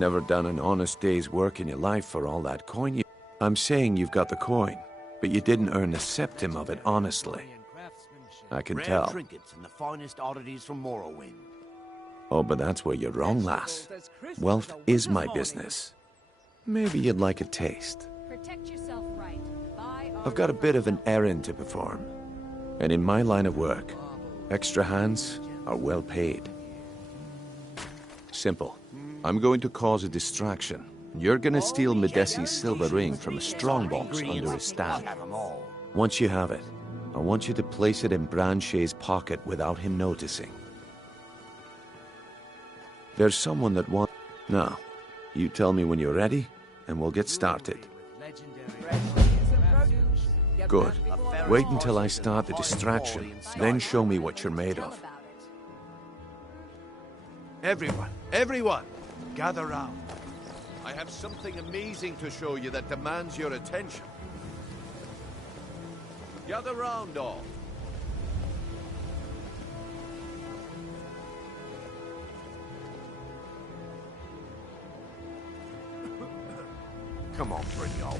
Never done an honest day's work in your life for all that coin you... I'm saying you've got the coin, but you didn't earn a septim of it honestly. I can tell. Rare trinkets and the finest oddities from Morrowind. Oh, but that's where you're wrong, lass. Wealth is my business. Maybe you'd like a taste. Protect yourself right. I've got a bit of an errand to perform. And in my line of work, extra hands are well paid. Simple. I'm going to cause a distraction. You're gonna steal Medesi's silver ring from a strongbox under his stand. Once you have it, I want you to place it in Branche's pocket without him noticing. There's someone that wants... Now, you tell me when you're ready, and we'll get started. Good. Wait until I start the distraction, then show me what you're made of. Everyone, gather round. I have something amazing to show you that demands your attention. Gather round, all. Come on, Brynjol.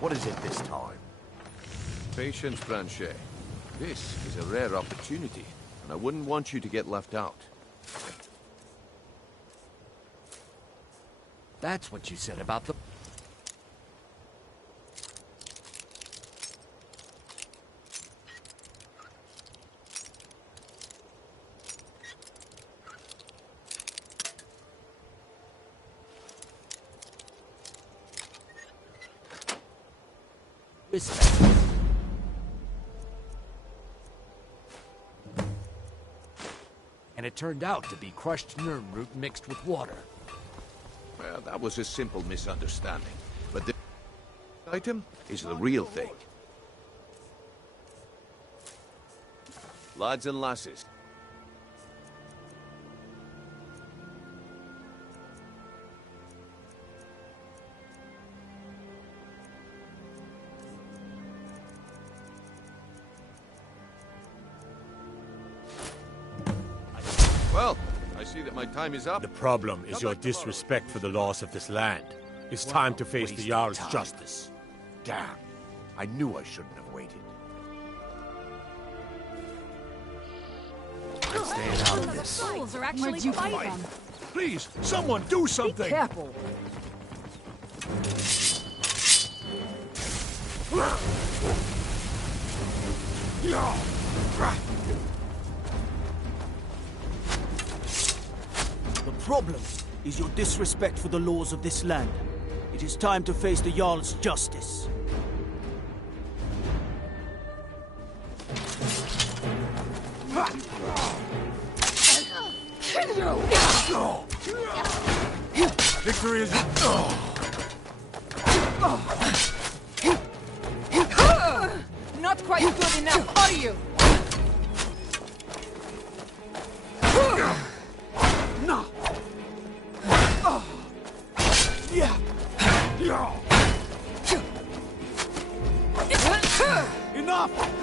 What is it this time? Patience, Branche. This is a rare opportunity, and I wouldn't want you to get left out. That's what you said about the... And it turned out to be crushed nerm root mixed with water. Well, that was a simple misunderstanding. But the item is the real thing. Lads and lasses. Well, I see that my time is up. The problem is your disrespect for the laws of this land. It's time to face the Jarl's justice. Damn. I knew I shouldn't have waited. I'm staying out of this. Fools are actually fighting. Please, someone do something! Be careful. The problem is your disrespect for the laws of this land. It is time to face the Jarl's justice. Victory is... Not quite good enough, are you? No. Yeah. Enough!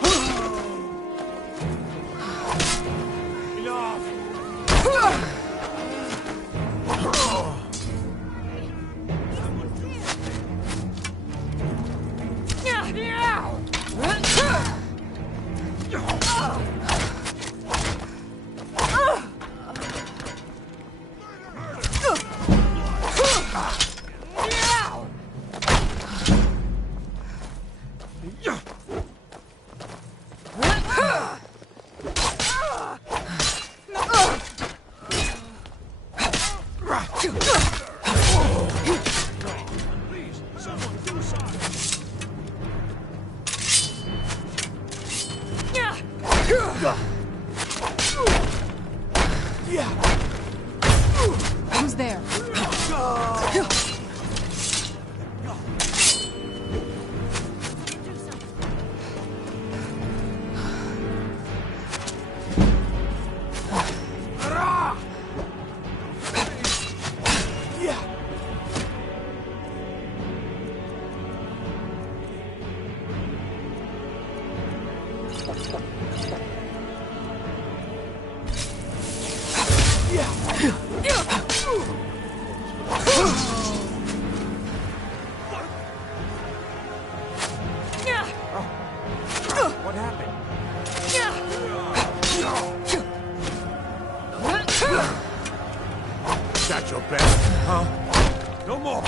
No more!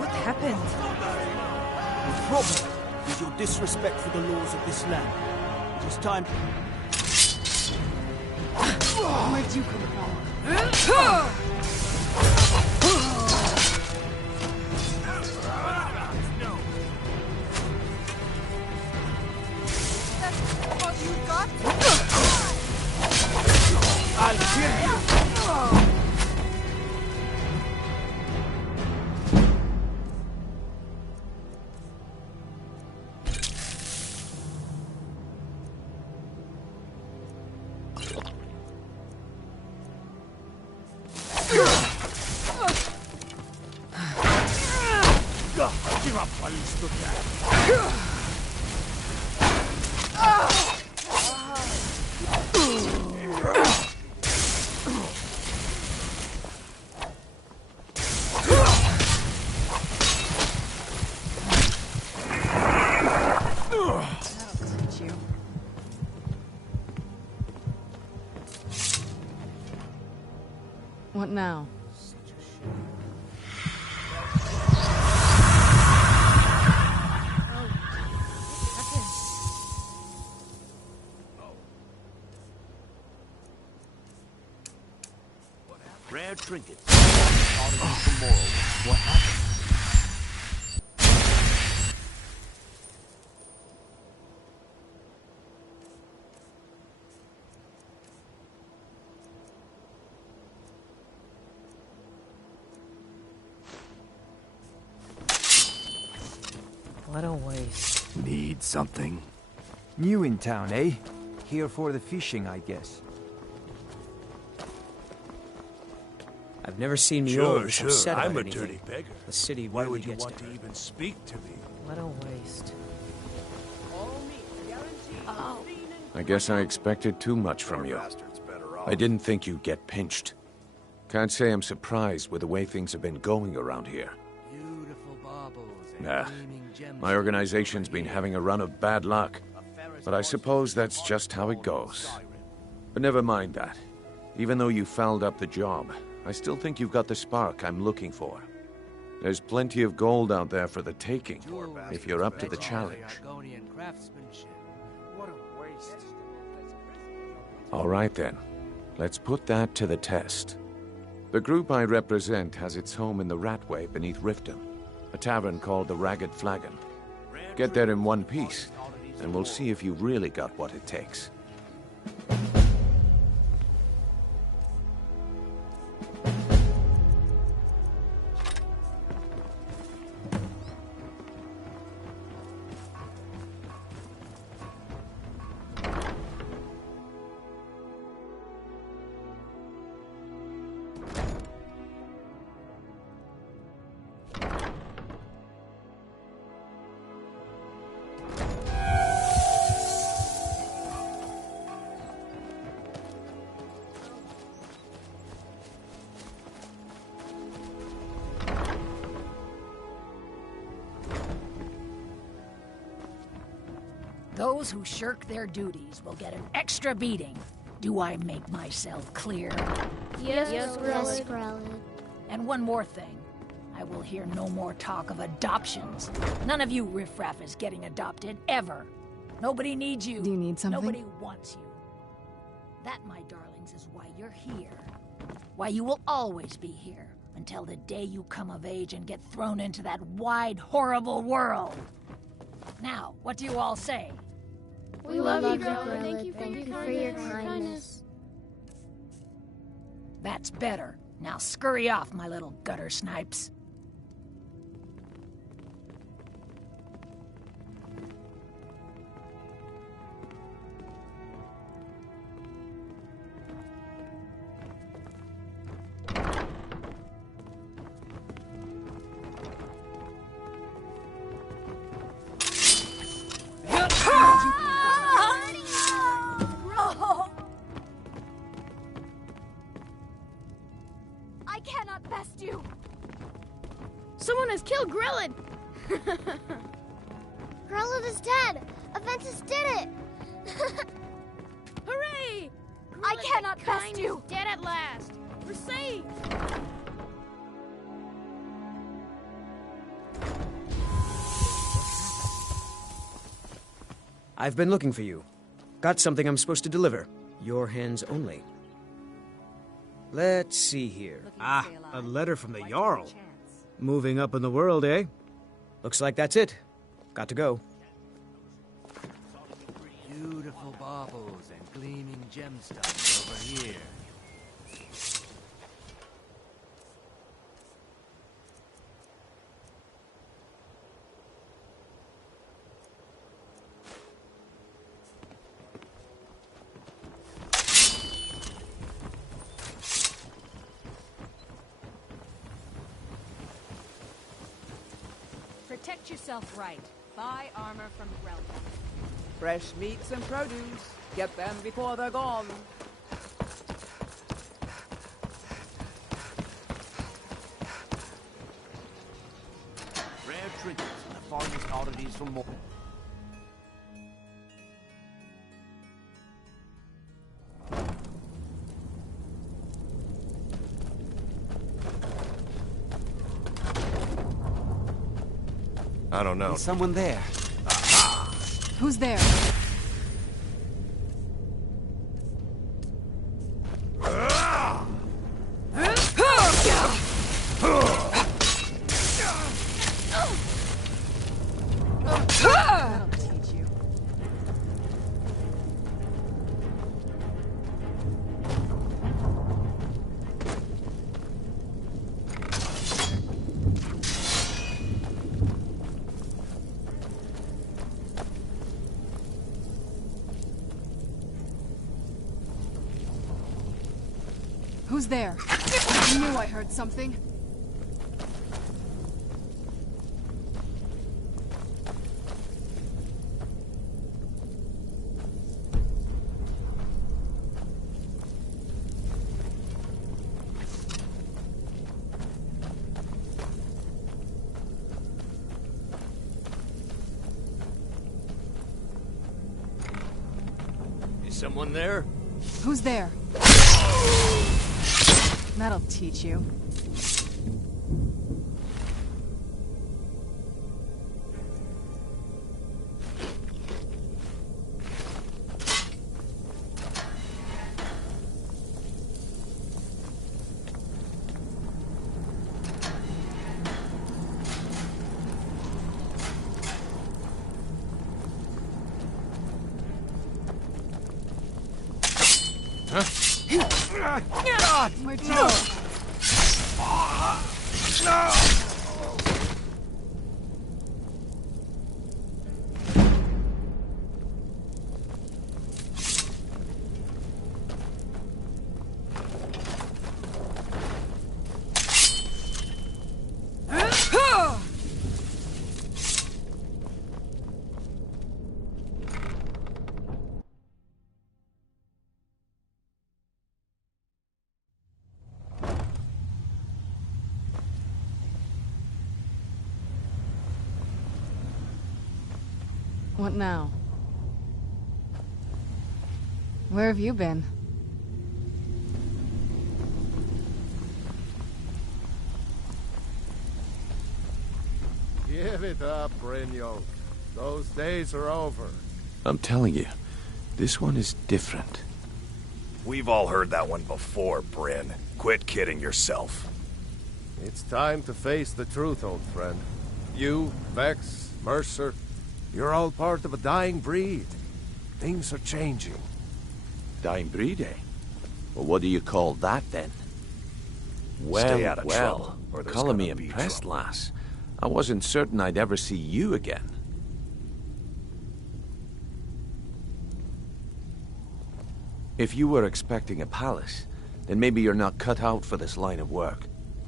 What happened? The problem is your disrespect for the laws of this land. It is time... Where'd you come from? That's all you got? I'll kill you! Give up while you stood there. What now? Rare trinkets. What happened? What a waste. Need something? New in town, eh? Here for the fishing, I guess. I've never seen me Sure, this sure. upset about I'm a anything. dirty beggar. The city Why really would you gets want to even speak to me? What a waste. I guess I expected too much from you. I didn't think you'd get pinched. Can't say I'm surprised with the way things have been going around here. Beautiful baubles and Nah, gleaming gems. my organization's been having a run of bad luck. But I suppose that's just how it goes. But never mind that. Even though you fouled up the job, I still think you've got the spark I'm looking for. There's plenty of gold out there for the taking, if you're up to the challenge. Argonian craftsmanship. What a waste. All right then, let's put that to the test. The group I represent has its home in the Ratway beneath Riften, a tavern called the Ragged Flagon. Get there in one piece, and we'll see if you've really got what it takes. Those who shirk their duties will get an extra beating. Do I make myself clear? Yes, Grelid. And one more thing. I will hear no more talk of adoptions. None of you riffraff is getting adopted, ever. Nobody needs you. Do you need something? Nobody wants you. That, my darlings, is why you're here. Why you will always be here. Until the day you come of age and get thrown into that wide, horrible world. Now, what do you all say? We love you, Grelid. Thank you for your kindness. That's better. Now scurry off, my little gutter snipes. I cannot best you. Someone has killed Grelid. Grelid is dead. Aventus did it. Hooray! I cannot best you. Dead at last. We're saved. I've been looking for you. Got something I'm supposed to deliver. Your hands only. Let's see here. Ah, a letter from the Jarl. Moving up in the world, eh? Looks like that's it. Got to go. Beautiful baubles and gleaming gemstones over here. Protect yourself right. Buy armor from Riften. Fresh meats and produce. Get them before they're gone. Rare trinkets and the finest oddities from more. I don't know. Is someone there? Who's there? That'll teach you. Who's there? I knew I heard something. Is someone there? Who's there? That'll teach you. Where'd you go? What now? Where have you been? Give it up, Brynjolf. Those days are over. I'm telling you, this one is different. We've all heard that one before, Bryn. Quit kidding yourself. It's time to face the truth, old friend. You, Vex, Mercer, you're all part of a dying breed. Things are changing. Dying breed, eh? Well, what do you call that, then? Stay out of Well, trouble, or there's calling me gonna be impressed, trouble. lass. I wasn't certain I'd ever see you again. If you were expecting a palace, then maybe you're not cut out for this line of work.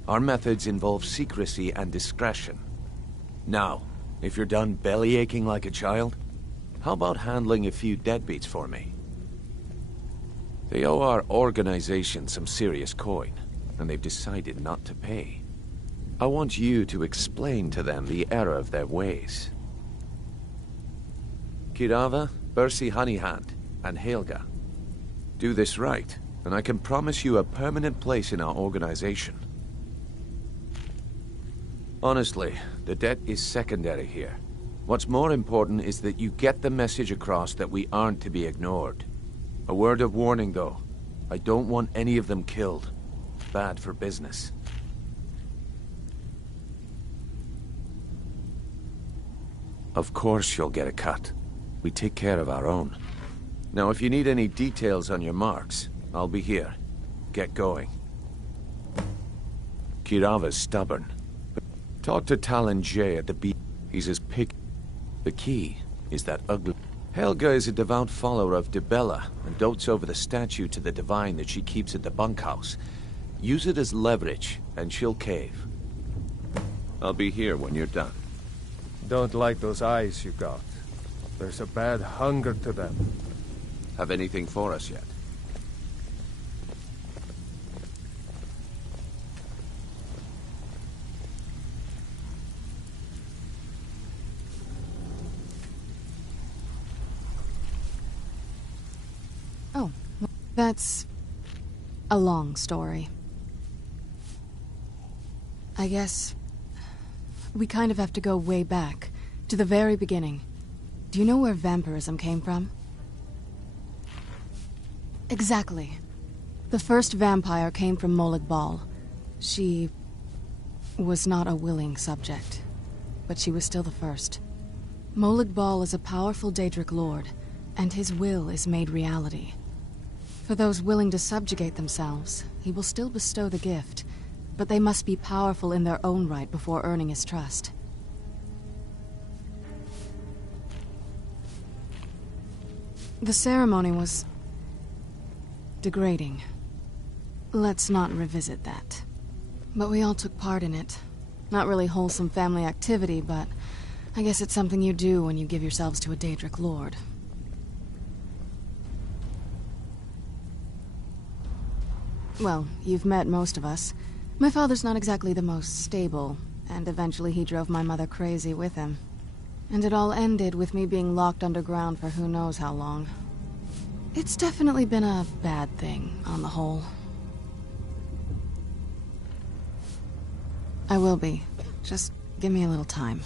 Our methods involve secrecy and discretion. Now, if you're done bellyaching like a child, how about handling a few deadbeats for me? They owe our organization some serious coin, and they've decided not to pay. I want you to explain to them the error of their ways. Kirava, Bersi Honeyhand, and Helga. Do this right, and I can promise you a permanent place in our organization. Honestly, the debt is secondary here. What's more important is that you get the message across that we aren't to be ignored. A word of warning, though. I don't want any of them killed. Bad for business. Of course you'll get a cut. We take care of our own. Now, if you need any details on your marks, I'll be here. Get going. Kirava's stubborn. Talk to Talon J at the beach. He's as picky. The key is that ugly... Helga is a devout follower of Dibella and dotes over the statue to the divine that she keeps at the bunkhouse. Use it as leverage, and she'll cave. I'll be here when you're done. Don't like those eyes you got. There's a bad hunger to them. Have anything for us yet? Oh, that's a long story. I guess we kind of have to go way back, to the very beginning. Do you know where vampirism came from? Exactly. The first vampire came from Molag Bal. She was not a willing subject, but she was still the first. Molag Bal is a powerful Daedric lord, and his will is made reality. For those willing to subjugate themselves, he will still bestow the gift, but they must be powerful in their own right before earning his trust. The ceremony was degrading. Let's not revisit that. But we all took part in it. Not really wholesome family activity, but I guess it's something you do when you give yourselves to a Daedric lord. Well, you've met most of us. My father's not exactly the most stable, and eventually he drove my mother crazy with him. And it all ended with me being locked underground for who knows how long. It's definitely been a bad thing, on the whole. I will be. Just give me a little time.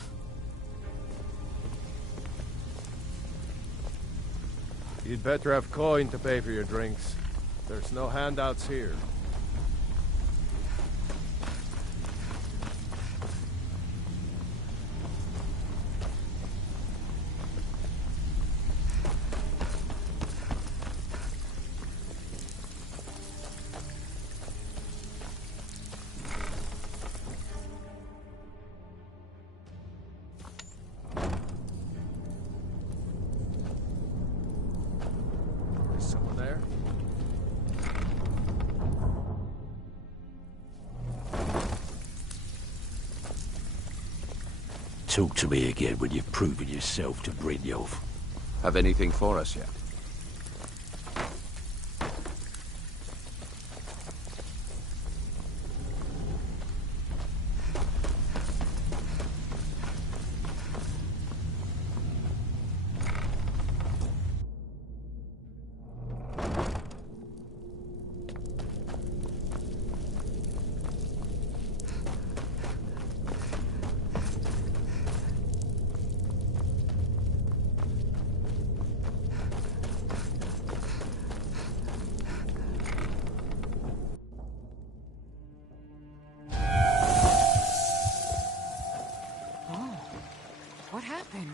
You'd better have coin to pay for your drinks. There's no handouts here. Is someone there? Talk to me again when you've proven yourself to Brynjolf. Have anything for us yet? What happened?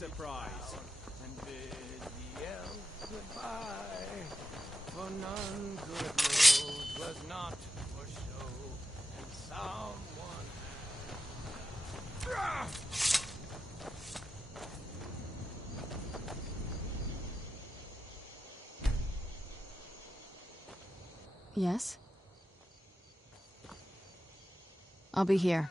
surprise. And bid the elves goodbye, for none could know 'twas not for show, and someone had. Yes? I'll be here.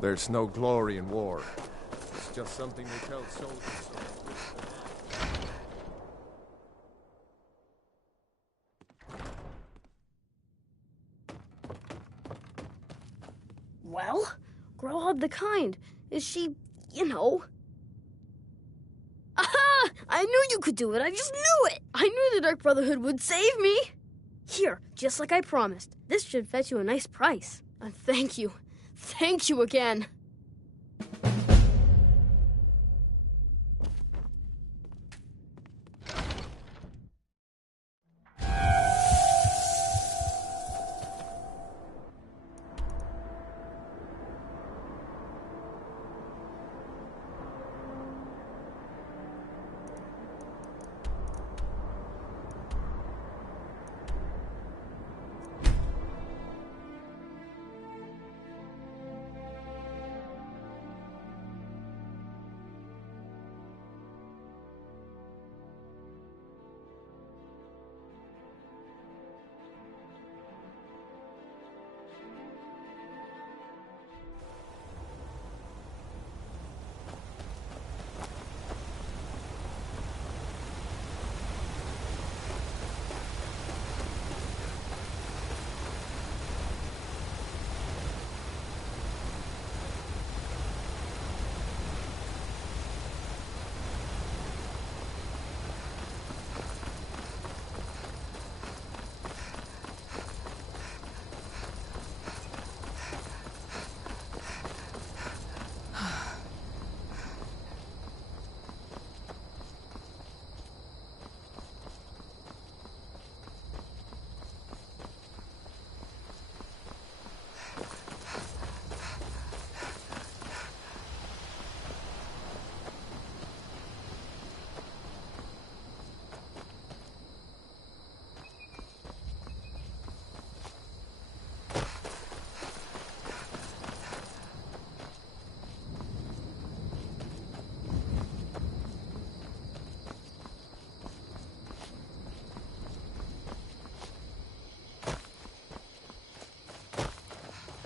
There's no glory in war. It's just something they tell soldiers. Well, Growhub the Kind. Is she, you know... Aha! I knew you could do it. I just knew it. I knew the Dark Brotherhood would save me. Here, just like I promised. This should fetch you a nice price. And thank you. Thank you again.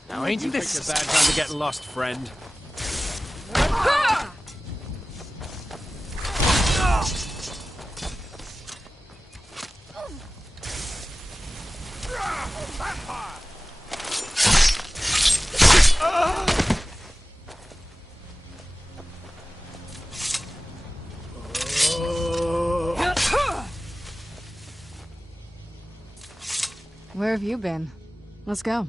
Now ain't you picked a bad time to get lost, friend? Where have you been? Let's go.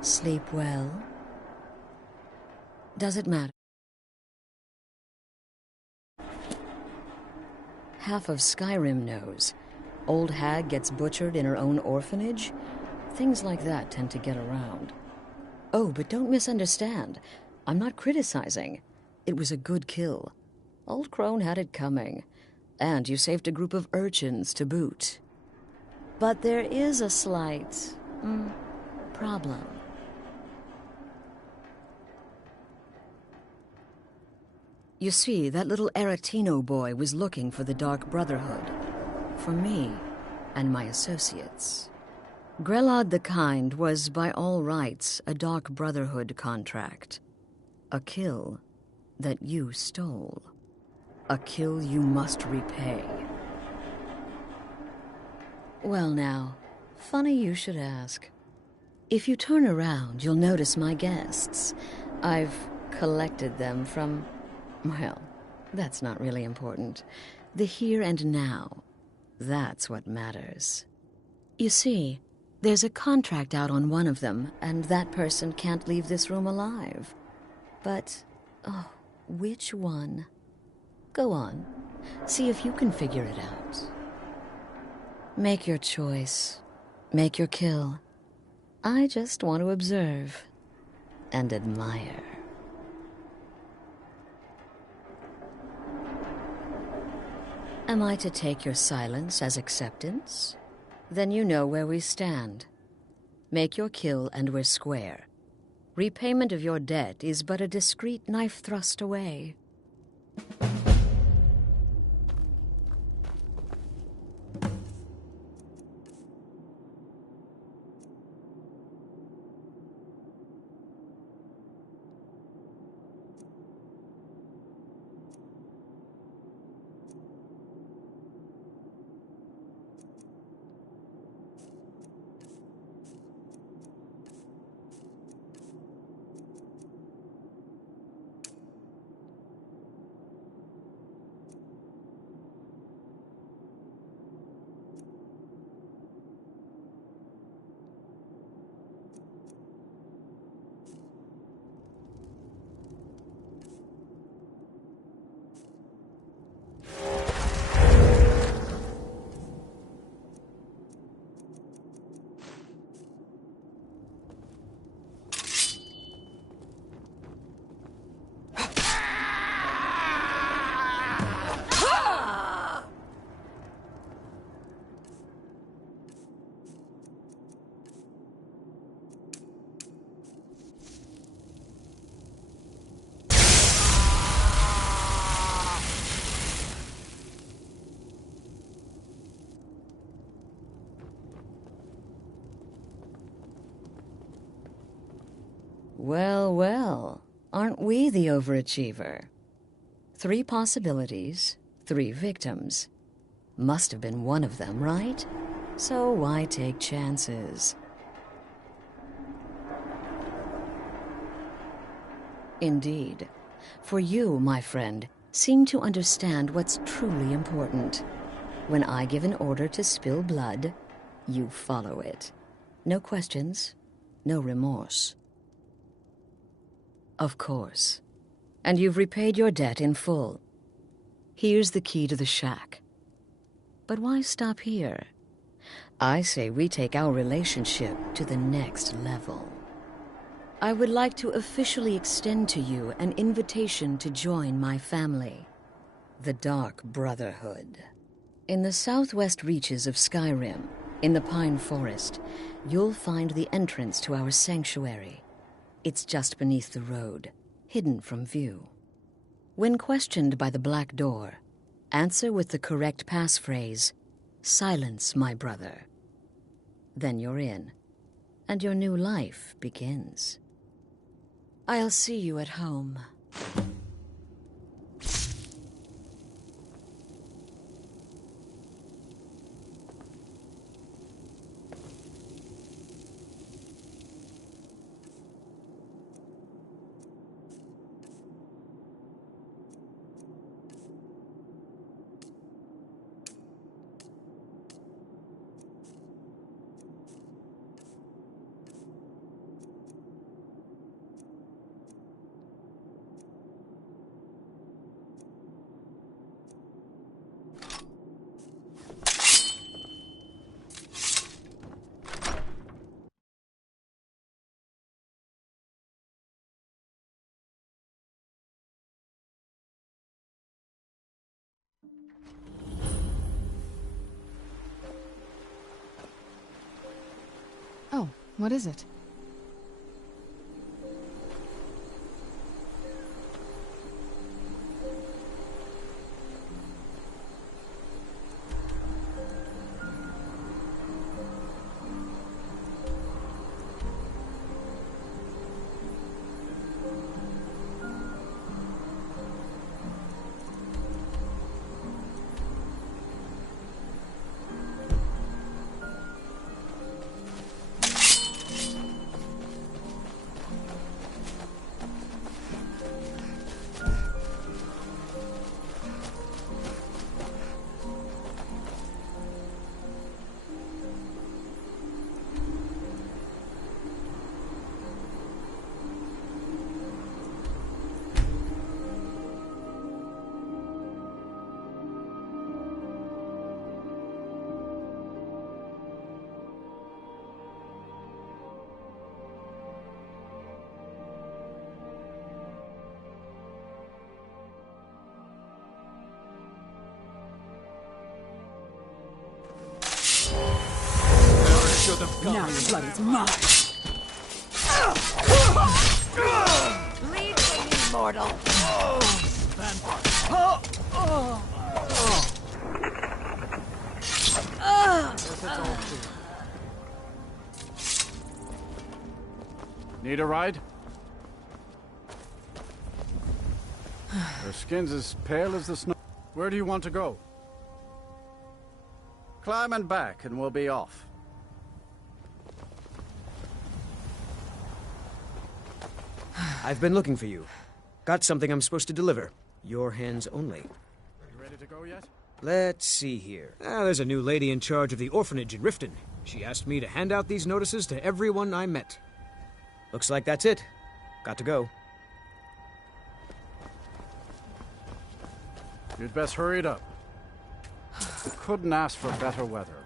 Sleep well? Does it matter? Half of Skyrim knows. Old hag gets butchered in her own orphanage. Things like that tend to get around. Oh, but don't misunderstand. I'm not criticizing. It was a good kill. Old Crone had it coming. And you saved a group of urchins to boot. But there is a slight... problem. You see, that little Aretino boy was looking for the Dark Brotherhood. For me and my associates. Grelod the Kind was, by all rights, a Dark Brotherhood contract. A kill that you stole. A kill you must repay. Well now, funny you should ask. If you turn around, you'll notice my guests. I've collected them from... well, that's not really important. The here and now. That's what matters. You see, there's a contract out on one of them, and that person can't leave this room alive. But, oh, which one? Go on. See if you can figure it out. Make your choice. Make your kill. I just want to observe and admire. Am I to take your silence as acceptance? Then you know where we stand. Make your kill and we're square. Repayment of your debt is but a discreet knife thrust away. Well, well, aren't we the overachiever? 3 possibilities, 3 victims. Must have been one of them, right? So why take chances? Indeed. For you, my friend, seem to understand what's truly important. When I give an order to spill blood, you follow it. No questions, no remorse. Of course. And you've repaid your debt in full. Here's the key to the shack. But why stop here? I say we take our relationship to the next level. I would like to officially extend to you an invitation to join my family, the Dark Brotherhood. In the southwest reaches of Skyrim, in the Pine Forest, you'll find the entrance to our sanctuary. It's just beneath the road, hidden from view. When questioned by the Black Door, Answer with the correct passphrase. Silence, my brother. Then you're in, and your new life begins. I'll see you at home. Oh, what is it? Now your blood is mine. Bleed for me, mortal. Need a ride? Their skin's as pale as the snow. Where do you want to go? Climb and back, and we'll be off. I've been looking for you. Got something I'm supposed to deliver. Your hands only. Are you ready to go yet? Let's see here. There's a new lady in charge of the orphanage in Riften. She asked me to hand out these notices to everyone I met. Looks like that's it. Got to go. You'd best hurry it up. Couldn't ask for better weather.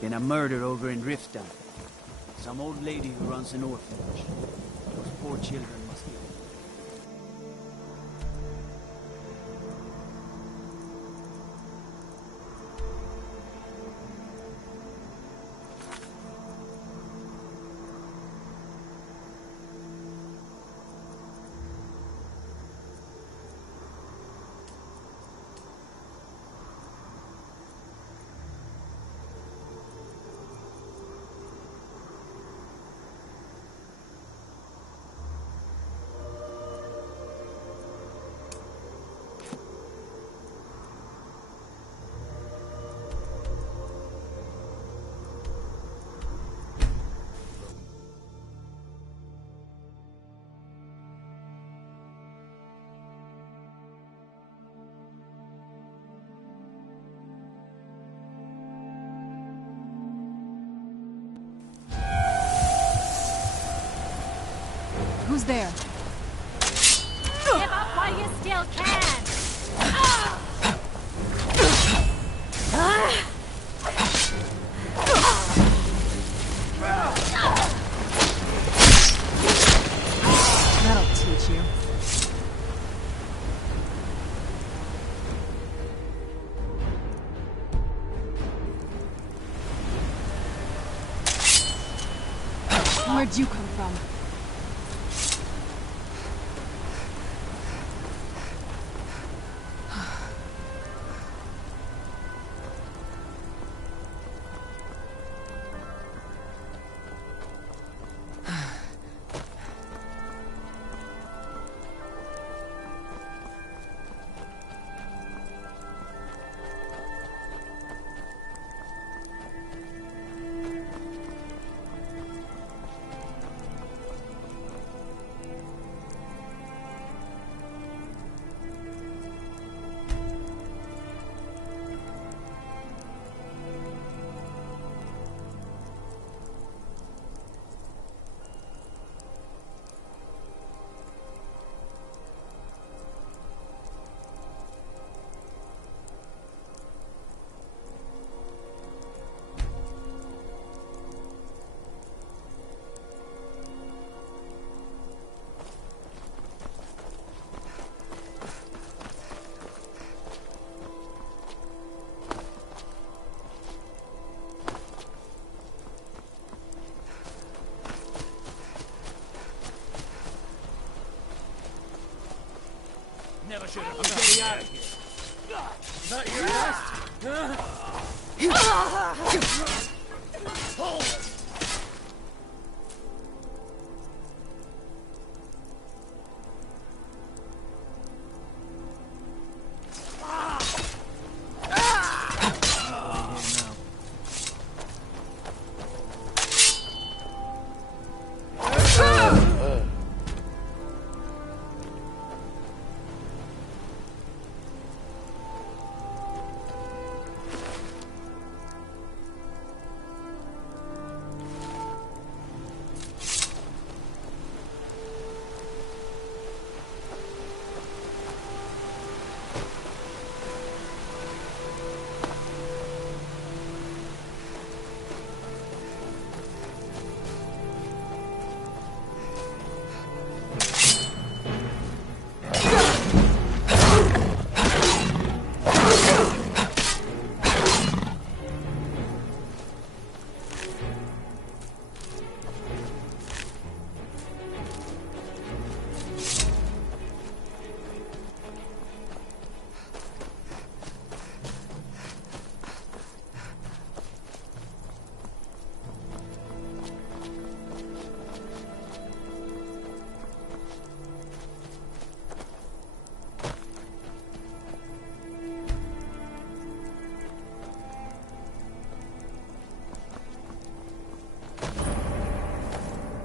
Been a murder over in Riften. Some old lady who runs an orphanage. Those poor children must be... Who's there? Give up while you still can! Where'd you come from? Never should have. I'm getting out of here. Is that your best?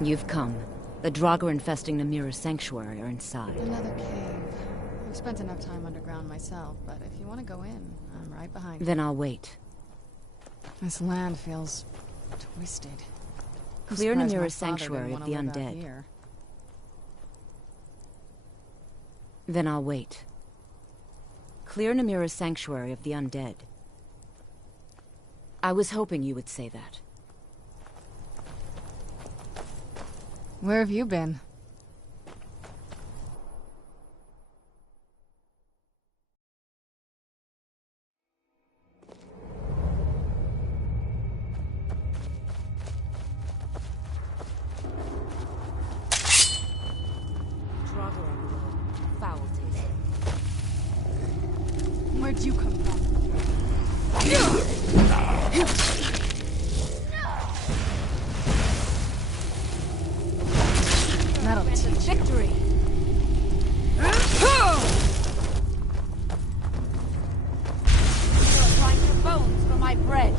You've come. The Draugr infesting Namira's sanctuary are inside. Another cave. I've spent enough time underground myself, but if you want to go in, I'm right behind you. Then I'll wait. This land feels twisted. Clear Namira's sanctuary of the undead. Then I'll wait. Clear Namira's sanctuary of the undead. I was hoping you would say that. Where have you been? Foul taste. Where'd you come from? That'll teach victory. You're trying your bones for my bread.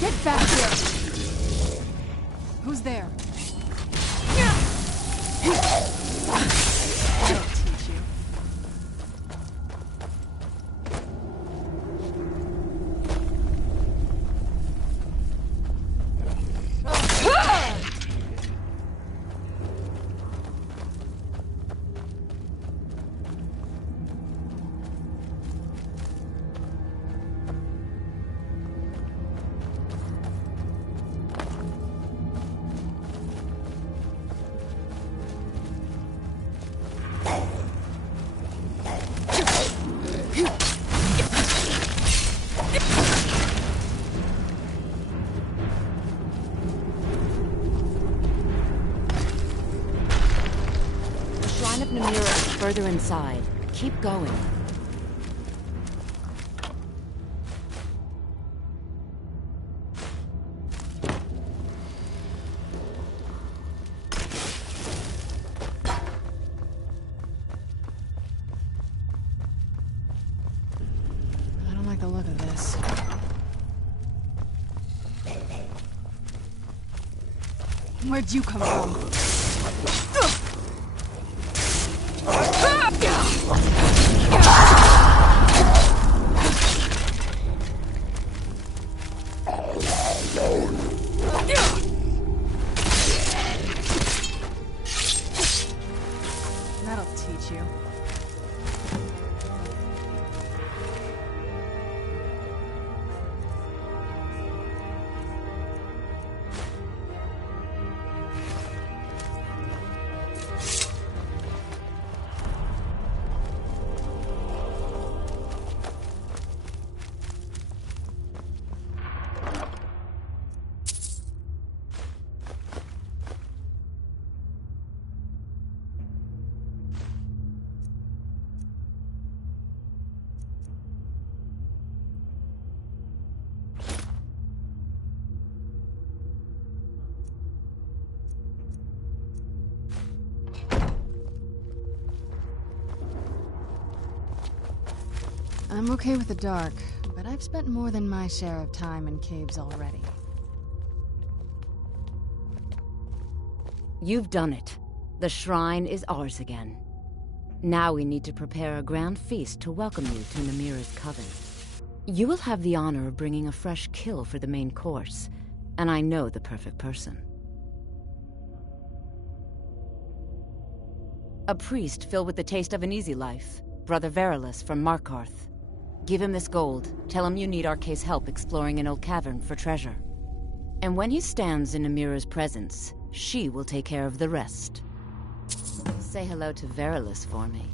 Get back here! Who's there? I'll teach you. shrine of Namira is further inside. Keep going. I don't like the look of this. Where'd you come from? That'll teach you. I'm okay with the dark, but I've spent more than my share of time in caves already. You've done it. The shrine is ours again. Now we need to prepare a grand feast to welcome you to Namira's coven. You will have the honor of bringing a fresh kill for the main course, and I know the perfect person. A priest filled with the taste of an easy life, Brother Verilus from Markarth. Give him this gold. Tell him you need Arcae's help exploring an old cavern for treasure. And when he stands in Namira's presence, she will take care of the rest. Say hello to Verilus for me.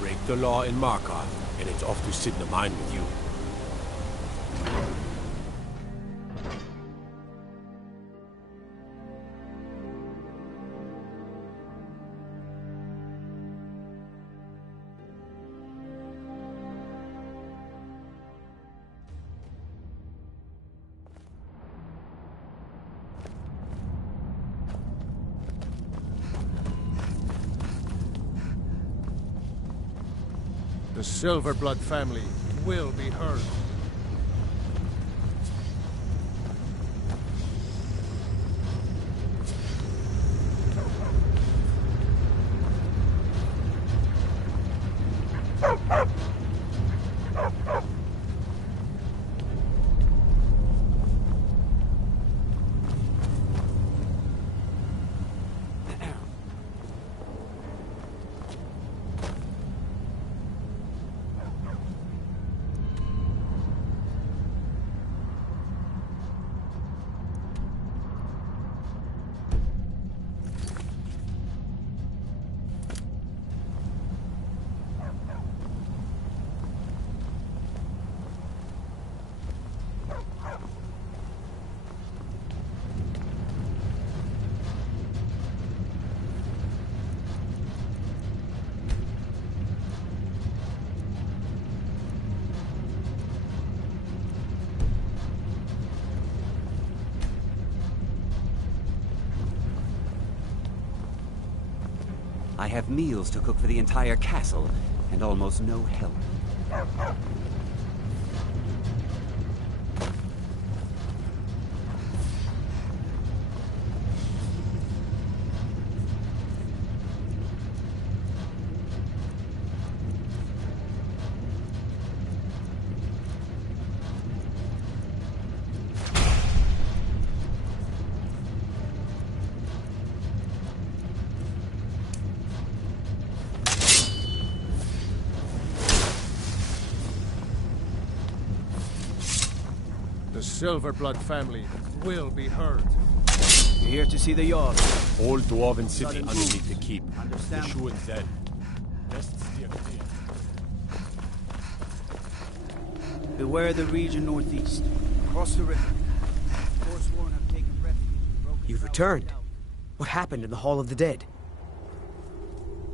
Break the law in Markarth, and it's off to Sidna Mine with you. The Silverblood family will be heard. I have meals to cook for the entire castle, and almost no help. The Silverblood family will be heard. You're here to see the Jarl. All Dwarven city underneath the keep. Understand? The Schuhen said. Best steer clear. Beware the region northeast. Across the river. Forsworn have taken refuge in broken You've returned. What happened in the Hall of the Dead?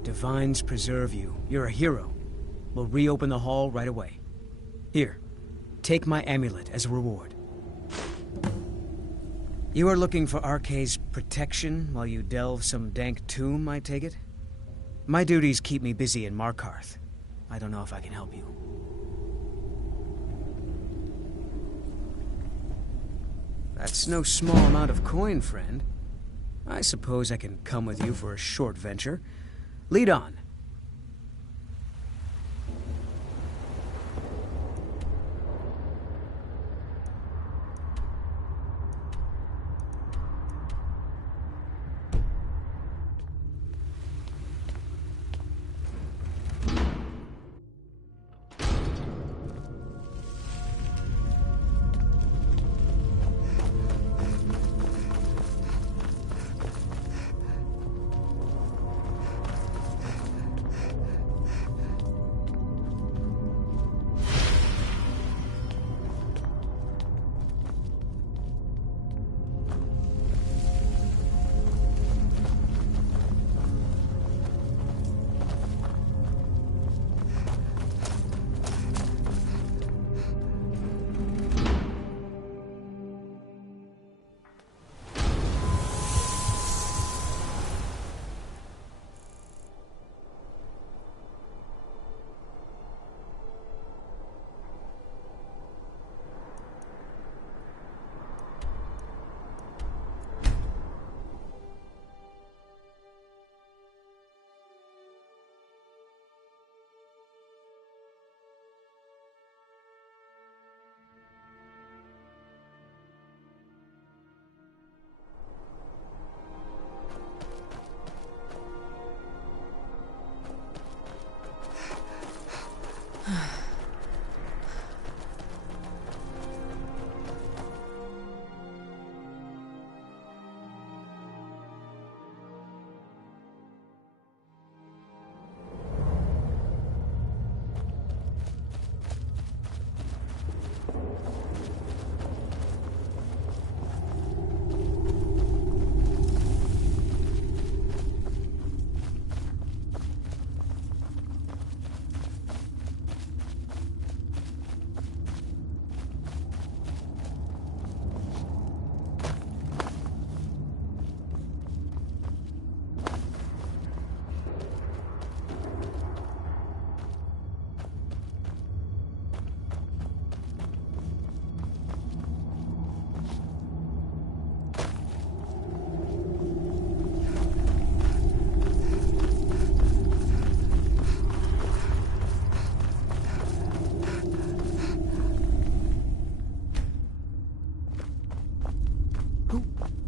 Divines preserve you. You're a hero. We'll reopen the hall right away. Here, take my amulet as a reward. You are looking for Arkay's protection while you delve some dank tomb, I take it? My duties keep me busy in Markarth. I don't know if I can help you. That's no small amount of coin, friend. I suppose I can come with you for a short venture. Lead on.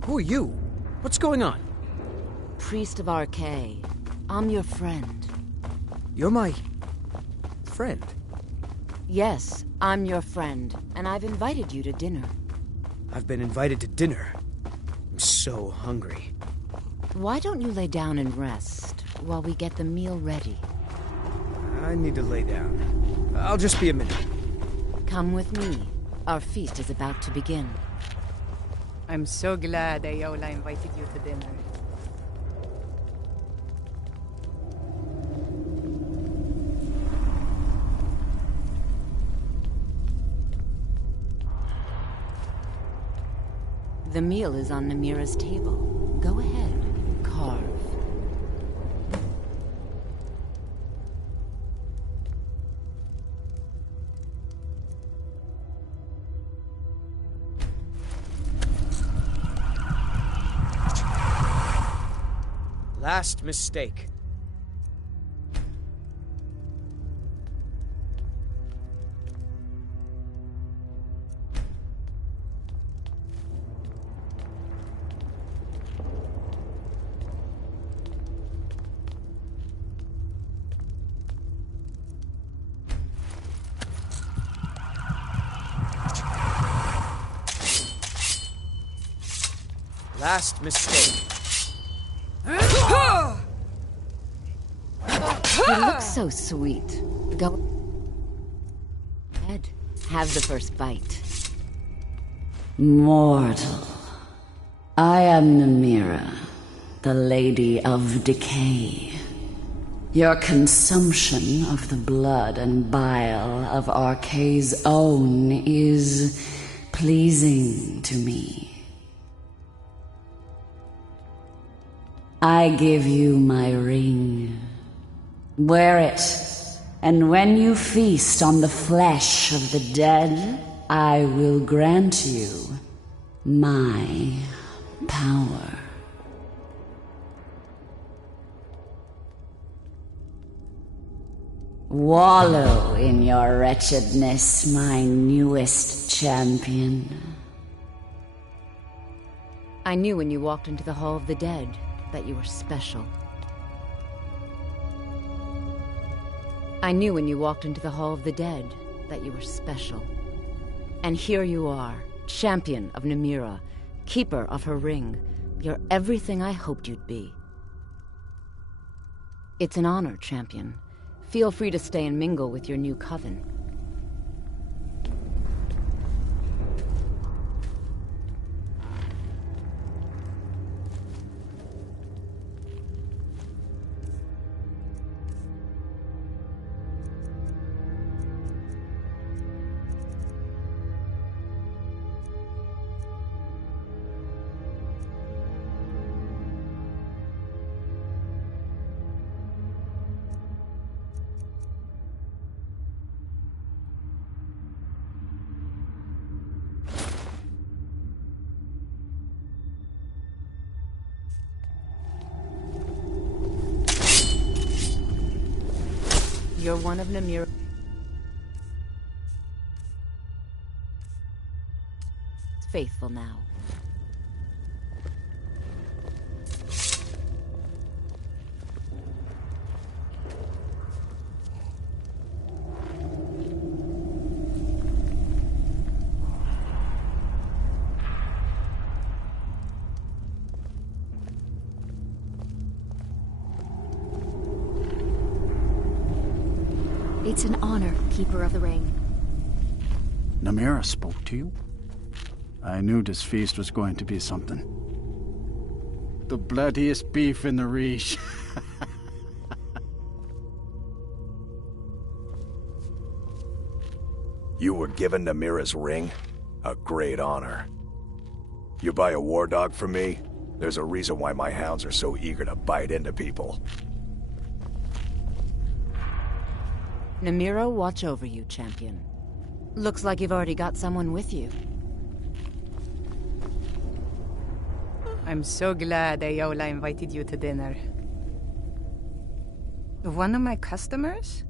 Who are you? What's going on? Priest of Arkay. I'm your friend. You're my... friend? Yes, I'm your friend, and I've invited you to dinner. I've been invited to dinner. I'm so hungry. Why don't you lay down and rest while we get the meal ready? I need to lay down. I'll just be a minute. Come with me. Our feast is about to begin. I'm so glad Ayola invited you to dinner. The meal is on Namira's table. Go ahead, carve. Last mistake. Last mistake. You look so sweet. Go ahead. Have the first bite. Mortal. I am Namira, the Lady of Decay. Your consumption of the blood and bile of Arkay's own is pleasing to me. I give you my ring. Wear it, and when you feast on the flesh of the dead, I will grant you my power. Wallow in your wretchedness, my newest champion. I knew when you walked into the Hall of the Dead that you were special. I knew when you walked into the Hall of the Dead that you were special. And here you are, champion of Namira, keeper of her ring. You're everything I hoped you'd be. It's an honor, champion. Feel free to stay and mingle with your new coven. You're one of Namira's faithful now. It's an honor, Keeper of the Ring. Namira spoke to you? I knew this feast was going to be something. The bloodiest beef in the Reach. You were given Namira's ring? A great honor. You buy a war dog from me? There's a reason why my hounds are so eager to bite into people. Namira, watch over you, champion. Looks like you've already got someone with you. I'm so glad Ayola invited you to dinner. One of my customers?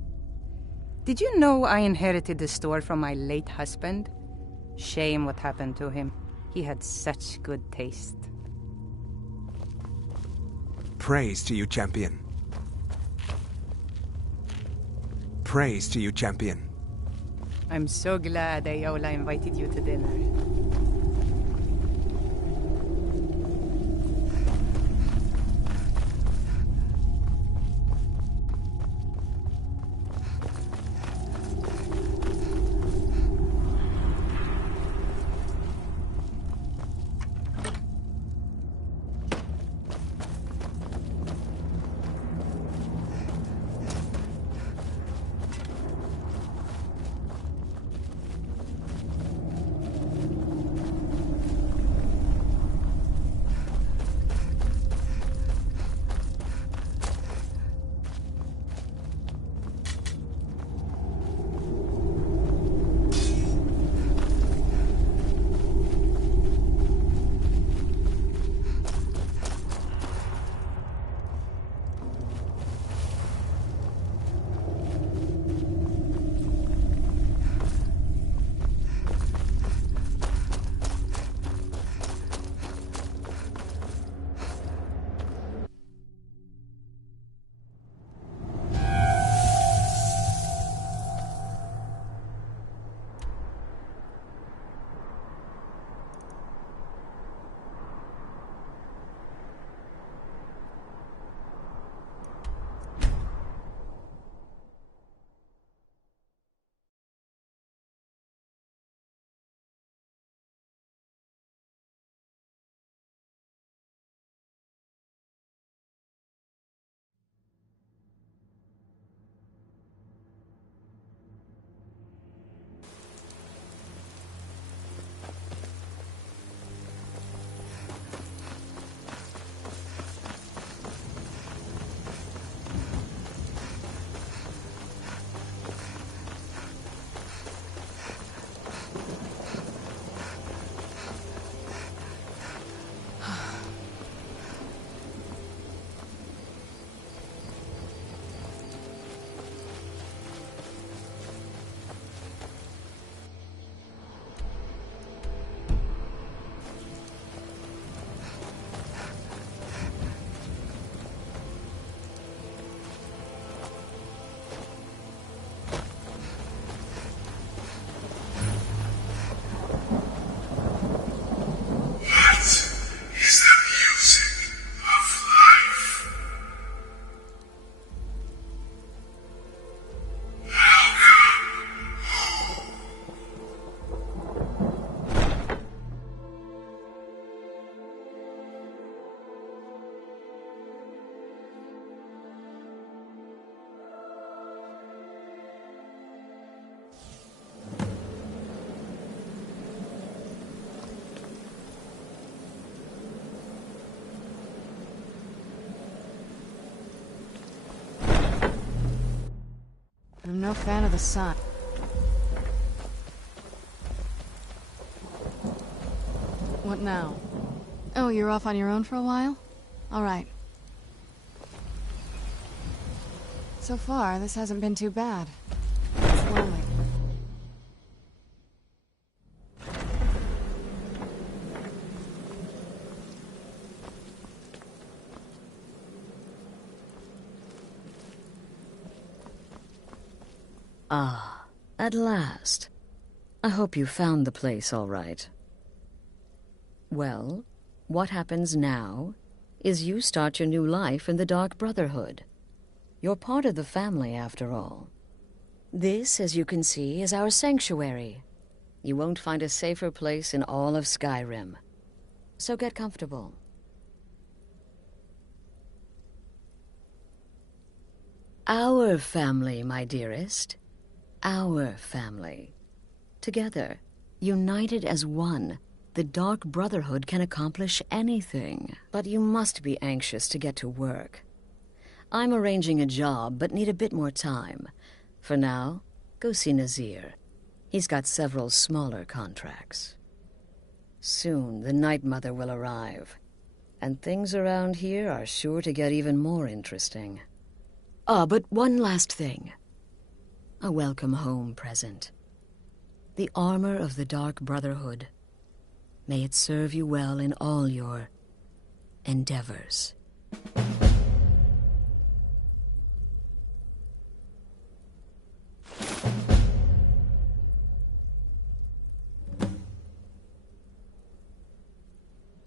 Did you know I inherited the store from my late husband? Shame what happened to him. He had such good taste. Praise to you, champion. Praise to you, champion. I'm so glad Ayola invited you to dinner. no fan of the sun. What now? Oh, you're off on your own for a while? All right. So far, this hasn't been too bad. It's lonely. Ah, at last. I hope you found the place all right. Well, what happens now is you start your new life in the Dark Brotherhood. You're part of the family, after all. This, as you can see, is our sanctuary. You won't find a safer place in all of Skyrim. So get comfortable. Our family, my dearest. Our family. Together, united as one, the Dark Brotherhood can accomplish anything. But you must be anxious to get to work. I'm arranging a job, but need a bit more time. For now, go see Nazir. He's got several smaller contracts. Soon, the Night Mother will arrive. And things around here are sure to get even more interesting. But one last thing. A welcome home present. The armor of the Dark Brotherhood. May it serve you well in all your endeavors.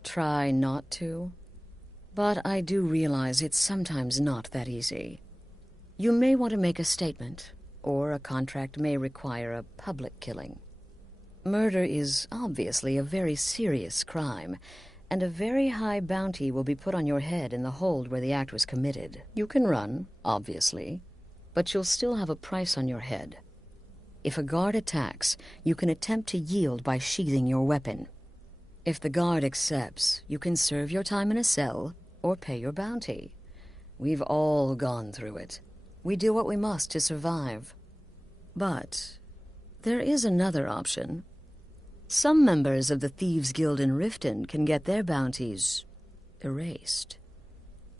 Try not to, but I do realize it's sometimes not that easy. You may want to make a statement, or a contract may require a public killing. Murder is obviously a very serious crime, and a very high bounty will be put on your head in the hold where the act was committed. You can run, obviously, but you'll still have a price on your head. If a guard attacks, you can attempt to yield by sheathing your weapon. If the guard accepts, you can serve your time in a cell or pay your bounty. We've all gone through it. We do what we must to survive. But there is another option. Some members of the Thieves' Guild in Riften can get their bounties erased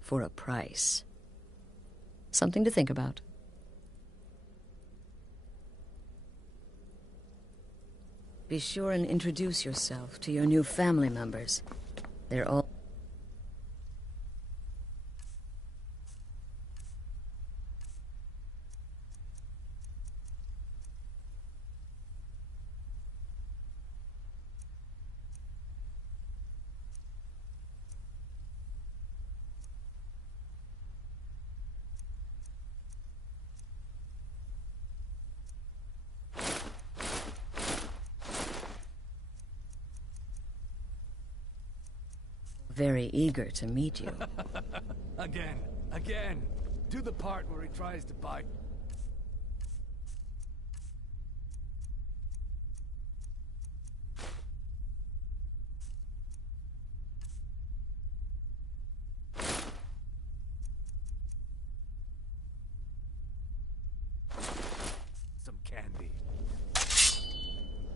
for a price. Something to think about. Be sure and introduce yourself to your new family members. They're all... very eager to meet you. Again. Do the part where he tries to bite. Some candy.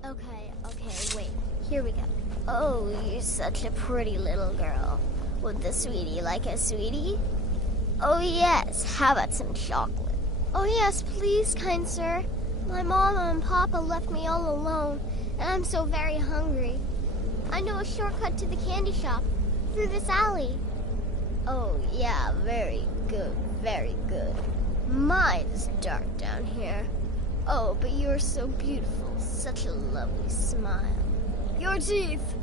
Okay, wait. Here we go. Oh, you're such a pretty little girl. Would the sweetie like a sweetie? Oh yes, how about some chocolate? Oh yes, please, kind sir. My mama and papa left me all alone, and I'm so very hungry. I know a shortcut to the candy shop, through this alley. Oh yeah, very good, very good. My, it's dark down here. Oh, but you're so beautiful, such a lovely smile. Your teeth!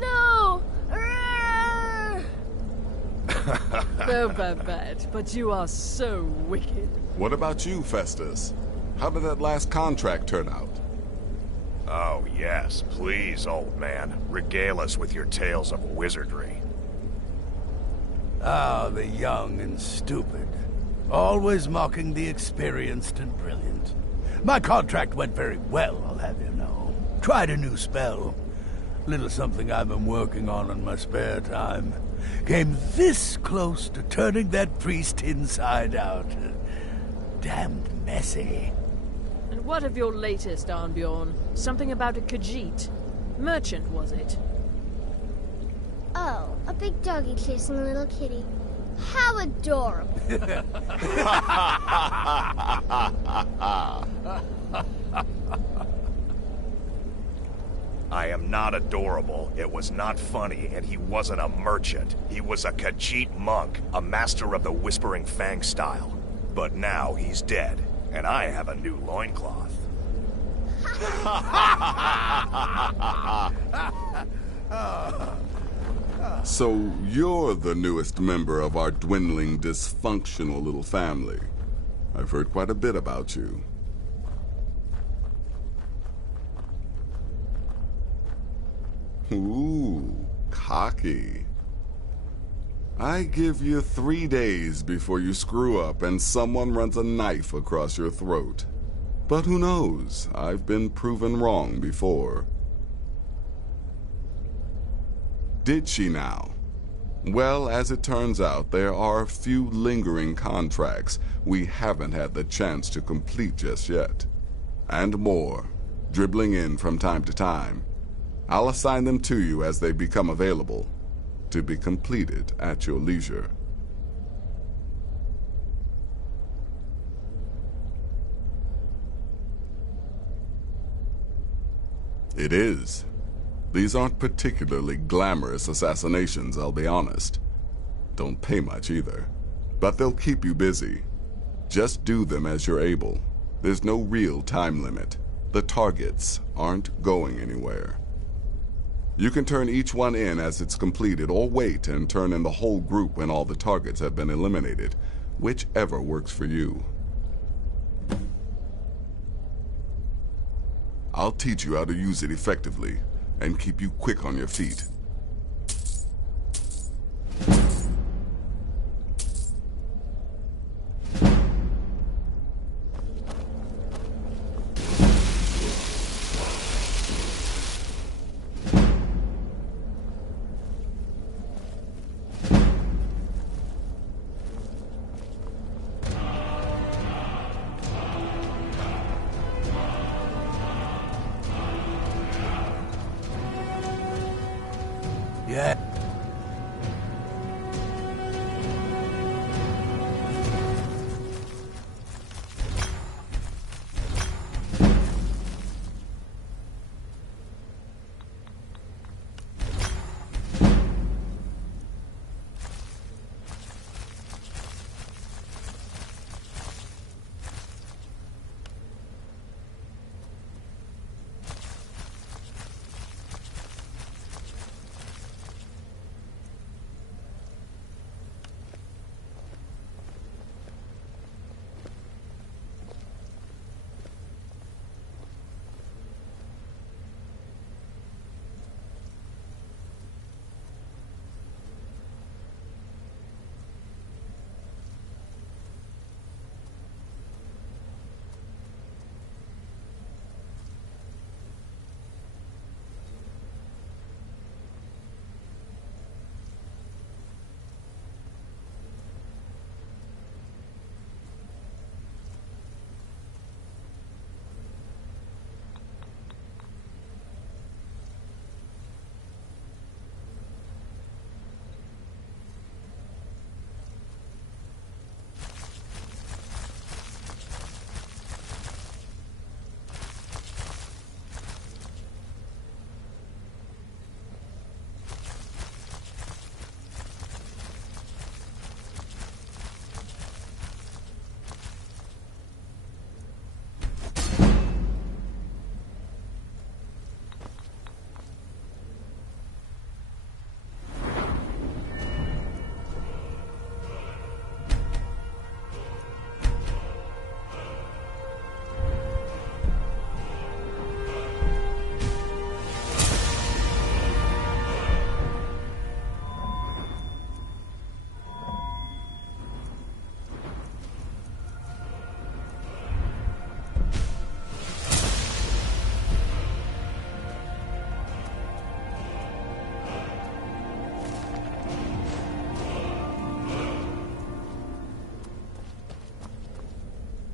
No! No, Babette, but you are so wicked. What about you, Festus? How did that last contract turn out? Oh, yes, please, old man. Regale us with your tales of wizardry. Ah, the young and stupid. Always mocking the experienced and brilliant. My contract went very well, I'll have you know. Tried a new spell. Little something I've been working on in my spare time. Came this close to turning that priest inside out. Damned messy. And what of your latest, Arnbjorn? Something about a Khajiit. Merchant, was it? Oh, a big doggy chasing a little kitty. How adorable. I am not adorable, it was not funny, and he wasn't a merchant. He was a Khajiit monk, a master of the Whispering Fang style. But now he's dead, and I have a new loincloth. So you're the newest member of our dwindling, dysfunctional little family. I've heard quite a bit about you. Ooh, cocky. I give you 3 days before you screw up and someone runs a knife across your throat. But who knows? I've been proven wrong before. Did she now? Well, as it turns out, there are a few lingering contracts we haven't had the chance to complete just yet. And more, dribbling in from time to time. I'll assign them to you as they become available, to be completed at your leisure. It is. These aren't particularly glamorous assassinations, I'll be honest. Don't pay much either. But they'll keep you busy. Just do them as you're able. There's no real time limit. The targets aren't going anywhere. You can turn each one in as it's completed, or wait and turn in the whole group when all the targets have been eliminated. Whichever works for you. I'll teach you how to use it effectively, and keep you quick on your feet. Yeah.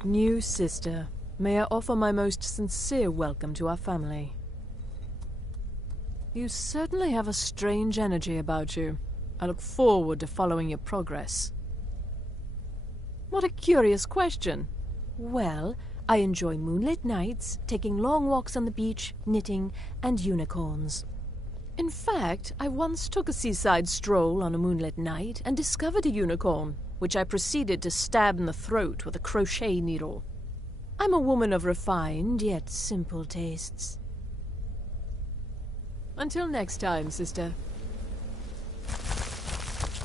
New sister. may I offer my most sincere welcome to our family. You certainly have a strange energy about you. I look forward to following your progress. What a curious question. Well, I enjoy moonlit nights, taking long walks on the beach, knitting, and unicorns. In fact, I once took a seaside stroll on a moonlit night and discovered a unicorn, which I proceeded to stab in the throat with a crochet needle. I'm a woman of refined yet simple tastes. Until next time, sister.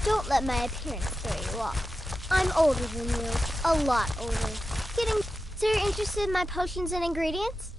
Don't let my appearance throw you off. I'm older than you. A lot older. So you're interested in my potions and ingredients?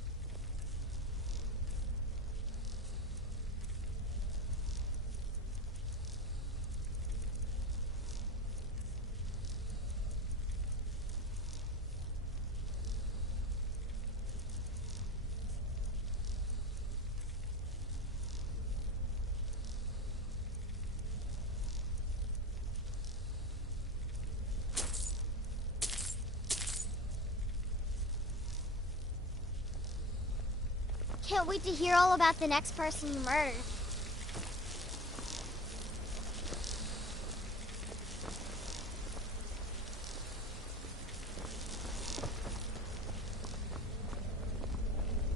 Can't wait to hear all about the next person you murdered.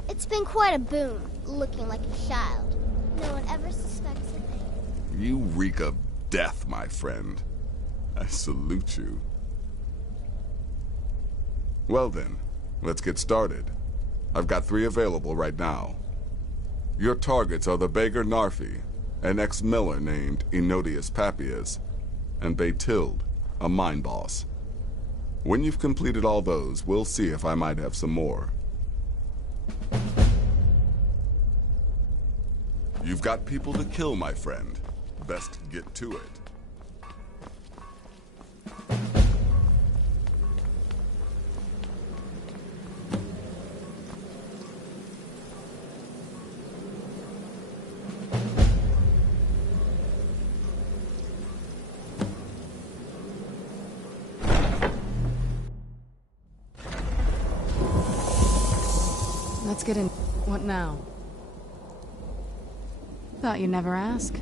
It's been quite a boon, looking like a child. No one ever suspects a thing. You reek of death, my friend. I salute you. Well then, let's get started. I've got 3 available right now. Your targets are the beggar Narfi, an ex-miller named Enodius Papias, and Baytild, a mine boss. When you've completed all those, we'll see if I might have some more. You've got people to kill, my friend. Best get to it. Let's get in. What now? Thought you'd never ask.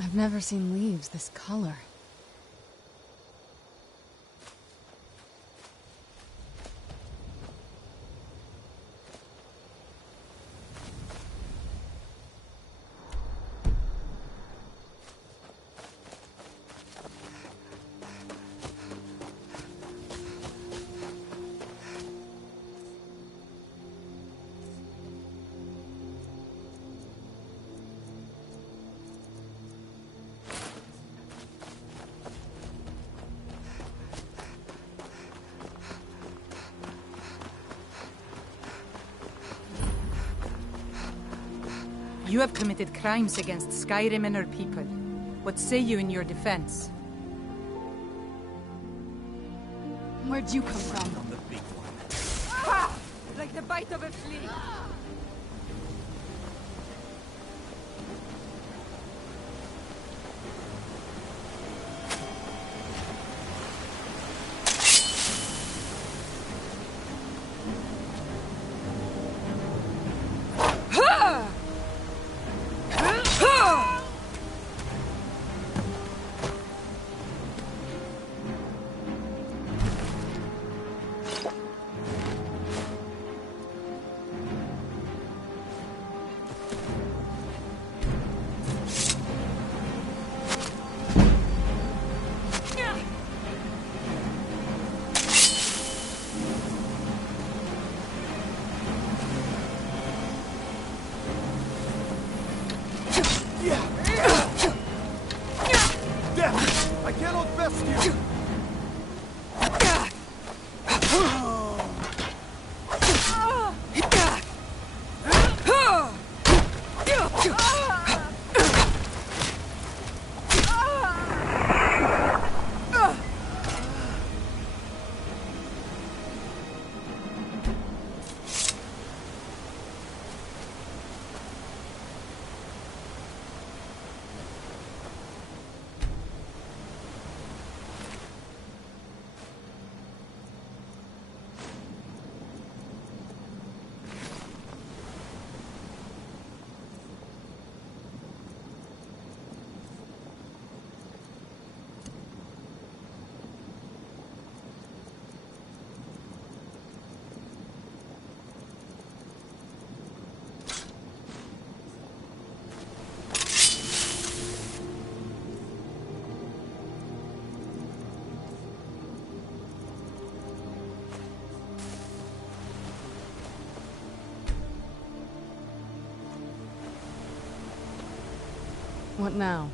I've never seen leaves this color. You have committed crimes against Skyrim and her people. What say you in your defense? Where'd you come from? I'm the big one. Ah! Like the bite of a flea. I cannot best you! What now?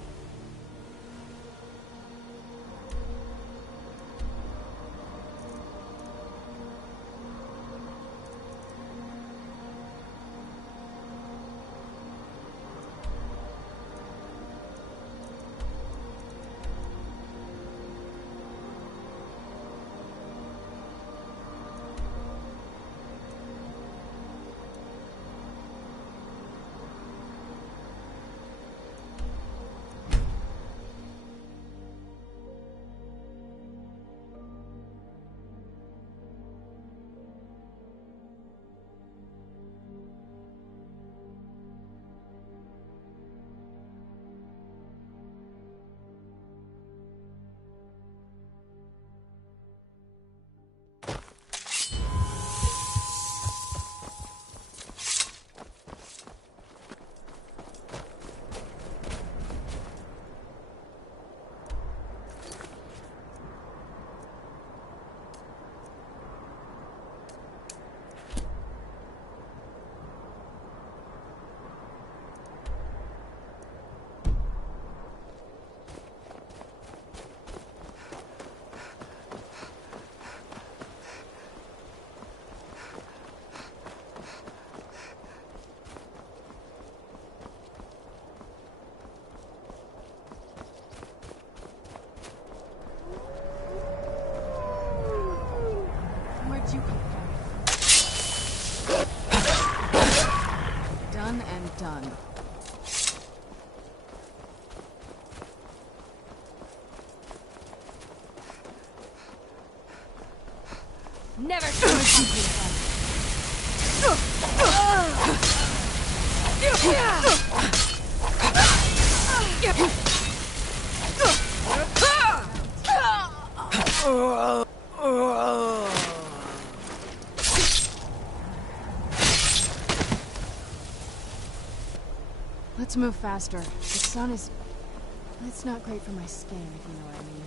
Where'd you come from? Done and done. Never Let's move faster. The sun is... It's not great for my skin, if you know what I mean.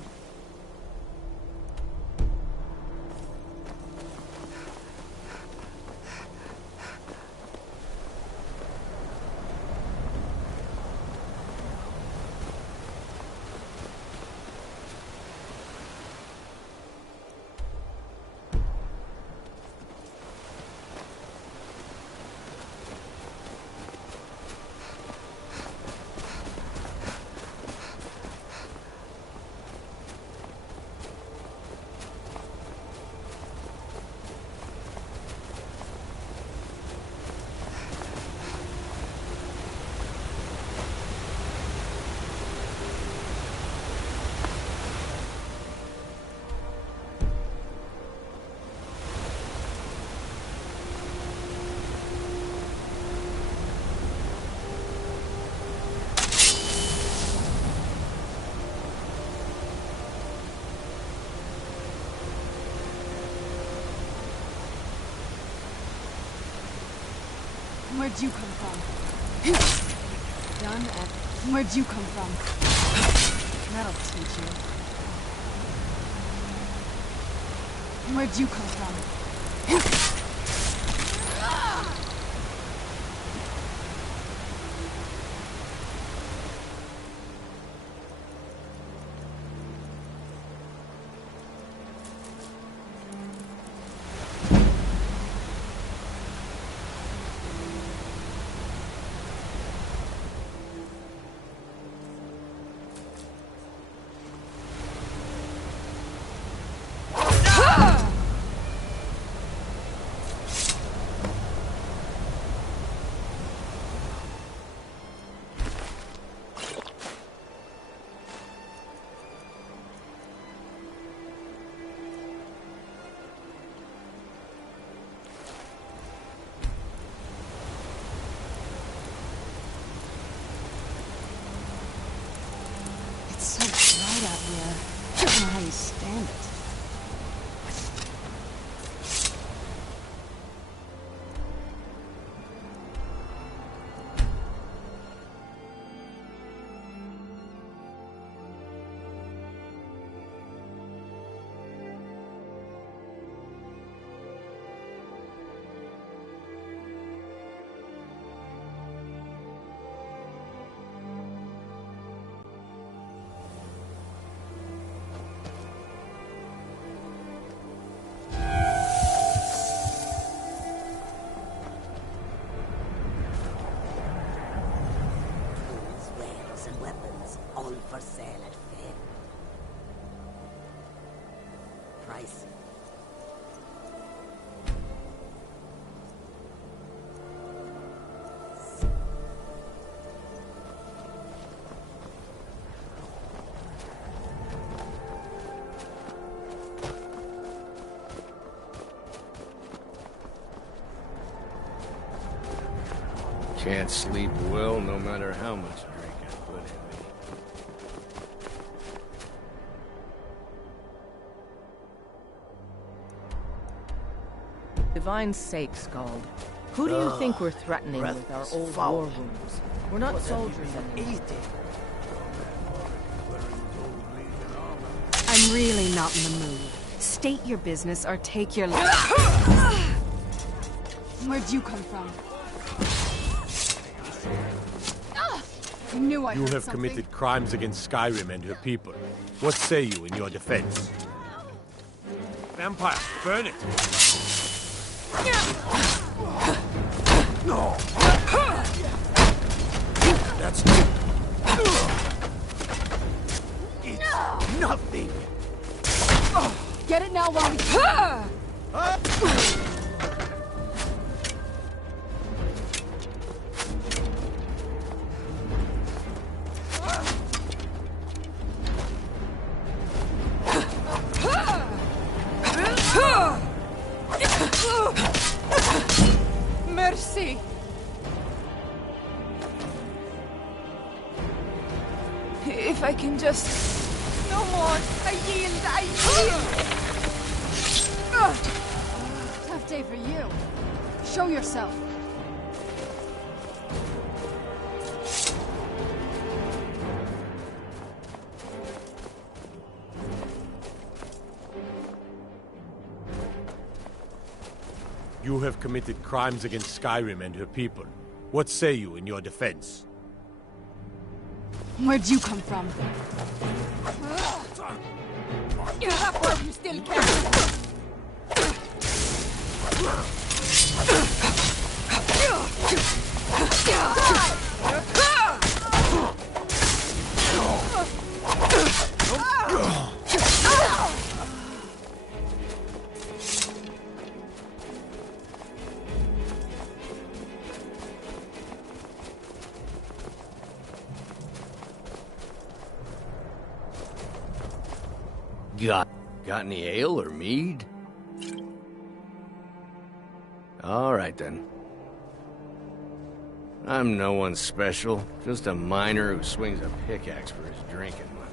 Where'd you come from? Done and... Where'd you come from? That'll teach you. Where'd you come from? It's so bright out here. I don't know how you stand it. All for sale at fair. Price. Can't sleep well no matter how much drink I put in me. Divine's sake, Scald. Who do you think we're threatening with our old war wounds? We're not soldiers anymore. I'm really not in the mood. State your business or take your life. Where'd you come from? I knew I You heard have something. committed crimes against Skyrim and her people. What say you in your defense? Vampire, burn it! No! That's it! It's nothing! Get it now while we... Mercy! If I can just... No more! I yield! I yield! Tough day for you. Show yourself. You have committed crimes against Skyrim and her people. What say you in your defense? Where'd you come from? Up where you still can! Got any ale or mead? All right, then. I'm no one special, just a miner who swings a pickaxe for his drinking money.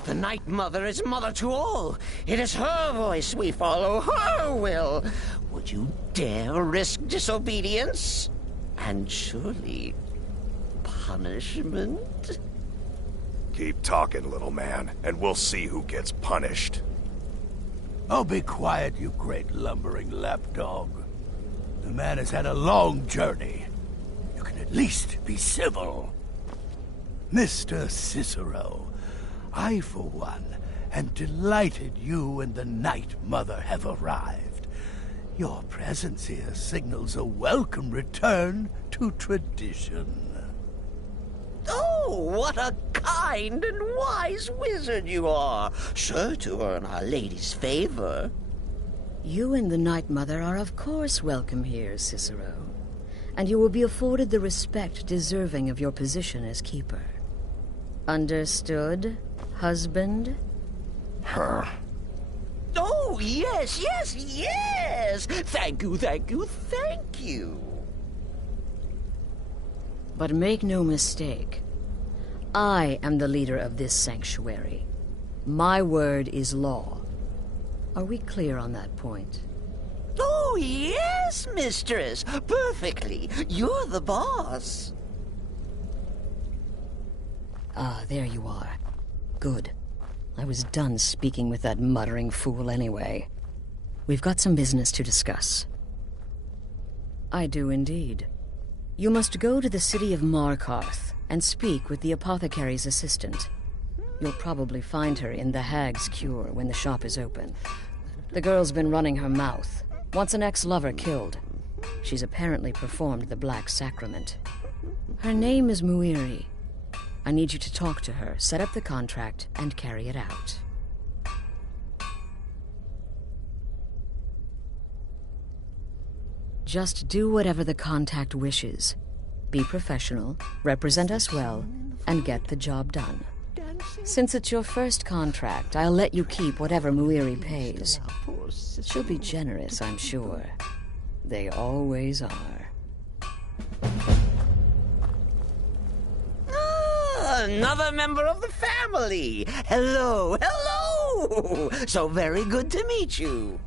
But the Night Mother is mother to all. It is her voice we follow, her will. Would you dare risk disobedience? And surely punishment? Keep talking, little man, and we'll see who gets punished. Oh, be quiet, you great lumbering lapdog. The man has had a long journey. You can at least be civil. Mr. Cicero, I, for one, am delighted you and the Night Mother have arrived. Your presence here signals a welcome return to tradition. Oh, what a kind and wise wizard you are, sure to earn Our Lady's favor. You and the Night Mother are of course welcome here, Cicero. And you will be afforded the respect deserving of your position as keeper. Understood, husband? Her. Oh, yes, yes, yes! Thank you, thank you, thank you. But make no mistake, I am the leader of this sanctuary. My word is law. Are we clear on that point? Oh, yes, mistress. Perfectly. You're the boss. Ah, there you are. Good. I was done speaking with that muttering fool anyway. We've got some business to discuss. I do indeed. You must go to the city of Markarth and speak with the apothecary's assistant. You'll probably find her in the Hag's Cure when the shop is open. The girl's been running her mouth. Wants an ex-lover killed. She's apparently performed the Black Sacrament. Her name is Muiri. I need you to talk to her, set up the contract, and carry it out. Just do whatever the contact wishes. Be professional, represent us well, and get the job done. Since it's your first contract, I'll let you keep whatever Muiri pays. She'll be generous, I'm sure. They always are. Another member of the family. Hello, hello! So very good to meet you.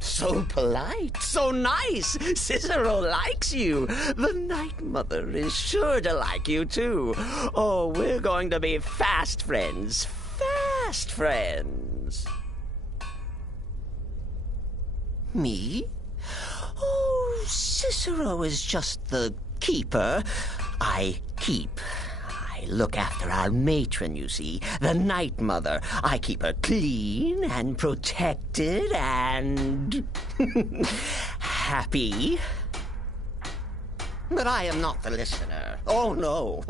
So polite, so nice. Cicero likes you. The Night Mother is sure to like you, too. Oh, we're going to be fast friends. Fast friends. Me? Oh, Cicero is just the keeper. I keep. I look after our matron, you see, the Night Mother. I keep her clean and protected and happy. But I am not the listener. Oh, no.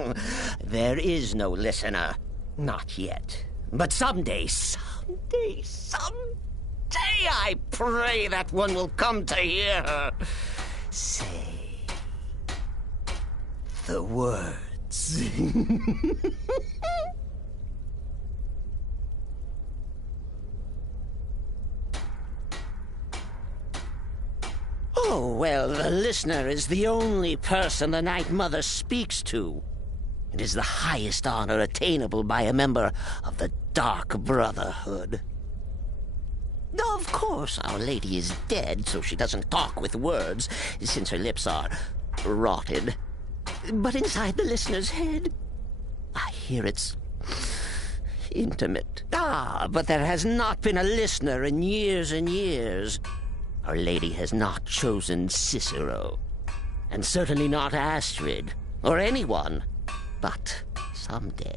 There is no listener. Not yet. But someday, I pray that one will come to hear her say the words. Oh, well, the listener is the only person the Night Mother speaks to. It is the highest honor attainable by a member of the Dark Brotherhood. Of course, Our Lady is dead, so she doesn't talk with words, since her lips are rotted. But inside the listener's head, I hear it's intimate. But there has not been a listener in years and years. Our Lady has not chosen Cicero, and certainly not Astrid, or anyone. But someday...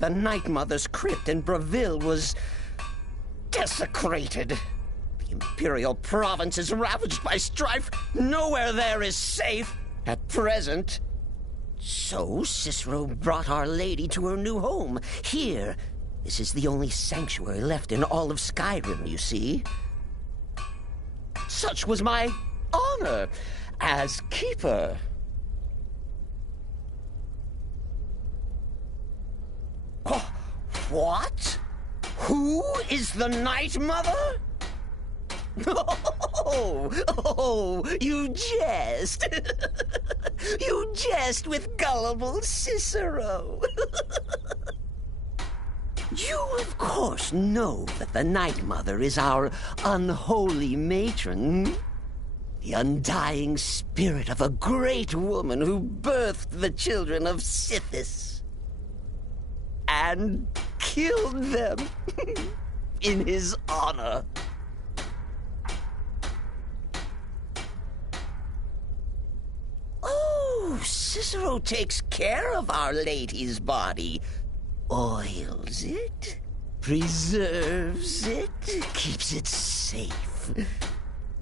The Night Mother's crypt in Breville was desecrated. The Imperial province is ravaged by strife. Nowhere there is safe at present. So Cicero brought Our Lady to her new home. Here, this is the only sanctuary left in all of Skyrim, you see. Such was my honor as keeper. Oh, what? Who is the Night Mother? Oh, you jest. You jest with gullible Cicero. You, of course, know that the Night Mother is our unholy matron. The undying spirit of a great woman who birthed the children of Sithis. And killed them in his honor. Oh, Cicero takes care of Our Lady's body. Oils it, preserves it, keeps it safe.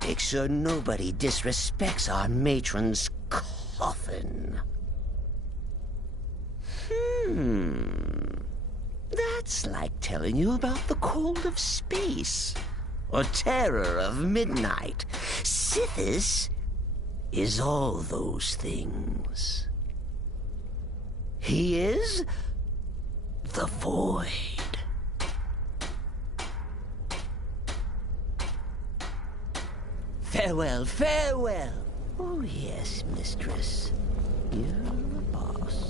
Makes sure nobody disrespects our matron's coffin. That's like telling you about the cold of space, or terror of midnight. Sithis is all those things. He is the void. Farewell, farewell. Oh, yes, mistress. You're the boss.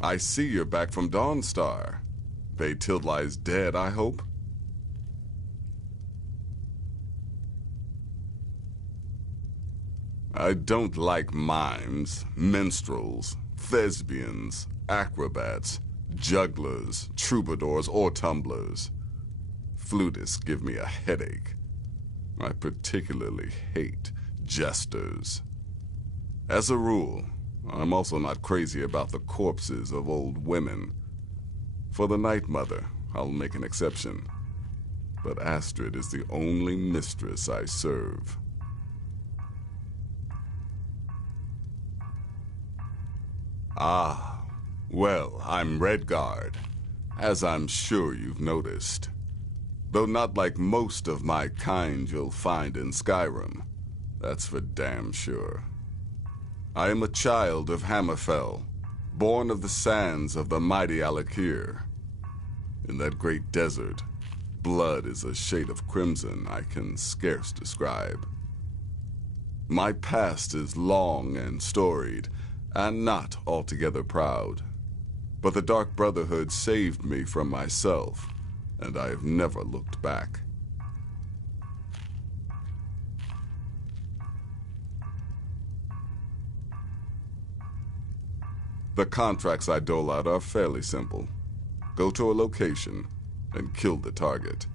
I see you're back from Dawnstar. Vatild lies dead, I hope? I don't like mimes, minstrels, thespians, acrobats, jugglers, troubadours, or tumblers. Flutists give me a headache. I particularly hate jesters. As a rule, I'm also not crazy about the corpses of old women. For the Night Mother, I'll make an exception. But Astrid is the only mistress I serve. Ah, well, I'm Redguard, as I'm sure you've noticed. Though not like most of my kind you'll find in Skyrim. That's for damn sure. I am a child of Hammerfell, born of the sands of the mighty Alakir. In that great desert, blood is a shade of crimson I can scarce describe. My past is long and storied, and not altogether proud. But the Dark Brotherhood saved me from myself, and I have never looked back. The contracts I dole out are fairly simple. Go to a location and kill the target.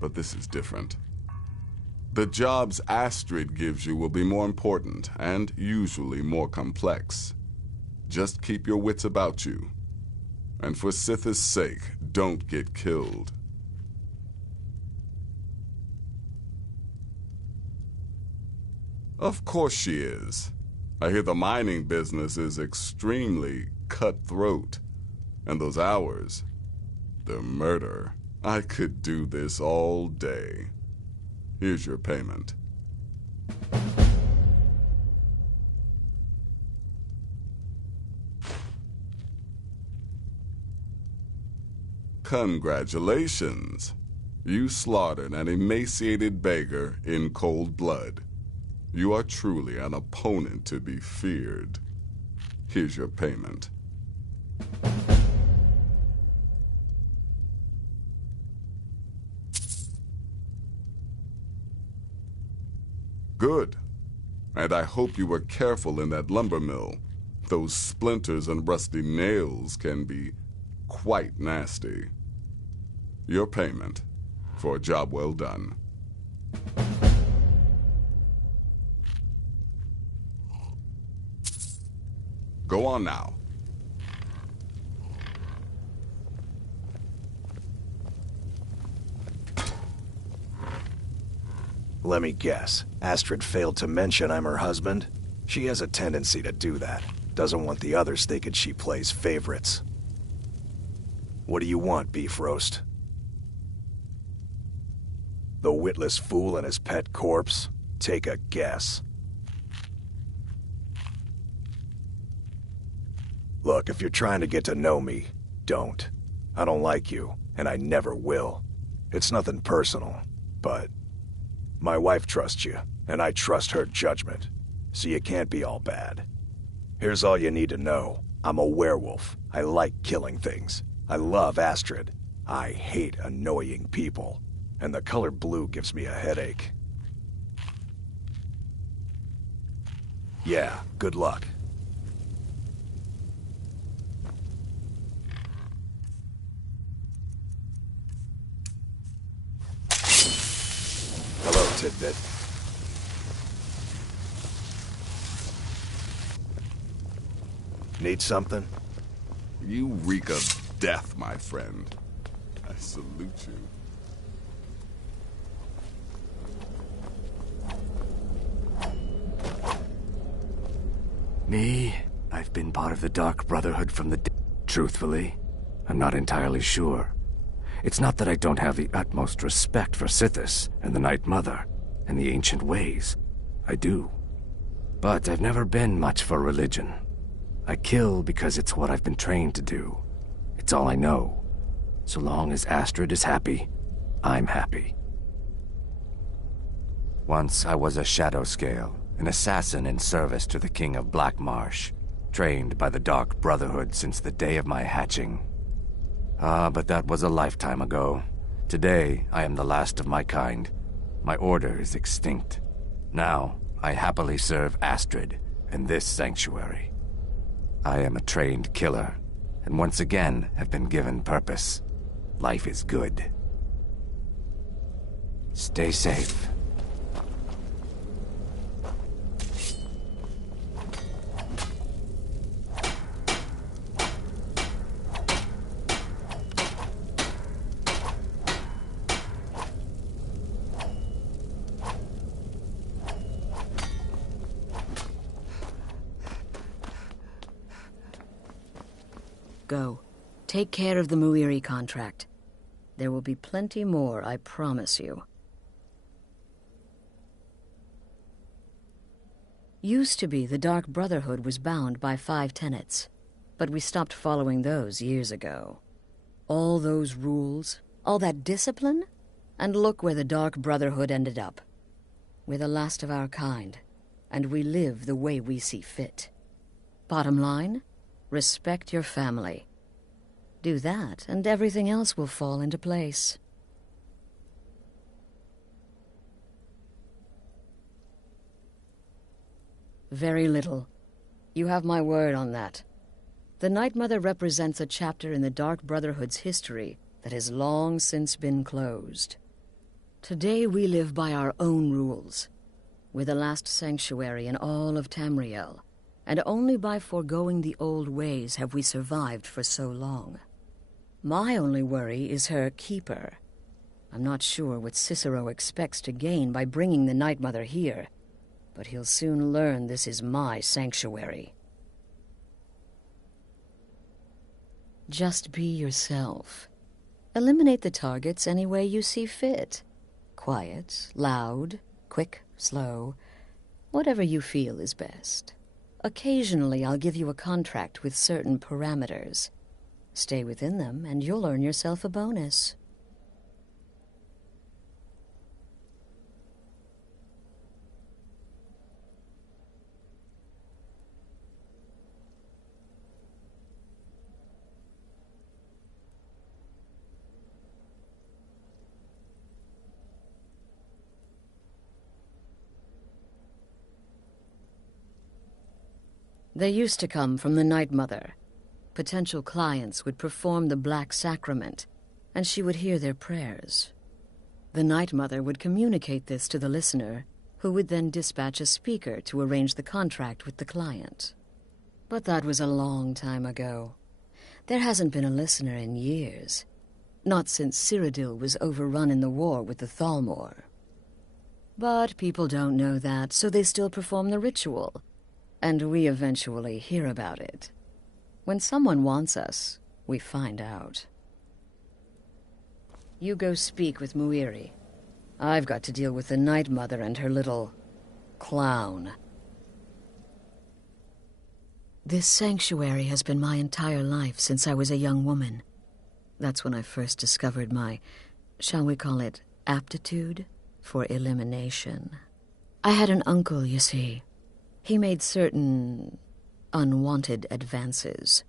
But this is different. The jobs Astrid gives you will be more important and usually more complex. Just keep your wits about you. And for Sithis' sake, don't get killed. Of course she is. I hear the mining business is extremely cutthroat. And those hours, they're murder. I could do this all day. Here's your payment. Congratulations. You slaughtered an emaciated beggar in cold blood. You are truly an opponent to be feared. Here's your payment. Good. And I hope you were careful in that lumber mill. Those splinters and rusty nails can be quite nasty. Your payment for a job well done. Go on now. Let me guess. Astrid failed to mention I'm her husband? She has a tendency to do that. Doesn't want the others thinking she plays favorites. What do you want, Beef Roast? The witless fool and his pet corpse? Take a guess. Look, if you're trying to get to know me, don't. I don't like you, and I never will. It's nothing personal, but my wife trusts you, and I trust her judgment, so you can't be all bad. Here's all you need to know. I'm a werewolf. I like killing things. I love Astrid. I hate annoying people, and the color blue gives me a headache. Yeah, good luck. Hello, Tidbit. Need something? You reek of death, my friend. I salute you. Me? I've been part of the Dark Brotherhood from the truthfully, I'm not entirely sure. It's not that I don't have the utmost respect for Sithis and the Night Mother and the ancient ways. I do. But I've never been much for religion. I kill because it's what I've been trained to do. It's all I know. So long as Astrid is happy, I'm happy. Once I was a Shadow Scale, an assassin in service to the King of Black Marsh, trained by the Dark Brotherhood since the day of my hatching. But that was a lifetime ago. Today, I am the last of my kind. My order is extinct. Now, I happily serve Astrid and this sanctuary. I am a trained killer, and once again have been given purpose. Life is good. Stay safe. Go. Take care of the Muiri contract. There will be plenty more, I promise you. Used to be, the Dark Brotherhood was bound by 5 tenets, but we stopped following those years ago. All those rules, all that discipline, and look where the Dark Brotherhood ended up. We're the last of our kind, and we live the way we see fit. Bottom line, respect your family. Do that, and everything else will fall into place. Very little. You have my word on that. The Night Mother represents a chapter in the Dark Brotherhood's history that has long since been closed. Today we live by our own rules. We're the last sanctuary in all of Tamriel, and only by foregoing the old ways have we survived for so long. My only worry is her keeper. I'm not sure what Cicero expects to gain by bringing the Night Mother here, but he'll soon learn this is my sanctuary. Just be yourself. Eliminate the targets any way you see fit. Quiet, loud, quick, slow, whatever you feel is best. Occasionally, I'll give you a contract with certain parameters. Stay within them, and you'll earn yourself a bonus. They used to come from the Night Mother. Potential clients would perform the Black Sacrament, and she would hear their prayers. The Night Mother would communicate this to the listener, who would then dispatch a speaker to arrange the contract with the client. But that was a long time ago. There hasn't been a listener in years. Not since Cyrodiil was overrun in the war with the Thalmor. But people don't know that, so they still perform the ritual. And we eventually hear about it. When someone wants us, we find out. You go speak with Muiri. I've got to deal with the Night Mother and her little clown. This sanctuary has been my entire life since I was a young woman. That's when I first discovered my, shall we call it, aptitude for elimination. I had an uncle, you see. He made certain unwanted advances.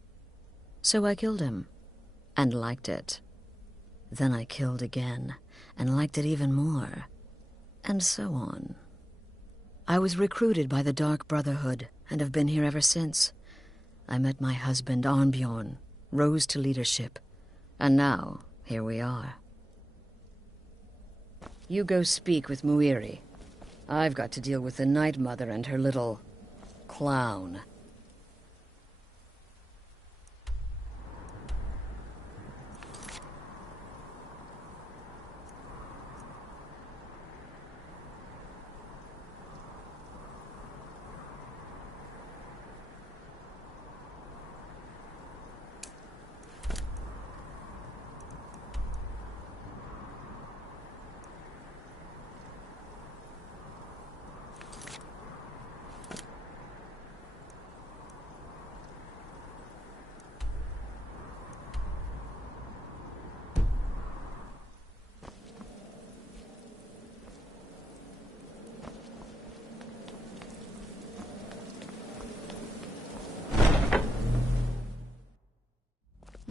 So I killed him, and liked it. Then I killed again, and liked it even more, and so on. I was recruited by the Dark Brotherhood, and have been here ever since. I met my husband, Arnbjorn, rose to leadership, and now, here we are. You go speak with Muiri. I've got to deal with the Night Mother and her little clown.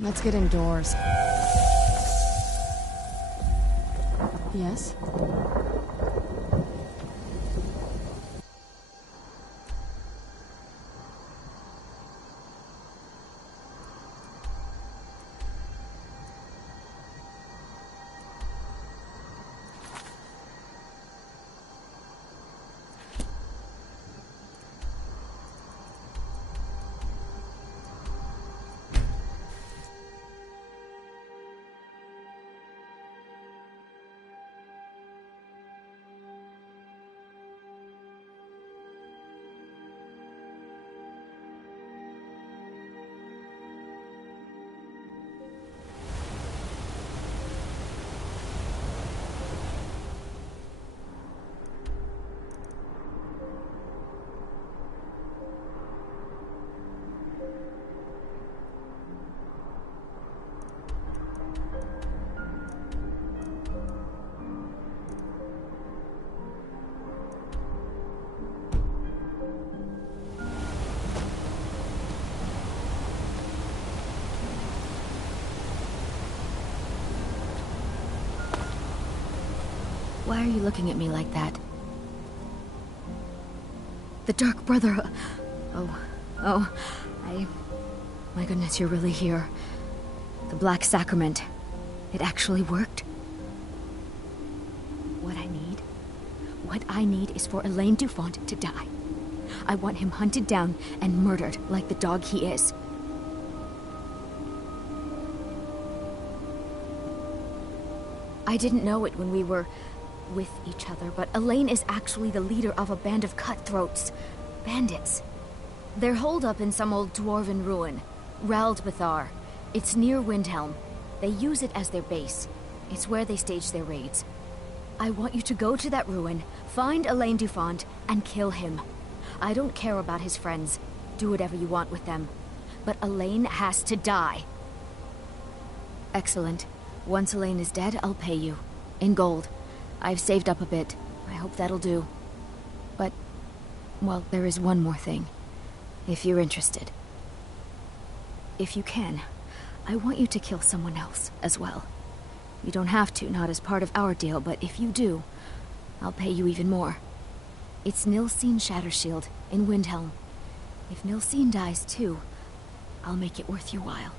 Let's get indoors. Yes? Why are you looking at me like that? The Dark Brother... My goodness, you're really here. The Black Sacrament. It actually worked? What I need is for Elaine Dufont to die. I want him hunted down and murdered like the dog he is. I didn't know it when we were with each other, but Elaine is actually the leader of a band of cutthroats. Bandits. They're holed up in some old dwarven ruin. Raldbathar. It's near Windhelm. They use it as their base. It's where they stage their raids. I want you to go to that ruin, find Elaine Dufont, and kill him. I don't care about his friends. Do whatever you want with them. But Elaine has to die. Excellent. Once Elaine is dead, I'll pay you. In gold. I've saved up a bit. I hope that'll do. But, well, there is one more thing. If you're interested. If you can, I want you to kill someone else as well. You don't have to, not as part of our deal, but if you do, I'll pay you even more. It's Nilsine Shattershield in Windhelm. If Nilsine dies too, I'll make it worth your while.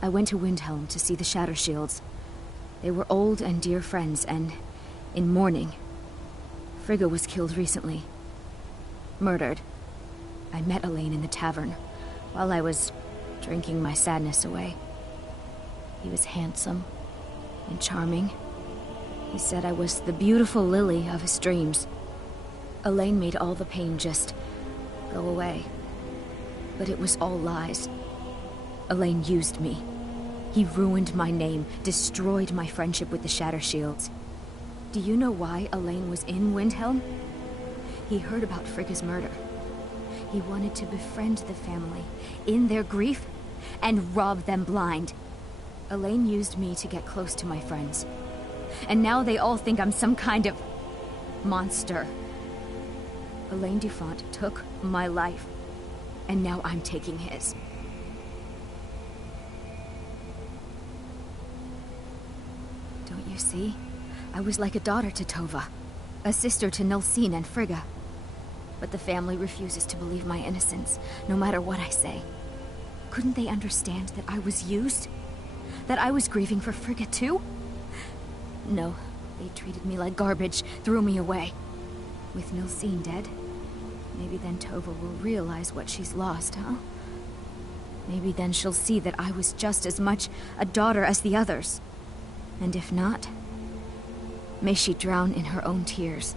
I went to Windhelm to see the Shattershields. They were old and dear friends, and in mourning. Frigga was killed recently. Murdered. I met Elaine in the tavern, while I was drinking my sadness away. He was handsome and charming. He said I was the beautiful lily of his dreams. Elaine made all the pain just go away. But it was all lies. Elaine used me. He ruined my name, destroyed my friendship with the Shattershields. Do you know why Elaine was in Windhelm? He heard about Frigga's murder. He wanted to befriend the family, in their grief, and rob them blind. Elaine used me to get close to my friends. And now they all think I'm some kind of monster. Elaine Dufont took my life, and now I'm taking his. Don't you see? I was like a daughter to Tova, a sister to Nilsine and Frigga. But the family refuses to believe my innocence, no matter what I say. Couldn't they understand that I was used? That I was grieving for Frigga too? No, they treated me like garbage, threw me away. With Nilsine dead, maybe then Tova will realize what she's lost, huh? Maybe then she'll see that I was just as much a daughter as the others. And if not, may she drown in her own tears.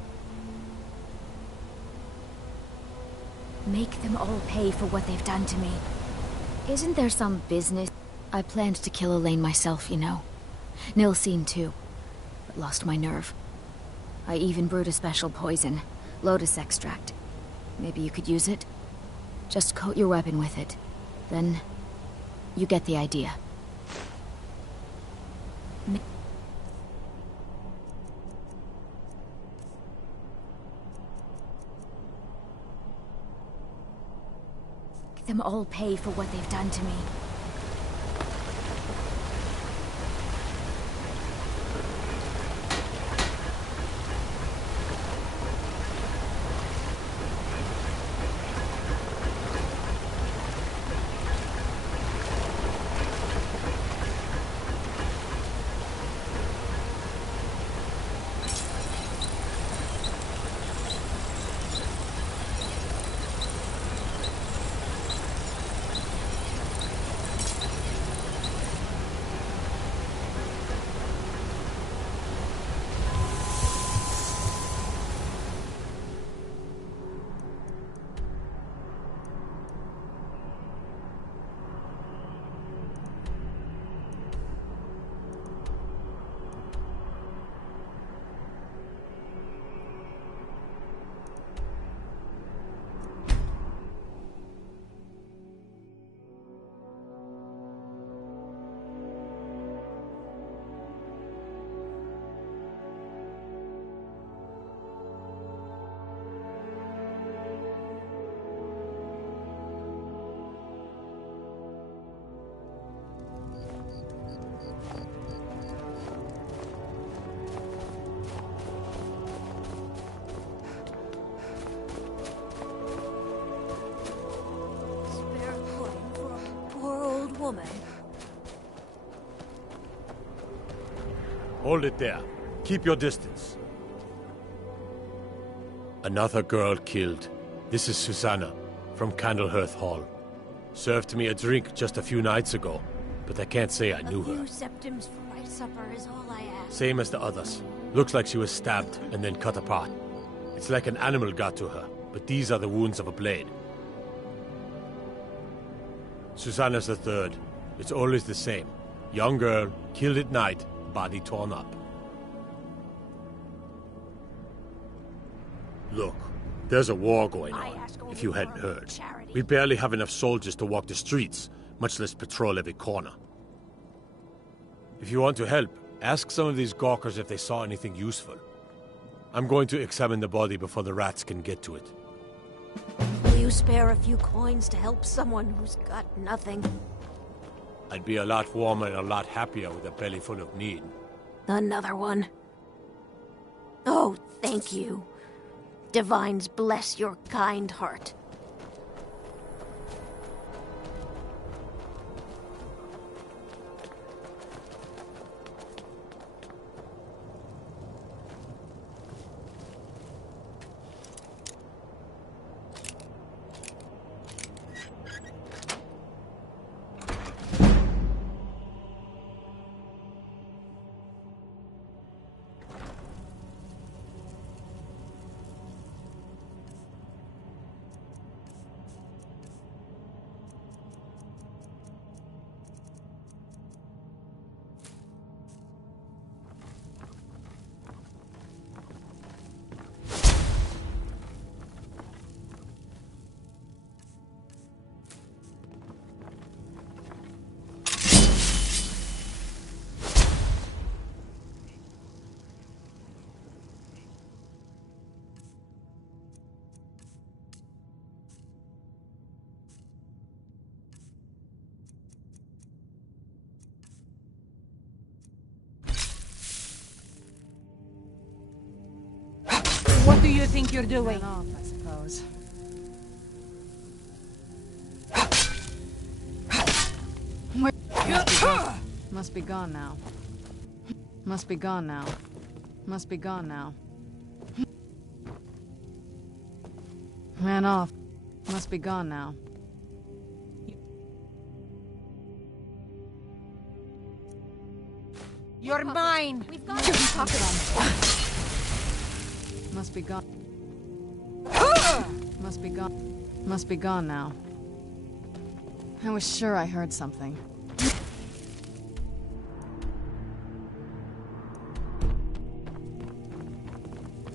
Make them all pay for what they've done to me. Isn't there some business? I planned to kill Elaine myself, you know. Nilsine too, but lost my nerve. I even brewed a special poison, lotus extract. Maybe you could use it? Just coat your weapon with it. Then, you get the idea. Make them all pay for what they've done to me. Hold it there. Keep your distance. Another girl killed. This is Susanna, from Candlehearth Hall. Served me a drink just a few nights ago, but I can't say I knew her. A few septims for my supper is all I ask. Same as the others. Looks like she was stabbed and then cut apart. It's like an animal got to her, but these are the wounds of a blade. Susanna's the third. It's always the same. Young girl, killed at night, body torn up. Look, there's a war going on, if you hadn't heard. We barely have enough soldiers to walk the streets, much less patrol every corner. If you want to help, ask some of these gawkers if they saw anything useful. I'm going to examine the body before the rats can get to it. Will you spare a few coins to help someone who's got nothing? I'd be a lot warmer and a lot happier with a belly full of mead. Another one. Oh, thank you. Divines bless your kind heart. What do you think you're doing? Off, I suppose. Must be gone now. Must be gone now. Must be gone now. Ran off. Must be gone now. You're mine! We've got to Must be gone. Must be gone. Must be gone now. I was sure I heard something.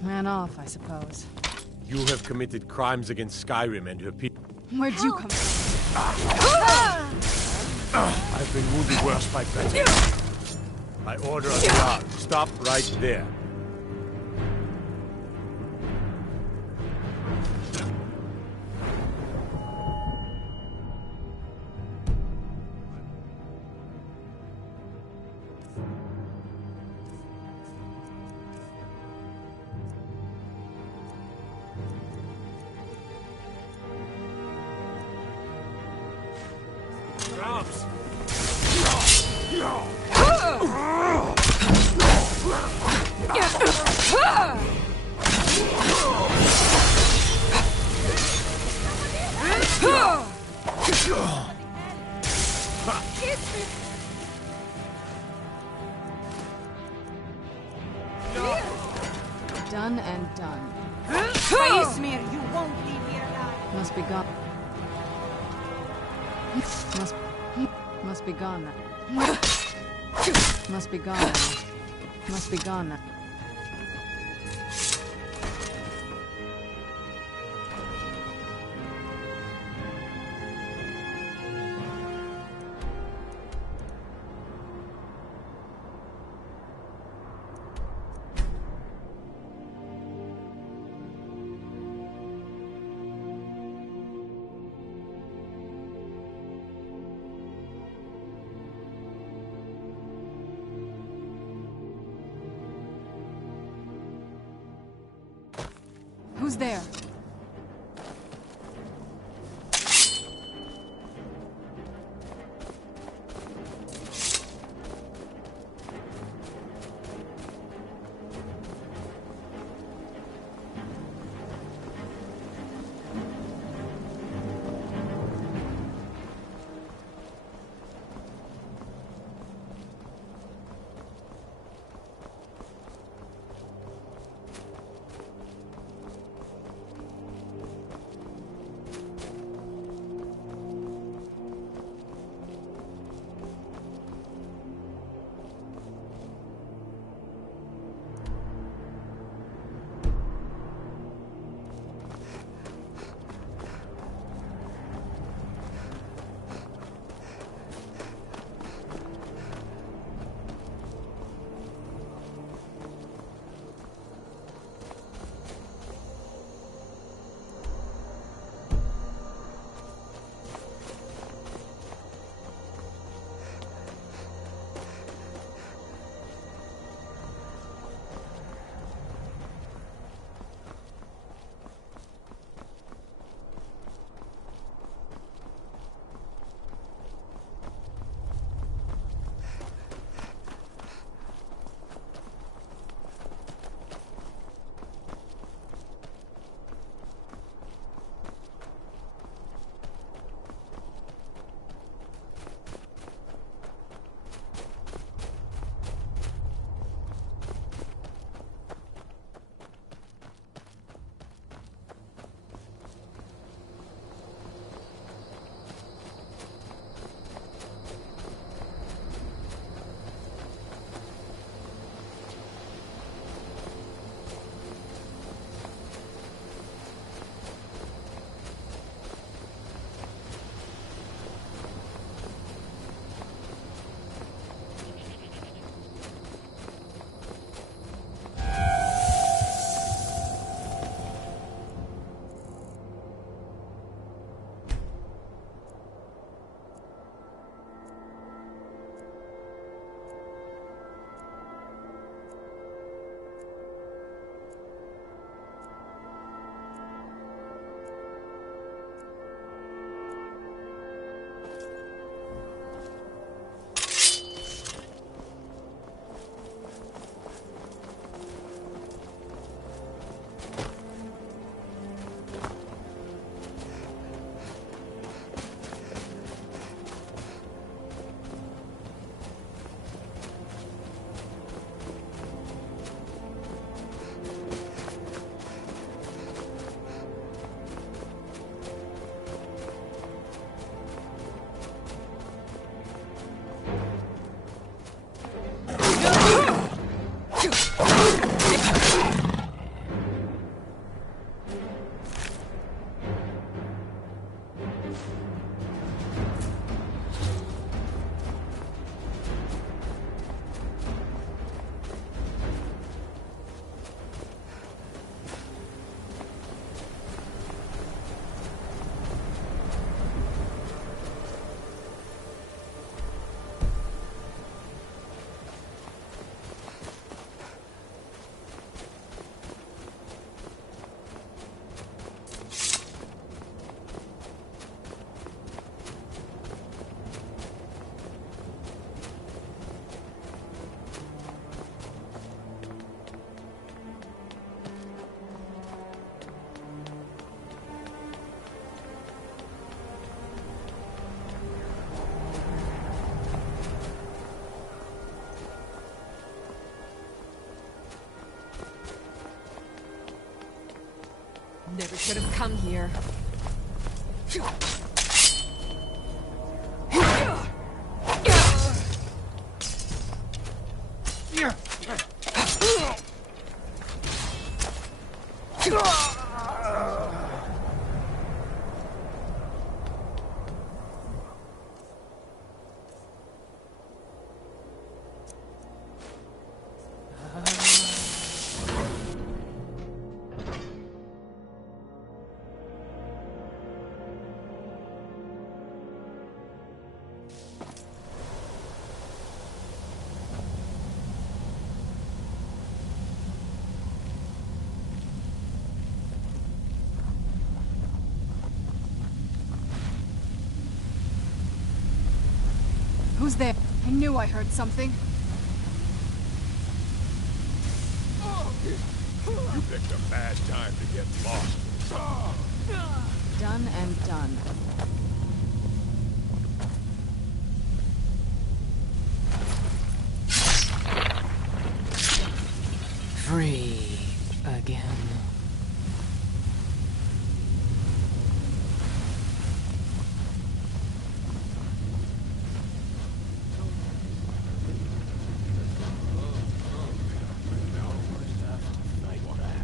Ran off, I suppose. You have committed crimes against Skyrim and her people. Where'd you come from? I've been wounded worse by better. By order of the Jarl, stop right there. Done and done. Ismir, you won't leave here alive. Must be gone. Must be gone now. Must be gone now. Must be gone now. Who's there? never should have come here. Who's there? I knew I heard something. You picked a bad time to get lost. Done and done. Free again.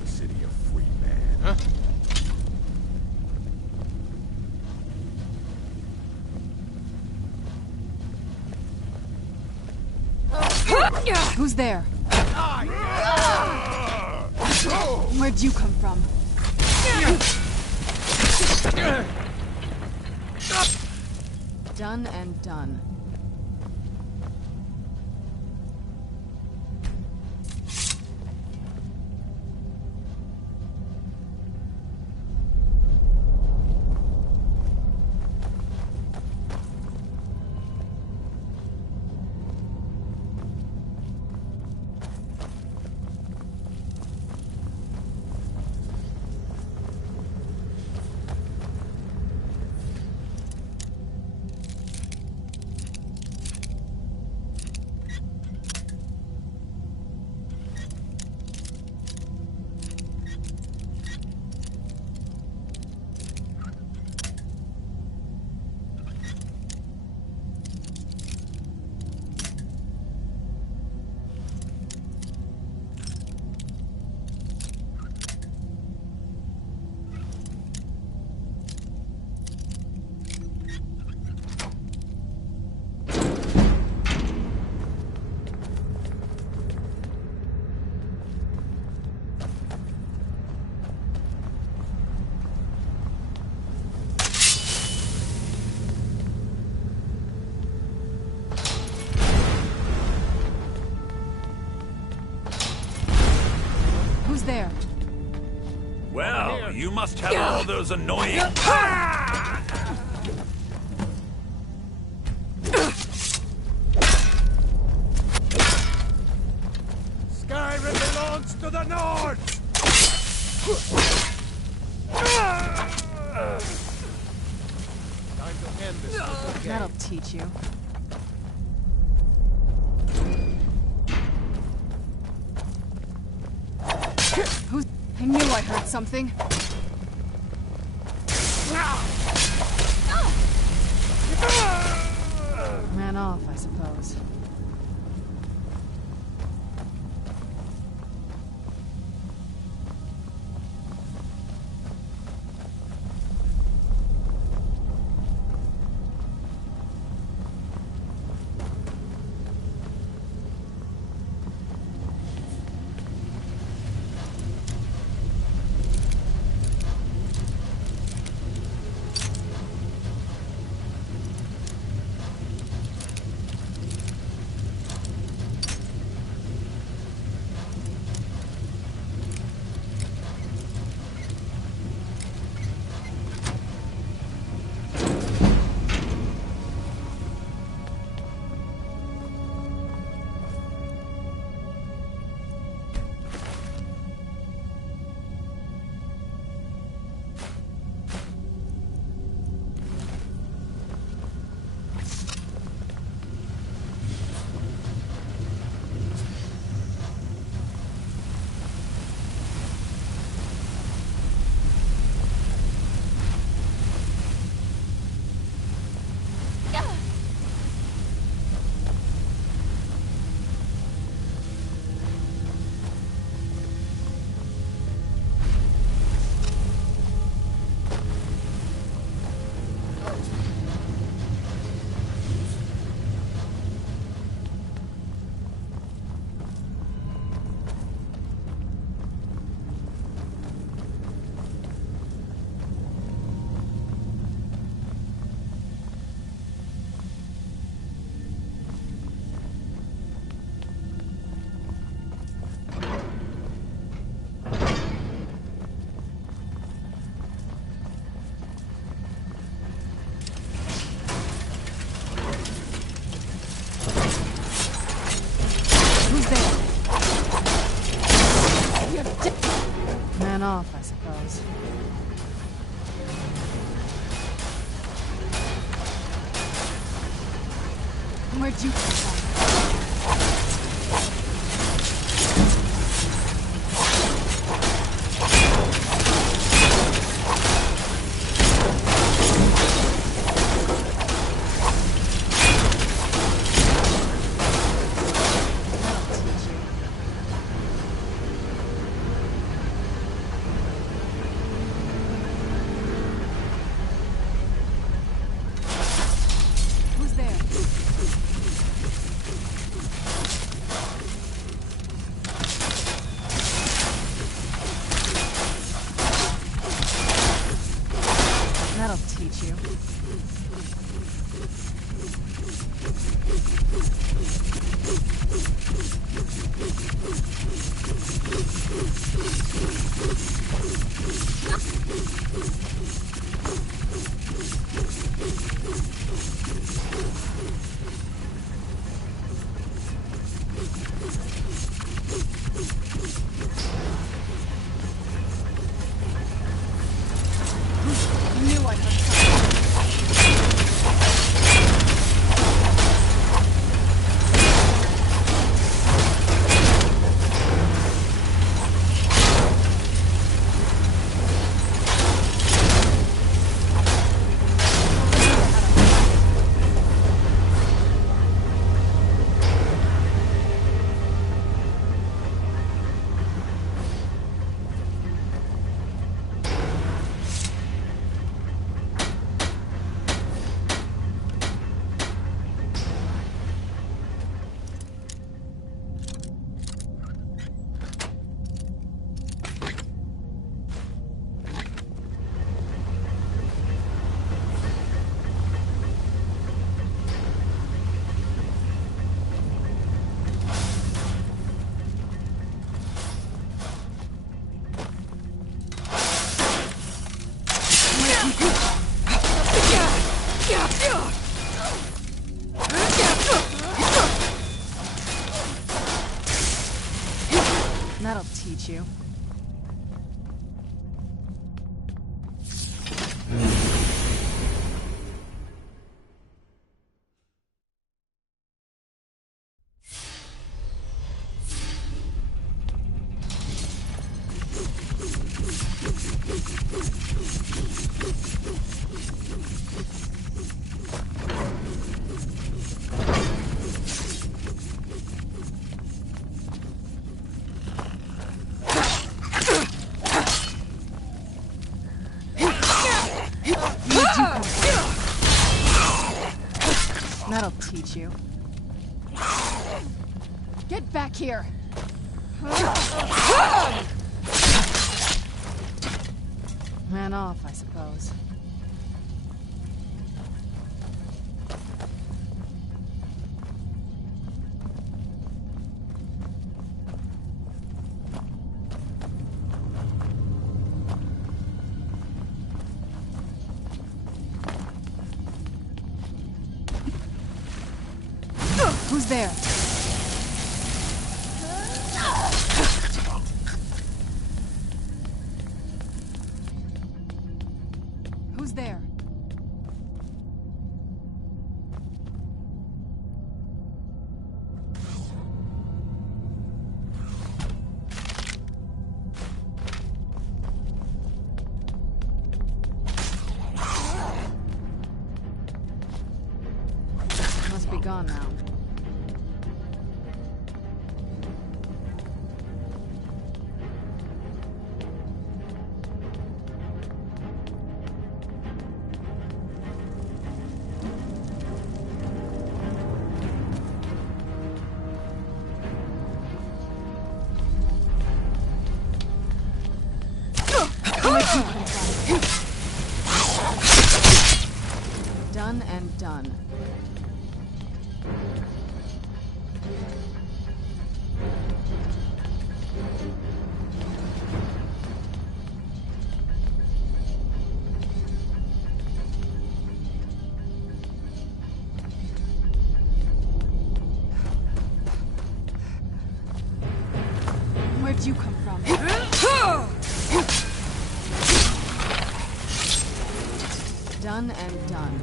City of free man, huh? Who's there? Where'd you come from? Done and done. There. Well, you must have all those annoying... Skyrim belongs to the North! Time to end this little game. That'll teach you. Who's... I knew I heard something. Man off, I suppose. Where'd you come from? Who's there? That'll teach you. Knew I heard That'll teach you. That'll teach you. Get back here! Ran off, I suppose. Who's there? Who's there? Must be gone now. Done and done. Where'd you come from? Done and done.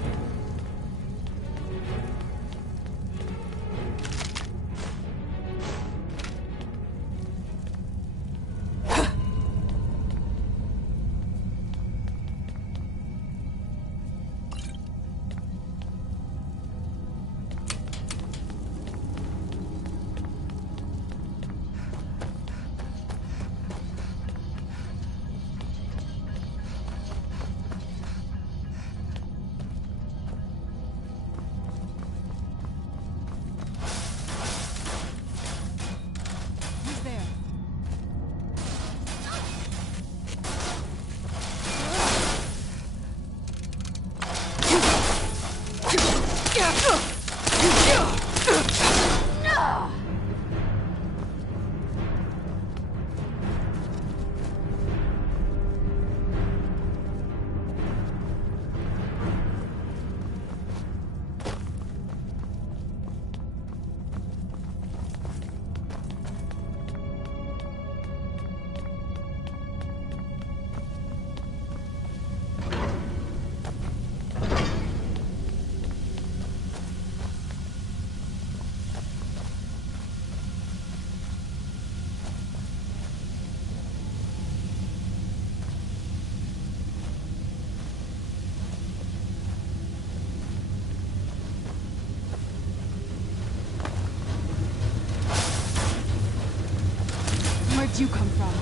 Where'd you come from?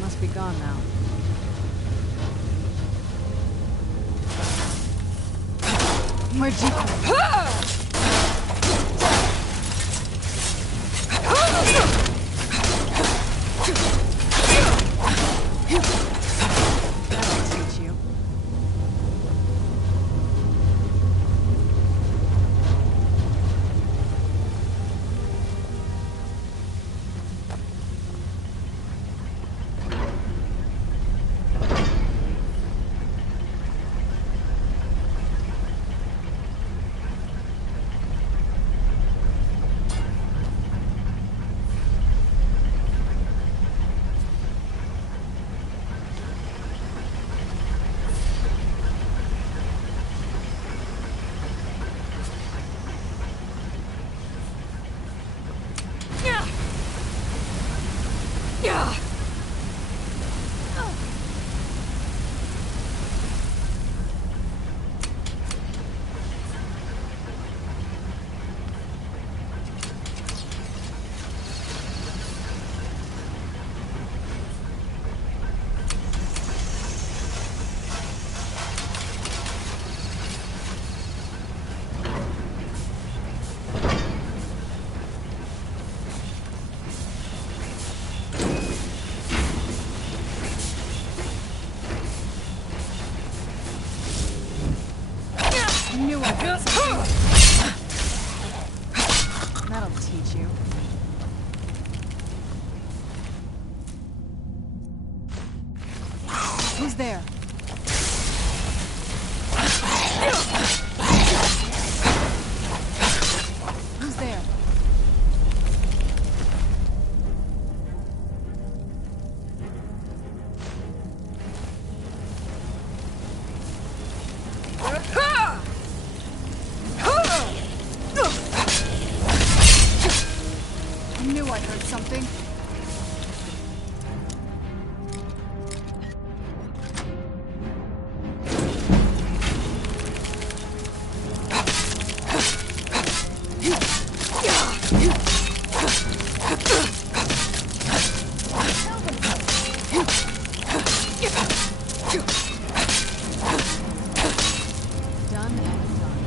Must be gone now. Where'd you come from? That'll teach you. Knew I heard something. That'll teach you. Who's there? Who's there? I knew I heard something. Done and done.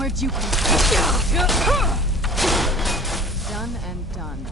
Where'd you come from? Done and done.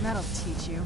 That'll teach you.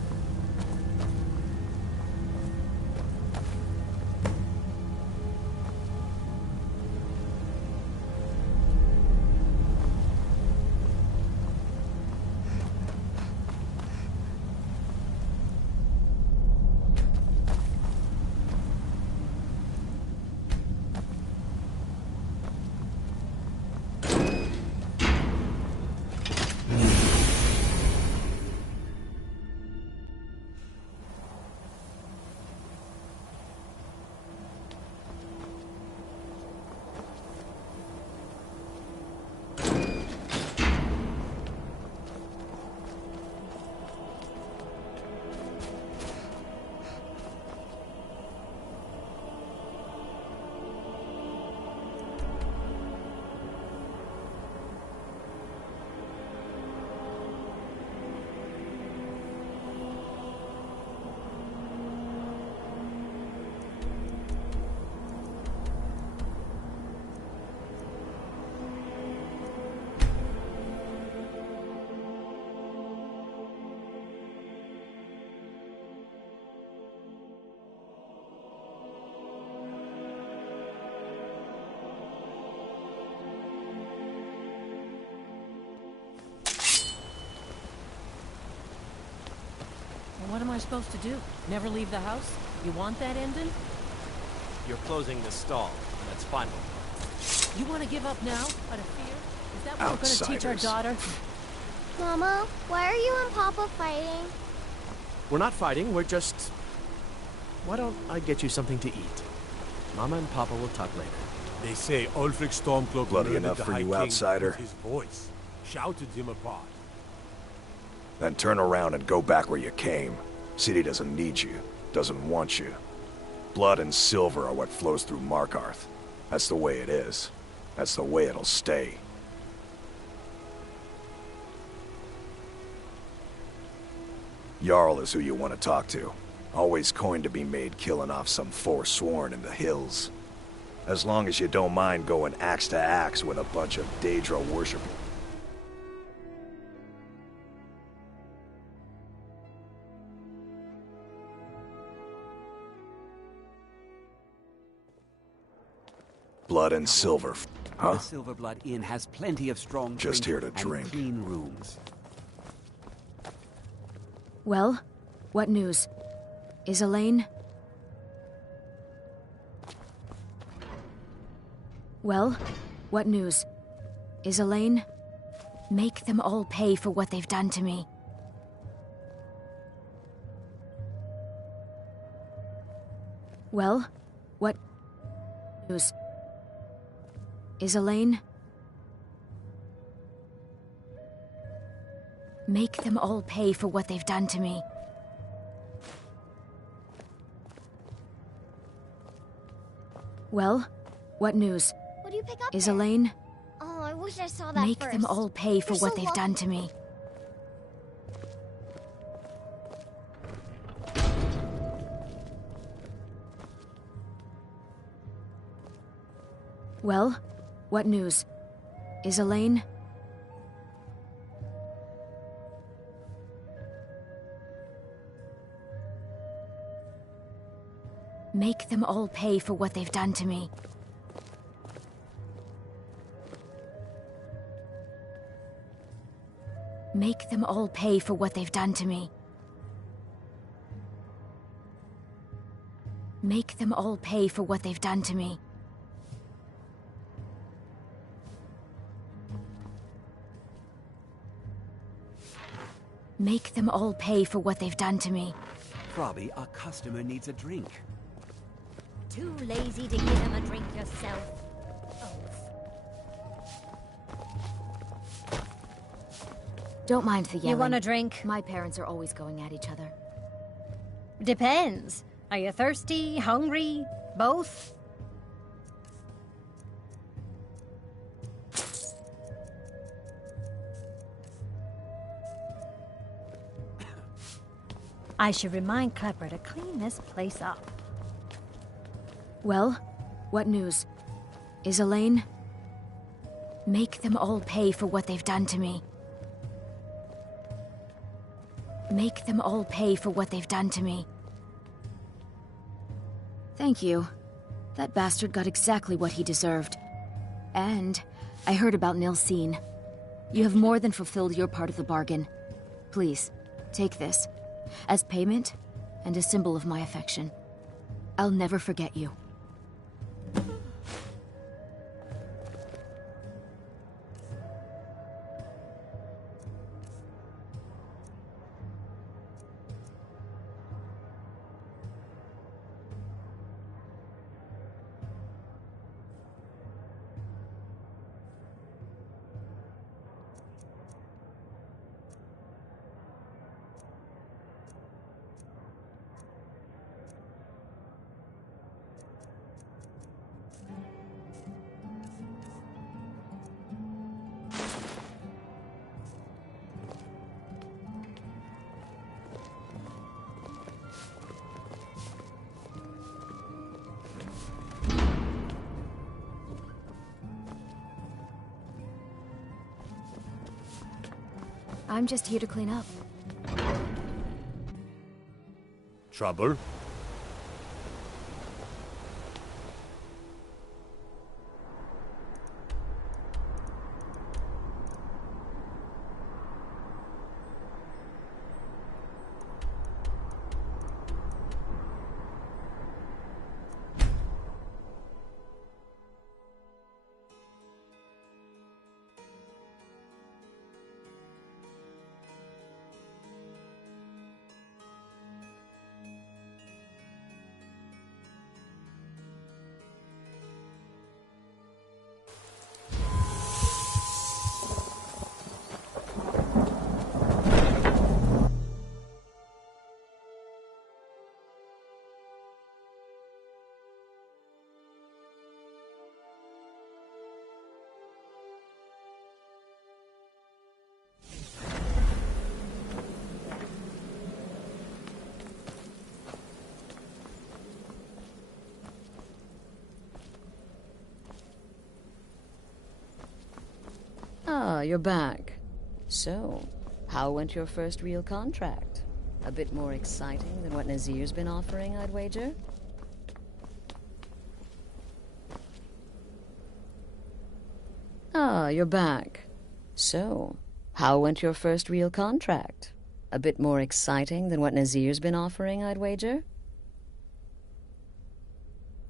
What am I supposed to do? Never leave the house? You want that ending? You're closing the stall, and that's fine with me. You want to give up now, out of fear? Is that what we're going to teach our daughter? Mama, why are you and Papa fighting? We're not fighting, we're just... Why don't I get you something to eat? Mama and Papa will talk later. They say Ulfric Stormcloak Bloody murdered enough the for High you King outsider. with his voice, shouted him apart. Then turn around and go back where you came. City doesn't need you, doesn't want you. Blood and silver are what flows through Markarth. That's the way it is. That's the way it'll stay. Jarl is who you want to talk to. Always coined to be made killing off some forsworn in the hills. As long as you don't mind going axe to axe with a bunch of Daedra worshippers. Blood and silver. Huh? The Silverblood Inn has plenty of strong Just here to and drink. clean rooms. Well, what news? Is Elaine? Well, what news? Is Elaine? Make them all pay for what they've done to me. Well, what news? Is Elaine? Make them all pay for what they've done to me. Well, what news? What do you pick up Is there? Elaine? Oh, I wish I saw that Make first. them all pay for You're what so they've lucky. done to me. Well, what news? Is Elaine? Make them all pay for what they've done to me. Make them all pay for what they've done to me. Make them all pay for what they've done to me. Make them all pay for what they've done to me. Probably our customer needs a drink. Too lazy to give him a drink yourself. Don't mind the yelling. You want a drink? My parents are always going at each other. Depends. Are you thirsty, hungry, both? I should remind Klepper to clean this place up. Well, what news? Is Elaine? Make them all pay for what they've done to me. Make them all pay for what they've done to me. Thank you. That bastard got exactly what he deserved. And I heard about Nilsine. You have more than fulfilled your part of the bargain. Please, take this. As payment, and a symbol of my affection. I'll never forget you. I'm just here to clean up. Trouble? Ah, you're back. So, how went your first real contract? A bit more exciting than what Nazir's been offering, I'd wager? Ah, you're back. So, how went your first real contract? A bit more exciting than what Nazir's been offering, I'd wager?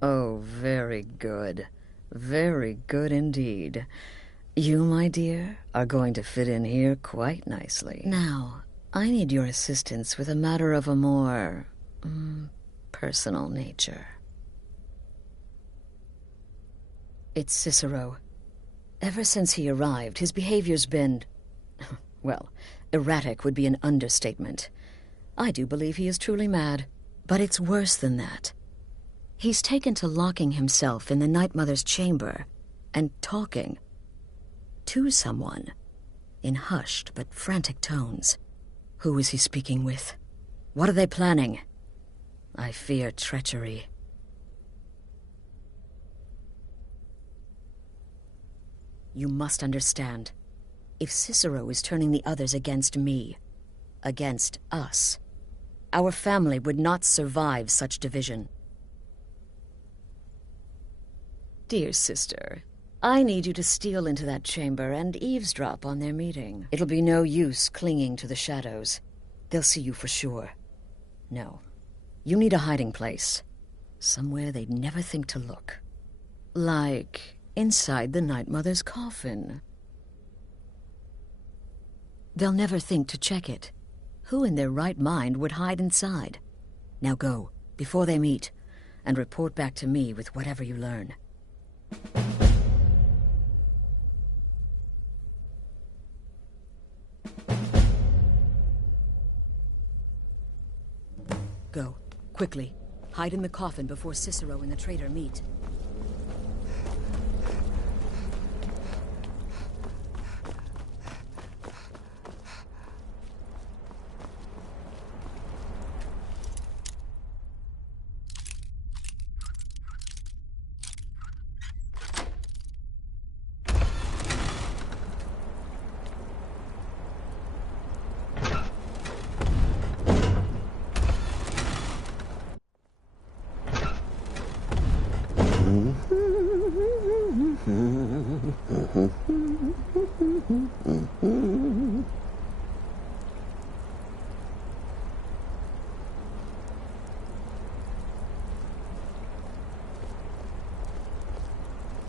Oh, very good. Very good indeed. You, my dear, are going to fit in here quite nicely. Now, I need your assistance with a matter of a more personal nature. It's Cicero. Ever since he arrived, his behavior's been, well, erratic would be an understatement. I do believe he is truly mad, but it's worse than that. He's taken to locking himself in the Night Mother's chamber and talking to someone in hushed but frantic tones. Who is he speaking with? What are they planning? I fear treachery. You must understand. If Cicero is turning the others against me, against us, our family would not survive such division. Dear sister, I need you to steal into that chamber and eavesdrop on their meeting. It'll be no use clinging to the shadows. They'll see you for sure. No. You need a hiding place. Somewhere they'd never think to look. Like inside the Night Mother's coffin. They'll never think to check it. Who in their right mind would hide inside? Now go, before they meet, and report back to me with whatever you learn. Go, quickly. Hide in the coffin before Cicero and the traitor meet.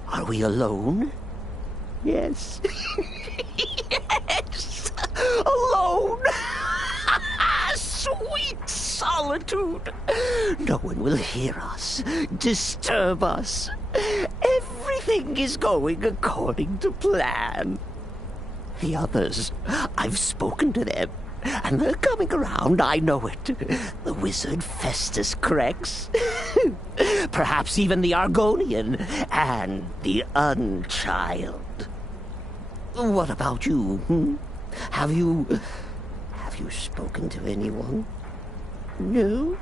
Are we alone? Yes. Yes! Alone! Sweet solitude! No one will hear us, disturb us. Everything is going according to plan. The others, I've spoken to them, and they're coming around, I know it. The wizard Festus Crex. Perhaps even the Argonian and the Unchild. What about you? Have you spoken to anyone? No?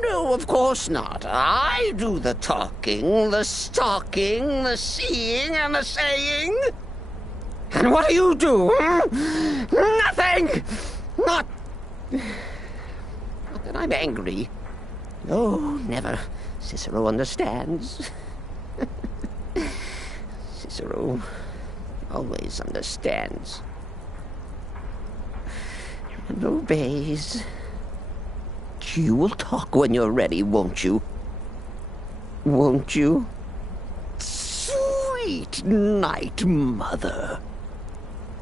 No, of course not. I do the talking, the stalking, the seeing, and the saying. And what do you do? Nothing! Not that I'm angry. No, never. Cicero understands. Cicero always understands. And obeys. You will talk when you're ready, won't you? Won't you? Sweet night, Mother.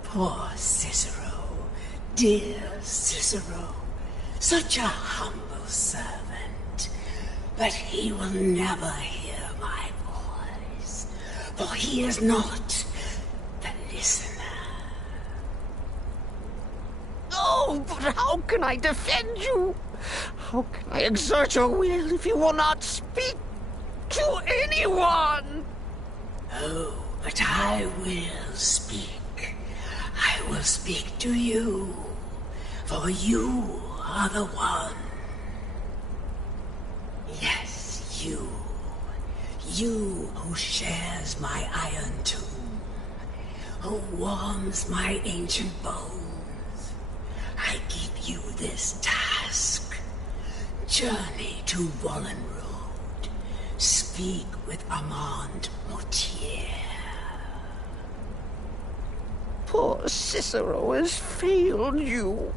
Poor Cicero, dear Cicero, such a humble servant. But he will never hear my voice, for he is not the listener. Oh, but how can I defend you? How can I exert your will if you will not speak to anyone? Oh, but I will speak. I will speak to you, for you are the one. Yes, you. You who shares my iron tomb, who warms my ancient bones. I give you this task. Journey to Wallenroad. Speak with Armand Mortier. Poor Cicero has failed you.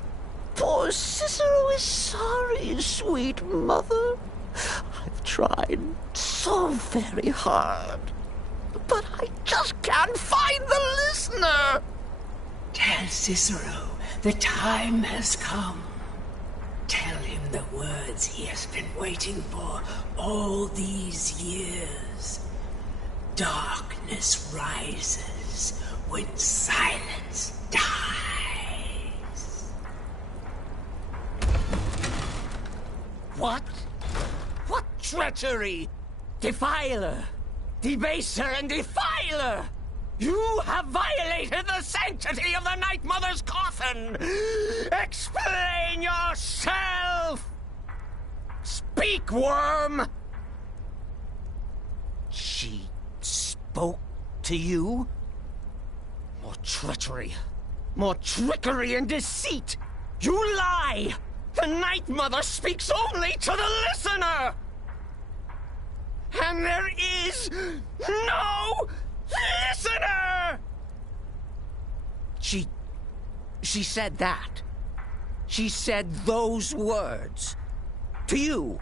Poor Cicero is sorry, sweet mother. I've tried so very hard, but I just can't find the listener. Tell Cicero the time has come. Tell him the words he has been waiting for all these years. Darkness rises when silence dies. What? What treachery? Defiler! Debaser and defiler! You have violated the sanctity of the Night Mother's coffin! Explain yourself! Speak, worm! She spoke to you? More treachery, more trickery and deceit! You lie! The Night Mother speaks only to the listener! And there is no listener! She said that. She said those words. To you.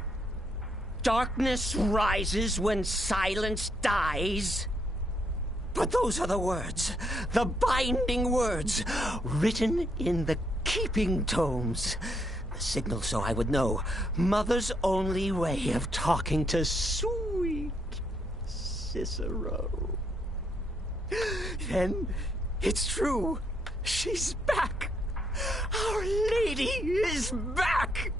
Darkness rises when silence dies. But those are the words, the binding words, written in the keeping tomes. The signal so I would know. Mother's only way of talking to sweet Cicero. Then it's true. She's back. Our Lady is back.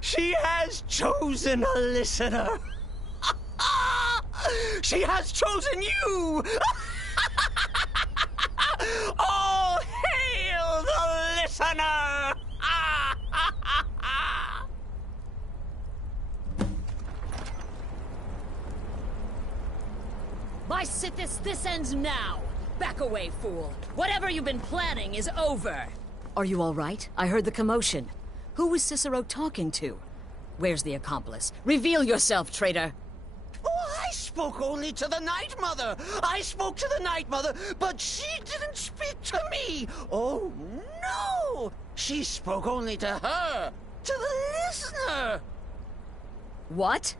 She has chosen a listener. She has chosen you. All hail the listener. By Sithis, this ends now. Back away, fool. Whatever you've been planning is over. Are you all right? I heard the commotion. Who was Cicero talking to? Where's the accomplice? Reveal yourself, traitor! Oh, I spoke only to the Night Mother. I spoke to the Night Mother, but she didn't speak to me. Oh, no! She spoke only to her, to the listener. What?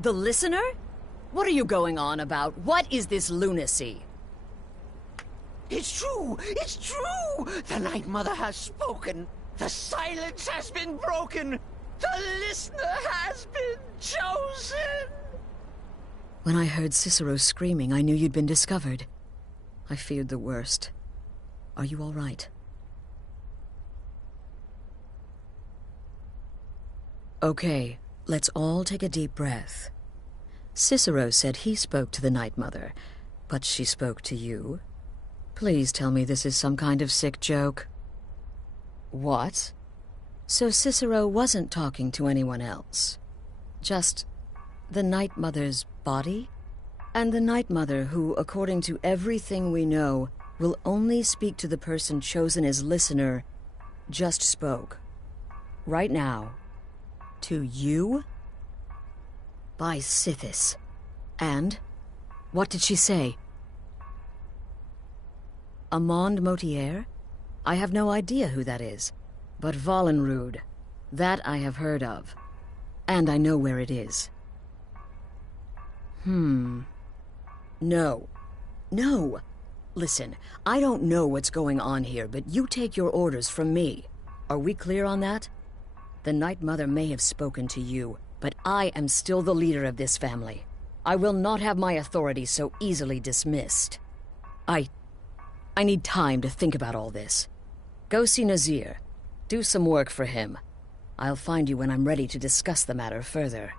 The listener? What are you going on about? What is this lunacy? It's true! It's true! The Night Mother has spoken. The silence has been broken. The listener has been chosen. When I heard Cicero screaming, I knew you'd been discovered. I feared the worst. Are you all right? Okay, let's all take a deep breath. Cicero said he spoke to the Night Mother, but she spoke to you. Please tell me this is some kind of sick joke. What? So Cicero wasn't talking to anyone else? Just the Night Mother's body? And the Night Mother who, according to everything we know, will only speak to the person chosen as listener, just spoke. Right now. To you? By Sithis. And? What did she say? Amand Motier? I have no idea who that is. But Valenrud, that I have heard of. And I know where it is. No. No! Listen, I don't know what's going on here, but you take your orders from me. Are we clear on that? The Night Mother may have spoken to you, but I am still the leader of this family. I will not have my authority so easily dismissed. I need time to think about all this. Go see Nazir. Do some work for him. I'll find you when I'm ready to discuss the matter further.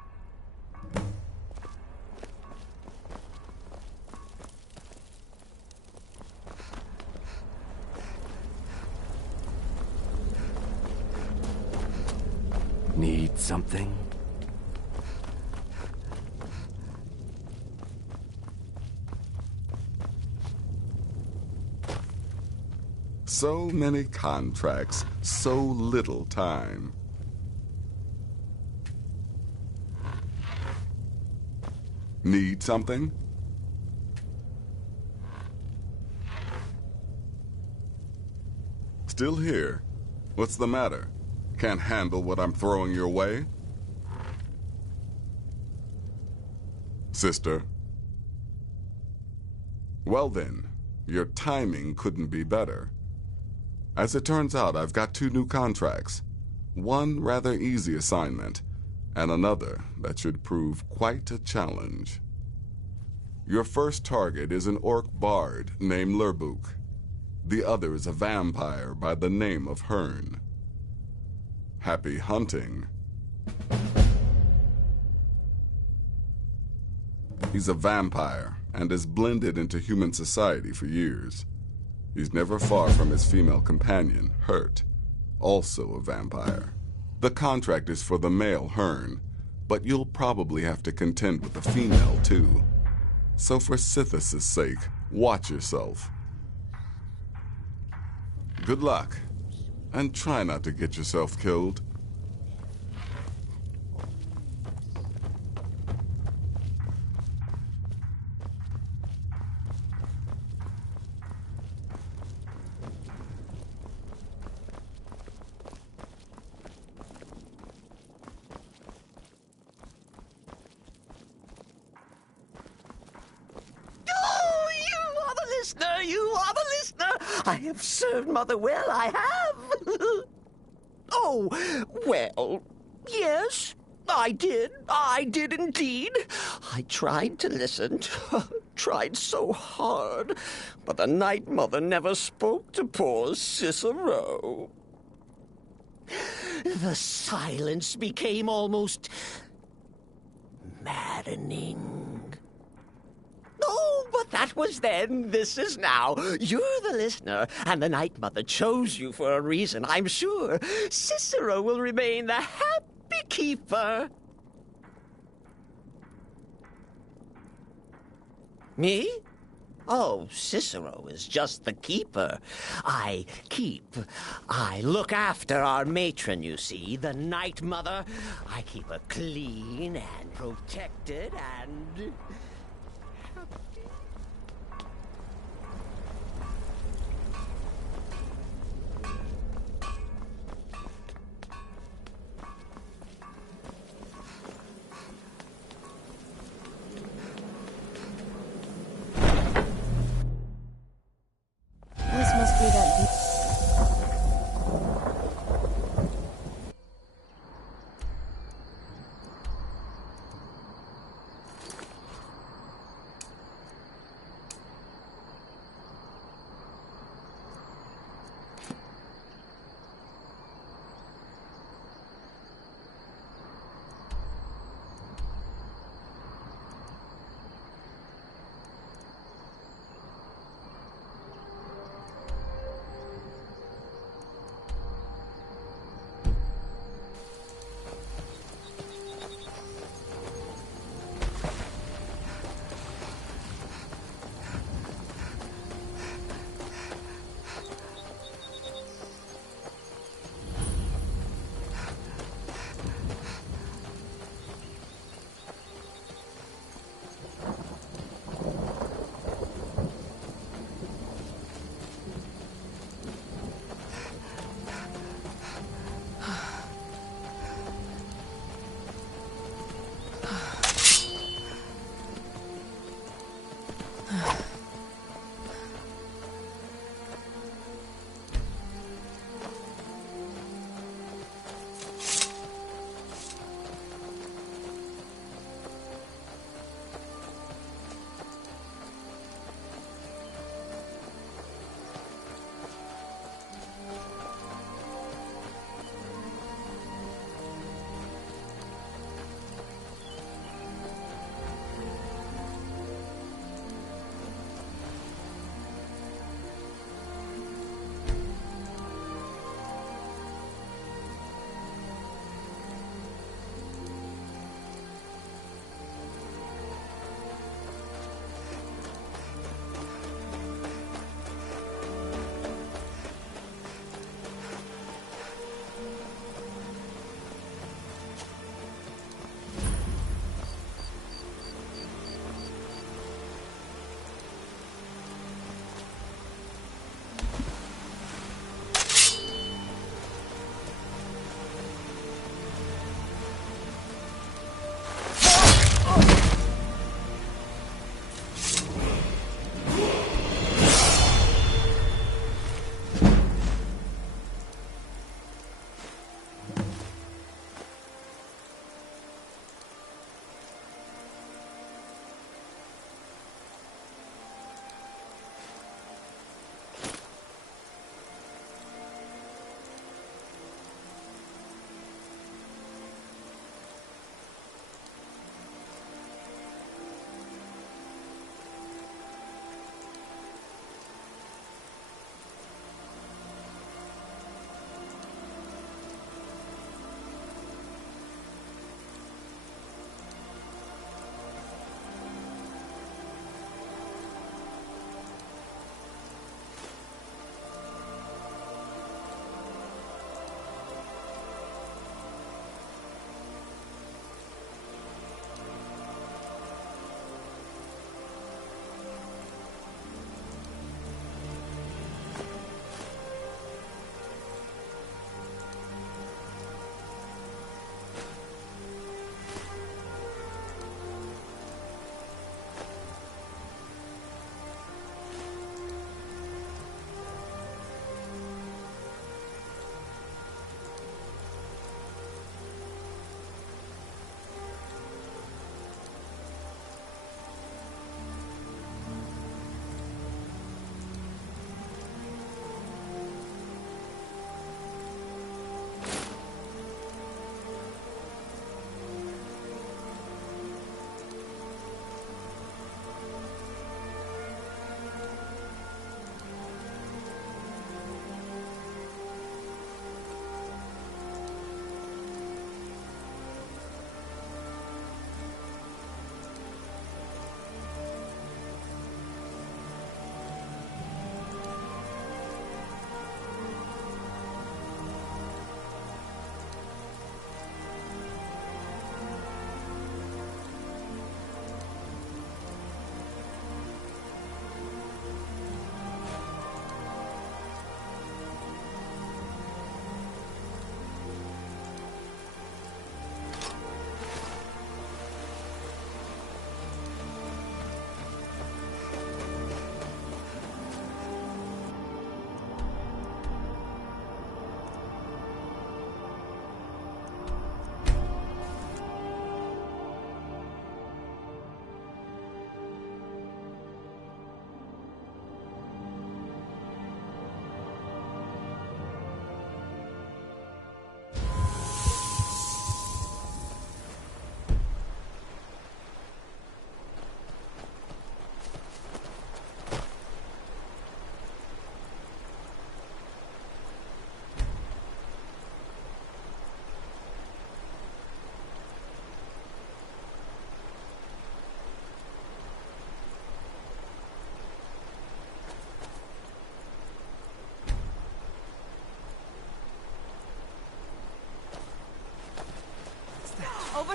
Need something? So many contracts, so little time. Need something? Still here? What's the matter? Can't handle what I'm throwing your way? Sister? Well then, your timing couldn't be better. As it turns out, I've got 2 new contracts. One rather easy assignment, and another that should prove quite a challenge. Your first target is an orc bard named Lurbuk. The other is a vampire by the name of Hearn. Happy hunting. He's a vampire and has blended into human society for years. He's never far from his female companion, Hurt, also a vampire. The contract is for the male Hearn, but you'll probably have to contend with the female too. So for Sithis' sake, watch yourself. Good luck, and try not to get yourself killed. You are the listener! I have served Mother well, I have! Oh, well, yes, I did. I did indeed. I tried to listen, tried so hard, but the Night Mother never spoke to poor Cicero. The silence became almost maddening. Oh, but that was then. This is now. You're the listener, and the Night Mother chose you for a reason, I'm sure. Cicero will remain the happy keeper. Me? Oh, Cicero is just the keeper. I look after our matron, you see, the Night Mother. I keep her clean and protected and... This must be that deep.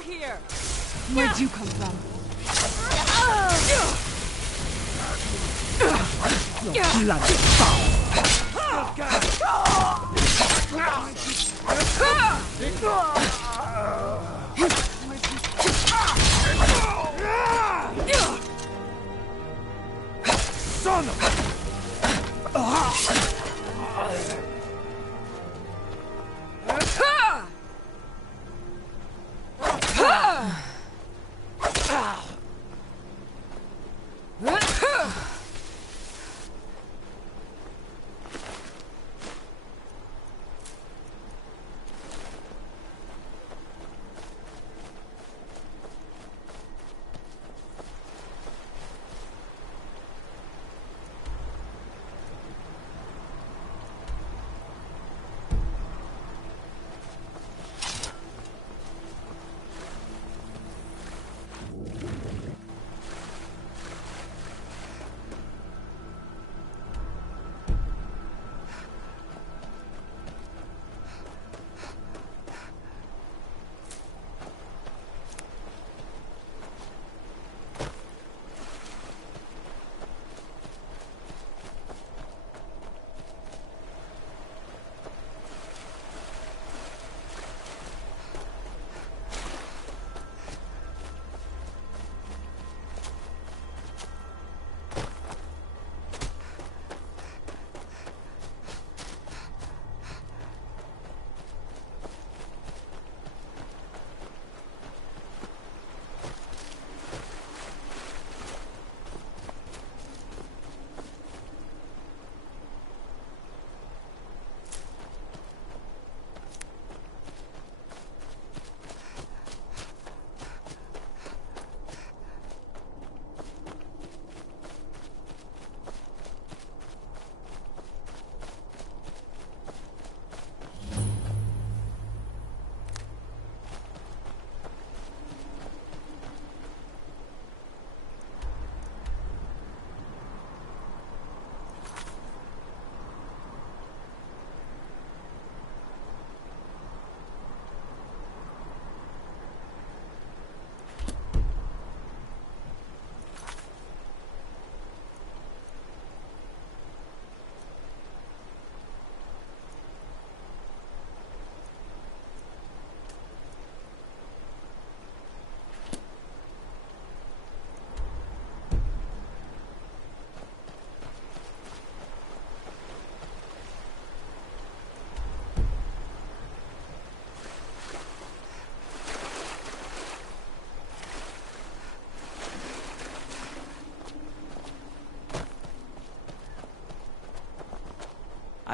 here! Where'd you come from? Bloody foul! Son of a...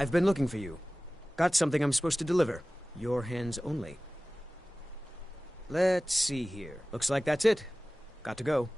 I've been looking for you. Got something I'm supposed to deliver. Your hands only. Let's see here. Looks like that's it. Got to go.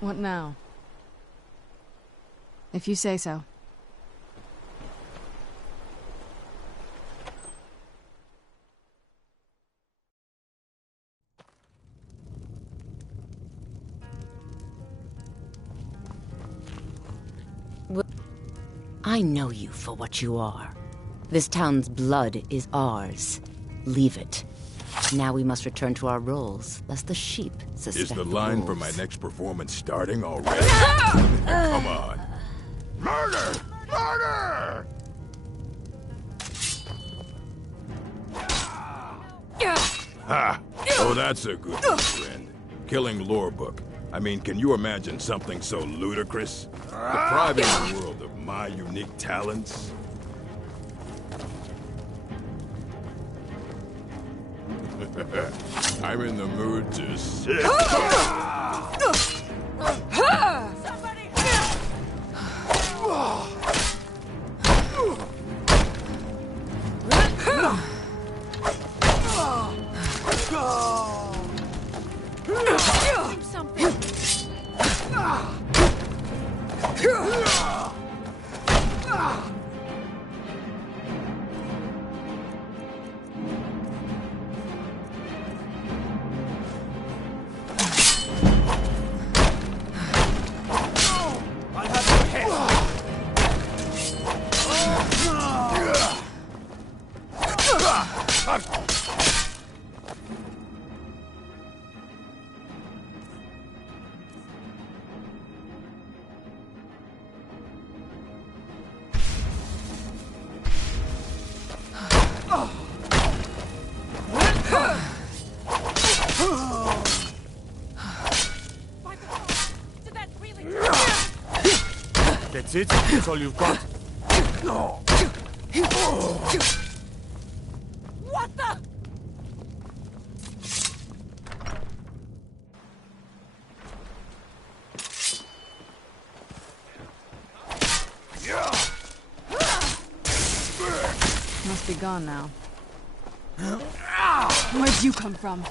What now? If you say so. I know you for what you are. This town's blood is ours. Leave it. Now we must return to our roles, lest the sheep suspect Is the line wolves. for my next performance starting already? Come on. Murder! Murder! Ha! Oh, that's a good one, friend. Killing Lorebook. I mean, can you imagine something so ludicrous? Depriving the world of my unique talents? I'm in the mood to sit. That's it? That's all you've got? No. What the? Must be gone now. Where'd you come from?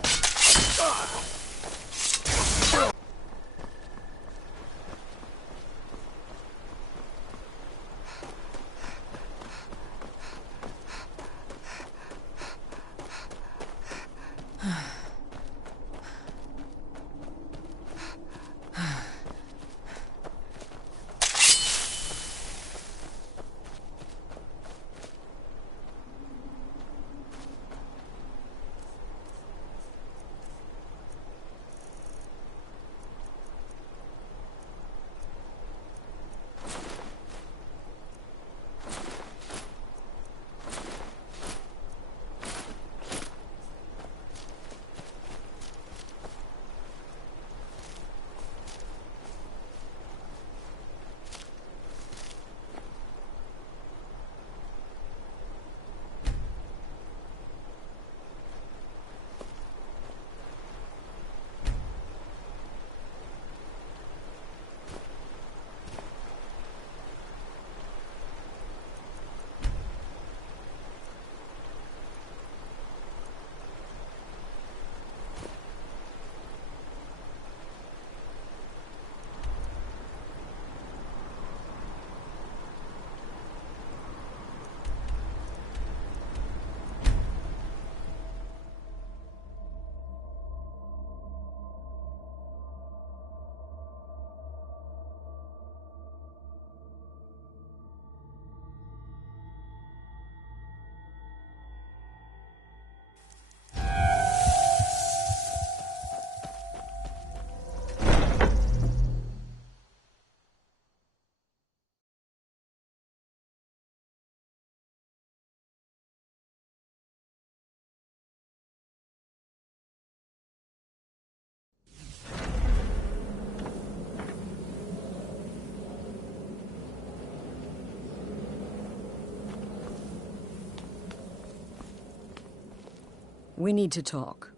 We need to talk.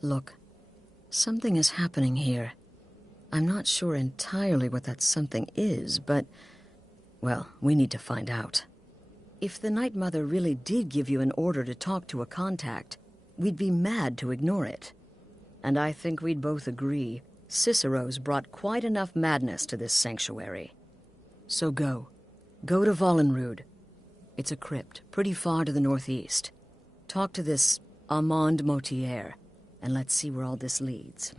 Look, something is happening here. I'm not sure entirely what that something is, but, well, we need to find out. If the Night Mother really did give you an order to talk to a contact, we'd be mad to ignore it. And I think we'd both agree Cicero's brought quite enough madness to this sanctuary. So go. Go to Vollenrud. It's a crypt, pretty far to the northeast. Talk to this Armand Motier, and let's see where all this leads,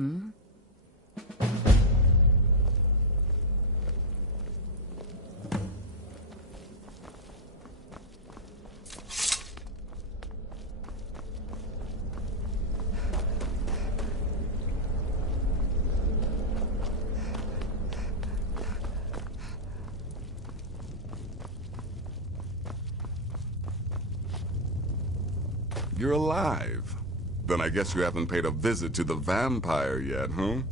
You're alive. Then I guess you haven't paid a visit to the vampire yet, huh?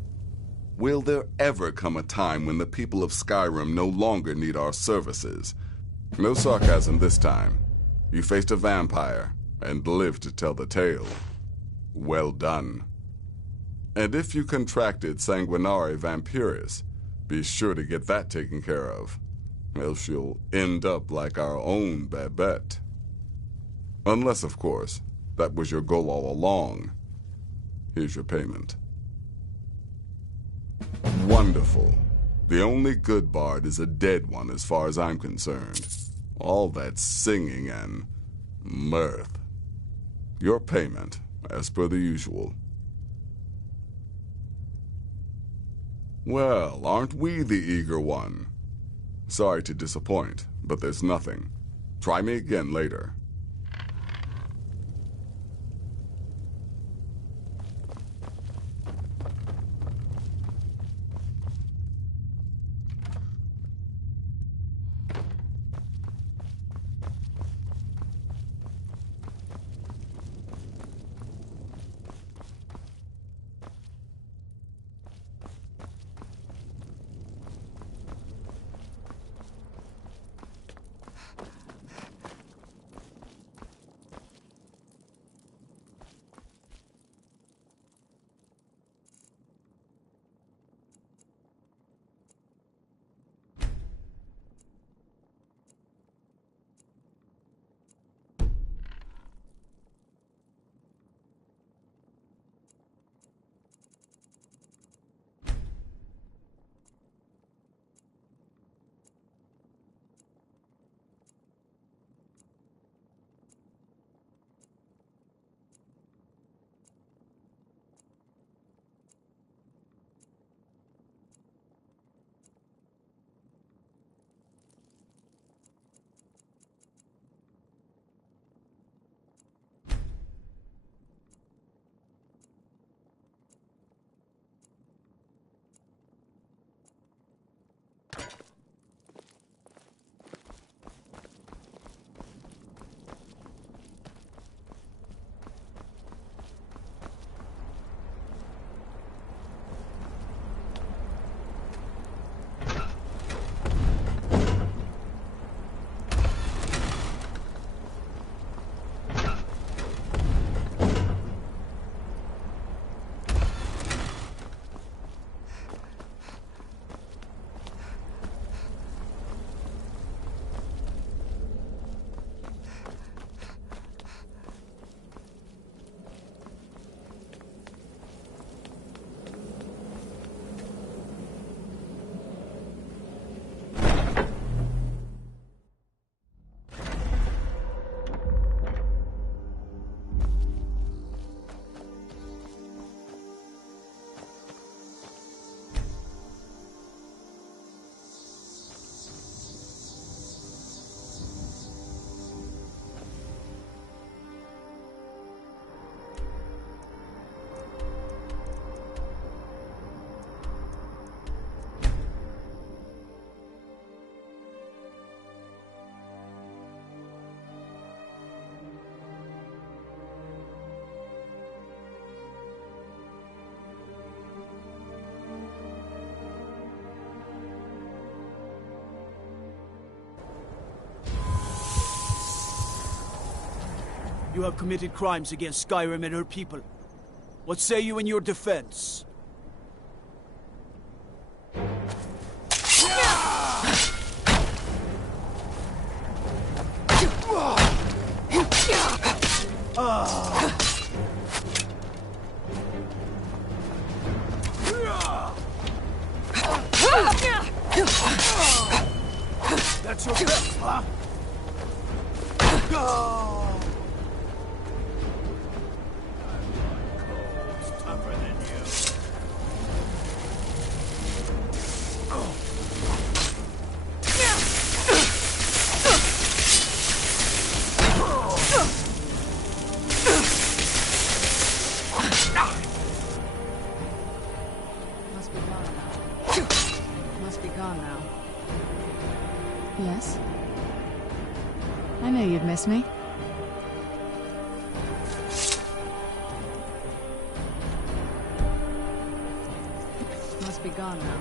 Will there ever come a time when the people of Skyrim no longer need our services? No sarcasm this time. You faced a vampire and lived to tell the tale. Well done. And if you contracted Sanguinare Vampiris, be sure to get that taken care of, else you'll end up like our own Babette. Unless, of course, that was your goal all along. Here's your payment. Wonderful. The only good bard is a dead one as far as I'm concerned. All that singing and mirth. Your payment, as per the usual. Well, aren't we the eager one? Sorry to disappoint, but there's nothing. Try me again later. You have committed crimes against Skyrim and her people. What say you in your defense? That's your best, huh? Go! It's tougher than you. Must be gone now. Must be gone now. Yes? I knew you'd miss me. Must be gone now.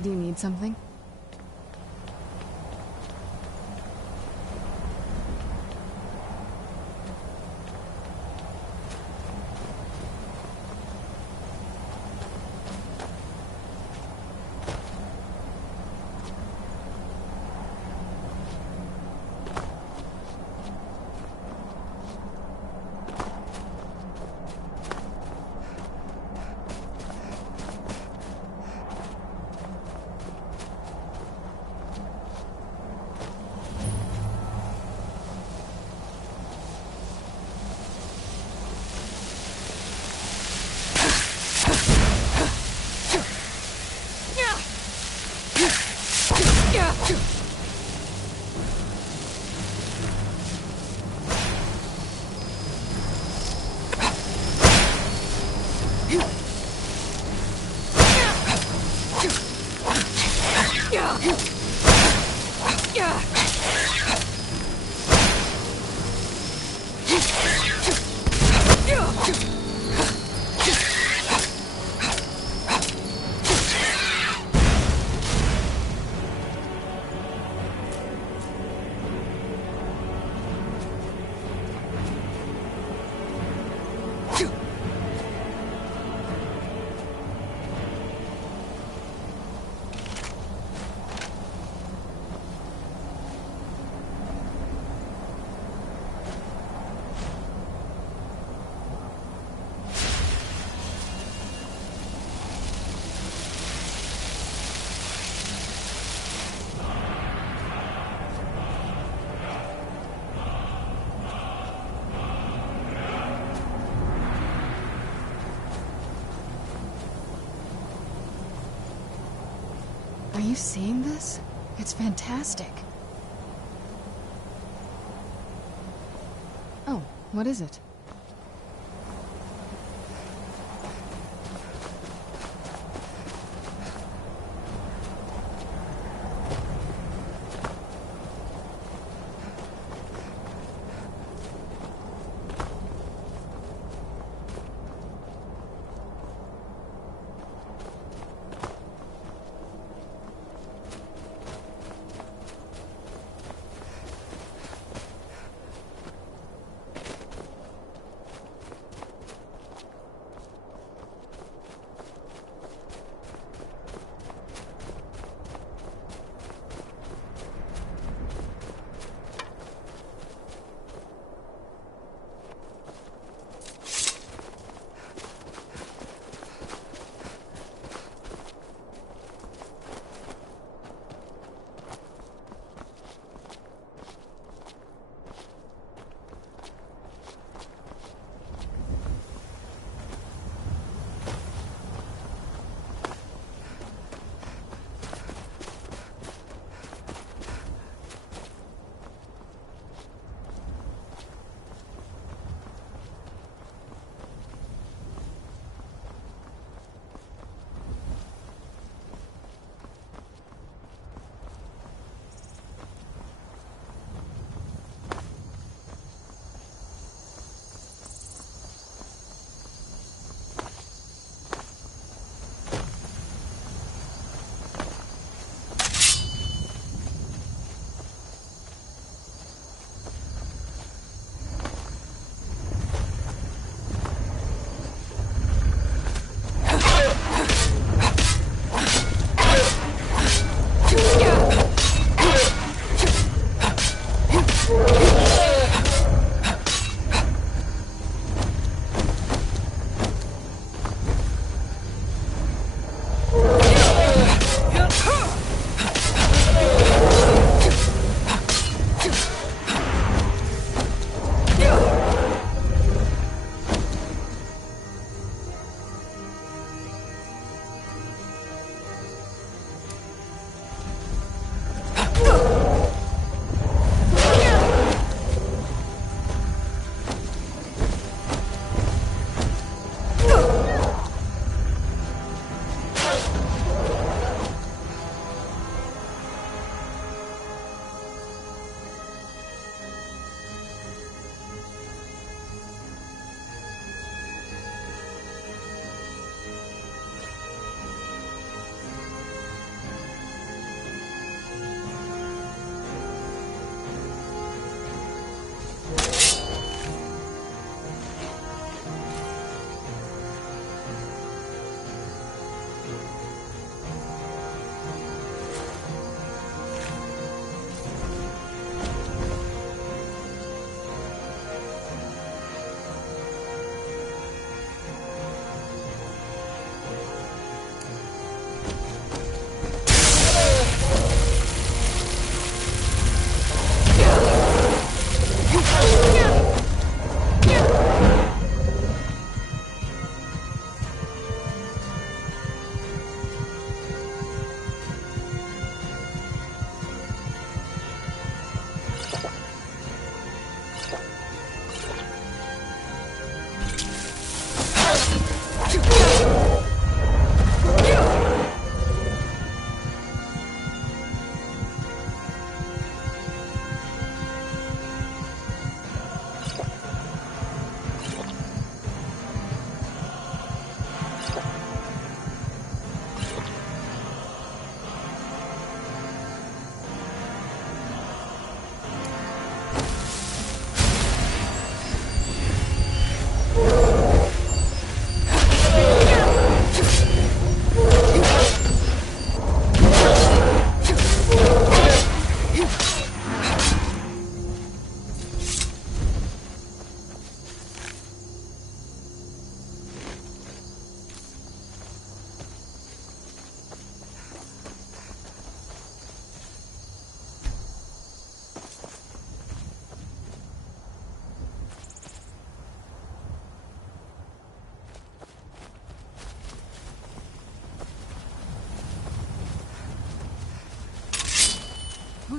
Do you need something? Are you seeing this? It's fantastic. Oh, what is it?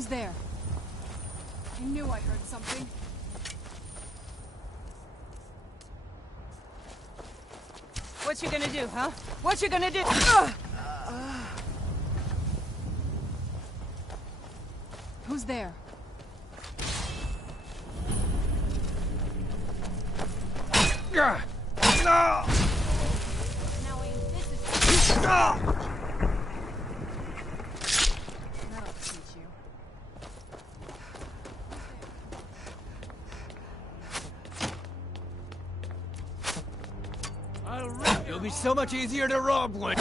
there? I knew I heard something. What you gonna do, huh? What you gonna do? Who's there? That'll teach you. It'll be so much easier to rob one.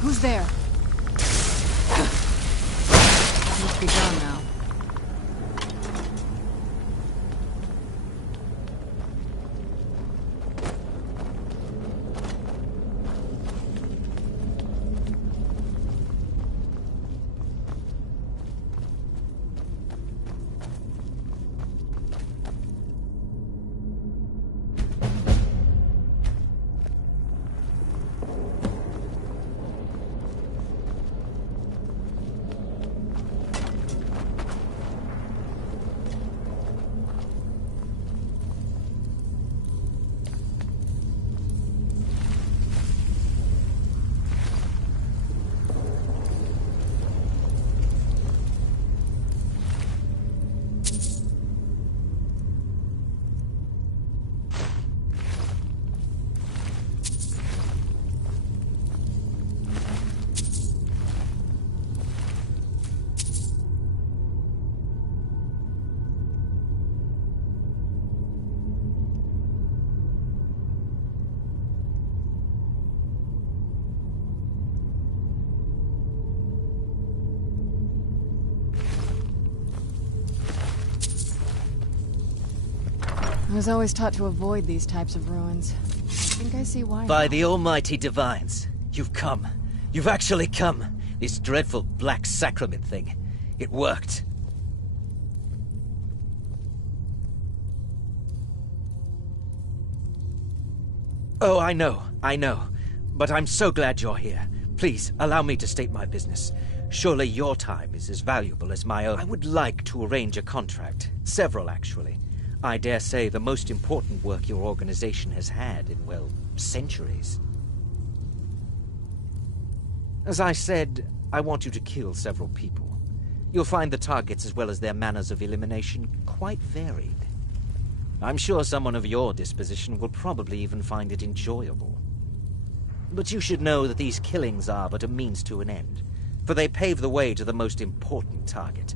Who's there? Must be gone now. I was always taught to avoid these types of ruins. I think I see why By now. the almighty divines, you've come. You've actually come. This dreadful black sacrament thing. It worked. Oh, I know. But I'm so glad you're here. Please, allow me to state my business. Surely your time is as valuable as my own. I would like to arrange a contract. Several, actually. I dare say the most important work your organization has had in, well, centuries. As I said, I want you to kill several people. You'll find the targets as well as their manners of elimination quite varied. I'm sure someone of your disposition will probably even find it enjoyable. But you should know that these killings are but a means to an end, for they pave the way to the most important target.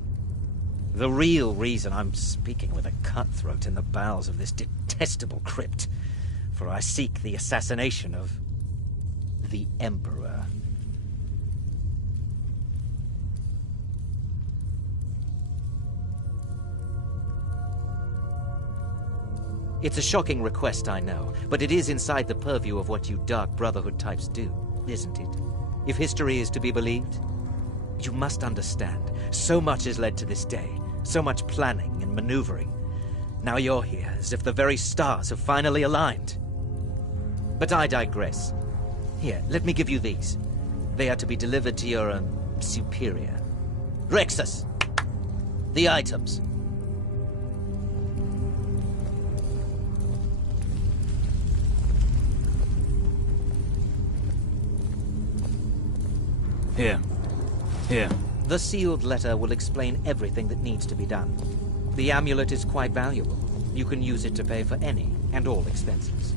The real reason I'm speaking with a cutthroat in the bowels of this detestable crypt, for I seek the assassination of the Emperor. It's a shocking request, I know, but it is inside the purview of what you Dark Brotherhood types do, isn't it? If history is to be believed, you must understand, so much has led to this day, so much planning and maneuvering. Now you're here, as if the very stars have finally aligned. But I digress. Here, let me give you these. They are to be delivered to your, superior. Rexus! The items. Here. The sealed letter will explain everything that needs to be done. The amulet is quite valuable. You can use it to pay for any and all expenses.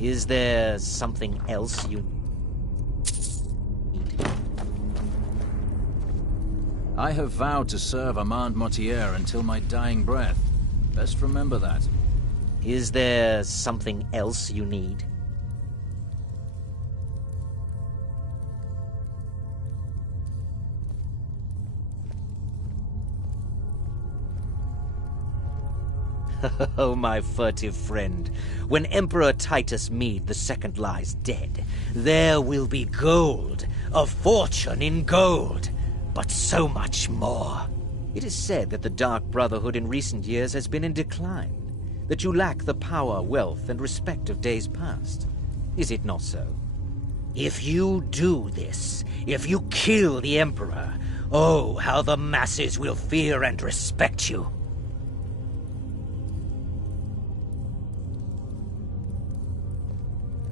Is there something else you need? I have vowed to serve Armand Mortier until my dying breath. Best remember that. Is there something else you need? Oh, my furtive friend. When Emperor Titus Mede II lies dead, there will be gold, a fortune in gold, but so much more. It is said that the Dark Brotherhood in recent years has been in decline, that you lack the power, wealth, and respect of days past. Is it not so? If you do this, if you kill the Emperor, oh, how the masses will fear and respect you.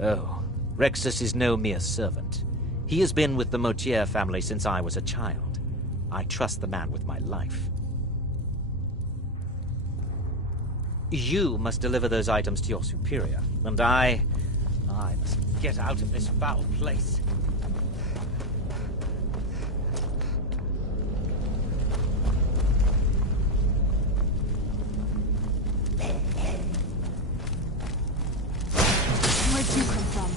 Oh, Rexus is no mere servant. He has been with the Mortier family since I was a child. I trust the man with my life. You must deliver those items to your superior, and I must get out of this foul place. Where'd you come from?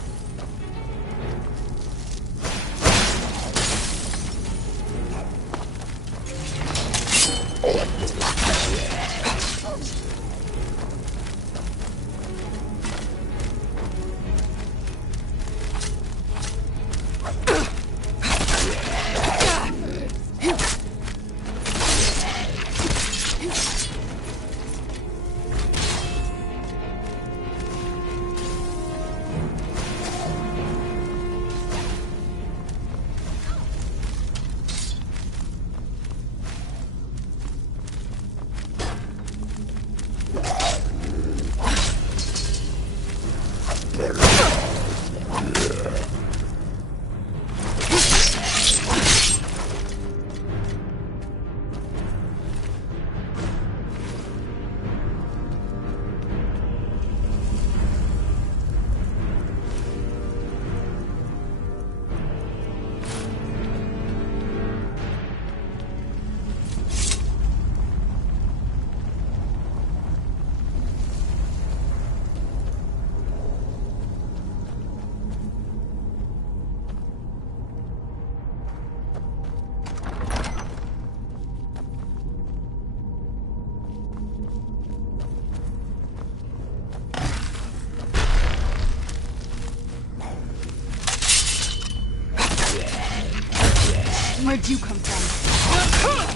Where'd you come from?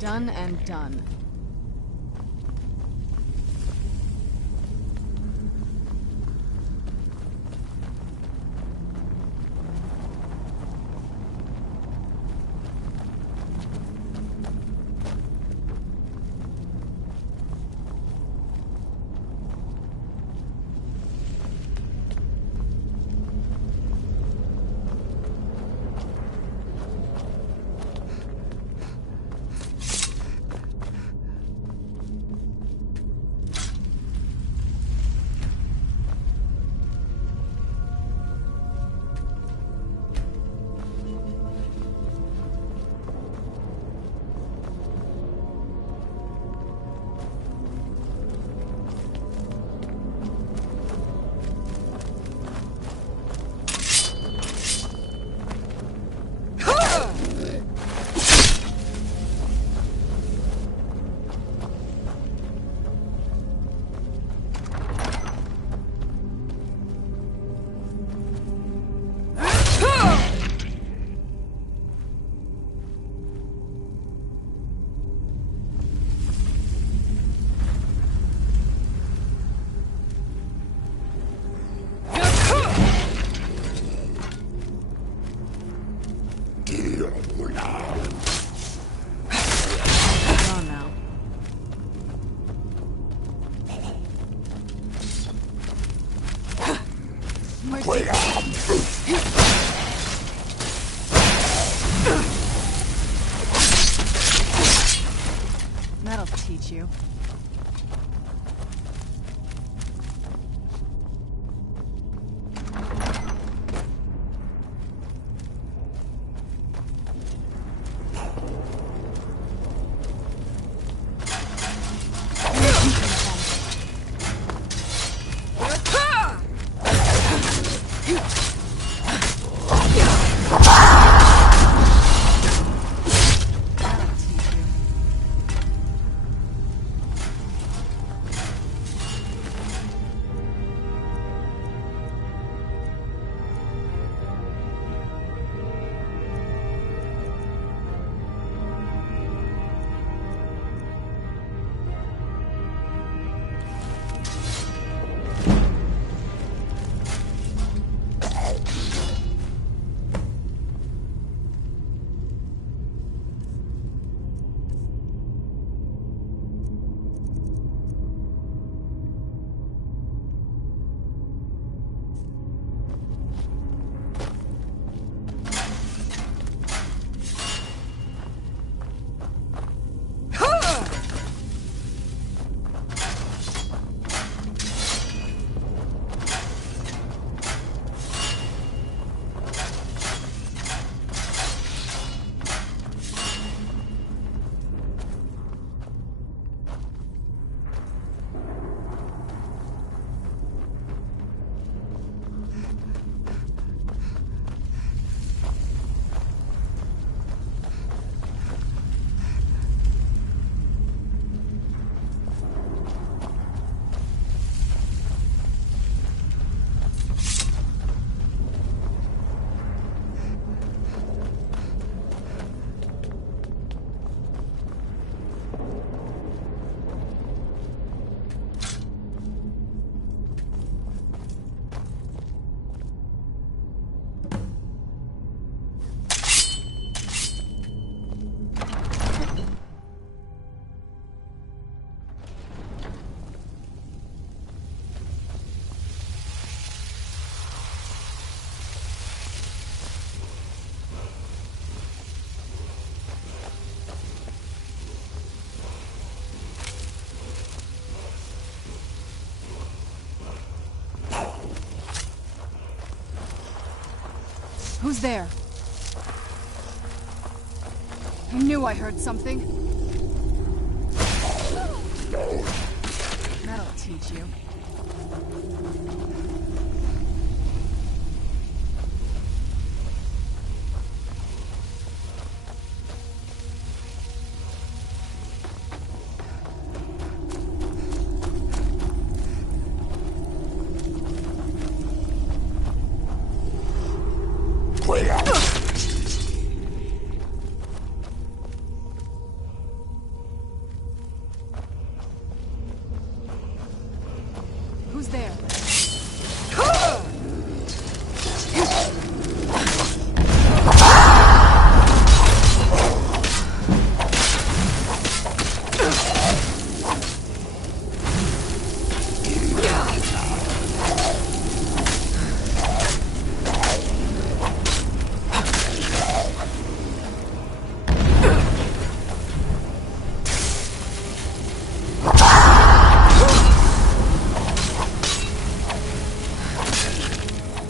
Done and done. That'll teach you. Who's there? I knew I heard something. That'll teach you. Who's there?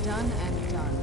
Done and done.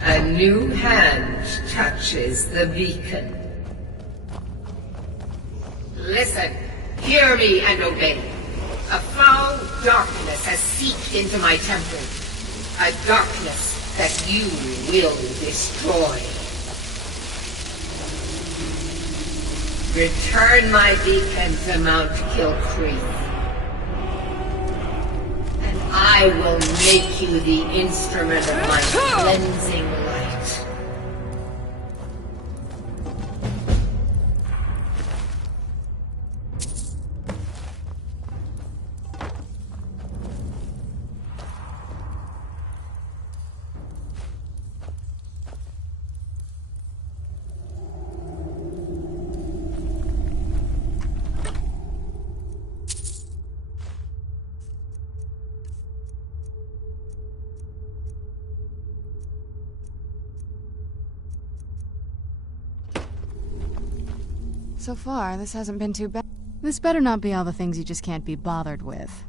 A new hand touches the beacon. Listen, hear me and obey. A foul darkness has seeped into my temple. A darkness that you will destroy. Return my beacon to Mount Kilcreath. And I will make you the instrument of my cleansing light. So far, this hasn't been too bad. This better not be all the things you just can't be bothered with.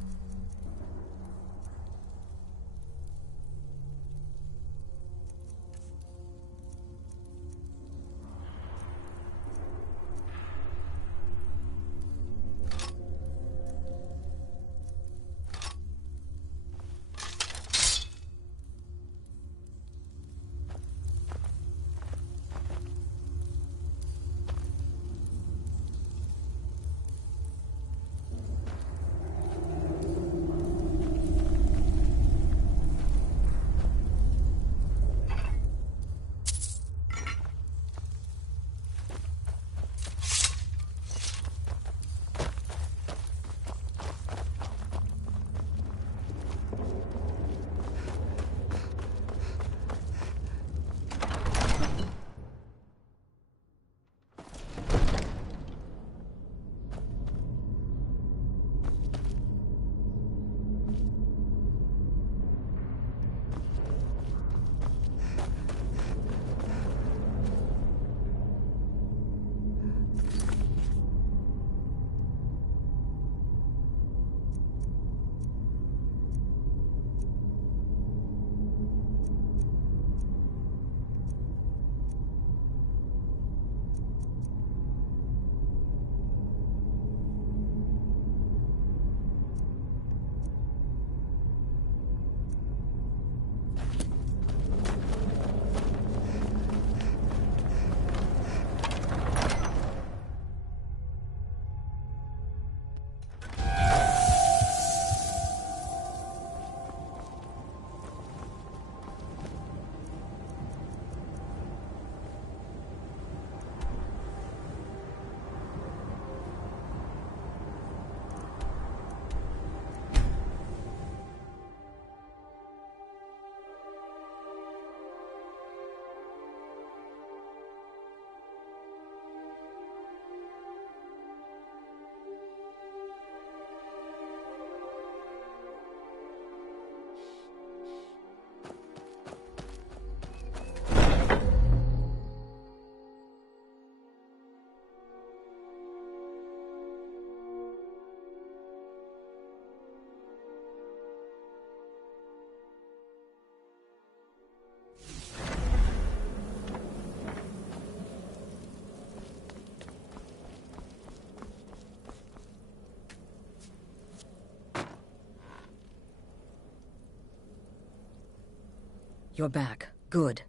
You're back. Good.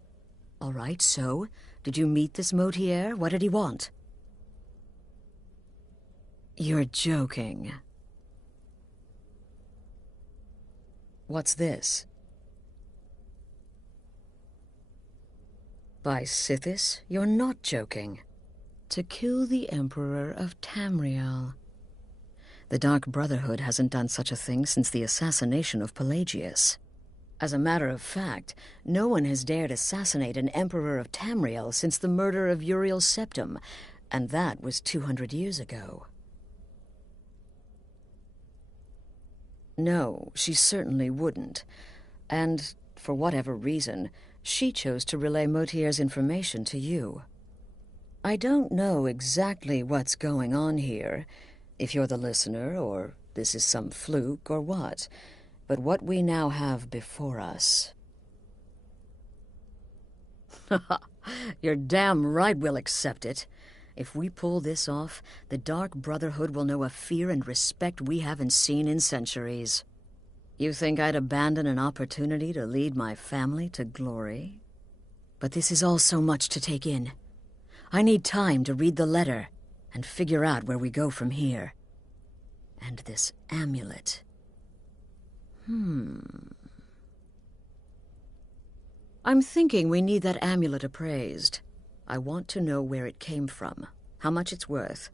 All right, so, did you meet this Motier? What did he want? You're joking. What's this? By Sithis, you're not joking. To kill the Emperor of Tamriel. The Dark Brotherhood hasn't done such a thing since the assassination of Pelagius. As a matter of fact, no one has dared assassinate an Emperor of Tamriel since the murder of Uriel Septim, and that was 200 years ago. No, she certainly wouldn't. And, for whatever reason, she chose to relay Motier's information to you. I don't know exactly what's going on here, if you're the listener, or this is some fluke, or what. But what we now have before us... You're damn right we'll accept it. If we pull this off, the Dark Brotherhood will know a fear and respect we haven't seen in centuries. You think I'd abandon an opportunity to lead my family to glory? But this is all so much to take in. I need time to read the letter and figure out where we go from here. And this amulet... I'm thinking we need that amulet appraised. I want to know where it came from, how much it's worth,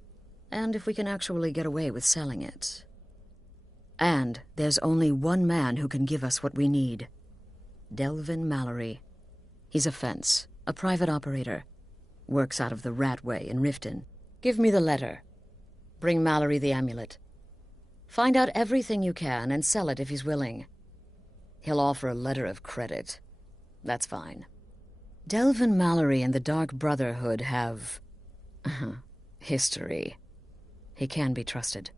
and if we can actually get away with selling it. And there's only one man who can give us what we need. Delvin Mallory. He's a fence, a private operator. Works out of the Ratway in Riften. Give me the letter. Bring Mallory the amulet. Find out everything you can and sell it if he's willing. He'll offer a letter of credit. That's fine. Delvin Mallory and the Dark Brotherhood have... history. He can be trusted.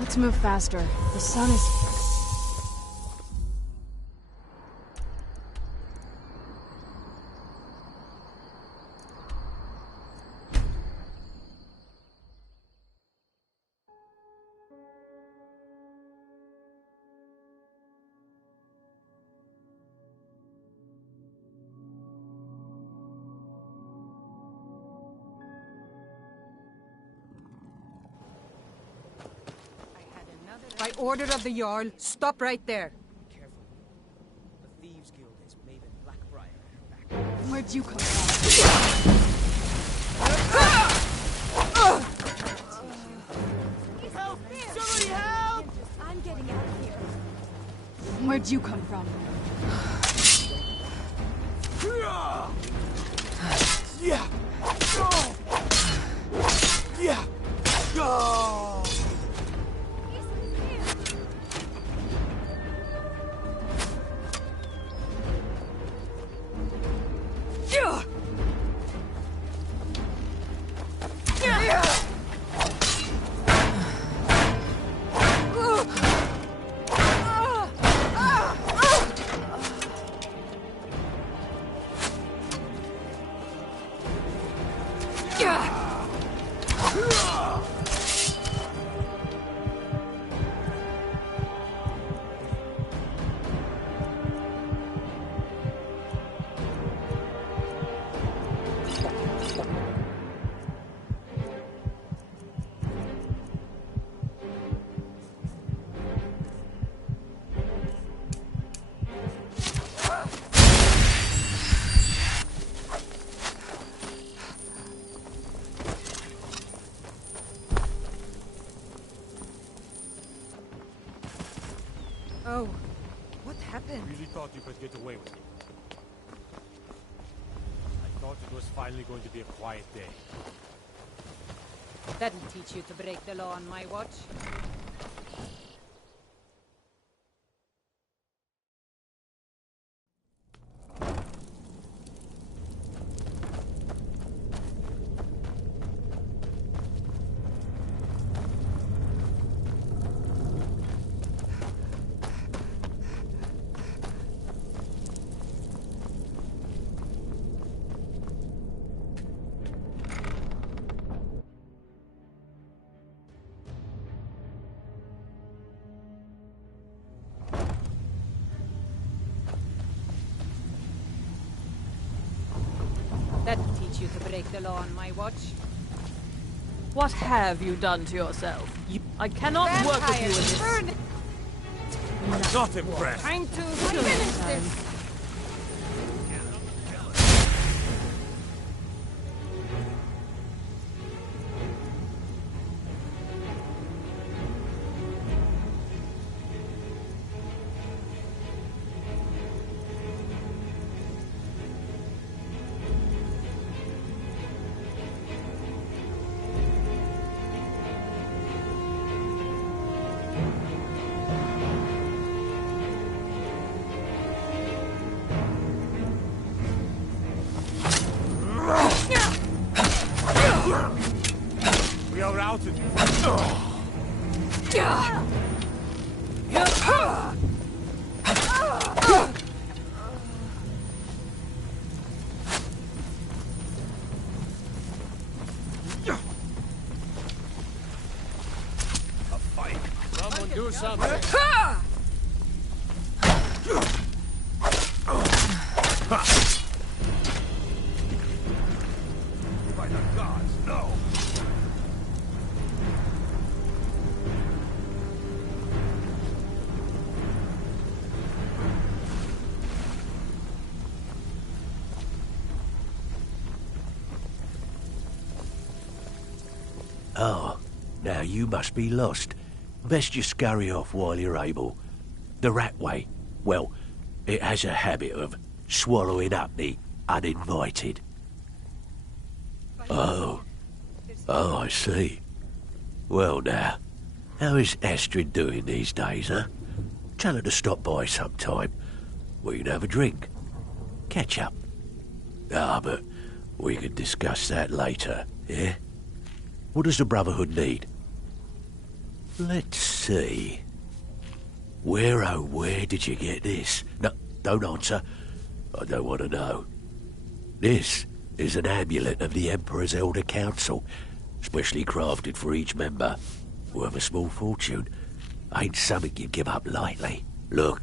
Let's move faster. The sun is... By order of the Jarl, stop right there. Careful. The Thieves Guild has Maven Blackbriar. Where'd you come from? Help! Somebody help! I'm getting out of here. Where'd you come from? Yeah! Yeah! Go! Oh, what happened? Really thought you could get away with it. I thought it was finally going to be a quiet day. That'll teach you to break the law on my watch. teach you to break the law on my watch. What have you done to yourself? I cannot work with you in this. Not impressed. Time to finish this. We are routed. A fight. Someone do something. By the gods, no! Oh, now you must be lost. Best you scurry off while you're able. The rat way, well, it has a habit of swallowing up the uninvited. Oh, I see. Well now, how is Astrid doing these days, huh? Tell her to stop by sometime. We can have a drink. Catch up. But we can discuss that later, yeah? What does the Brotherhood need? Let's see. Where, oh, where did you get this? No, don't answer. I don't want to know. This is an amulet of the Emperor's Elder Council, specially crafted for each member. Worth a small fortune. Ain't something you give up lightly. Look,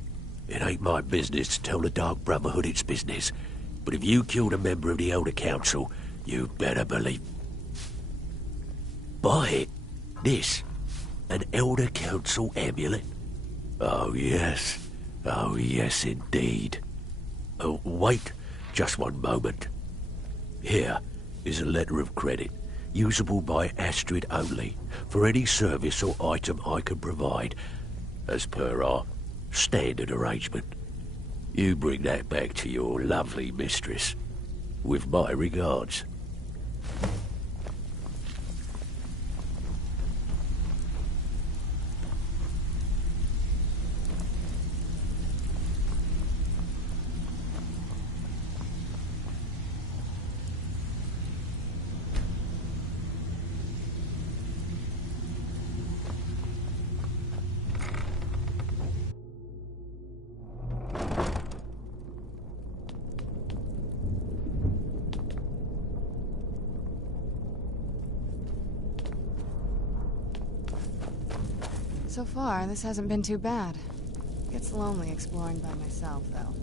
it ain't my business to tell the Dark Brotherhood its business, but if you killed a member of the Elder Council, you better believe... Buy it. This. An Elder Council amulet. Oh, yes. Oh, yes, indeed. Oh, wait. Just one moment. Here is a letter of credit, usable by Astrid only, for any service or item I can provide, as per our standard arrangement. You bring that back to your lovely mistress, with my regards. So far, this hasn't been too bad. Gets lonely exploring by myself, though.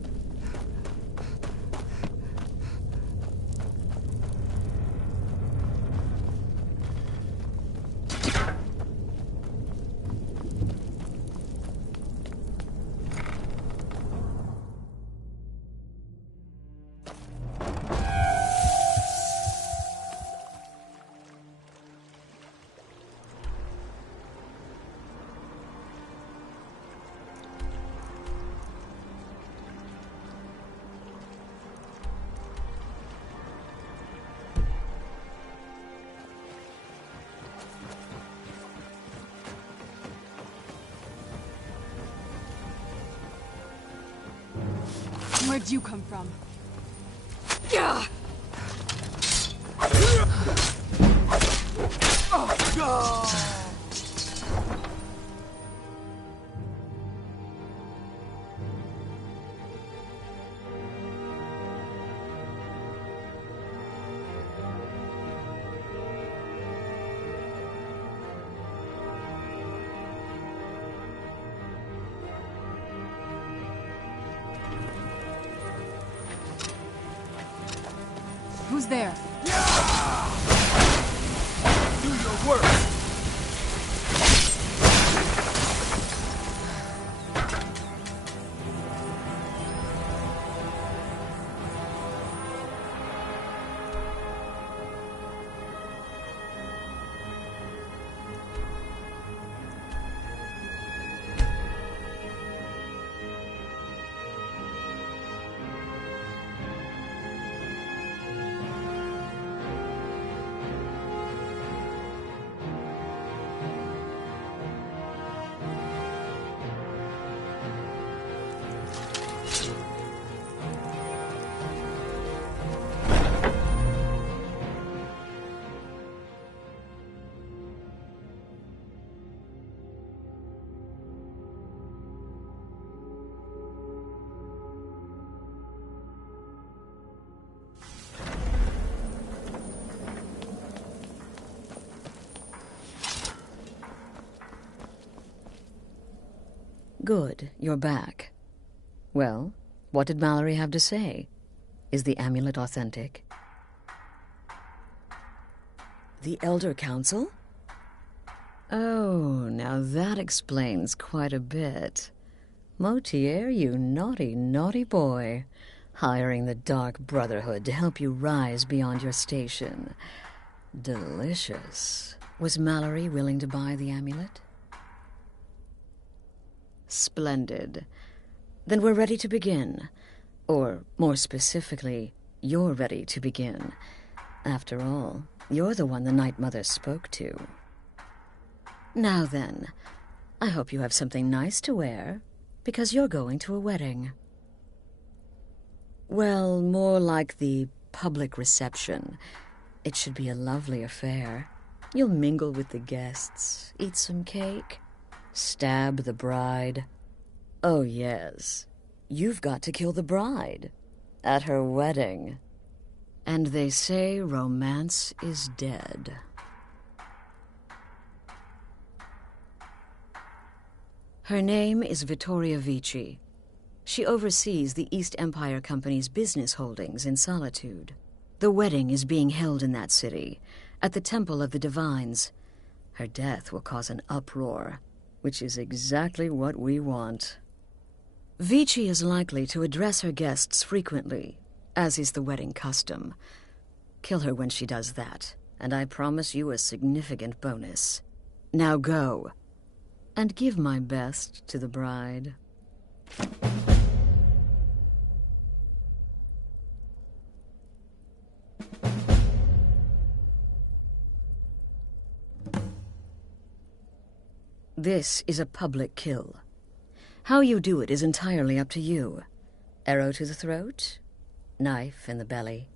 Where'd you come from? Yeah. Oh, God. Who's there? Do your work! Good, you're back. Well, what did Mallory have to say? Is the amulet authentic? The Elder Council? Oh, now that explains quite a bit. Motier, you naughty, naughty boy. Hiring the Dark Brotherhood to help you rise beyond your station. Delicious. Was Mallory willing to buy the amulet? Splendid. Then we're ready to begin. Or, more specifically, you're ready to begin. After all, you're the one the Night Mother spoke to. Now then, I hope you have something nice to wear, because you're going to a wedding. Well, more like the public reception. It should be a lovely affair. You'll mingle with the guests, eat some cake, stab the bride. Oh, yes. You've got to kill the bride. At her wedding. And they say romance is dead. Her name is Vittoria Vici. She oversees the East Empire Company's business holdings in Solitude. The wedding is being held in that city, at the Temple of the Divines. Her death will cause an uproar, which is exactly what we want. Vici is likely to address her guests frequently, as is the wedding custom. Kill her when she does that, and I promise you a significant bonus. Now go, and give my best to the bride. This is a public kill. How you do it is entirely up to you. Arrow to the throat? Knife in the belly?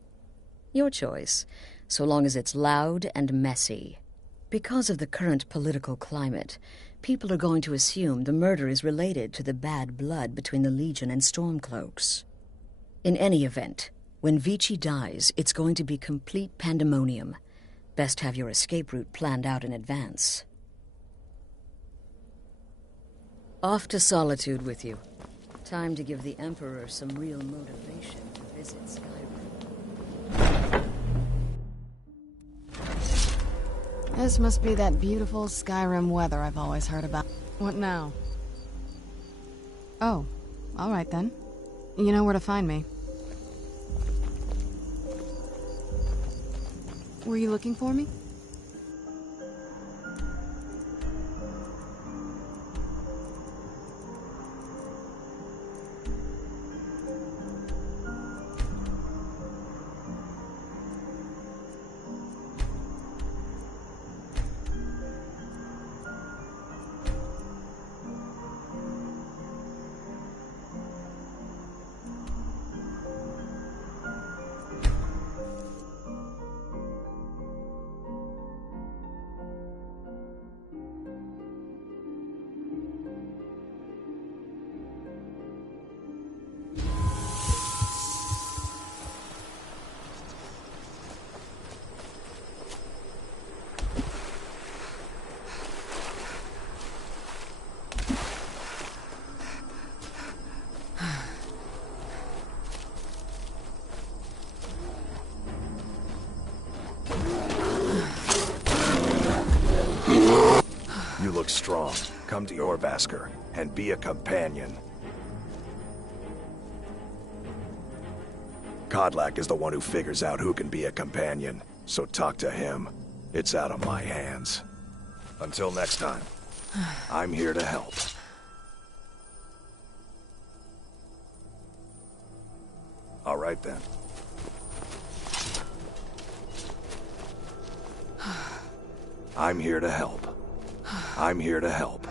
Your choice, so long as it's loud and messy. Because of the current political climate, people are going to assume the murder is related to the bad blood between the Legion and Stormcloaks. In any event, when Vici dies, it's going to be complete pandemonium. Best have your escape route planned out in advance. Off to Solitude with you. Time to give the Emperor some real motivation to visit Skyrim. This must be that beautiful Skyrim weather I've always heard about. What now? Oh, all right then. You know where to find me. Were you looking for me? look strong. Come to your Vasker and be a companion. Kodlak is the one who figures out who can be a companion, so talk to him. It's out of my hands. Until next time, I'm here to help. All right then. I'm here to help. I'm here to help.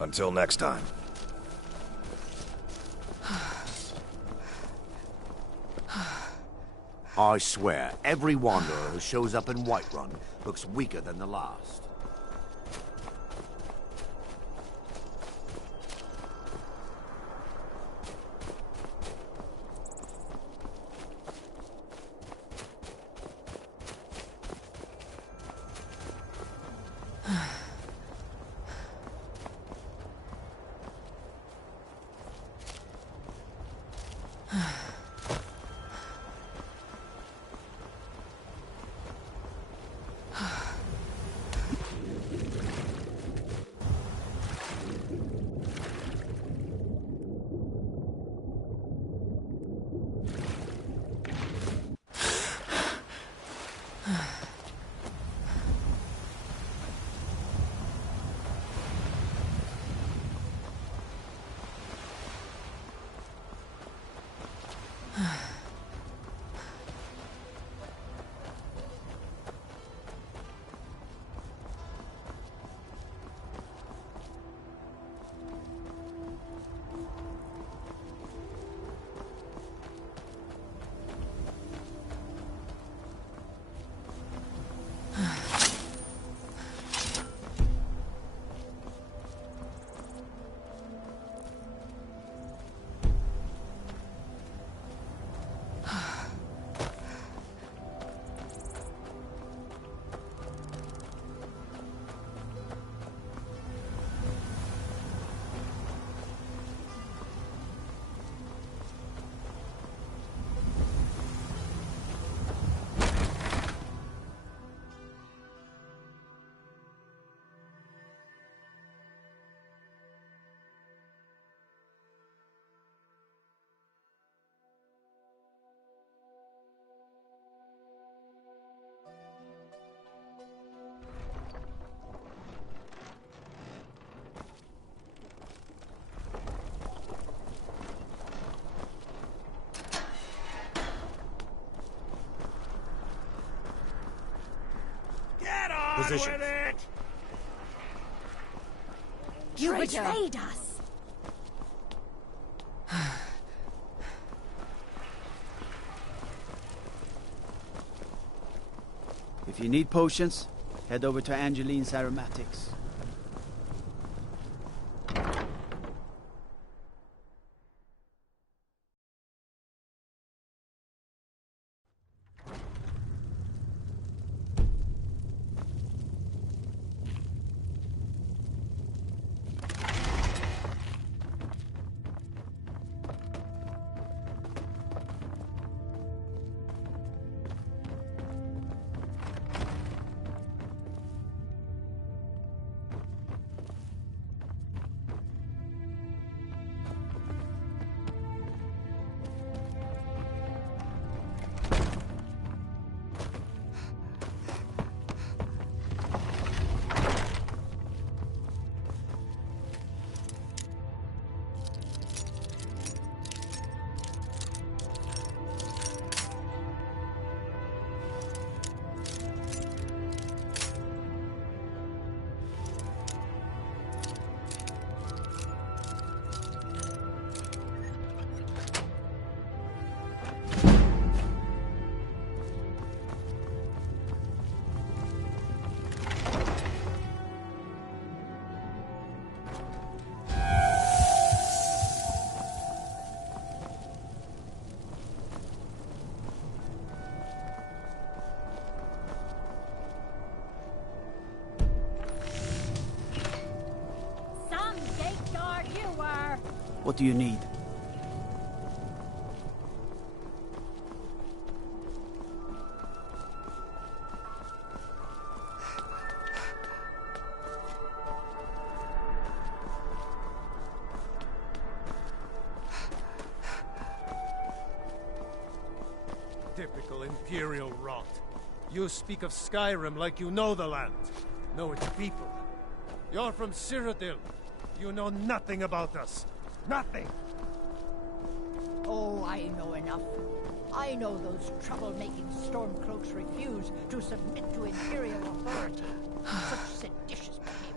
Until next time. I swear, every wanderer who shows up in Whiterun looks weaker than the last. Position. You betrayed us! If you need potions, head over to Angeline's Aromatics. What do you need? typical Imperial rot. You speak of Skyrim like you know the land, know its people. You're from Cyrodiil. You know nothing about us. Nothing! Oh, I know enough. I know those trouble-making Stormcloaks refuse to submit to Imperial authority. Such seditious behavior.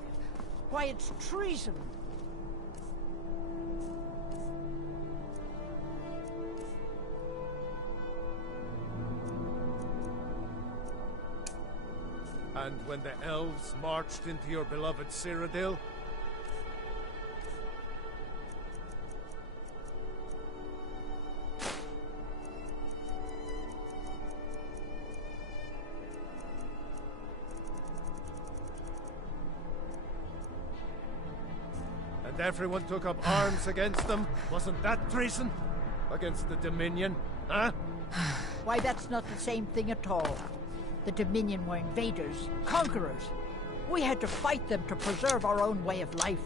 Why, it's treason. And when the elves marched into your beloved Cyrodiil, and everyone took up arms against them, wasn't that treason? Against the Dominion, huh? Why, that's not the same thing at all. The Dominion were invaders, conquerors. We had to fight them to preserve our own way of life.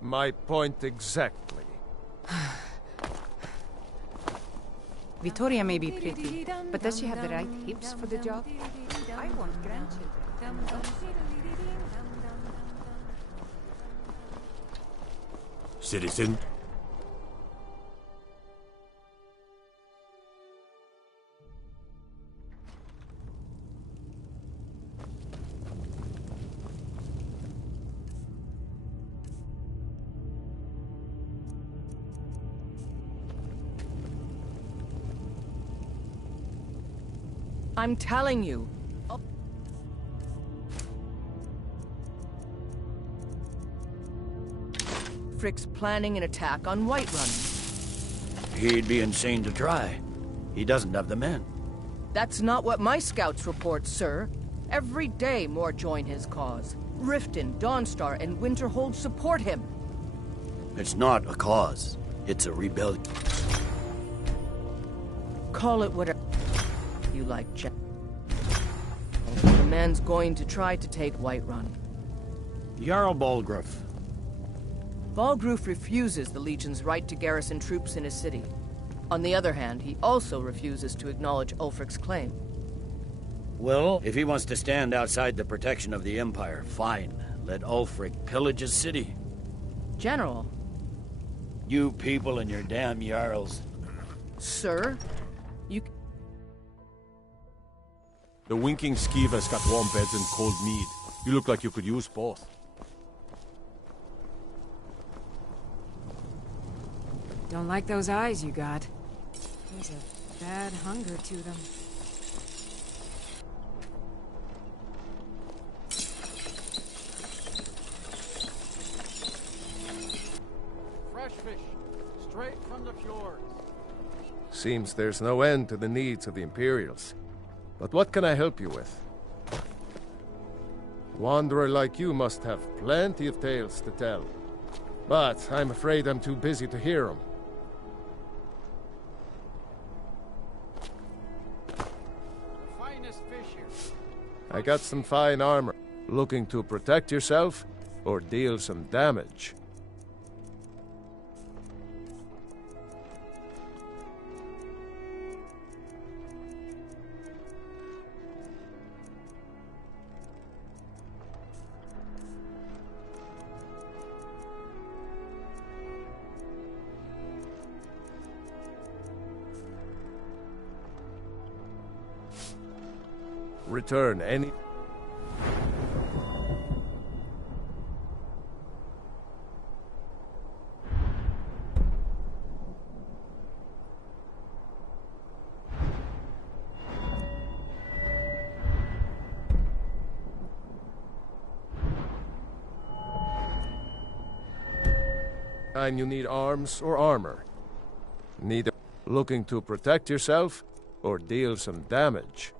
My point exactly. Vittoria may be pretty, but does she have the right hips for the job? I want grandchildren. Citizen? I'm telling you. Frick's planning an attack on Whiterun. He'd be insane to try. He doesn't have the men. That's not what my scouts report, sir. Every day more join his cause. Riften, Dawnstar, and Winterhold support him. It's not a cause. It's a rebellion. Call it whatever you like, Jack. The man's going to try to take Whiterun. Jarl Balgruuf. Balgruuf refuses the Legion's right to garrison troops in his city. On the other hand, he also refuses to acknowledge Ulfric's claim. Well, if he wants to stand outside the protection of the Empire, fine. Let Ulfric pillage his city. General. You people and your damn Jarls. Sir? You... The winking skeever's got warm beds and cold mead. You look like you could use both. Don't like those eyes you got. There's a bad hunger to them. Fresh fish, straight from the fjords. Seems there's no end to the needs of the Imperials. But what can I help you with? Wanderer like you must have plenty of tales to tell. But I'm afraid I'm too busy to hear them. Finest fish here. I got some fine armor. Looking to protect yourself or deal some damage? Return any... And you need arms or armor. Neither looking to protect yourself or deal some damage.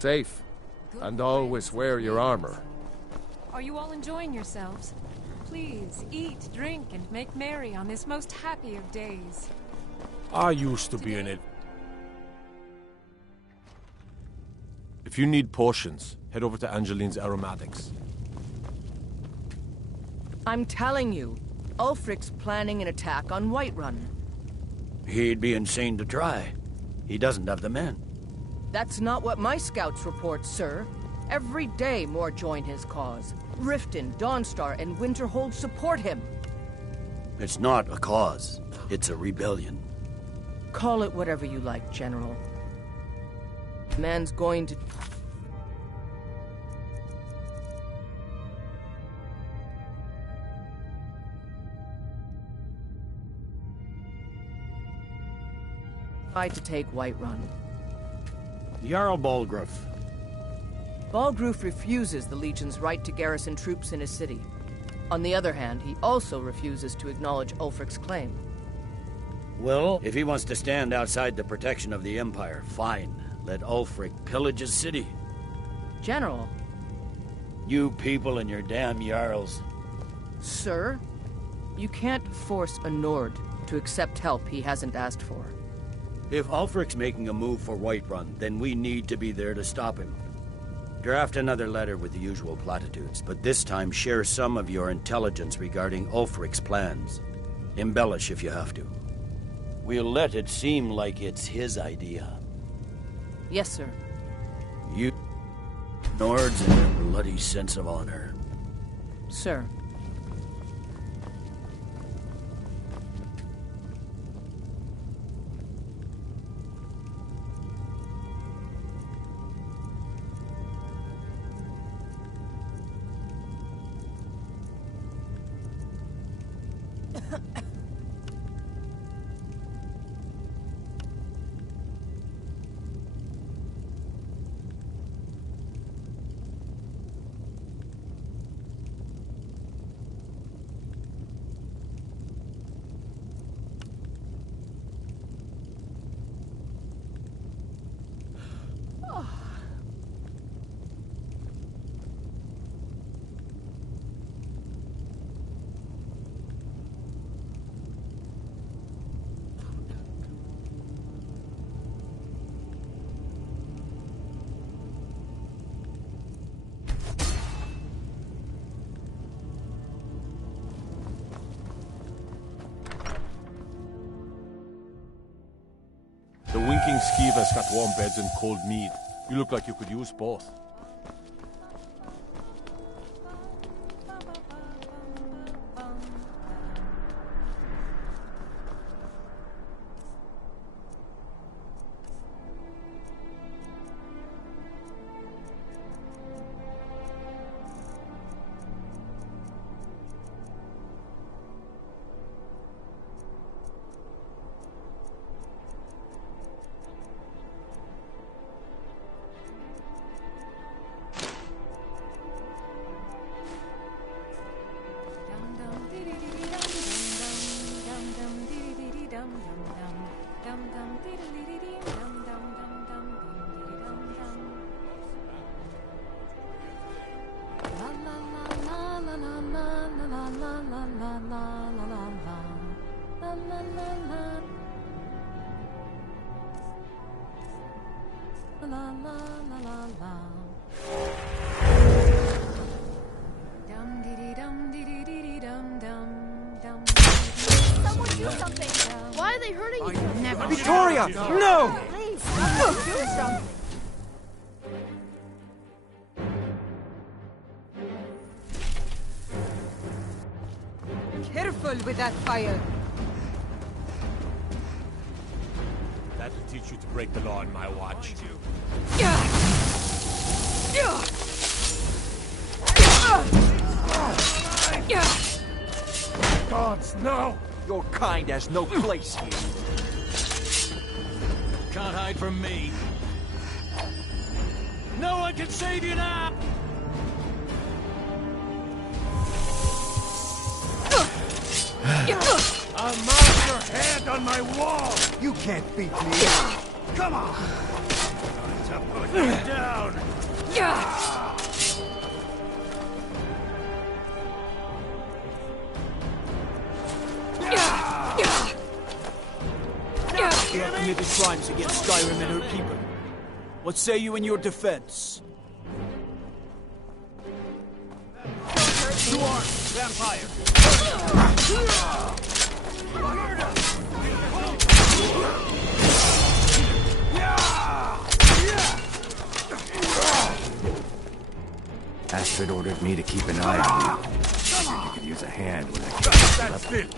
Safe. And always wear your armor. Are you all enjoying yourselves? Please, eat, drink, and make merry on this most happy of days. I used to be in it. If you need potions, head over to Angeline's Aromatics. I'm telling you, Ulfric's planning an attack on Whiterun. He'd be insane to try. He doesn't have the men. That's not what my scouts report, sir. Every day more join his cause. Riften, Dawnstar, and Winterhold support him. It's not a cause. It's a rebellion. Call it whatever you like, General. Man's going to... try to take Whiterun. Jarl Balgruuf. Balgruuf refuses the Legion's right to garrison troops in his city. On the other hand, he also refuses to acknowledge Ulfric's claim. Well, if he wants to stand outside the protection of the Empire, fine. Let Ulfric pillage his city. General. You people and your damn Jarls. Sir, you can't force a Nord to accept help he hasn't asked for. If Ulfric's making a move for Whiterun, then we need to be there to stop him. Draft another letter with the usual platitudes, but this time share some of your intelligence regarding Ulfric's plans. Embellish if you have to. We'll let it seem like it's his idea. Yes, sir. You Nords and their bloody sense of honor. Sir. The winking skeever's got warm beds and cold mead. You look like you could use both. la la la la la. Dum dee dee dum dee dee dee dee dum dum dum. Someone do something! Why are they hurting each other? Never. Victoria! No! Please, someone do something! Careful with that fire. That'll teach you to break the law on my watch. Gods, no! Your kind has no place here. Can't hide from me. No one can save you now! I'll mount your head on my wall! You can't beat me. Come on! Time to put you down! You have committed crimes against Skyrim and her people. What say you in your defense? You are vampire! Astrid ordered me to keep an eye on you. Figured you could use a hand when I came up. Still.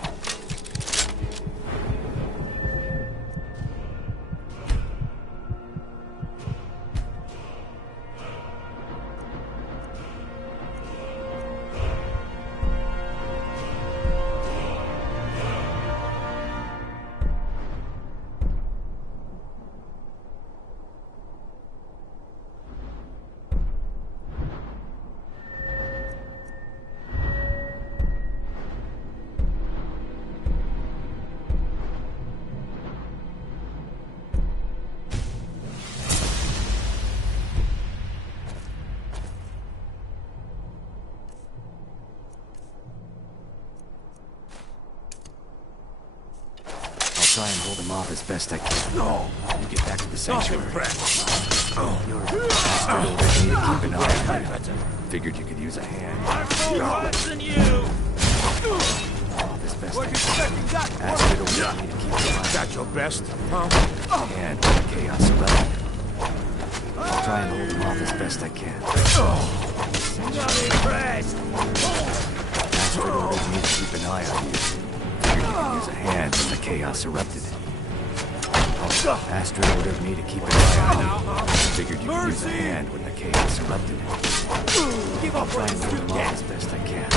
Try and hold him off as best I can. No! You get back to the sanctuary. Your Astrid ordered me to keep an eye on you. Figured you could use a hand. I'm more worse than you! Off as best I can. Astrid ordered me to keep an eye on you. That's your best, huh? And the chaos around you. I'll try and hold him off as best I can. Not impressed! Astrid ordered me to keep an eye on you. Figured you could use a hand when the chaos erupted. Astrid ordered me to keep an eye on you. Figured you could use a hand when the chaos erupted. I'll try and hold him off as best I can.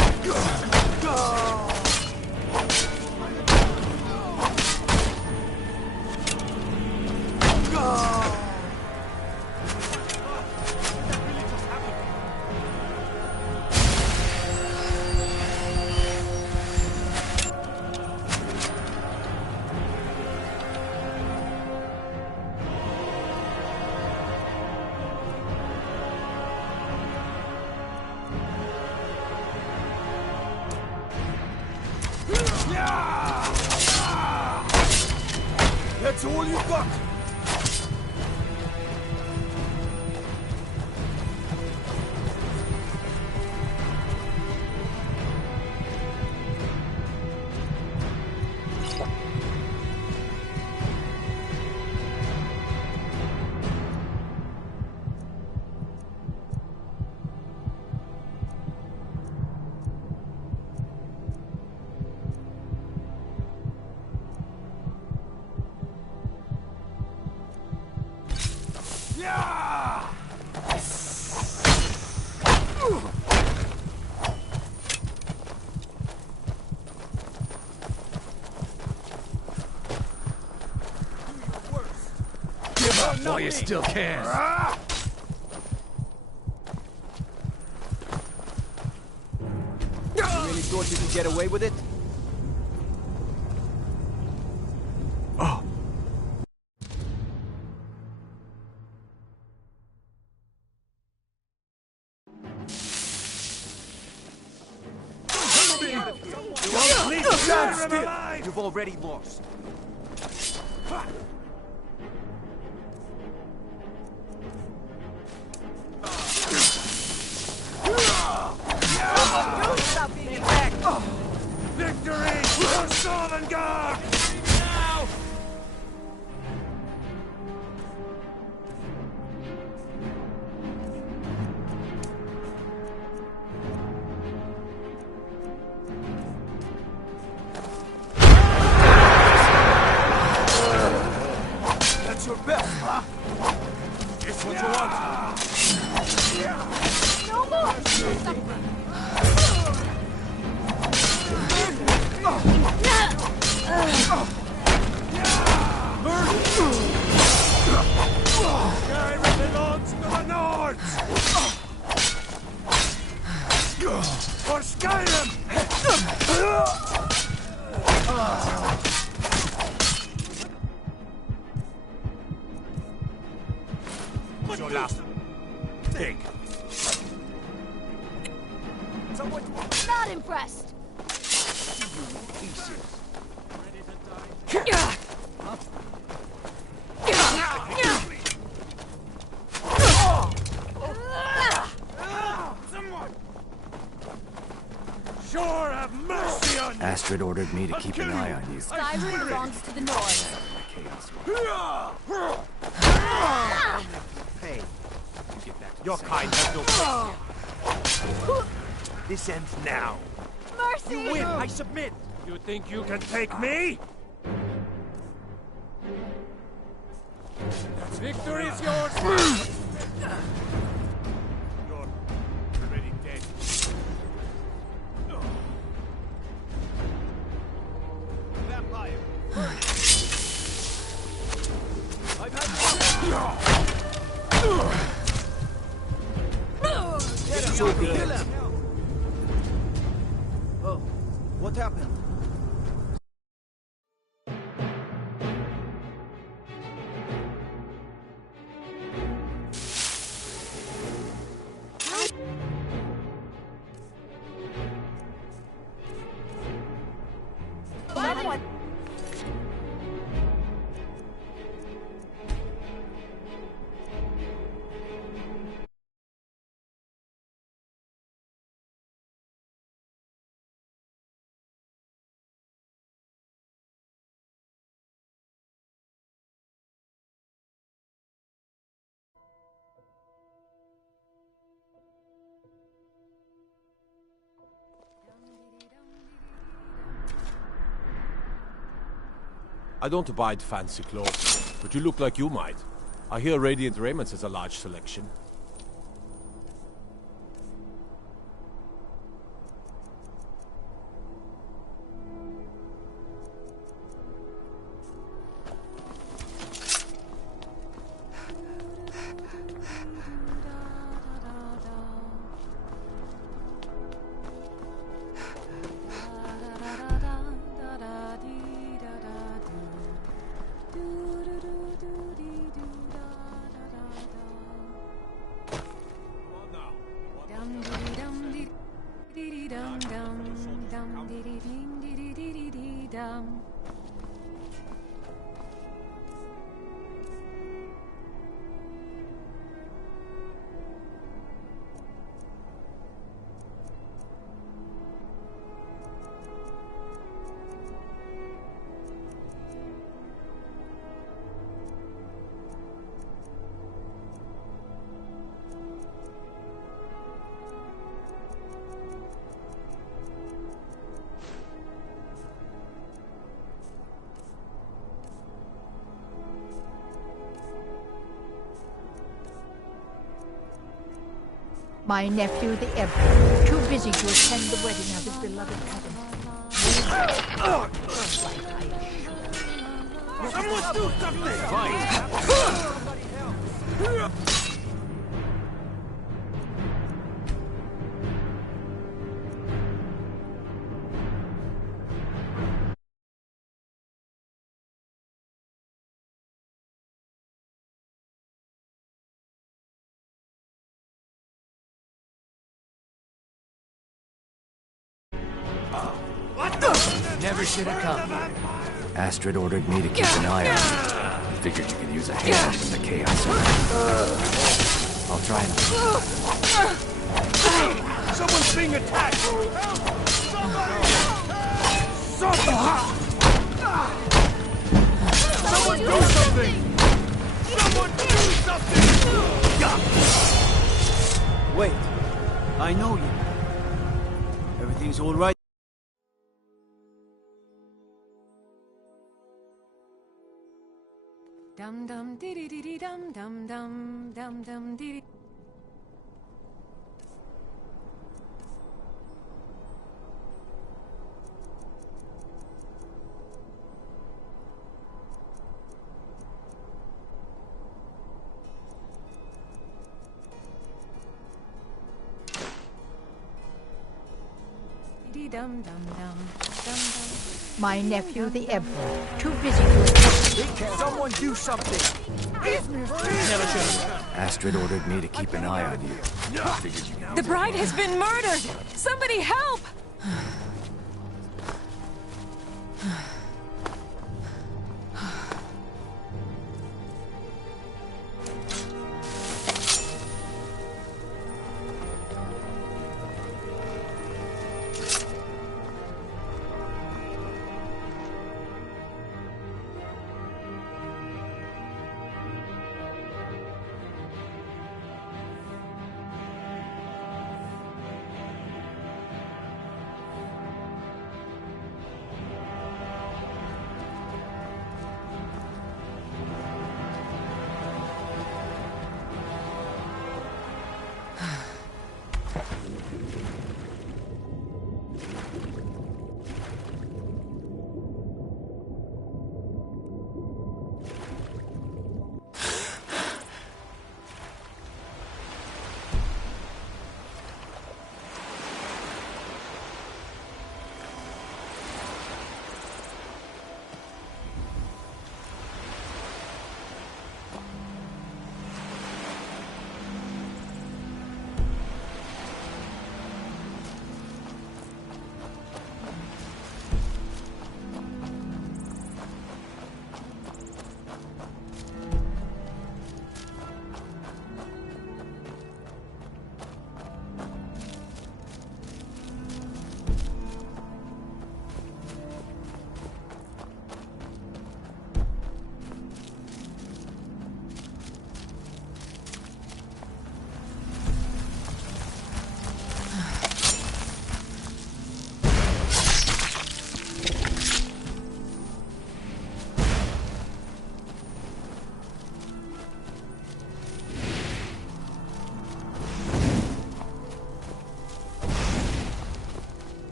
That's all you got! While you still can. You really thought you could get away with it? You've already lost. Victory for Sovngarde! Now! That's your best, huh? It's what you want. No more! Skyrim belongs to the Nords! For Skyrim! What's your last? Take. Not impressed! Sure, have mercy on you! Astrid ordered me to keep an eye on you. Skyrim belongs to the North. Hey, your kind has no place here. This ends now. Mercy! You win, I submit. You think you can take me? Victory is yours! You're already dead. Vampire! I've had So be it. Oh, what happened? I don't abide fancy clothes, but you look like you might. I hear Radiant Raiments has a large selection. My nephew, the Emperor, too busy to attend the wedding of his beloved cousin. Someone do something! Never should have come. Astrid ordered me to keep an eye on you. Figured you could use a hand with the chaos. I'll try and... Someone's being attacked! Someone do something! Someone do something! Wait. I know you. Everything's all right? Dum dum dee dee dee dum dum dum dum dum dee. Dum dum dum dum dum. My nephew, the Emperor, too busy to attend. Someone do something! Astrid ordered me to keep an eye on you. I figured you could... The bride has been murdered! Somebody help!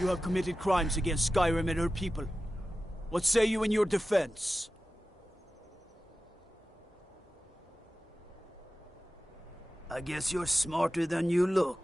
You have committed crimes against Skyrim and her people. What say you in your defense? I guess you're smarter than you look.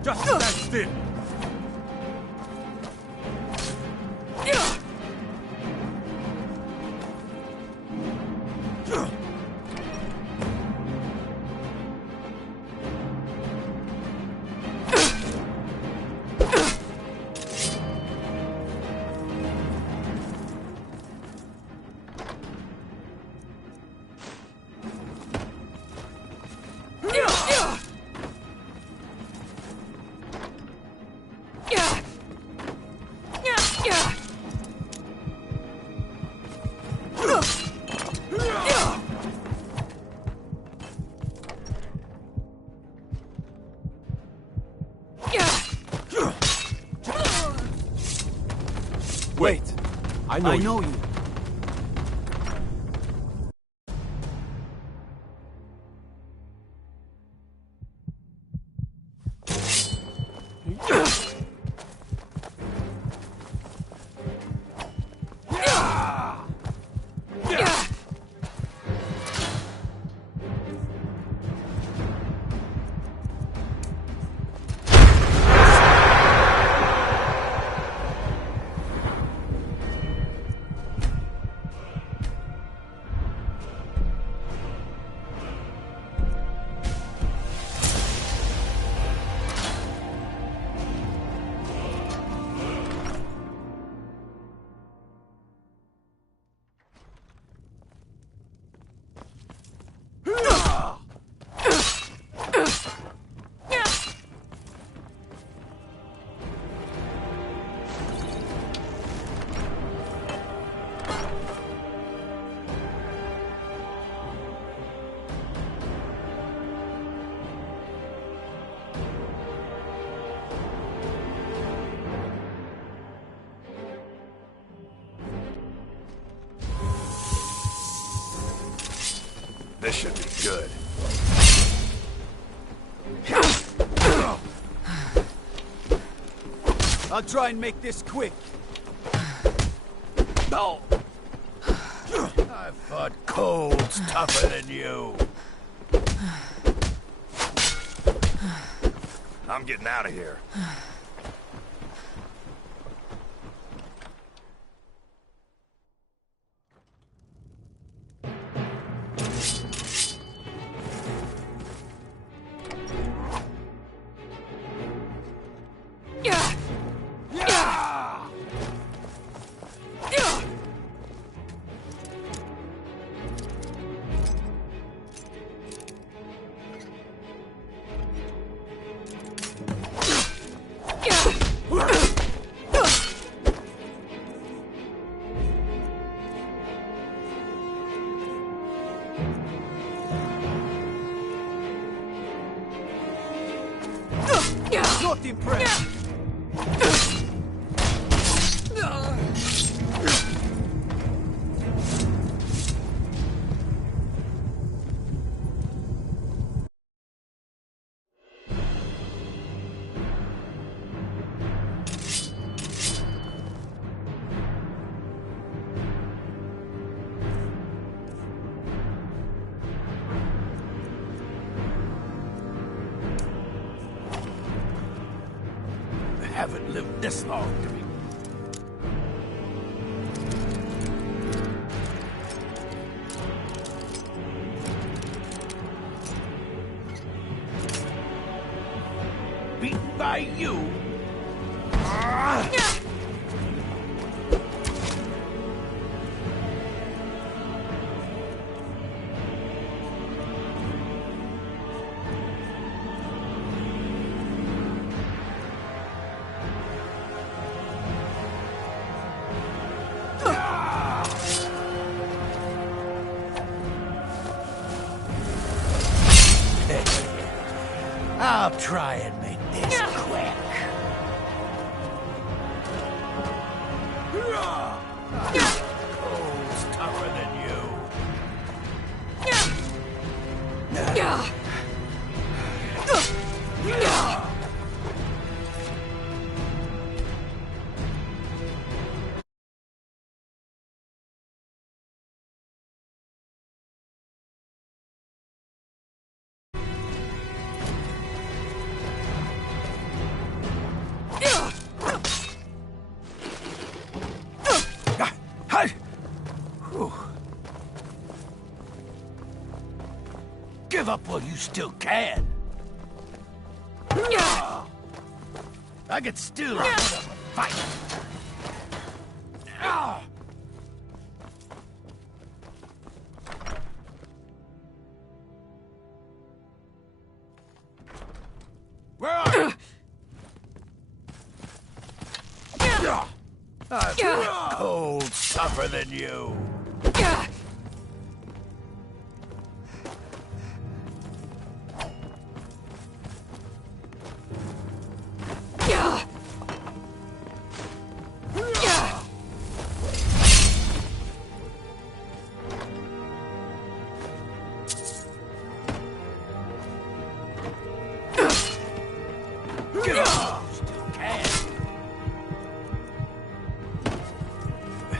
Just stand still. Wait, I know you. This should be good. I'll try and make this quick. No! I thought cold's tougher than you. I'm getting out of here. Not impressed. Haven't lived this long to be. Beaten by you? I'll try and make this quick. Cole's tougher than you. Give up while you still can. I could still put up a fight. Where are you? I'm cold, tougher than you.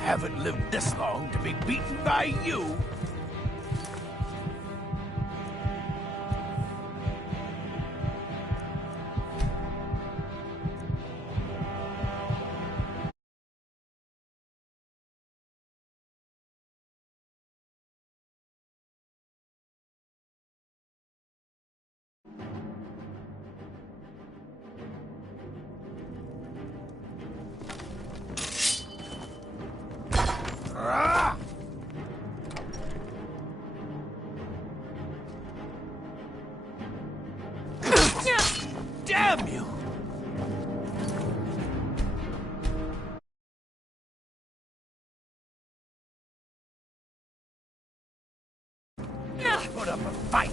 Haven't lived this long to be beaten by you. Damn you! Put up a fight!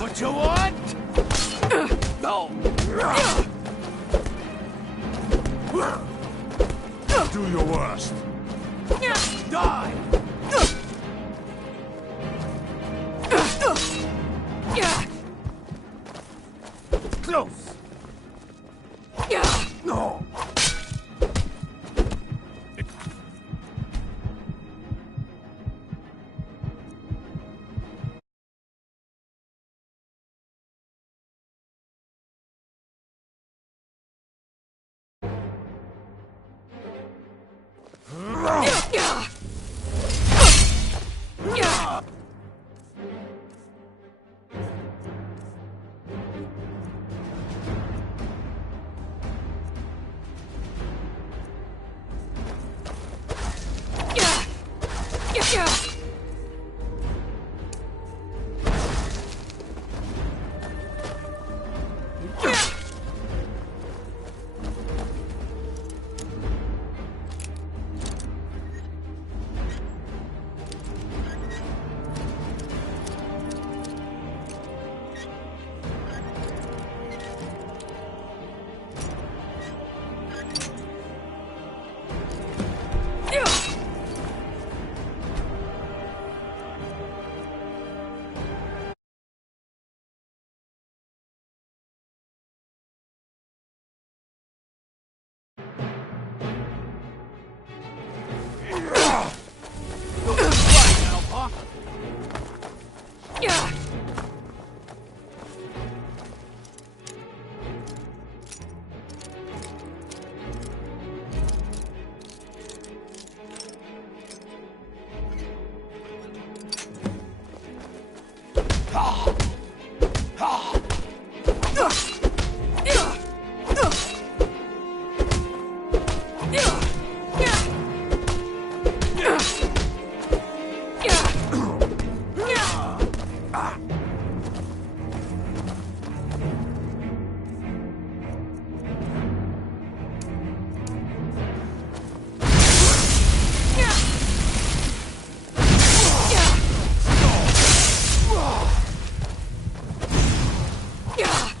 What you want? No! Do your worst. Die! Close! No!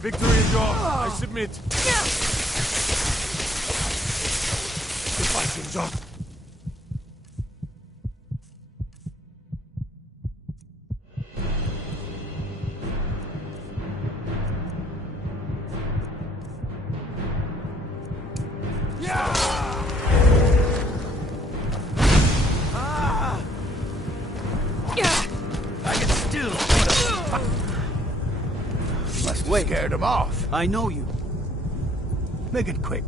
Victory is yours. I submit. The fighting's on. Wait. Scared him off. I know you. Make it quick.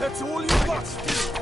That's all you got still.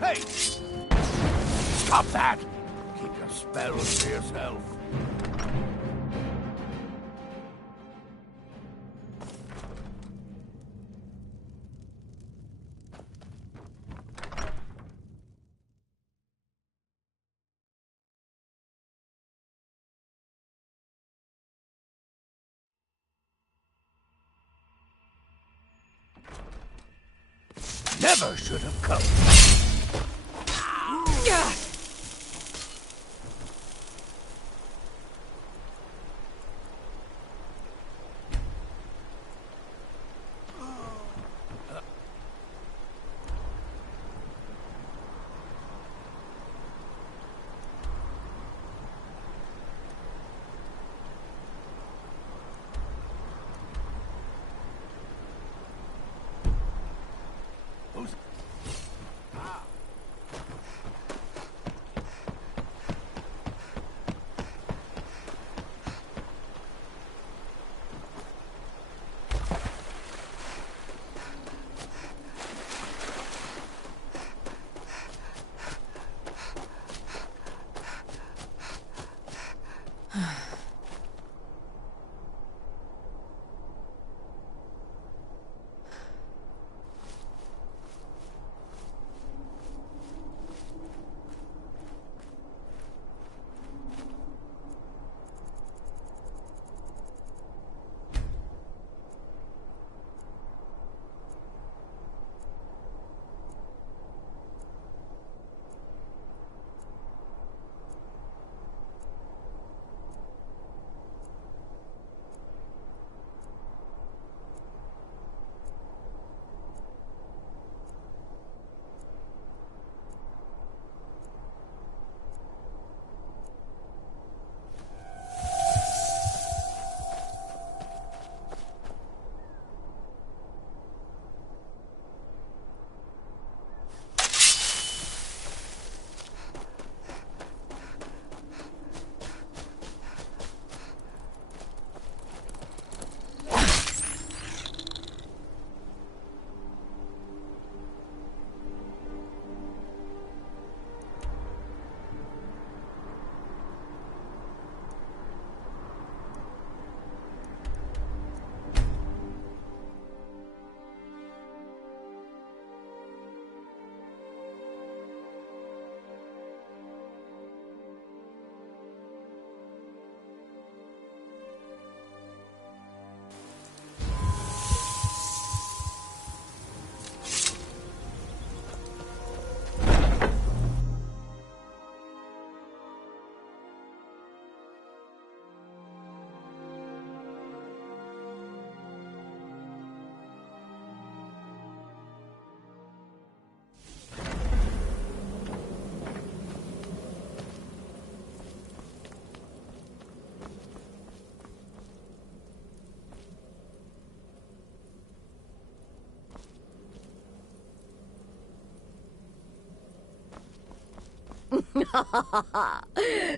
Hey! Stop that! Keep your spells to yourself. never should have come.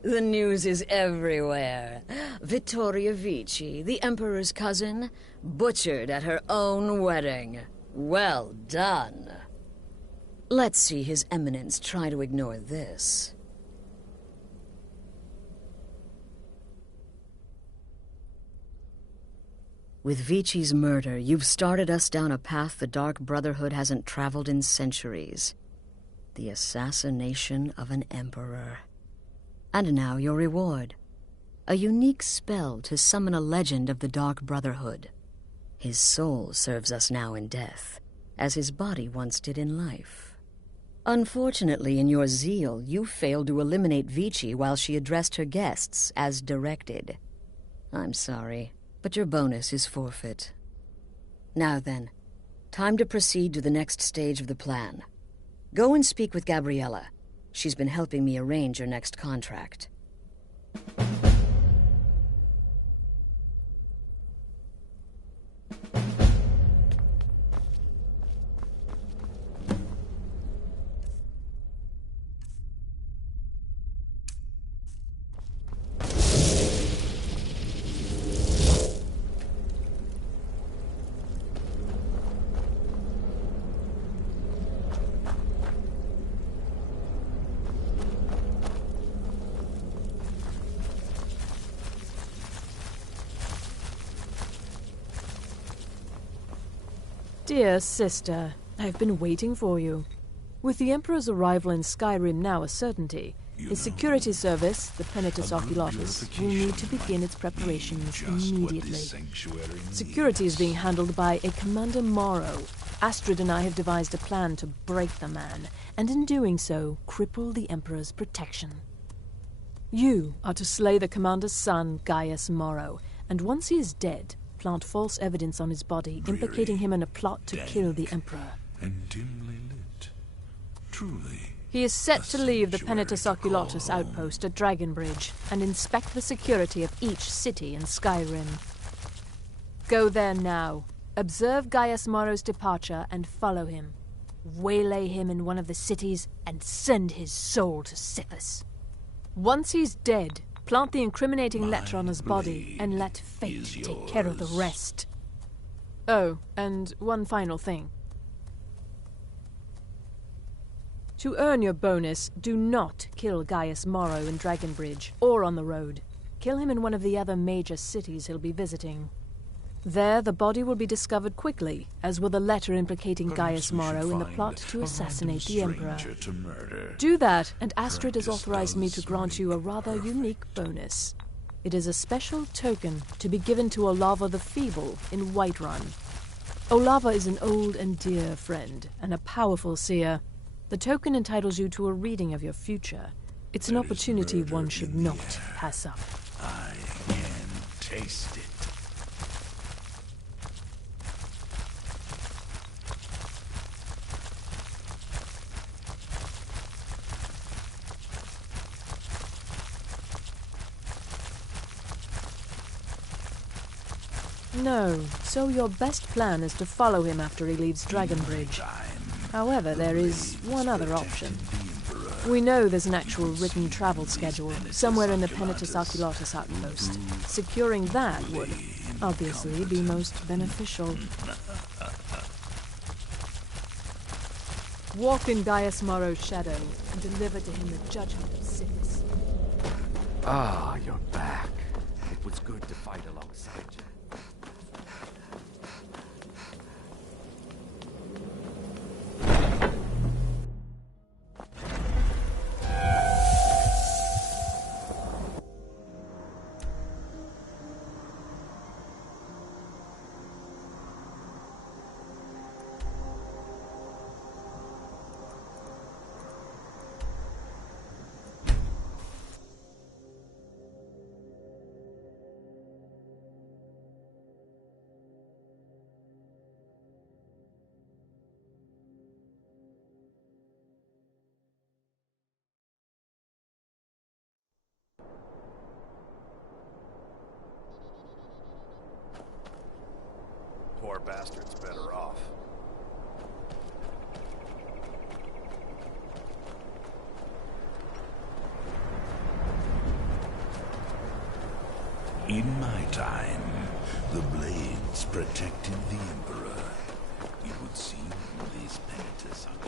The news is everywhere. Vittoria Vici, the Emperor's cousin, butchered at her own wedding. Well done. Let's see His Eminence try to ignore this. With Vici's murder, you've started us down a path the Dark Brotherhood hasn't traveled in centuries. The assassination of an emperor. And now your reward. A unique spell to summon a legend of the Dark Brotherhood. His soul serves us now in death, as his body once did in life. Unfortunately, in your zeal, you failed to eliminate Vici while she addressed her guests as directed. I'm sorry, but your bonus is forfeit. Now then, time to proceed to the next stage of the plan. Go and speak with Gabriella. She's been helping me arrange your next contract. Dear sister, I've been waiting for you. With the Emperor's arrival in Skyrim now a certainty, His security service, the Penitus Oculatus, will need to begin its preparations immediately. Security is being handled by a Commander Morrow. Astrid and I have devised a plan to break the man, and in doing so, cripple the Emperor's protection. You are to slay the Commander's son, Gaius Morrow, and once he is dead, plant false evidence on his body, implicating him in a plot to kill the Emperor. And dimly lit. Truly. He is set to leave the Penitus Oculatus outpost at Dragonbridge and inspect the security of each city in Skyrim. Go there now. Observe Gaius Morrow's departure and follow him. Waylay him in one of the cities and send his soul to Sithis. Once he's dead, plant the incriminating letter on his body and let fate take care of the rest. Oh, and one final thing. To earn your bonus, do not kill Gaius Morrow in Dragonbridge or on the road. Kill him in one of the other major cities he'll be visiting. There, the body will be discovered quickly, as will the letter implicating Gaius Morrow in the plot to assassinate the Emperor. Do that, and Astrid has authorized me to grant you a rather unique bonus. It is a special token to be given to Olava the Feeble in Whiterun. Olava is an old and dear friend, and a powerful seer. The token entitles you to a reading of your future. It's an opportunity one should not pass up. I can taste it. No, so your best plan is to follow him after he leaves Dragonbridge. However, there is one other option. We know there's an actual written travel schedule somewhere in the Penitus Oculatus outpost. Securing that would, obviously, be most beneficial. Walk in Gaius Morrow's shadow and deliver to him the judgment of Sithis. Ah, you're back. It was good to fight alongside you. Poor bastard's better off. In my time, the blades protected the Emperor. It would seem these Penitus Oculatus.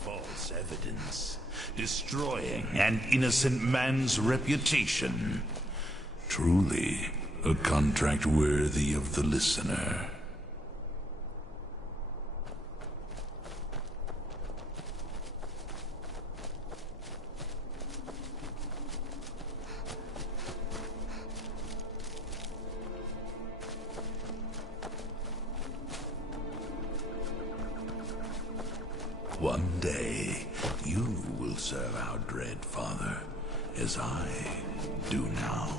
False evidence, destroying an innocent man's reputation. Truly, a contract worthy of the listener. One day, you will serve our dread father, as I do now.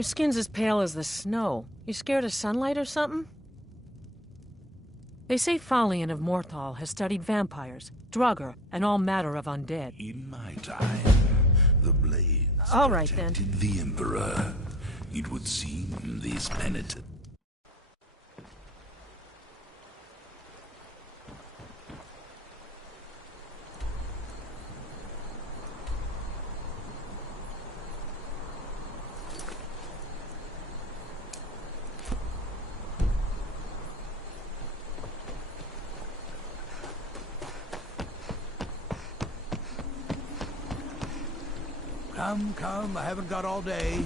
Your skin's as pale as the snow. You scared of sunlight or something? They say Falion of Morthal has studied vampires, Draugr, and all matter of undead. In my time, the blades All right, protected the Emperor. It would seem these penitents... Come, I haven't got all day.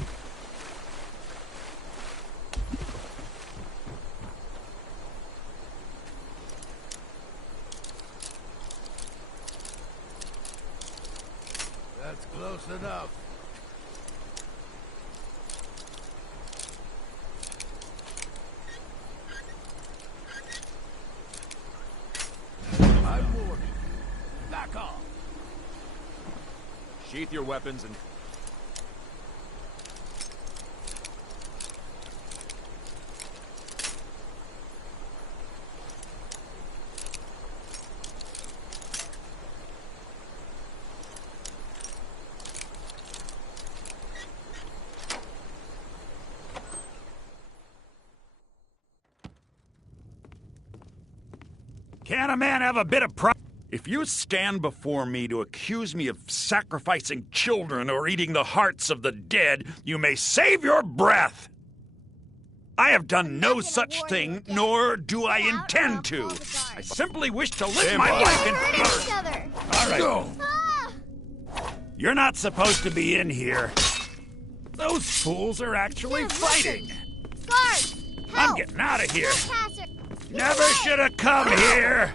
That's close enough. I'm warning. Back off. Sheath your weapons and... Can't a man have a bit of pride? If you stand before me to accuse me of sacrificing children or eating the hearts of the dead, you may save your breath. I have done no such thing, nor do I intend to. I simply wish to live my life in peace. All right. Go. You're not supposed to be in here. Those fools are actually fighting. I'm getting out of here. Never should have come here!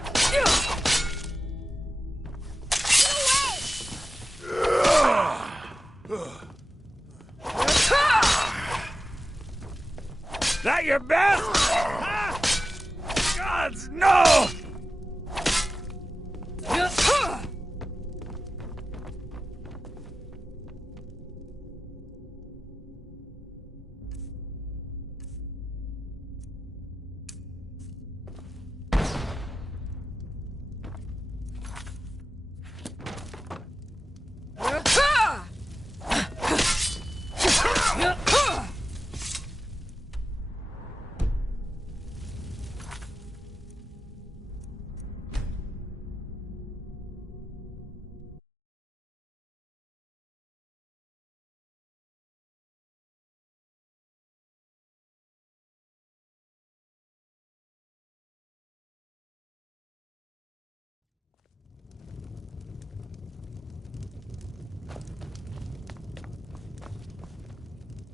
That your best? Gods, no!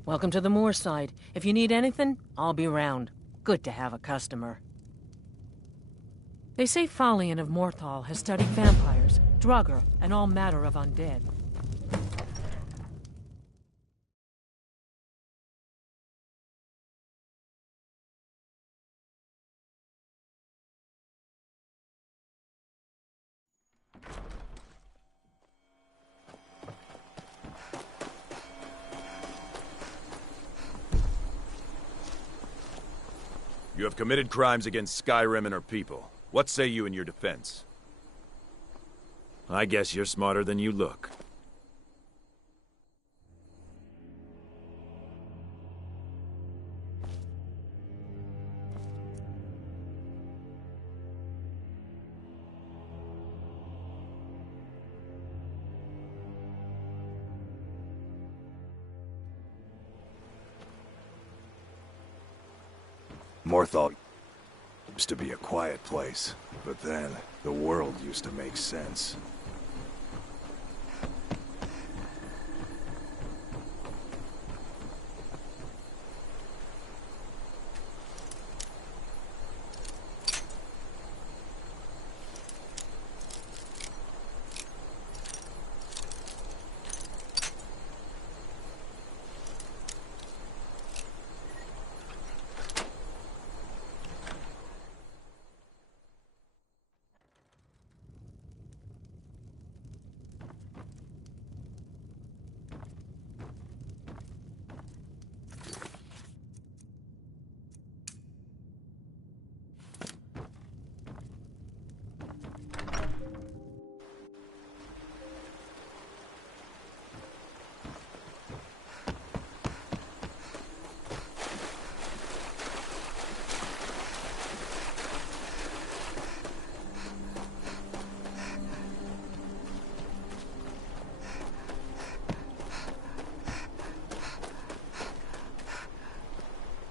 Welcome to the Moorside. If you need anything, I'll be around. Good to have a customer. They say Falion of Morthal has studied vampires, Draugr, and all matter of undead. You have committed crimes against Skyrim and her people. What say you in your defense? I guess you're smarter than you look. Morthal used to be a quiet place, but then the world used to make sense.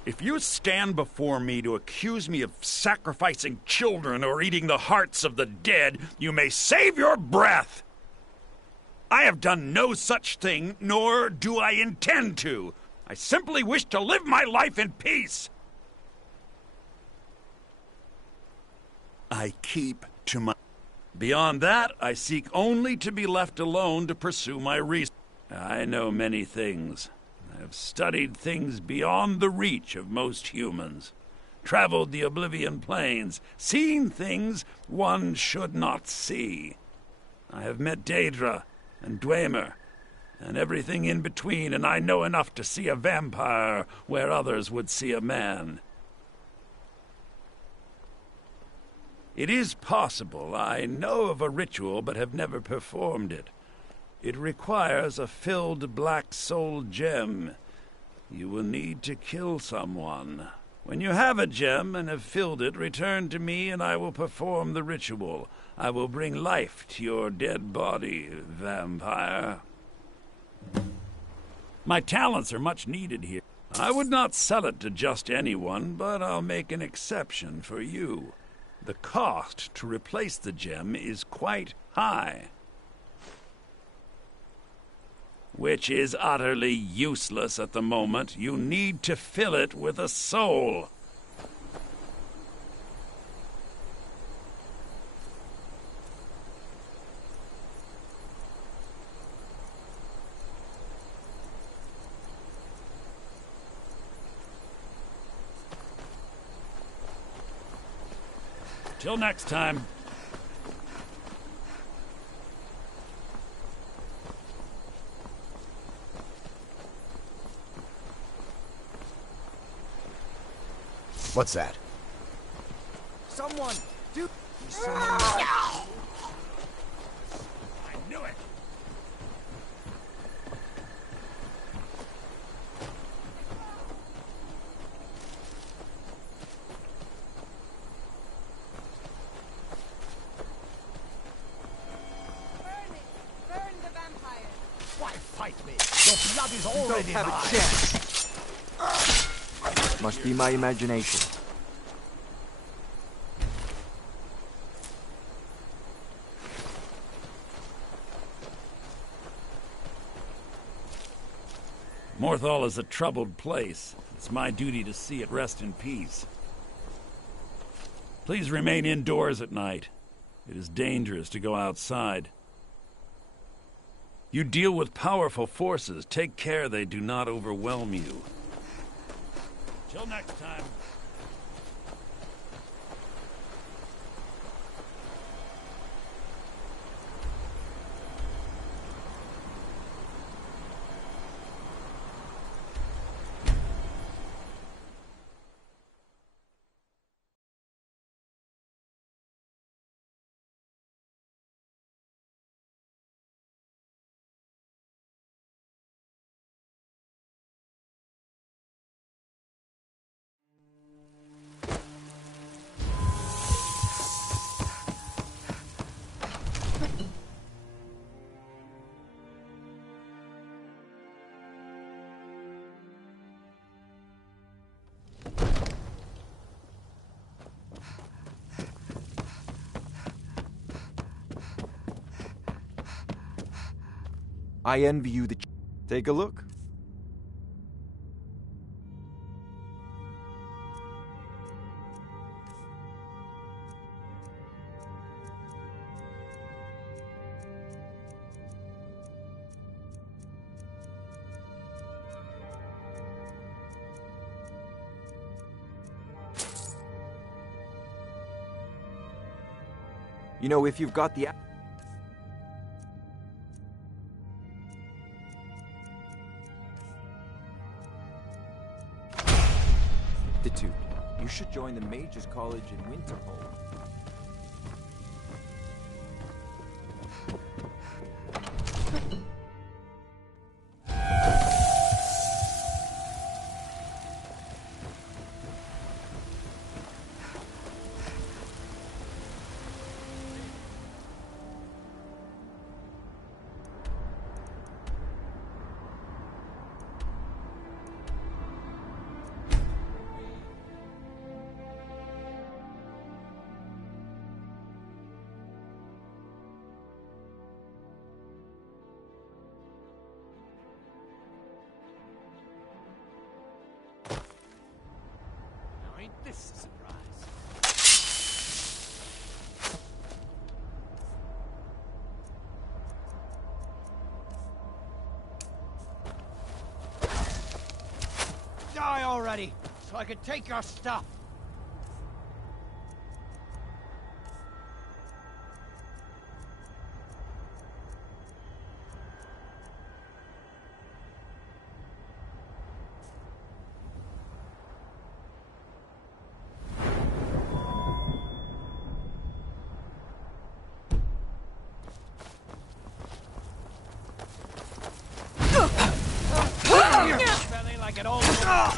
If you stand before me to accuse me of sacrificing children or eating the hearts of the dead, you may save your breath. I have done no such thing, nor do I intend to. I simply wish to live my life in peace. I keep to my... Beyond that, I seek only to be left alone to pursue my reason. I know many things. I have studied things beyond the reach of most humans, traveled the Oblivion Plains, seen things one should not see. I have met Daedra and Dwemer, and everything in between, and I know enough to see a vampire where others would see a man. It is possible I know of a ritual but have never performed it. It requires a filled black soul gem. You will need to kill someone. When you have a gem and have filled it, return to me and I will perform the ritual. I will bring life to your dead body, vampire. My talents are much needed here. I would not sell it to just anyone, but I'll make an exception for you. The cost to replace the gem is quite high. Which is utterly useless at the moment. You need to fill it with a soul. Till next time. What's that? Someone! Do... I knew it! Burn the vampire! Why fight me? Your blood is already Don't have mine. a chance. Must be my imagination. Morthal is a troubled place. It's my duty to see it rest in peace. Please remain indoors at night. It is dangerous to go outside. You deal with powerful forces. Take care they do not overwhelm you. Till next time. I envy you the... Take a look. You know, if you've got the... aptitude, you should join the Mages College in Winterhold. This is a surprise. Die already, so I can take your stuff. Smelling like an old woman.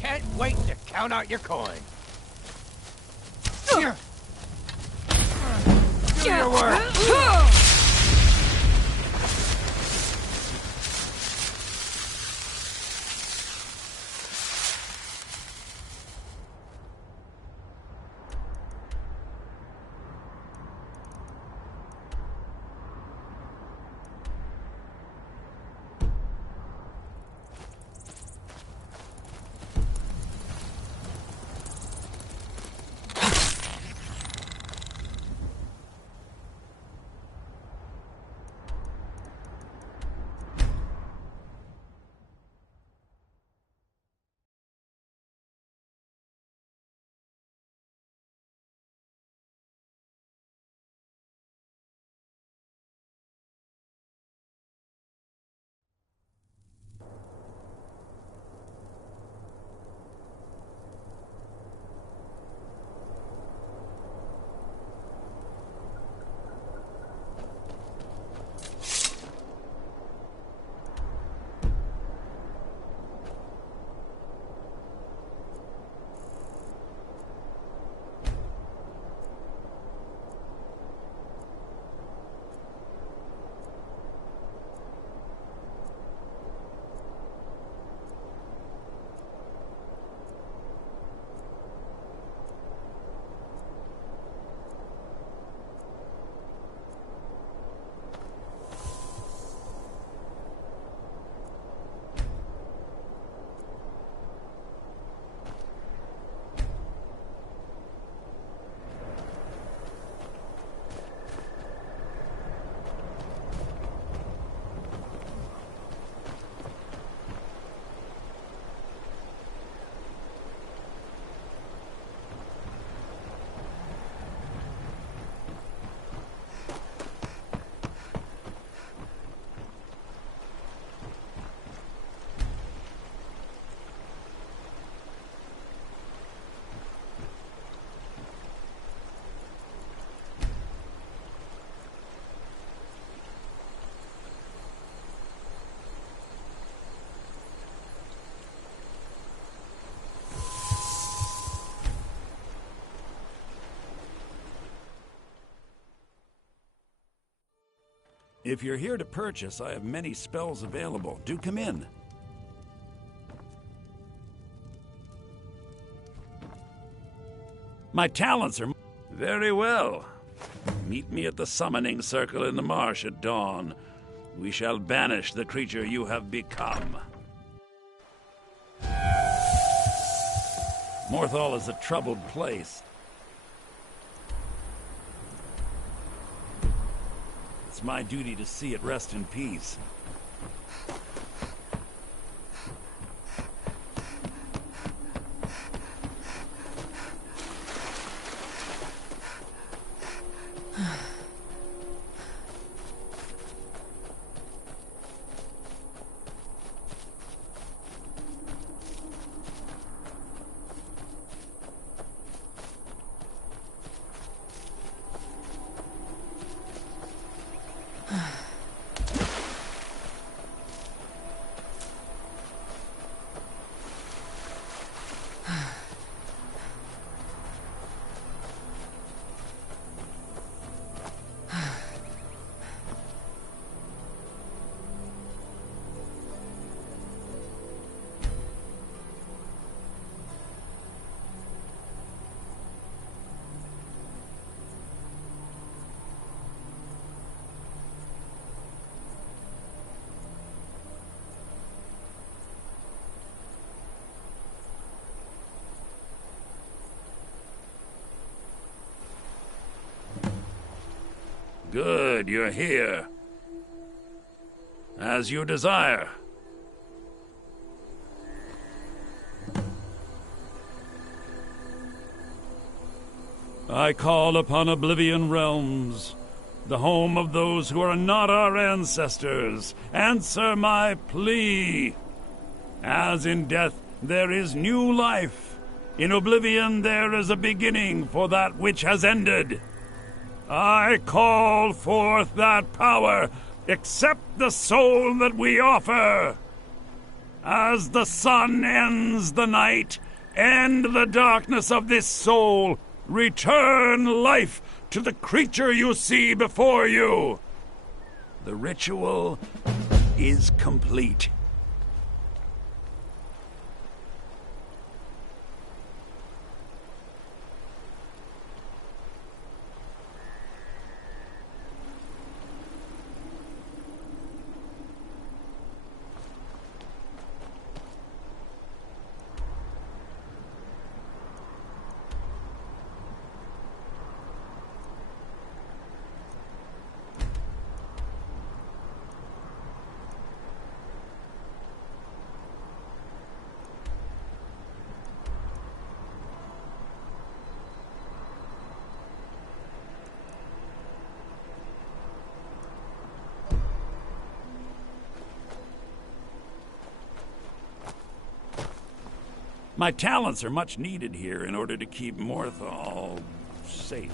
Can't wait to count out your coin. Do your work. If you're here to purchase, I have many spells available. Do come in. My talents are... Very well. Meet me at the summoning circle in the marsh at dawn. We shall banish the creature you have become. Morthal is a troubled place. It's my duty to see it rest in peace. Good, you're here. As you desire. I call upon Oblivion Realms, the home of those who are not our ancestors. Answer my plea. As in death there is new life, in Oblivion there is a beginning for that which has ended. I call forth that power. Accept the soul that we offer. As the sun ends the night, end the darkness of this soul. Return life to the creature you see before you. The ritual is complete. My talents are much needed here in order to keep Morthal safe.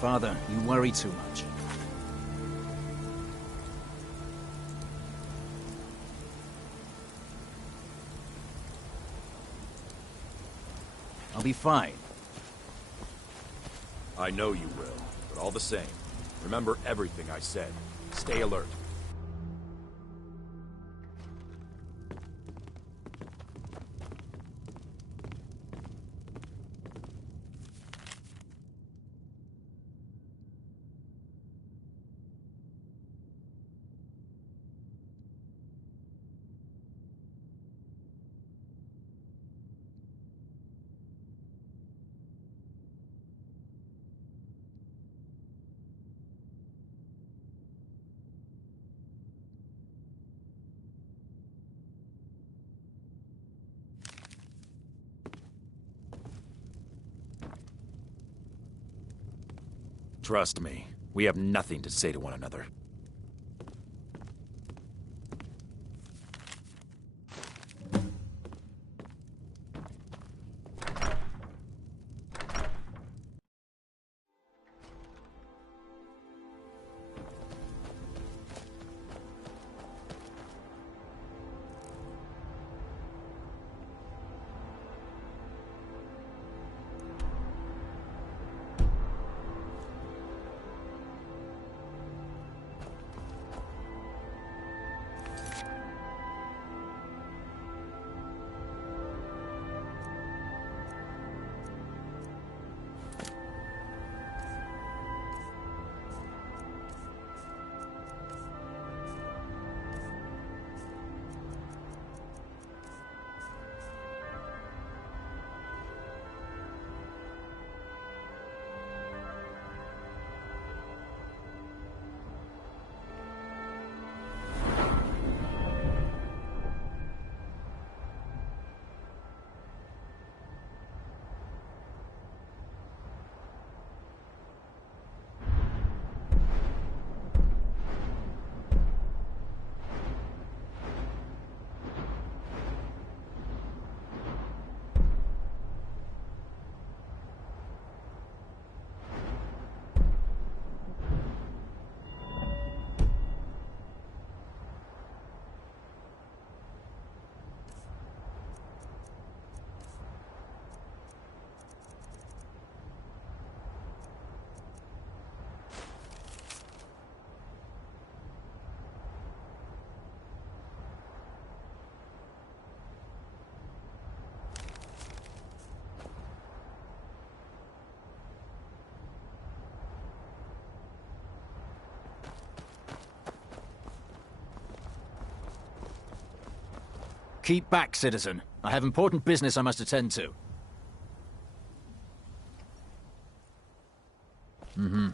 Father, you worry too much. I'll be fine. I know you will, but all the same, remember everything I said. Stay alert. Trust me, we have nothing to say to one another. Keep back, citizen. I have important business I must attend to. Mm-hmm.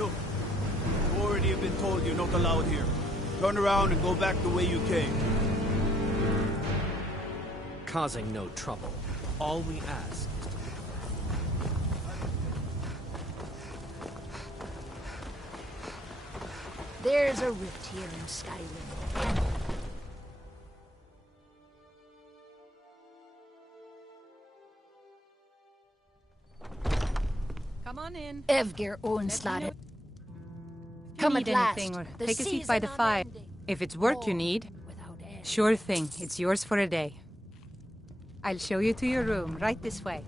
Look, you already have been told you're not allowed here. Turn around and go back the way you came. Causing no trouble. All we ask. There's a rift here in Skyrim. Come on in. Evgir Onslaughter. Come Come need at last. anything or The take a seat by the season fire. unending. If it's work you need, sure thing. It's yours for a day. I'll show you to your room, right this way.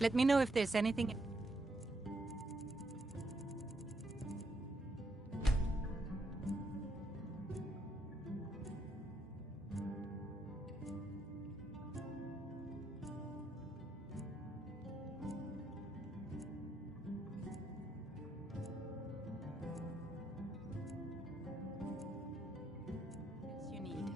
Let me know if there's anything. You need.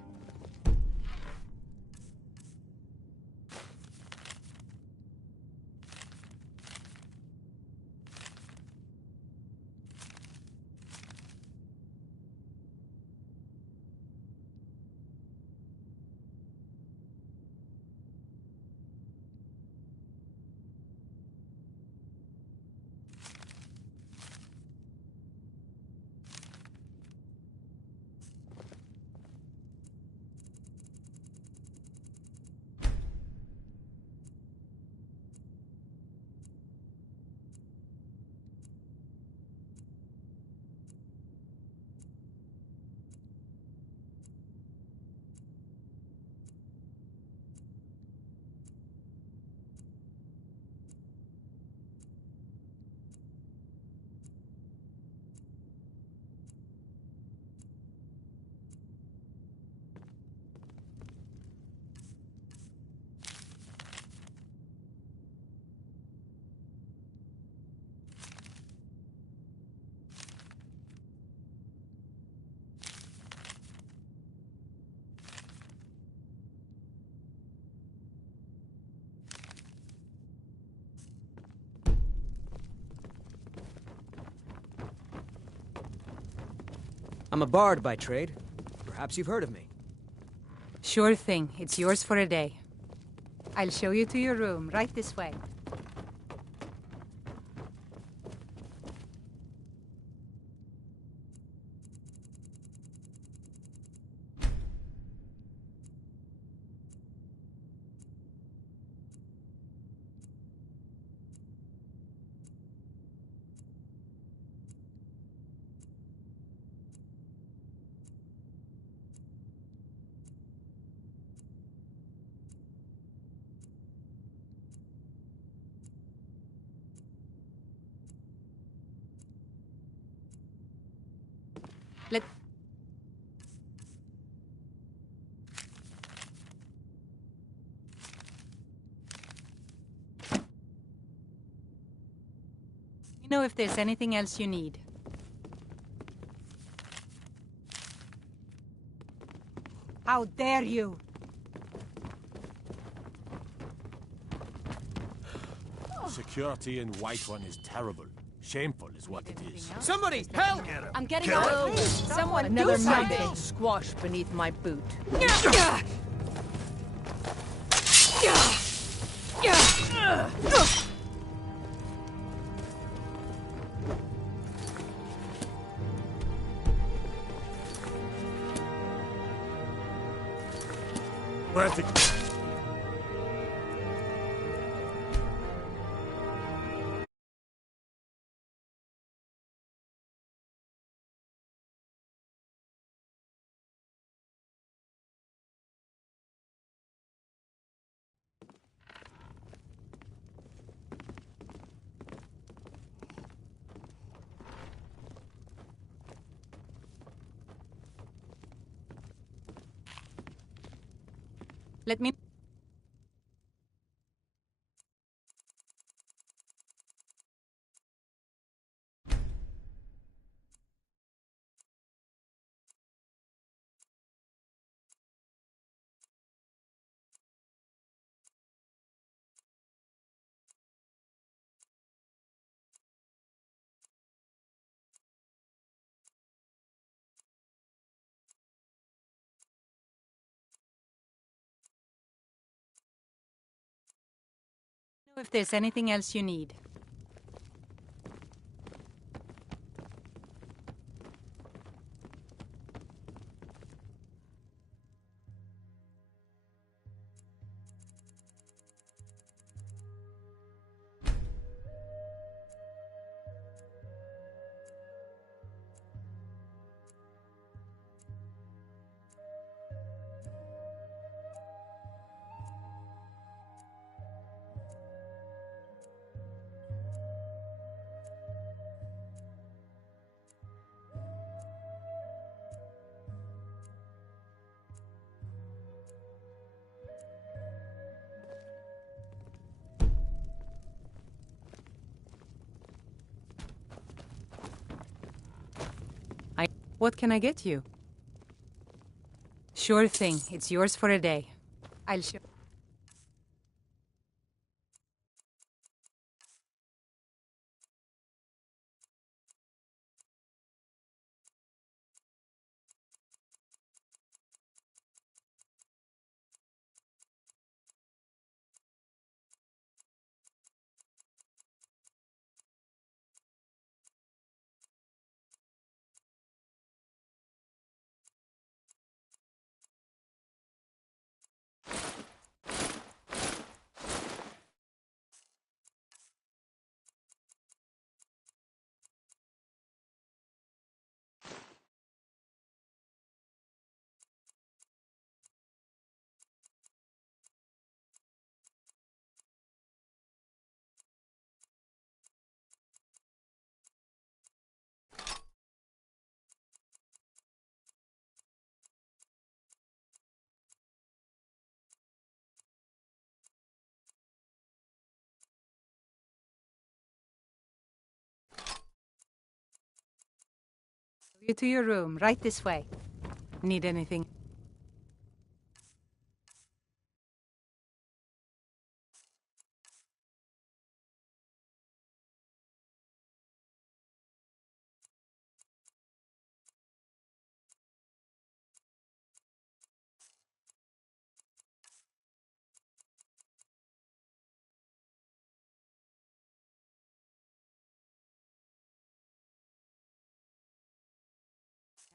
I'm a bard by trade. Perhaps you've heard of me. Sure thing. It's yours for a day. I'll show you to your room, right this way. Let me know if there's anything else you need. How dare you! Security in Whiterun is terrible. Shameful is what it is. Somebody, help! I'm getting Kill out. him. Someone Another do knife something. ain't squashed beneath my boot. Where's the... Let me... know if there's anything else you need. What can I get you? Sure thing. It's yours for a day. I'll show... you to your room, right this way. Need anything?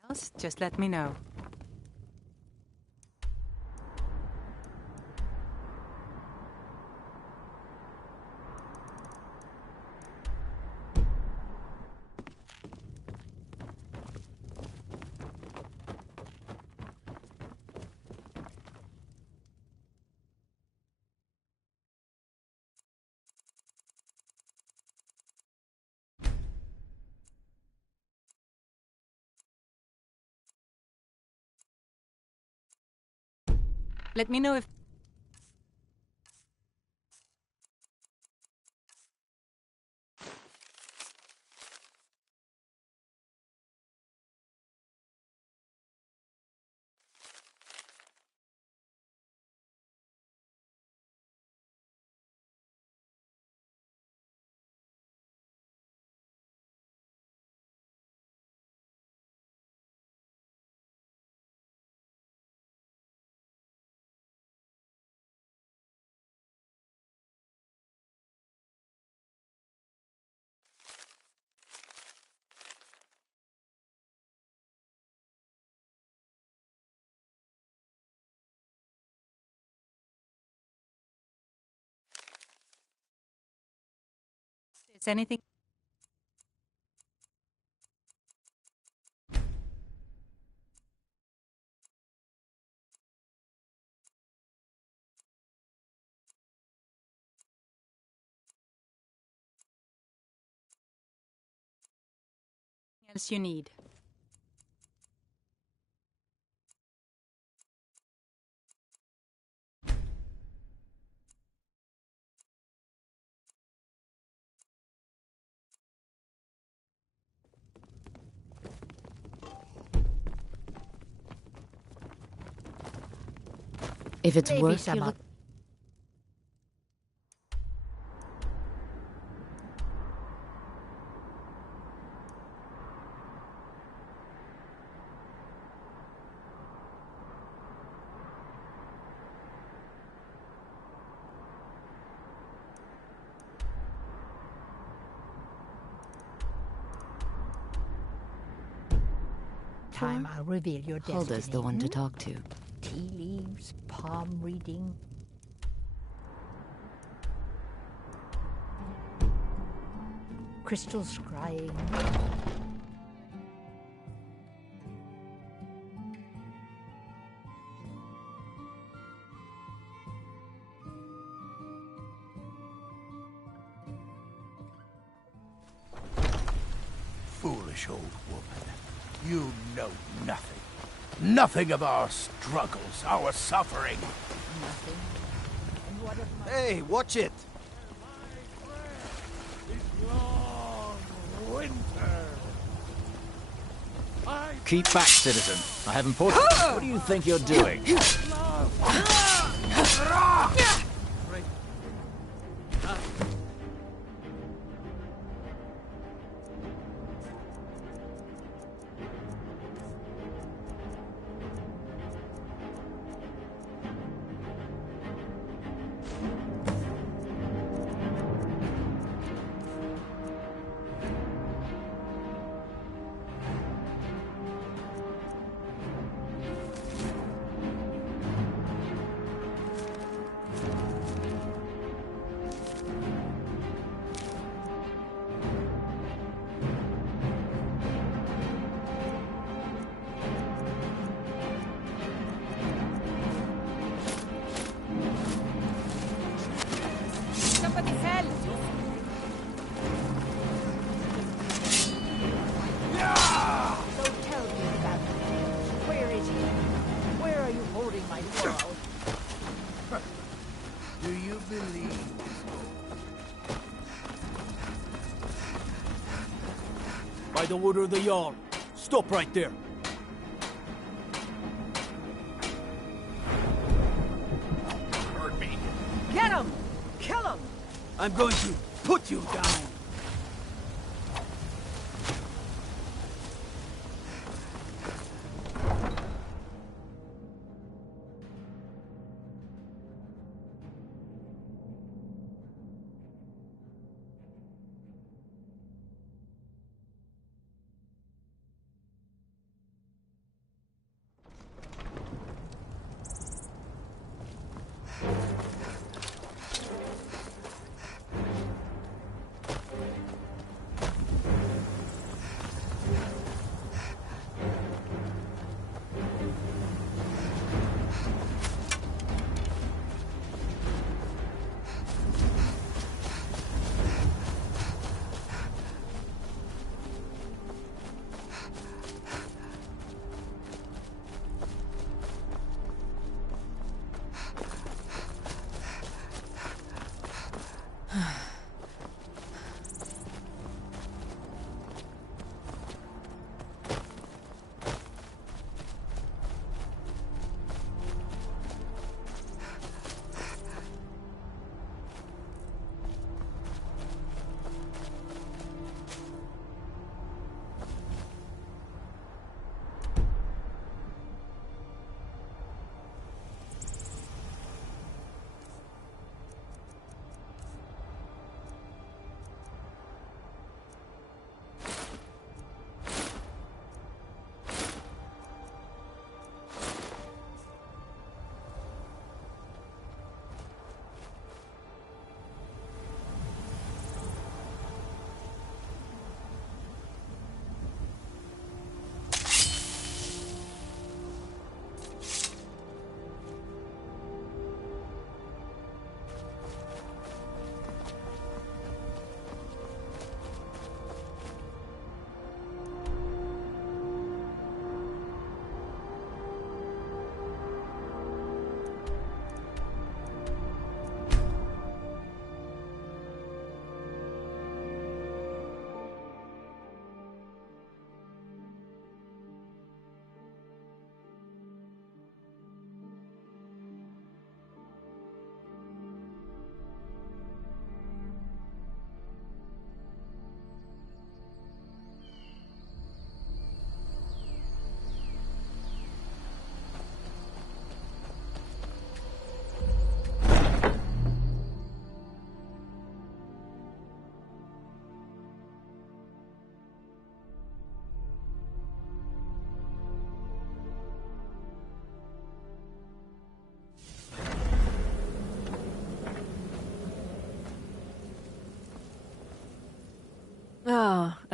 Else, just let me know. Let me know if... Is anything else you need? If it's Maybe work some you of- look... Time I'll reveal your destiny. Hulda's the one to talk to. Tea leaves, palm reading. Crystal scrying. Foolish old woman. You know nothing. Nothing of our struggles, our suffering. Nothing. And what of my... Hey, watch it! Keep back, citizen. I have important... What do you think you're doing? Somebody help! So tell me about it. Where is he? Where are you holding my world? Do you believe? By the order of the Jarl. Stop right there. Heard me. Get him! Kill him! I'm going to put you down.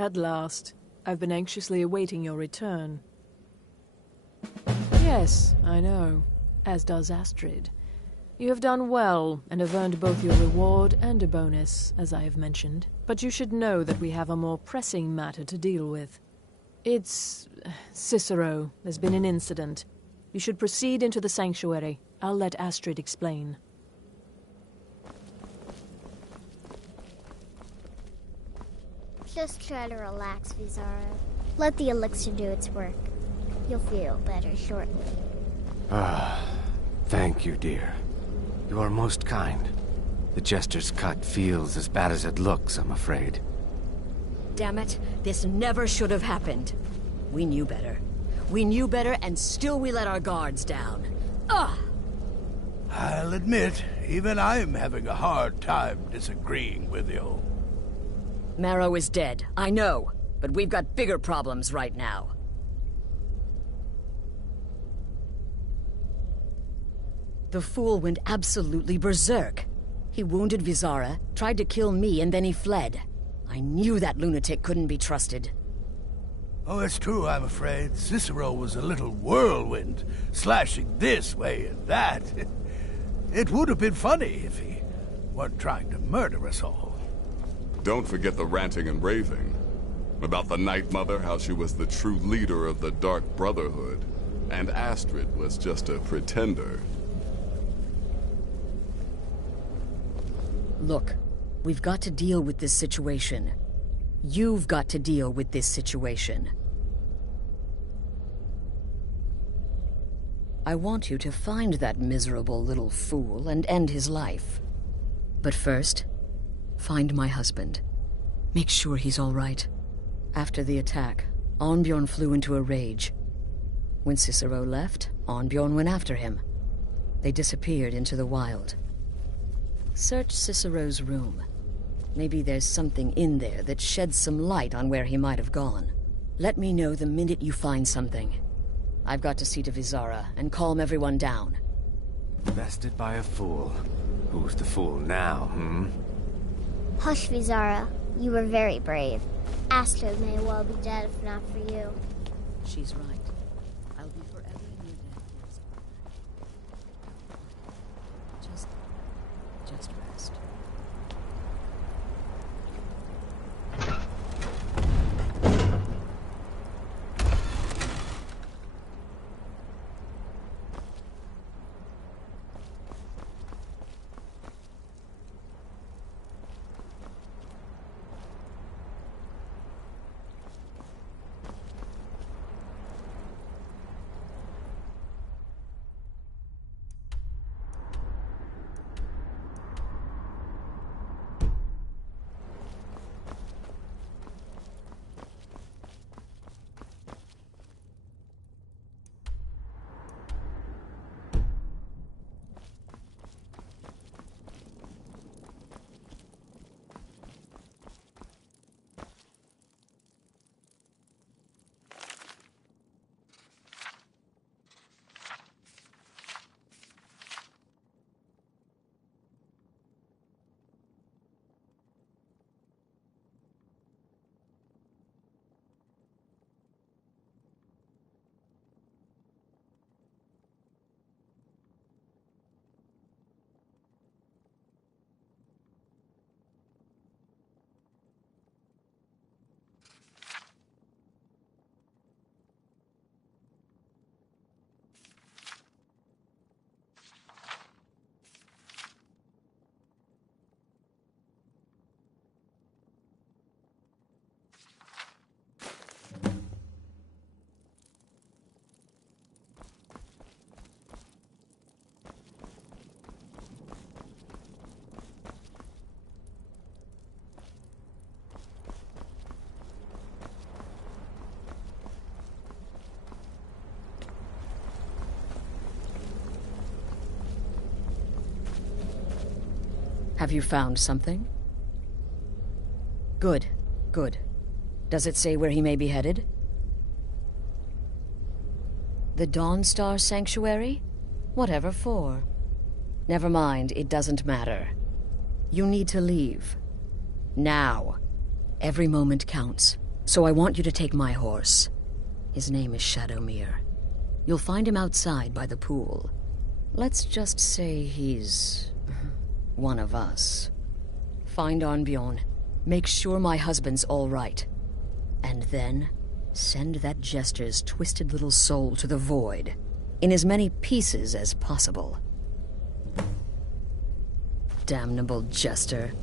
At last. I've been anxiously awaiting your return. Yes, I know. As does Astrid. You have done well, and have earned both your reward and a bonus, as I have mentioned. But you should know that we have a more pressing matter to deal with. It's... Cicero. There's been an incident. You should proceed into the sanctuary. I'll let Astrid explain. Just try to relax, Vizara. Let the elixir do its work. You'll feel better shortly. Thank you, dear. You are most kind. The Jester's cut feels as bad as it looks, I'm afraid. Damn it, this never should have happened. We knew better. We knew better, and still we let our guards down. Ugh! I'll admit, even I'm having a hard time disagreeing with you. Marrow is dead, I know, but we've got bigger problems right now. The fool went absolutely berserk. He wounded Vizara, tried to kill me, and then he fled. I knew that lunatic couldn't be trusted. Oh, it's true, I'm afraid. Cicero was a little whirlwind, slashing this way and that. It would have been funny if he weren't trying to murder us all. Don't forget the ranting and raving. About the Night Mother, how she was the true leader of the Dark Brotherhood, and Astrid was just a pretender. Look, we've got to deal with this situation. You've got to deal with this situation. I want you to find that miserable little fool and end his life. But first, find my husband. Make sure he's all right. After the attack, Arnbjorn flew into a rage. When Cicero left, Arnbjorn went after him. They disappeared into the wild. Search Cicero's room. Maybe there's something in there that sheds some light on where he might have gone. Let me know the minute you find something. I've got to see to Vizara and calm everyone down. Bested by a fool. Who's the fool now, Hush, Vizara. You were very brave. Astrid may well be dead if not for you. She's right. I'll be forever in your debt. Just rest. Have you found something? Good, good. Does it say where he may be headed? The Dawnstar Sanctuary? Whatever for. Never mind, it doesn't matter. You need to leave. Now. Every moment counts. So I want you to take my horse. His name is Shadowmere. You'll find him outside by the pool. Let's just say he's one of us. Find Arnbjorn. Make sure my husband's all right. And then send that jester's twisted little soul to the void, in as many pieces as possible. Damnable jester.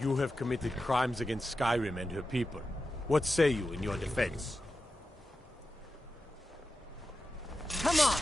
You have committed crimes against Skyrim and her people. What say you in your defense? Come on!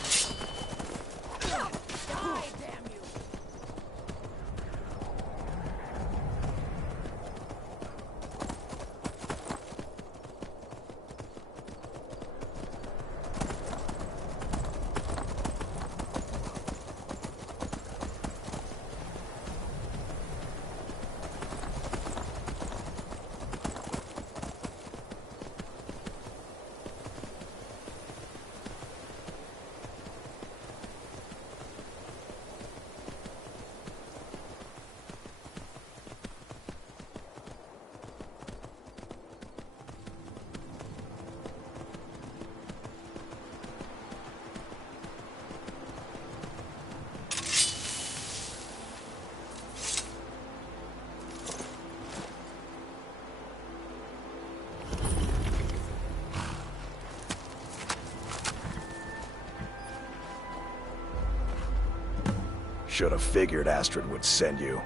Should have figured Astrid would send you.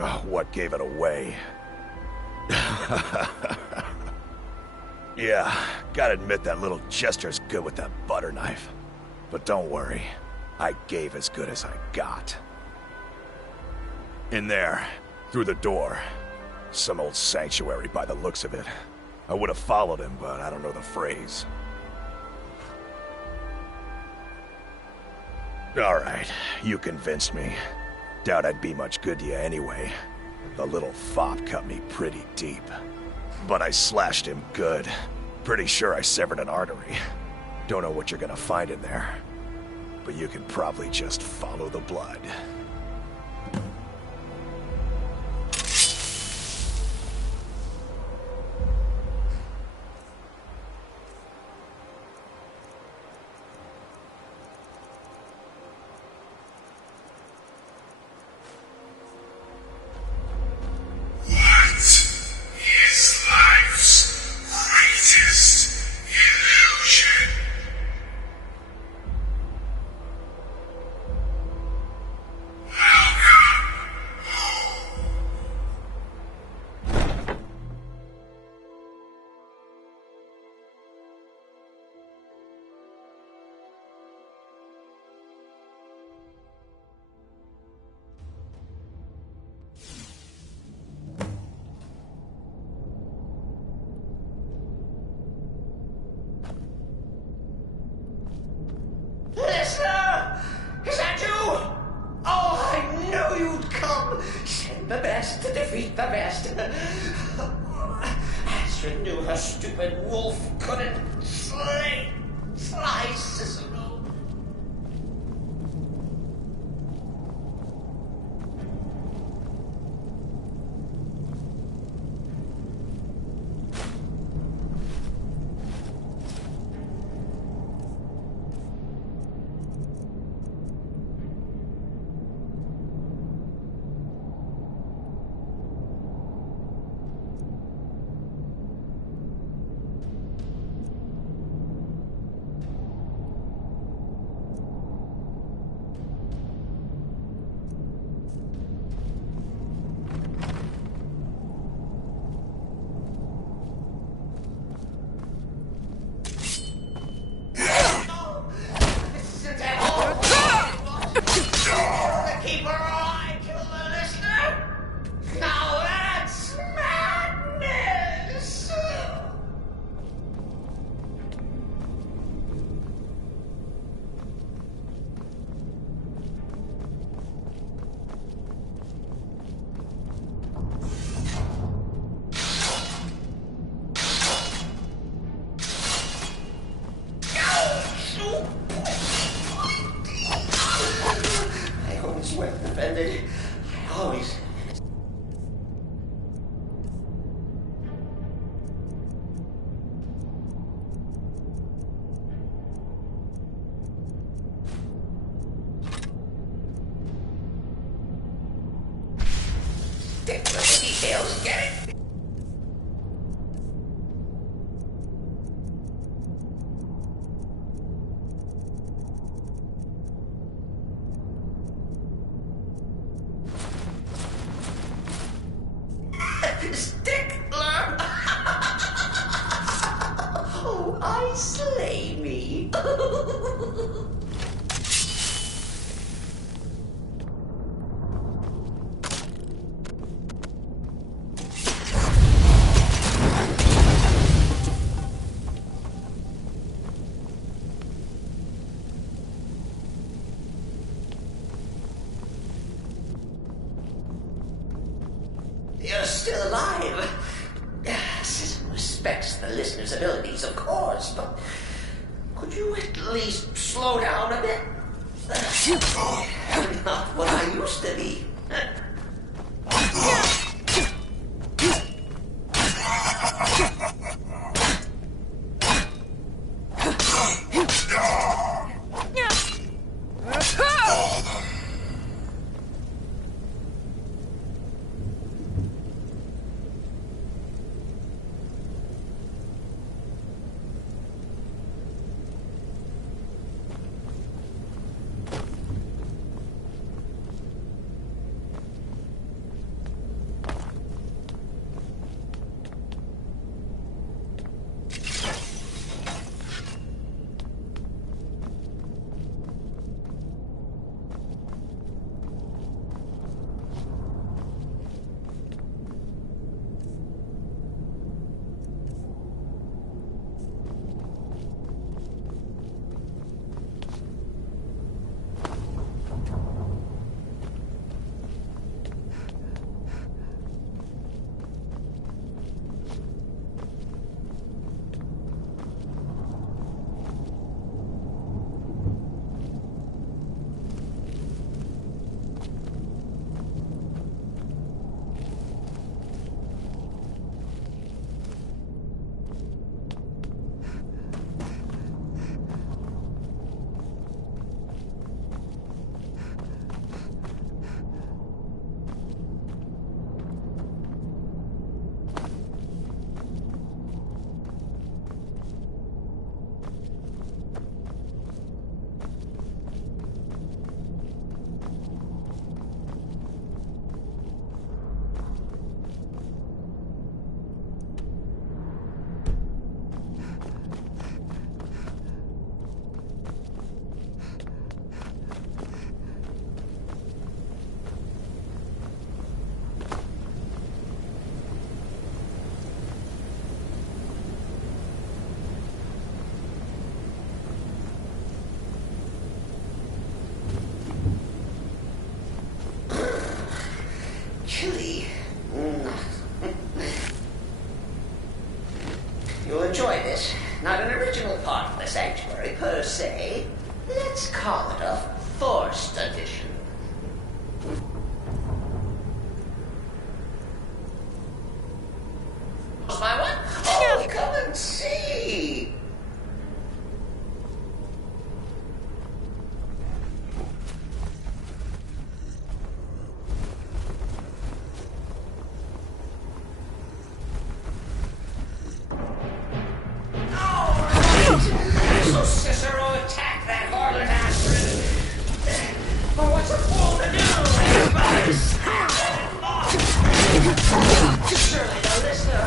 Ugh, what gave it away? Yeah, gotta admit that little gesture's good with that butter knife. But don't worry, I gave as good as I got. In there, through the door. Some old sanctuary by the looks of it. I would have followed him, but I don't know the phrase. Alright, you convinced me. Doubt I'd be much good to you anyway. The little fop cut me pretty deep. But I slashed him good. Pretty sure I severed an artery. Don't know what you're gonna find in there. But you can probably just follow the blood. Listener! Is that you? Oh, I knew you'd come! Send the best to defeat the best. Astrid knew her stupid wolf couldn't slice Cicero. Details, get it? Stickler! Oh, I slay me. You're still alive. Citizen respects the listener's abilities, of course, but could you at least slow down a bit? I'm not what I used to be. sanctuary per se. Let's call it a forced addition. My what? Oh, come and see. So Cicero attacked that harlot Astrid. But what's a fool to do? Surely the listener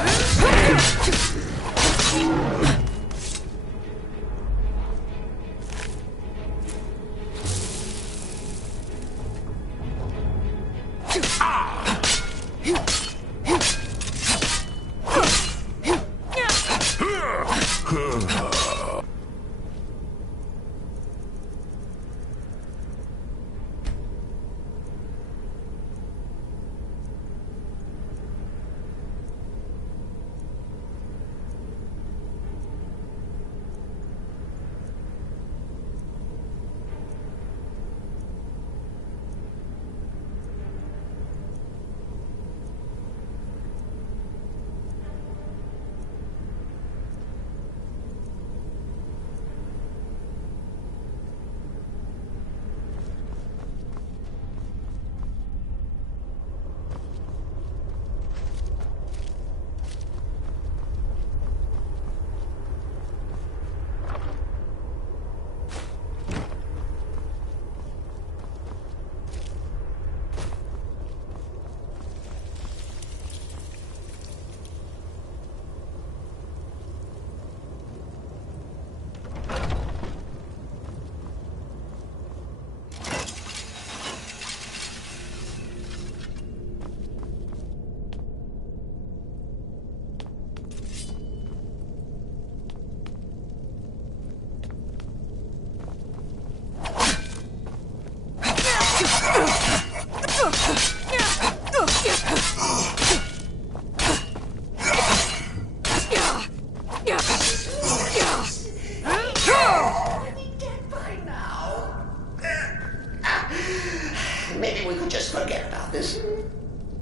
maybe we could just forget about this.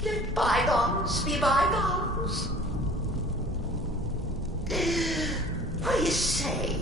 Let bygones be bygones. What do you say?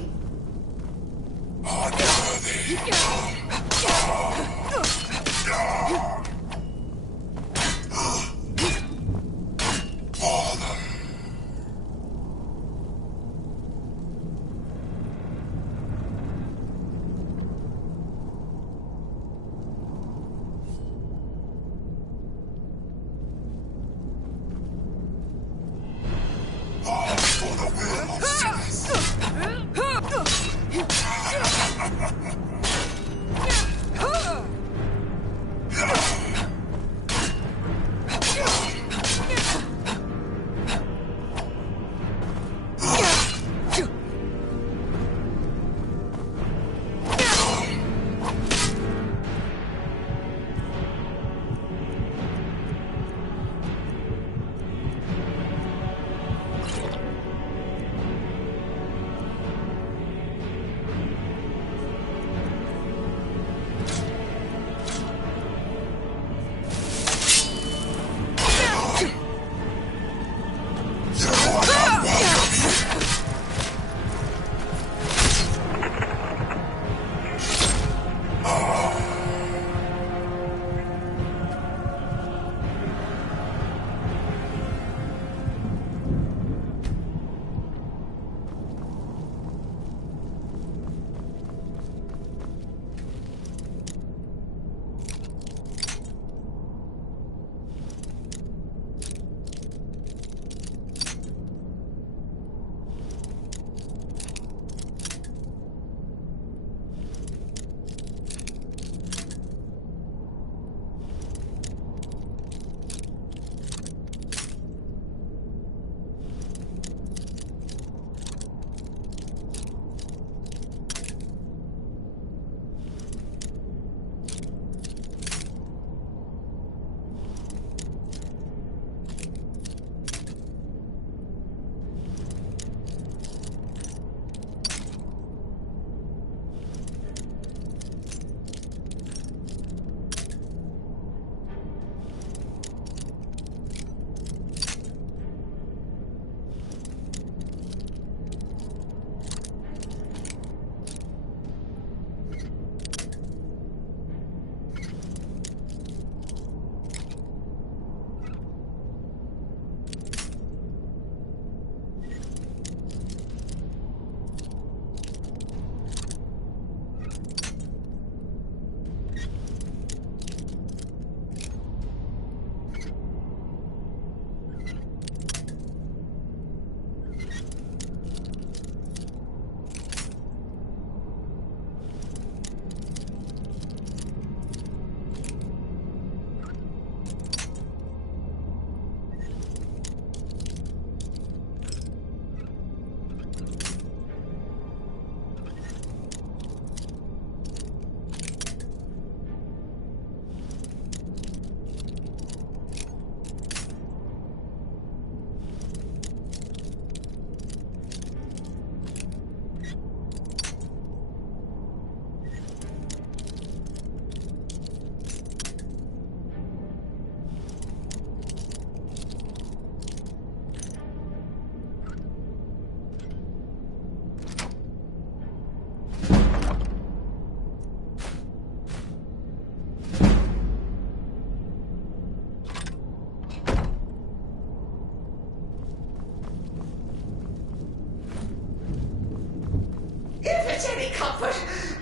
comfort.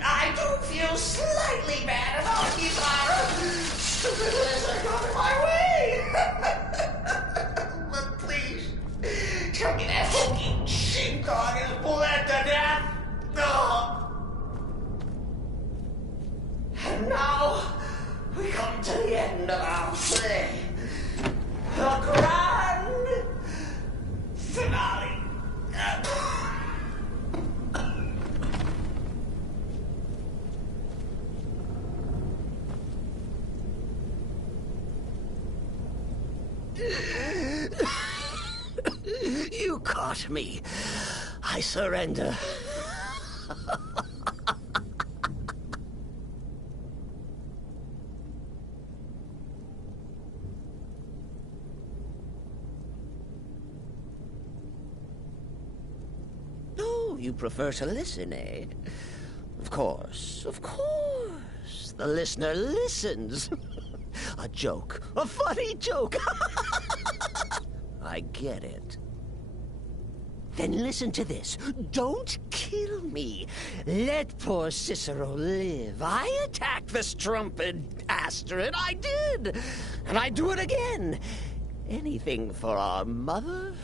I do feel slightly bad about Isara. Stupid lizard got in my way. But please, tell me that hokey sheepdog is bled to death. Oh. And now, we come to the end of our play. The grand finale. You caught me. I surrender. No, you prefer to listen, eh? Of course, of course. The listener listens. A joke. A funny joke. I get it. Then listen to this. Don't kill me. Let poor Cicero live. I attacked the strumpet bastard. I did. And I do it again. Anything for our mother?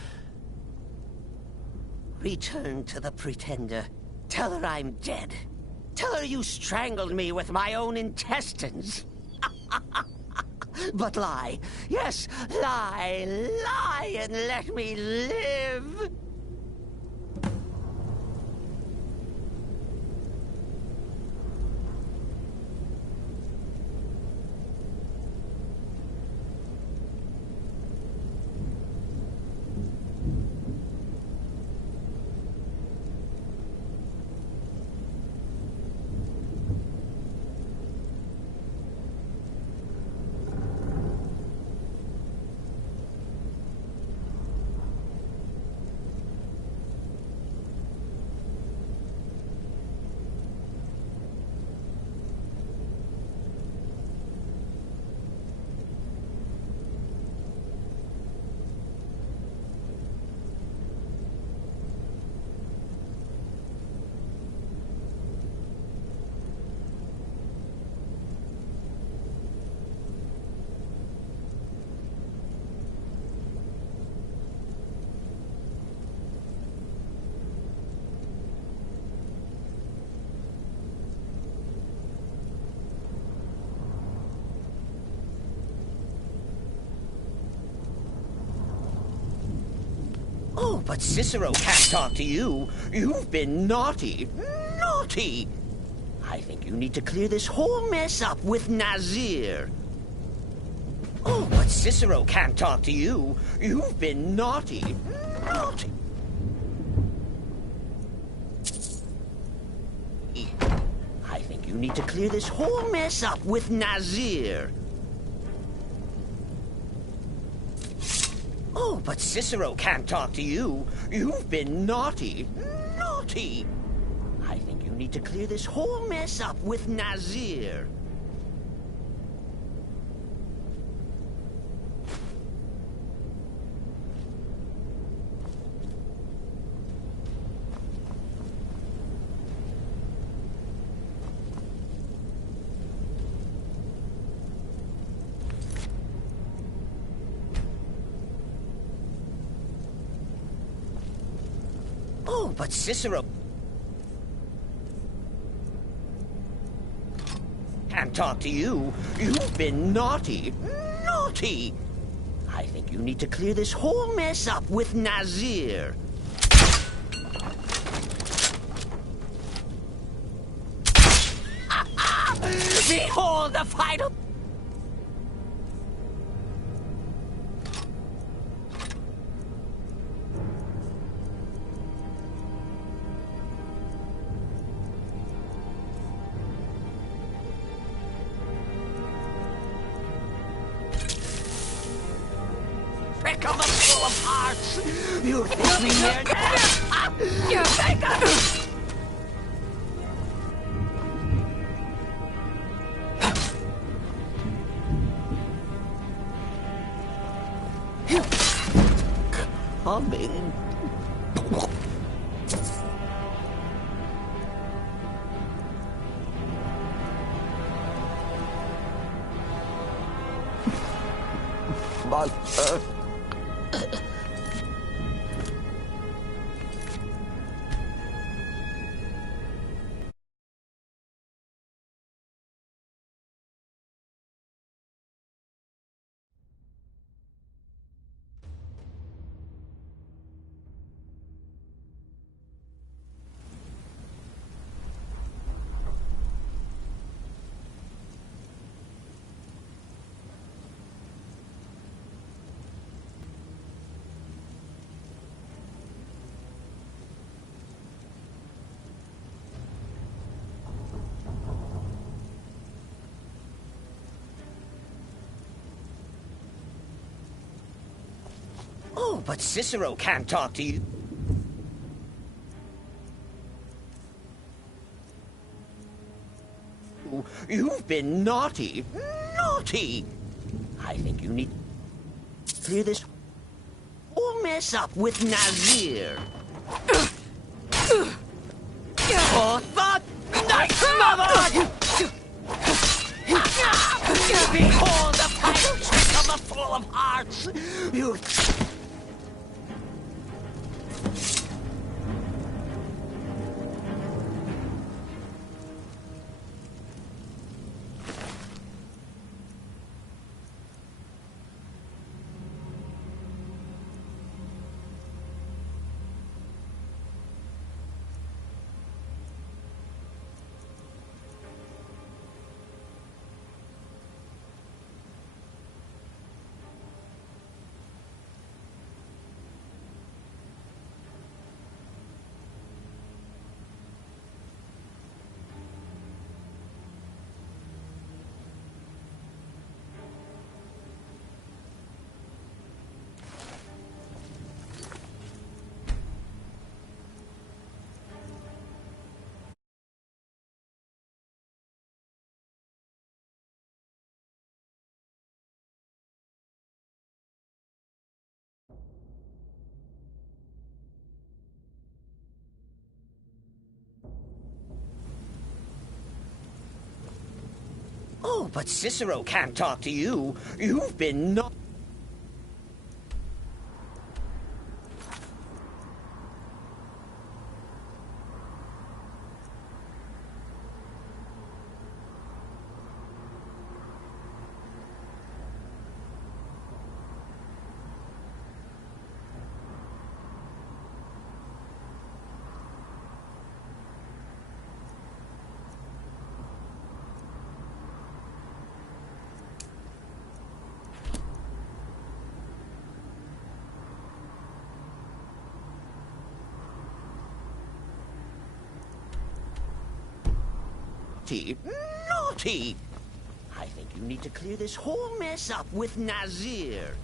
Return to the Pretender. Tell her I'm dead. Tell her you strangled me with my own intestines. But lie. Yes, lie. Lie and let me live. Oh, but Cicero can't talk to you. You've been naughty. Naughty! I think you need to clear this whole mess up with Nazir. Oh, but Cicero can't talk to you. You've been naughty. Naughty! I think you need to clear this whole mess up with Nazir. Oh, but Cicero can't talk to you. You've been naughty. Naughty! I think you need to clear this whole mess up with Nazir. Oh, but Cicero can't talk to you. You've been naughty. Naughty! I think you need to clear this whole mess up with Nazir. Behold the final... Pick of the full of hearts! You think me near death? You think of... Coming. monster. Oh, but Cicero can't talk to you. You've been naughty. Naughty! I think you need to clear this whole mess up with Nazir. For the night, mother! Behold the final trick of the Full of Hearts! You... Oh, but Cicero can't talk to you. You've been naughty. Naughty! I think you need to clear this whole mess up with Nazir.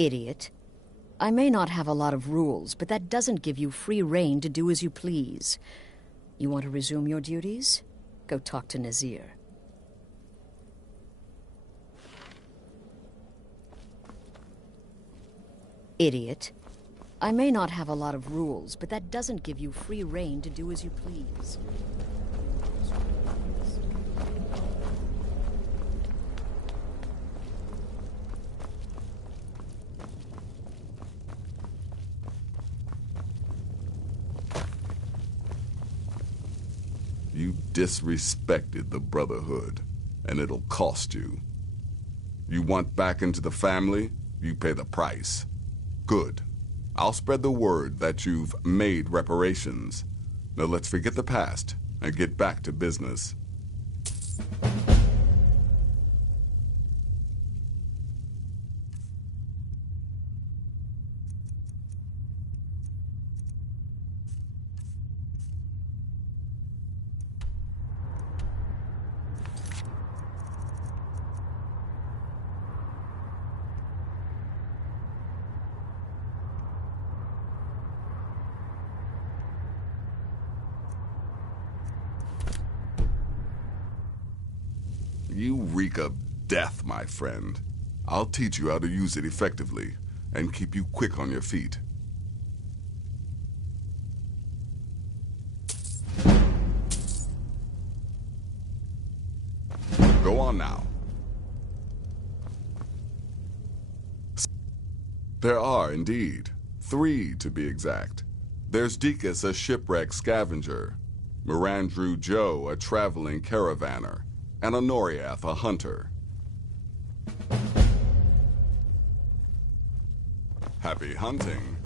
Idiot. I may not have a lot of rules, but that doesn't give you free rein to do as you please. You want to resume your duties? Go talk to Nazir. Idiot. I may not have a lot of rules, but that doesn't give you free rein to do as you please. You disrespected the Brotherhood, and it'll cost you. You want back into the family? You pay the price. Good. I'll spread the word that you've made reparations. Now let's forget the past and get back to business. You reek of death, my friend. I'll teach you how to use it effectively and keep you quick on your feet. Go on now. There are, indeed. 3, to be exact. There's Deacus, a shipwreck scavenger. Mirandru Joe, a traveling caravaner. And Honoriath, a hunter. Happy hunting.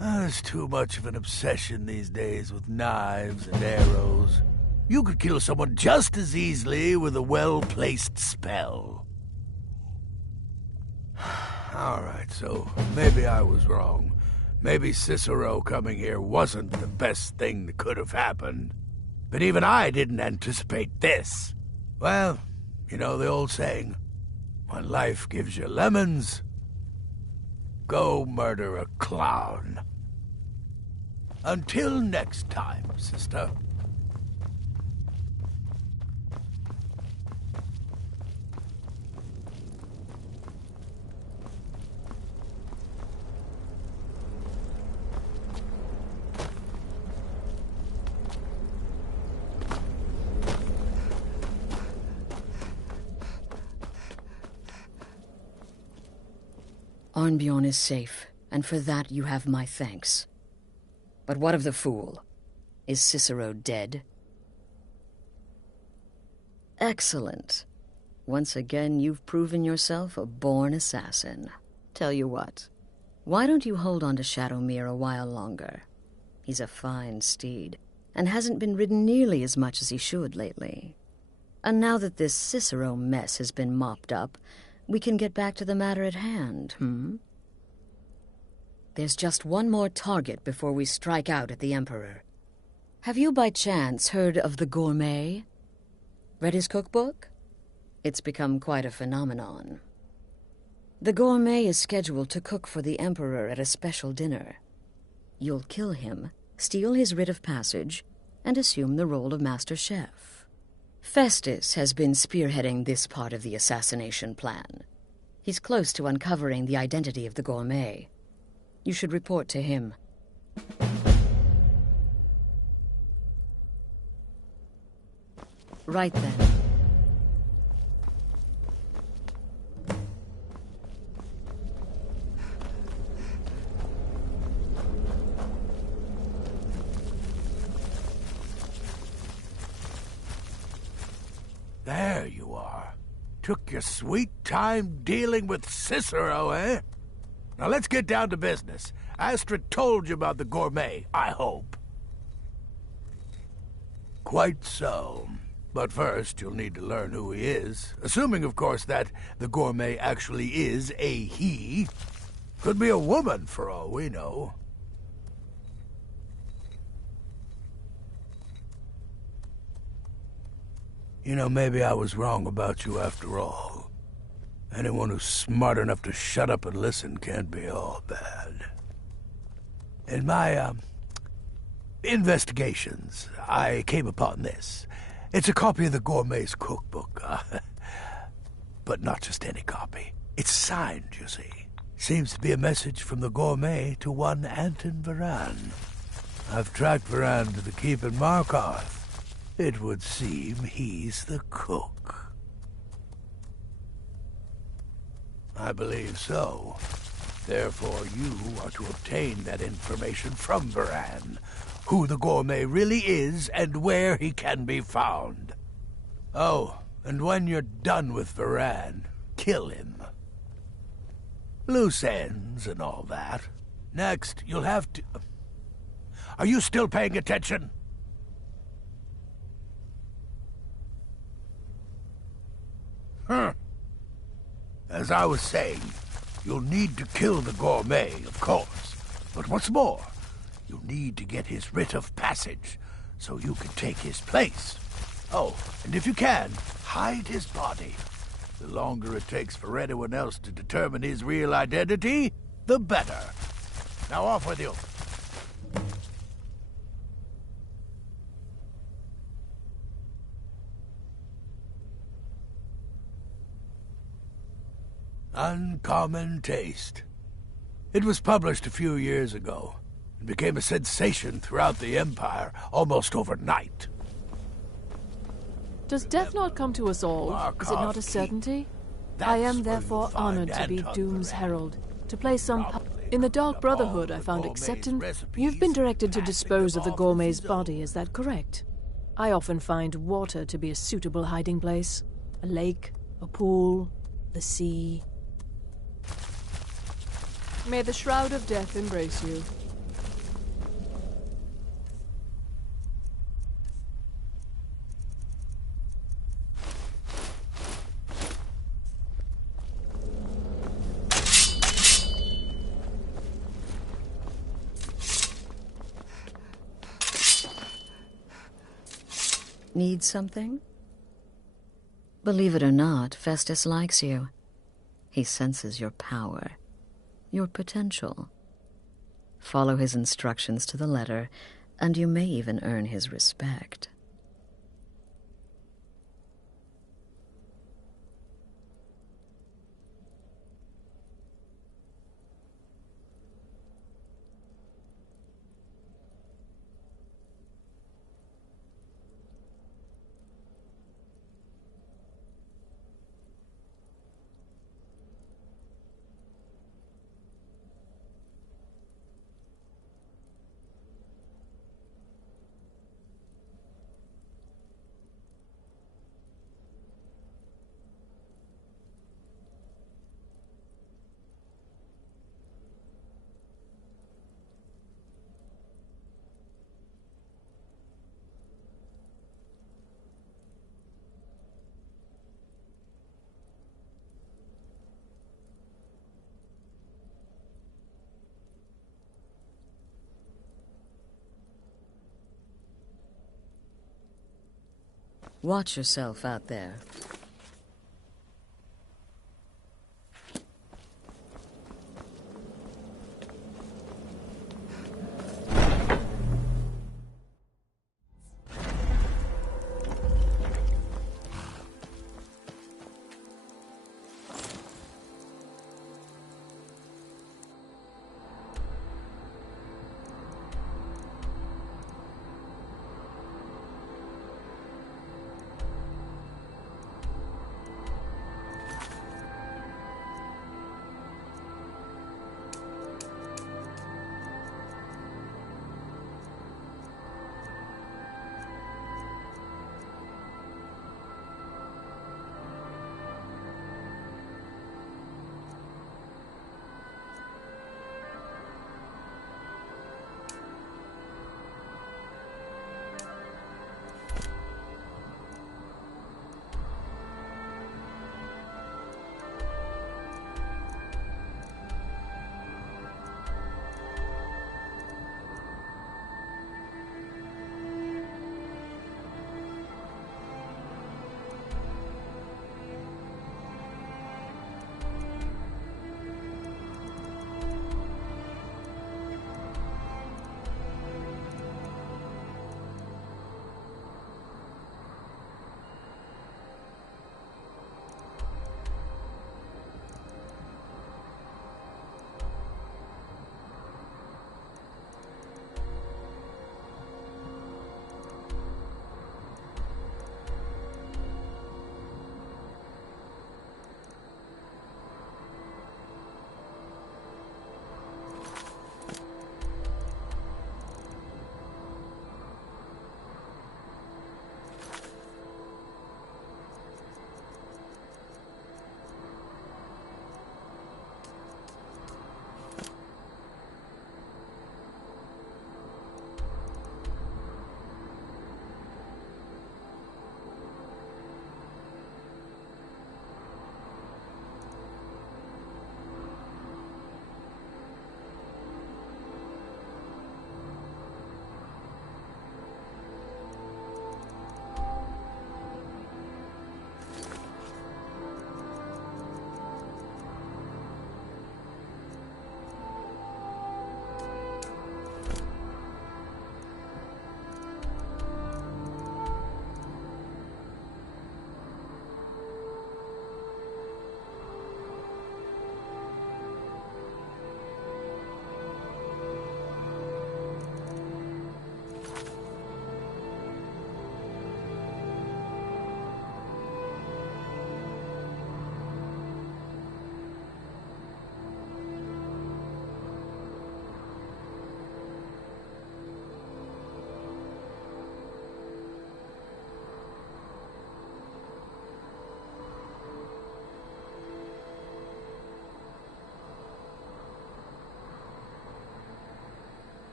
There's too much of an obsession these days with knives and arrows. You could kill someone just as easily with a well-placed spell. Alright, so maybe I was wrong. Maybe Cicero coming here wasn't the best thing that could have happened. But even I didn't anticipate this. Well, you know the old saying, when life gives you lemons, go murder a clown. Until next time, sister. Arnbjorn is safe, and for that you have my thanks. But what of the fool? Is Cicero dead? Excellent. Once again, you've proven yourself a born assassin. Tell you what, why don't you hold on to Shadowmere a while longer? He's a fine steed, and hasn't been ridden nearly as much as he should lately. And now that this Cicero mess has been mopped up, we can get back to the matter at hand, There's just one more target before we strike out at the Emperor. Have you by chance heard of the Gourmet? Read his cookbook? It's become quite a phenomenon. The Gourmet is scheduled to cook for the Emperor at a special dinner. You'll kill him, steal his writ of passage, and assume the role of Master Chef. Festus has been spearheading this part of the assassination plan. He's close to uncovering the identity of the Gourmet. You should report to him. Right then. There you are. Took your sweet time dealing with Cicero, eh? Now let's get down to business. Astrid told you about the Gourmet, I hope. Quite so. But first, you'll need to learn who he is. Assuming, of course, that the Gourmet actually is a he. Could be a woman, for all we know. You know, maybe I was wrong about you after all. Anyone who's smart enough to shut up and listen can't be all bad. In my, investigations, I came upon this. It's a copy of the Gourmet's cookbook, but not just any copy. It's signed, you see. Seems to be a message from the Gourmet to one Anton Varan. I've tracked Varan to the keep in Markarth. It would seem he's the cook. I believe so. Therefore, you are to obtain that information from Varan. Who the Gourmet really is and where he can be found. Oh, and when you're done with Varan, kill him. Loose ends and all that. Next, you'll have to... Are you still paying attention? As I was saying, you'll need to kill the Gourmet, of course. But what's more, you'll need to get his writ of passage, so you can take his place. Oh, and if you can, hide his body. The longer it takes for anyone else to determine his real identity, the better. Now off with you. Uncommon Taste. It was published a few years ago and became a sensation throughout the Empire almost overnight. Does death not come to us all? Is it not a certainty? I am therefore honored to be Doom's herald, to play some part. In the Dark Brotherhood I found acceptance. You've been directed to dispose of the Gourmet's body, is that correct? I often find water to be a suitable hiding place. A lake, a pool, the sea. May the Shroud of Death embrace you. Need something? Believe it or not, Festus likes you. He senses your power, your potential. Follow his instructions to the letter, and you may even earn his respect. Watch yourself out there.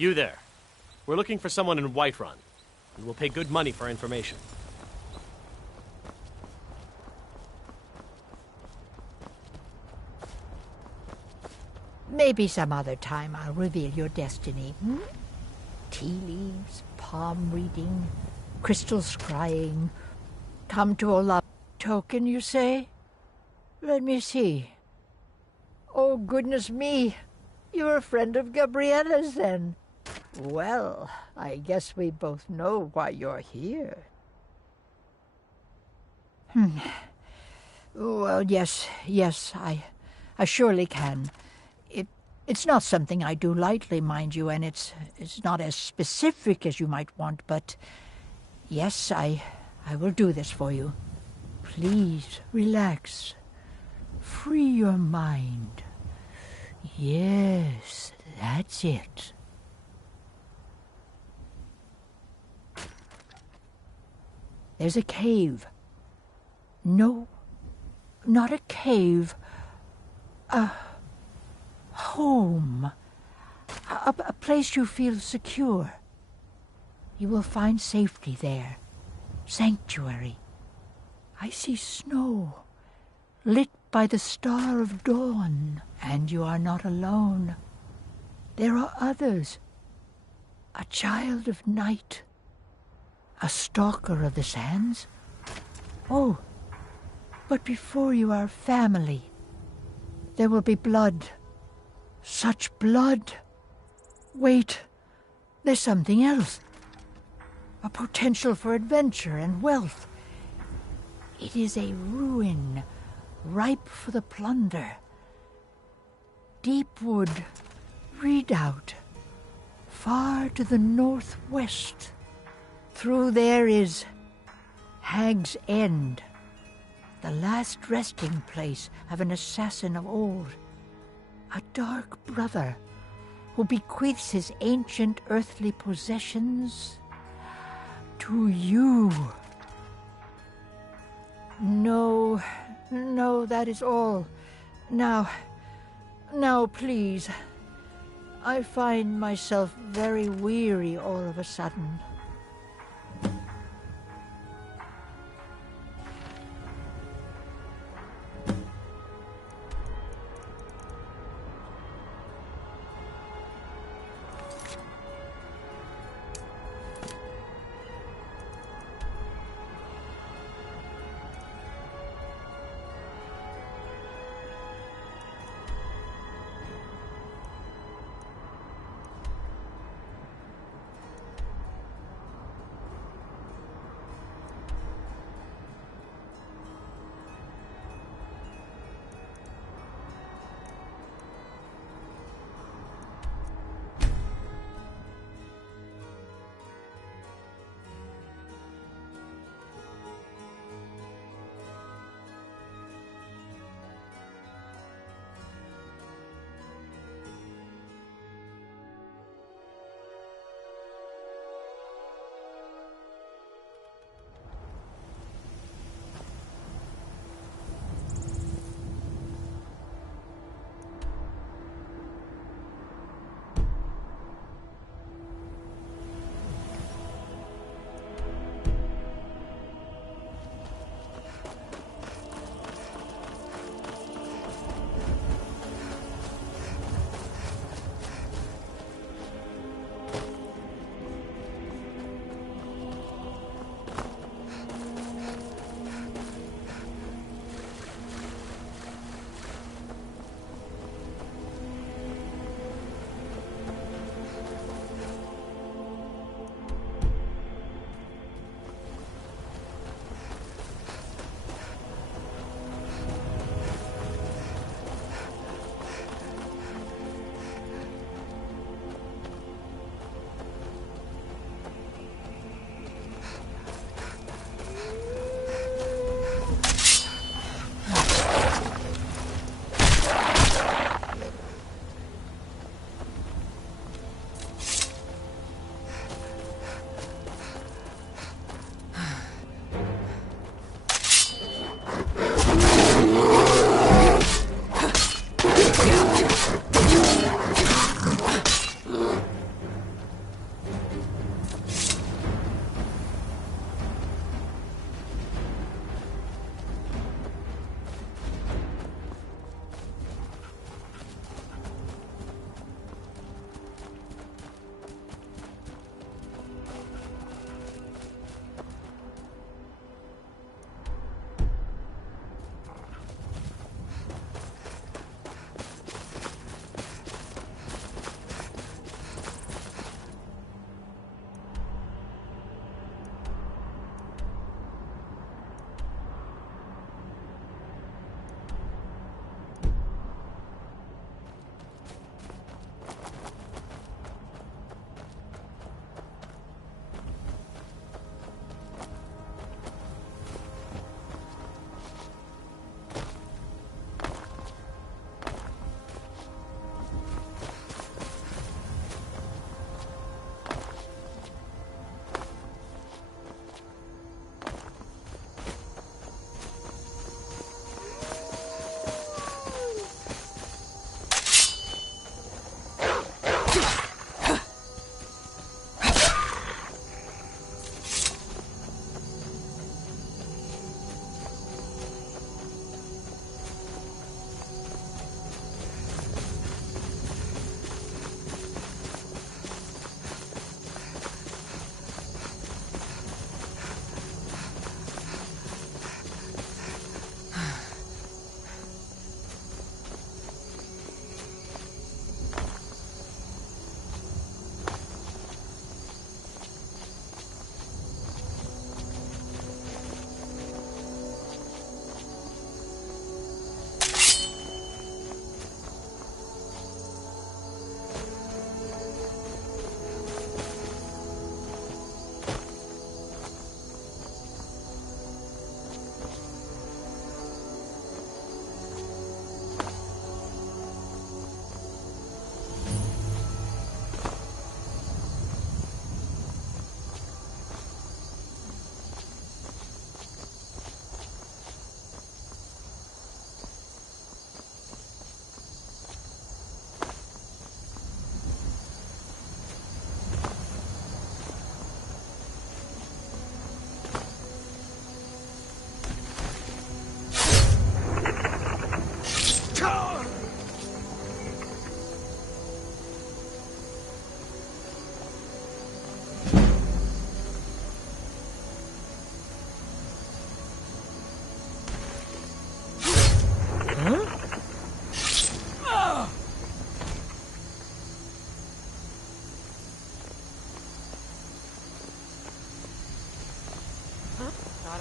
You there. We're looking for someone in Whiterun, and we'll pay good money for information. Maybe some other time I'll reveal your destiny. Tea leaves, palm reading, crystal scrying. Come to a love token, you say? Let me see. Oh, goodness me. You're a friend of Gabriella's, then. Well, I guess we both know why you're here. Well, yes, I surely can. It's not something I do lightly, mind you, and it's not as specific as you might want, but yes, I will do this for you. Please, relax. Free your mind. Yes, that's it. There's a cave. No, not a cave. A home. A place you feel secure. You will find safety there. Sanctuary. I see snow, lit by the star of dawn, and you are not alone. There are others. A child of night. A stalker of the sands. Oh, but before you are family, there will be blood. Such blood. Wait, there's something else. A potential for adventure and wealth. It is a ruin, ripe for the plunder. Deepwood Redoubt, far to the northwest. Through there is Hag's End, the last resting place of an assassin of old. A dark brother who bequeaths his ancient earthly possessions to you. No, that is all. Now, please. I find myself very weary all of a sudden.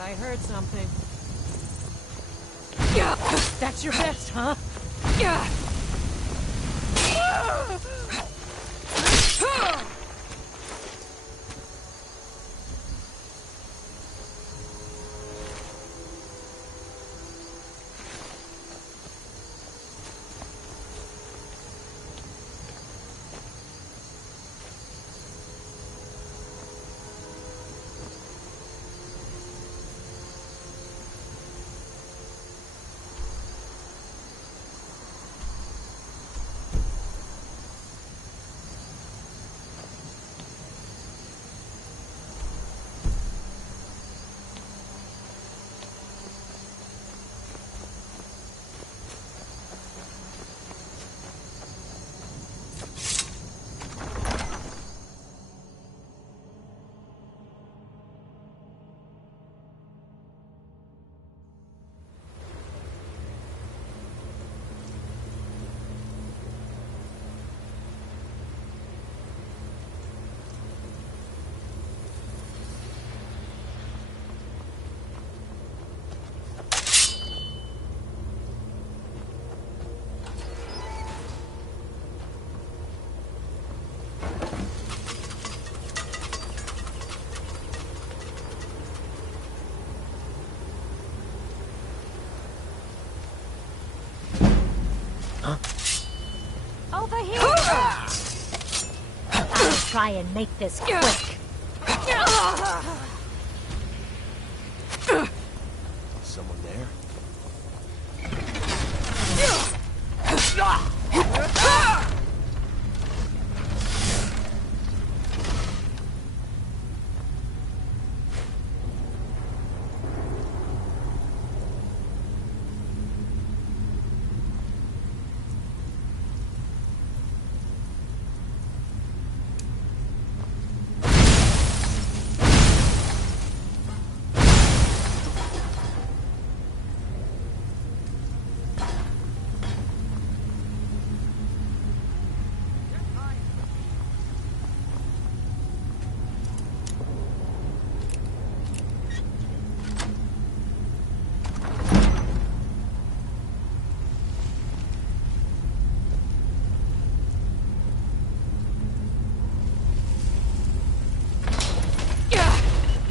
I heard something. That's your best, huh? Over here! I'll try and make this quick. Someone there?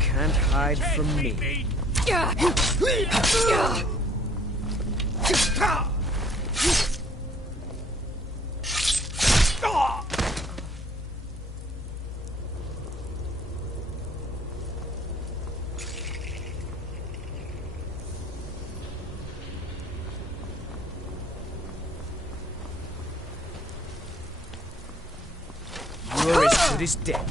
Can't hide from me. You're as good as dead.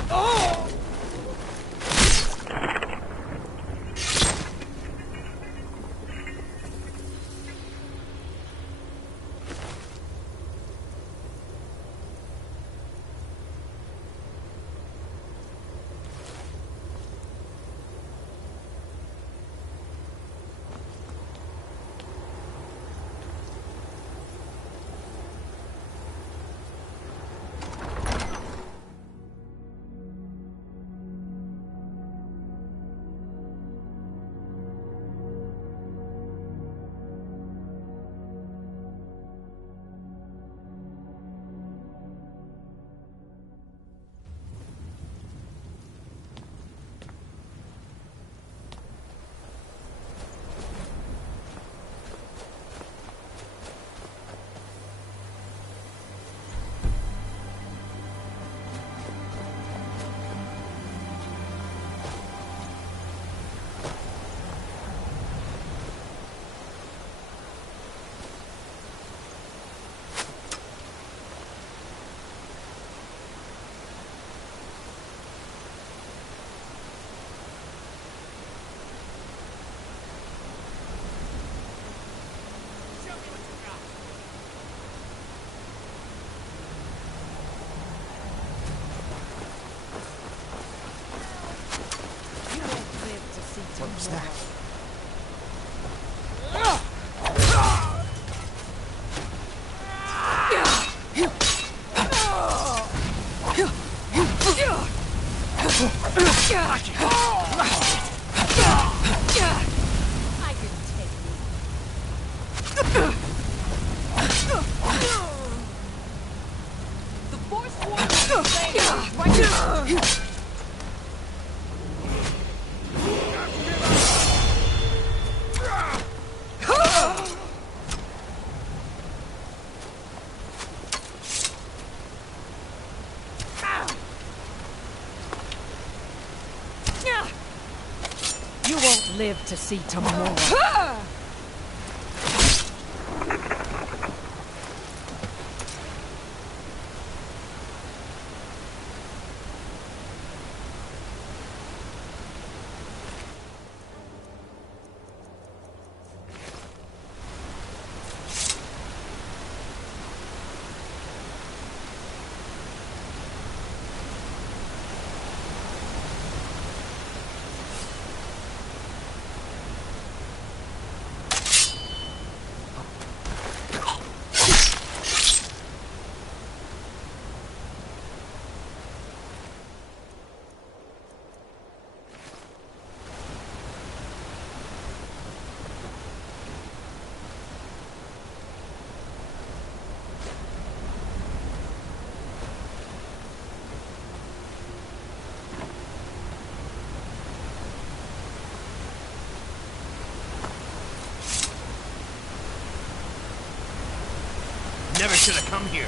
What was that? You won't live to see tomorrow. Never should have come here.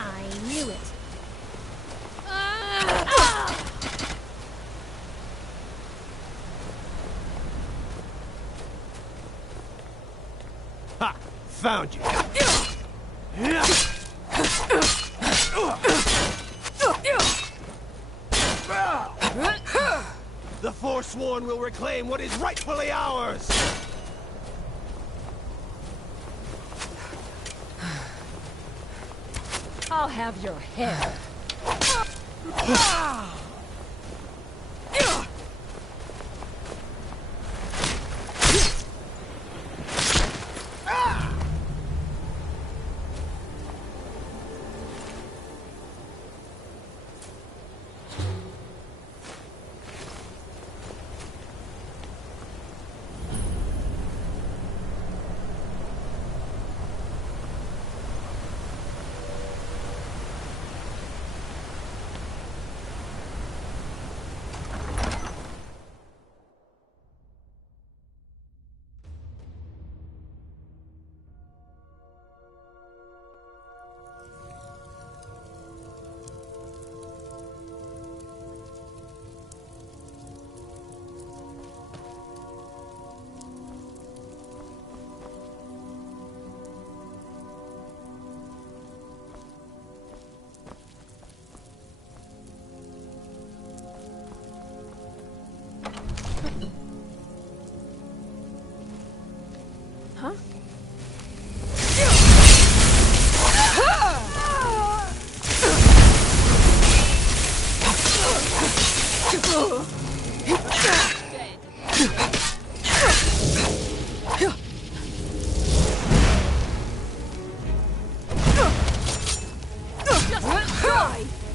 I knew it. Ha! Found you. The Forsworn will reclaim what is rightfully ours! I'll have your head. Die!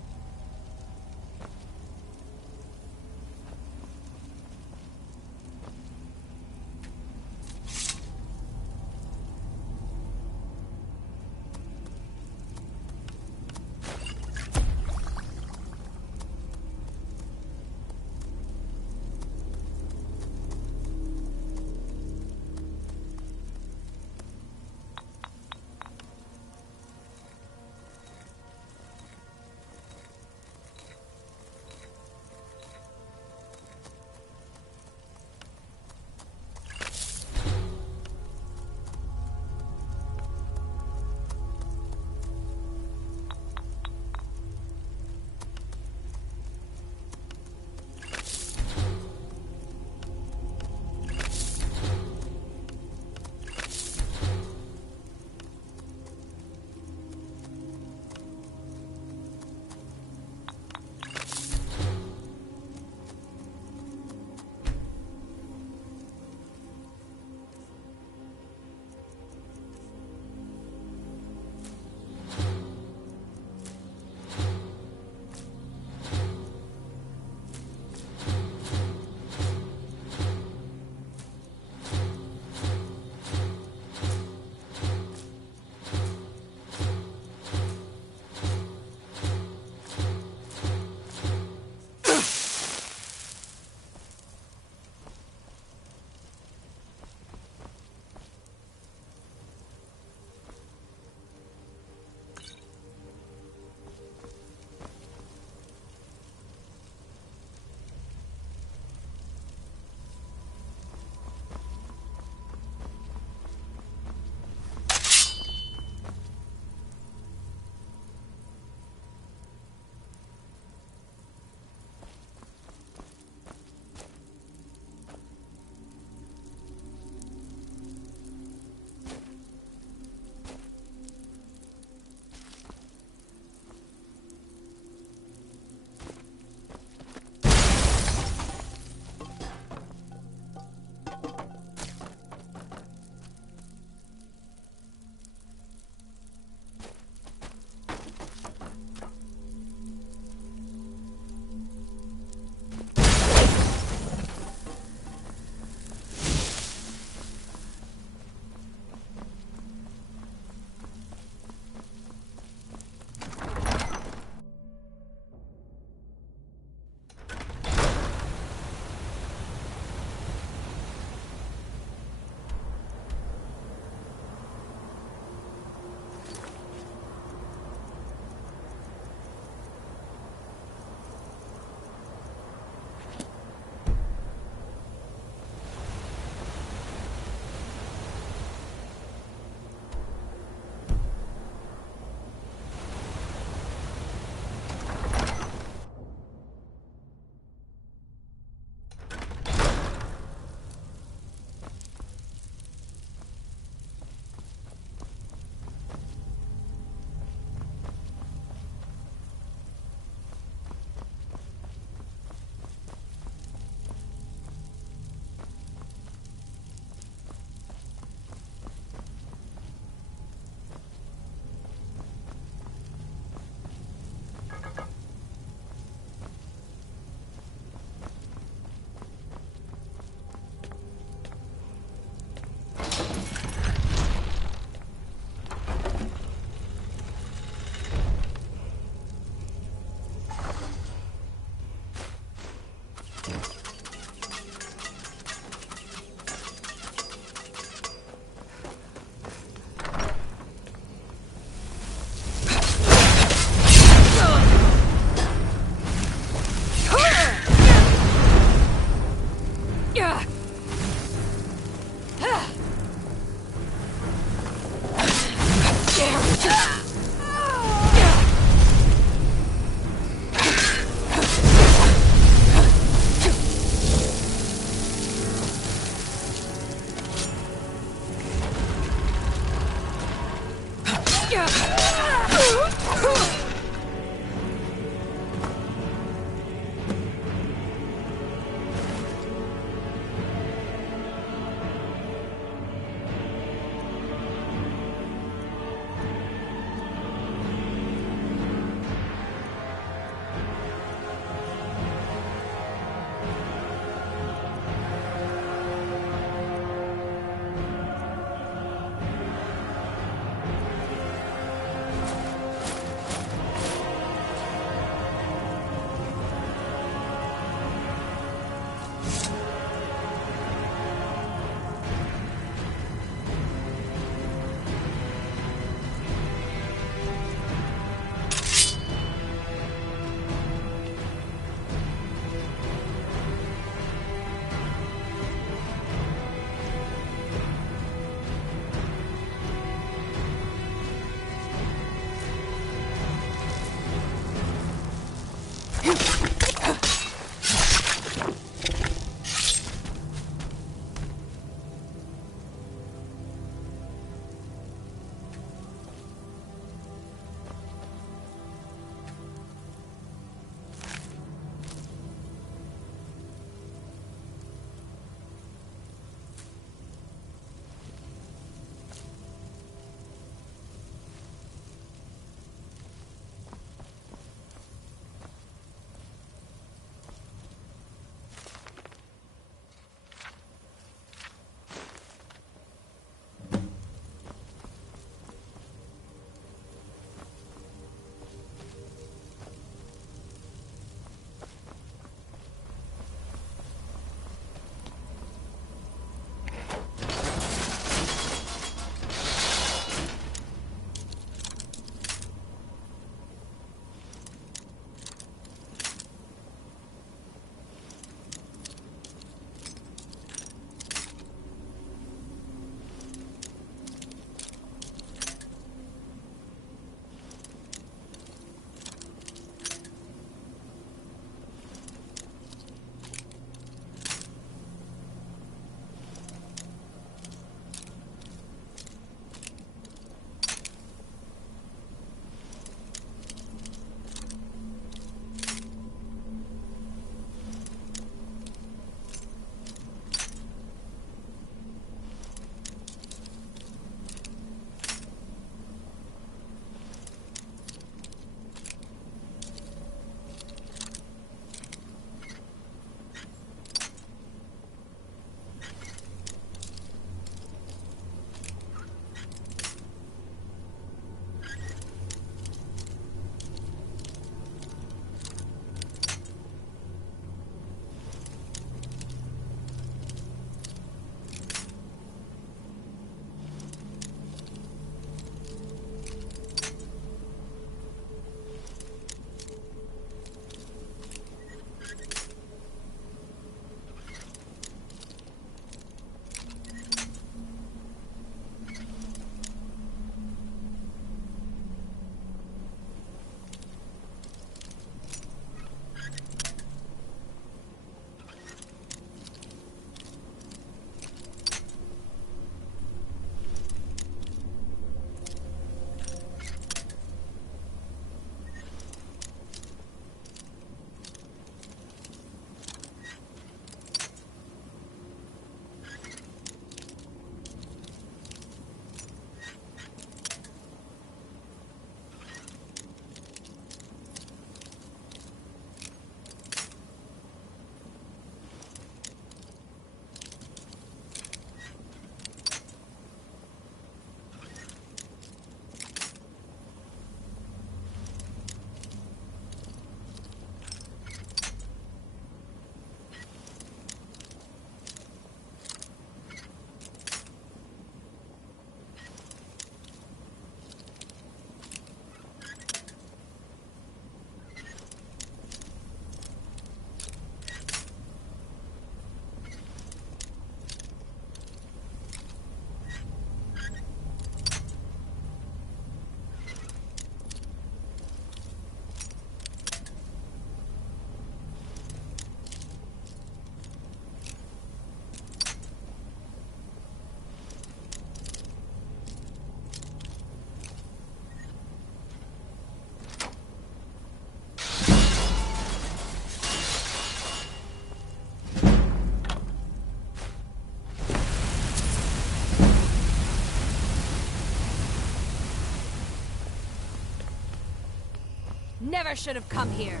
never should have come here.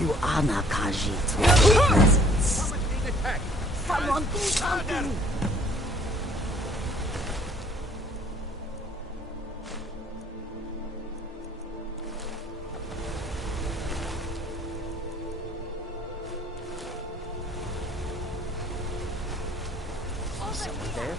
You honor Khajiit with your presence. Someone do something! Someone there?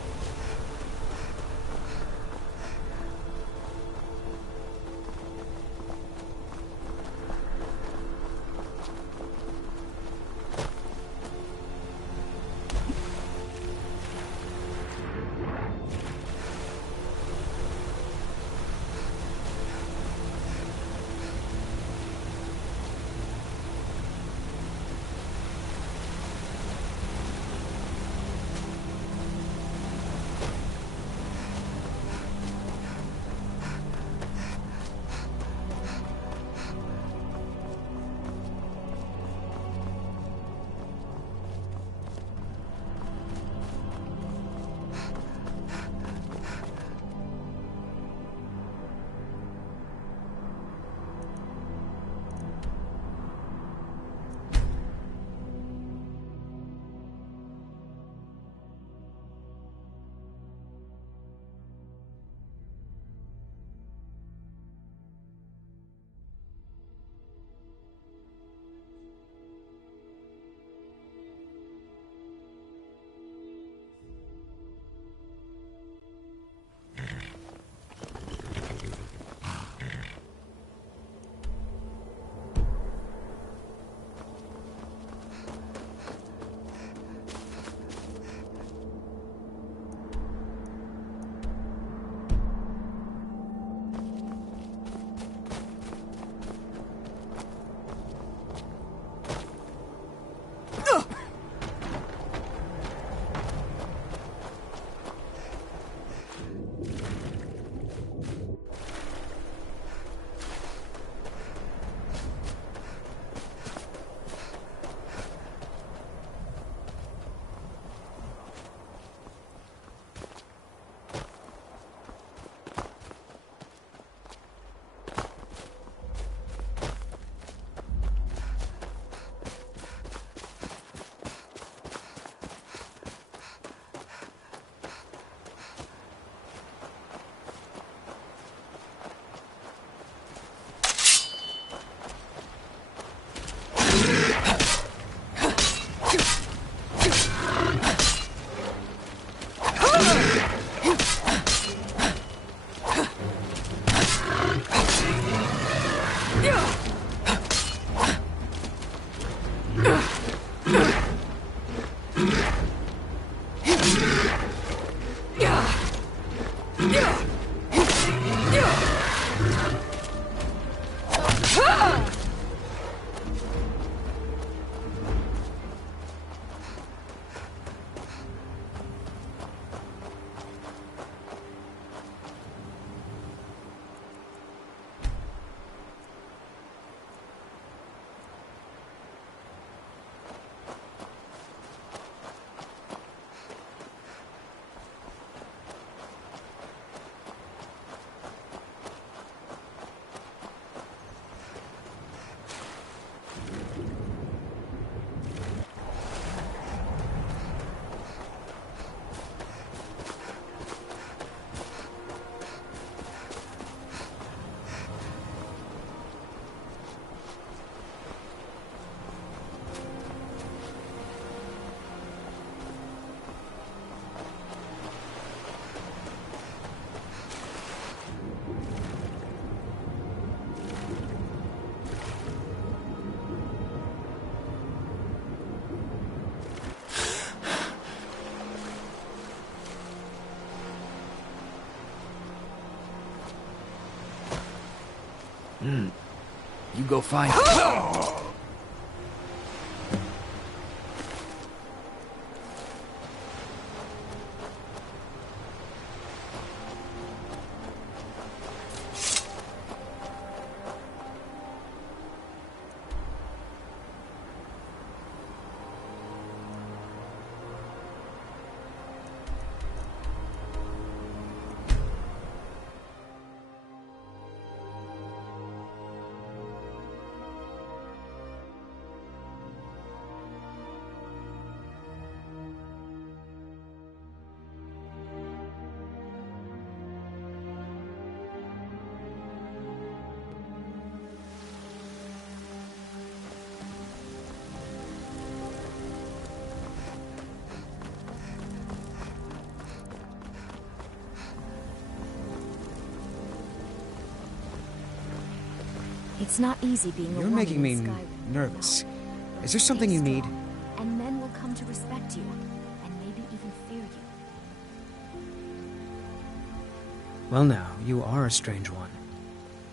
You go find... It's not easy being a You're woman making me in Skyrim. nervous. Is there something you need? And men will come to respect you, and maybe even fear you. Well now, you are a strange one.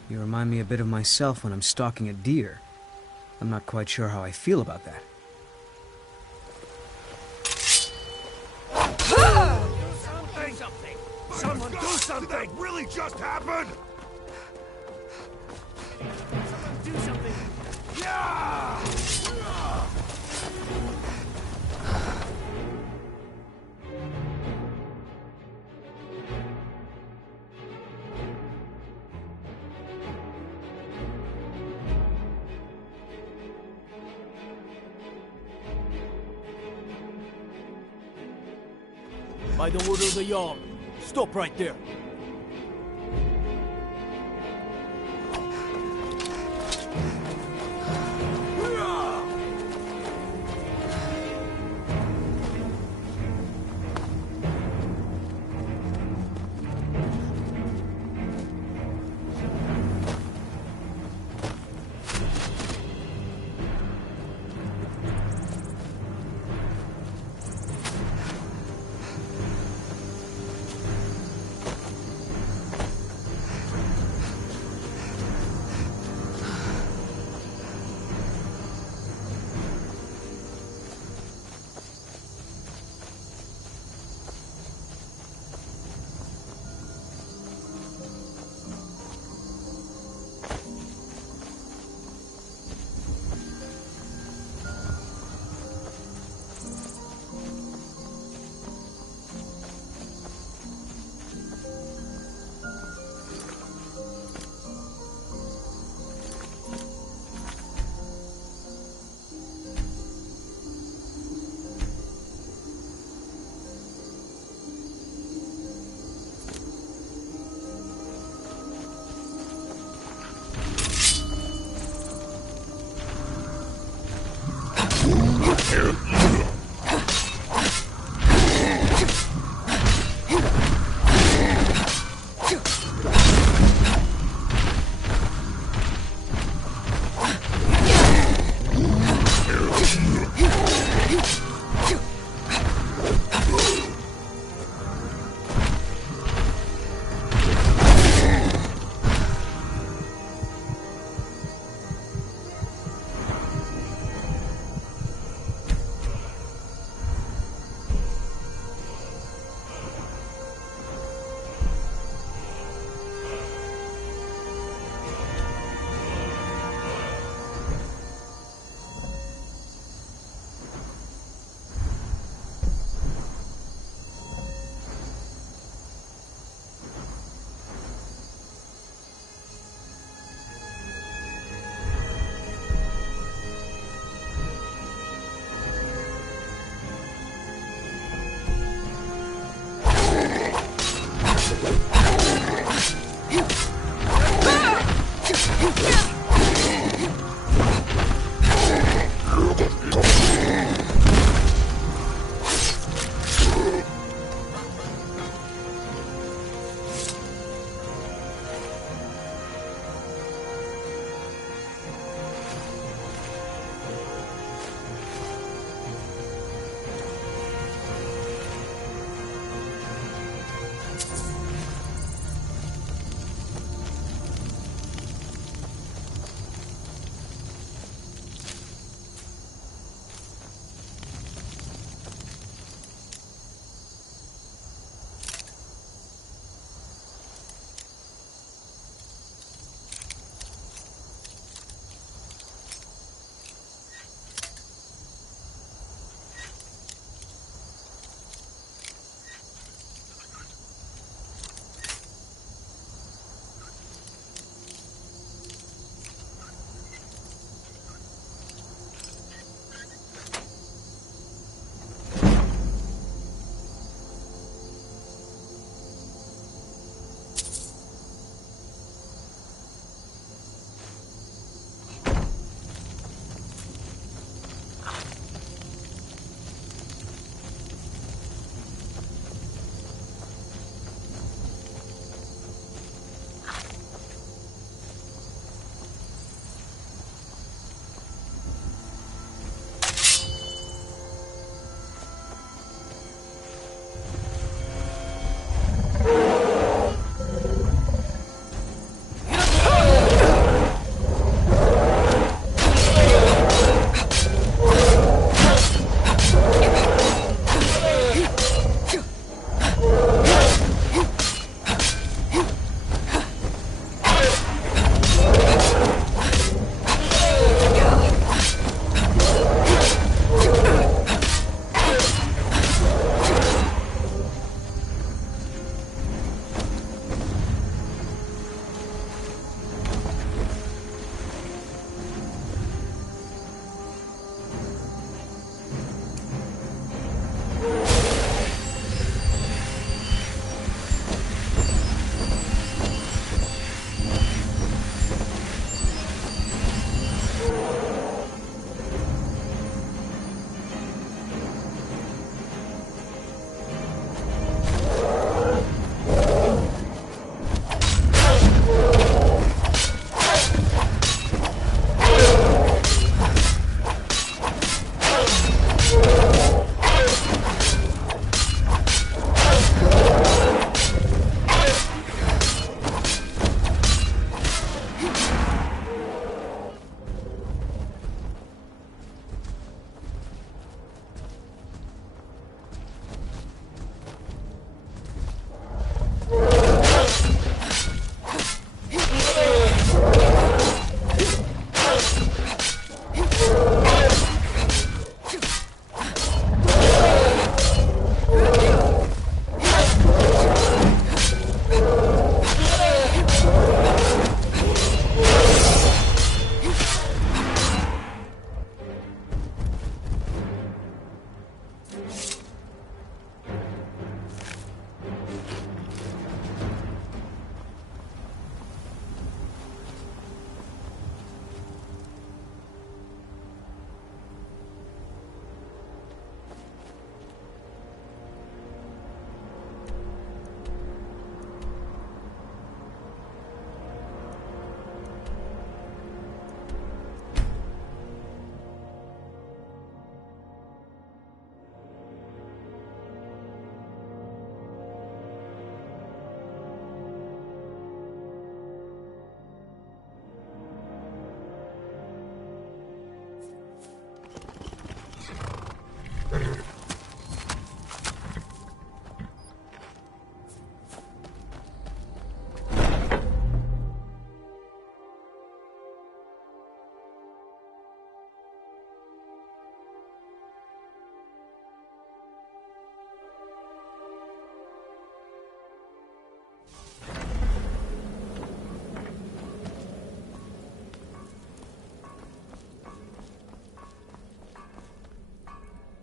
You remind me a bit of myself when I'm stalking a deer. I'm not quite sure how I feel about that. Someone do something! Did that really just happen? Someone do something! Yeah! By the order of the Jarl, stop right there.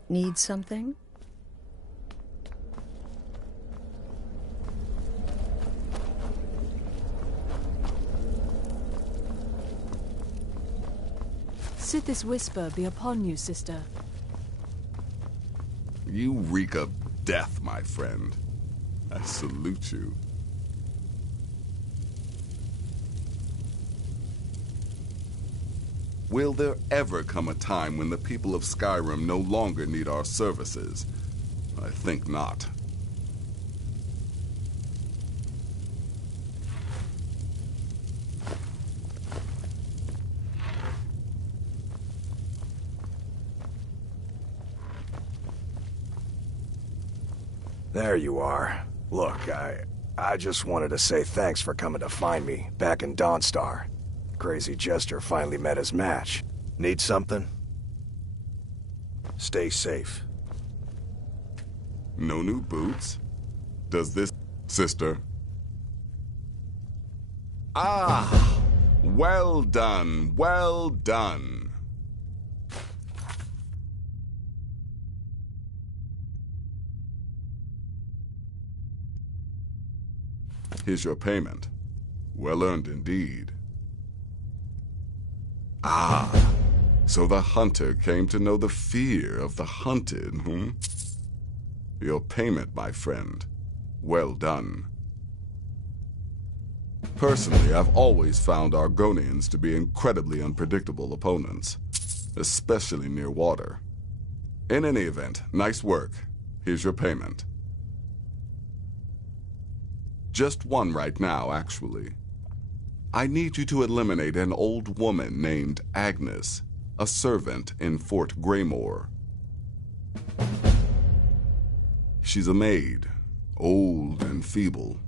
Need something? Sithis whisper be upon you, sister. You reek of death, my friend. I salute you. Will there ever come a time when the people of Skyrim no longer need our services? I think not. There you are. Look, I just wanted to say thanks for coming to find me back in Dawnstar. Crazy Jester finally met his match. Need something? Stay safe. No new boots? Does this... Sister? Ah! Well done, well done. Here's your payment. Well earned indeed. Ah, so the hunter came to know the fear of the hunted, hmm? Your payment, my friend. Well done. Personally, I've always found Argonians to be incredibly unpredictable opponents, especially near water. In any event, nice work. Here's your payment. Just one right now, actually. I need you to eliminate an old woman named Agnes, a servant in Fort Greymore. She's a maid, old and feeble.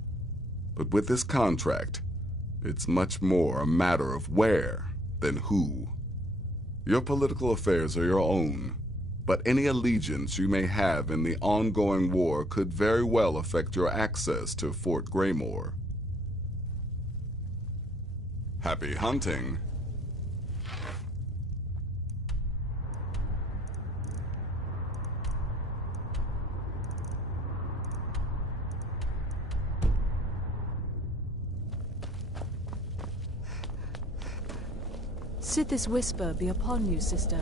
But with this contract, it's much more a matter of where than who. Your political affairs are your own, but any allegiance you may have in the ongoing war could very well affect your access to Fort Greymore. Happy hunting. Sithis whisper be upon you, sister.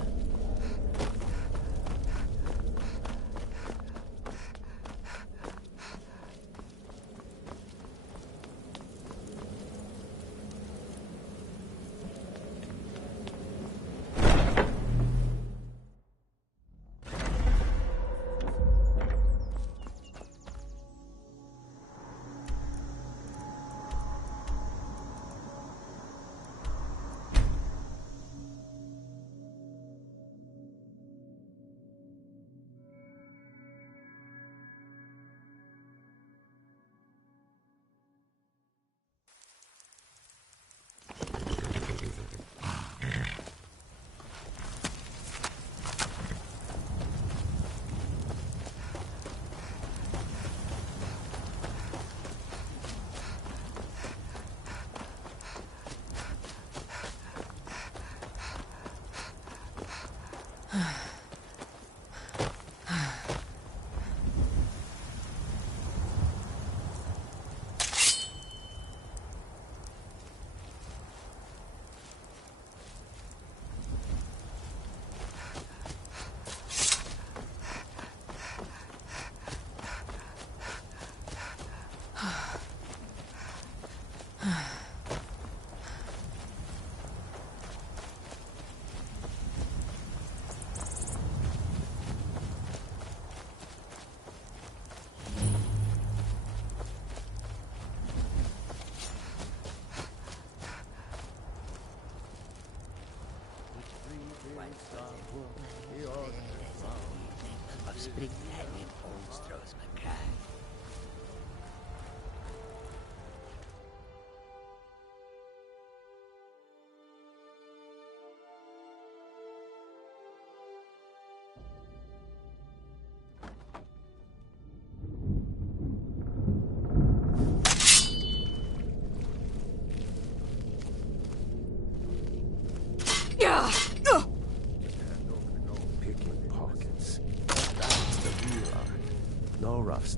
Picking pockets.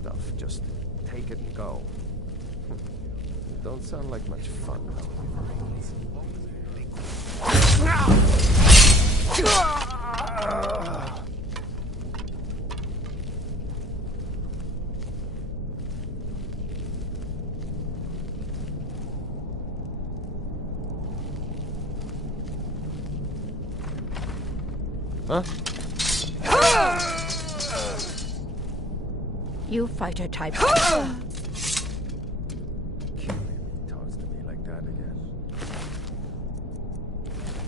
stuff. Just take it and go. Don't sound like much fun, though. Huh? You fighter type. Talks to me like that again.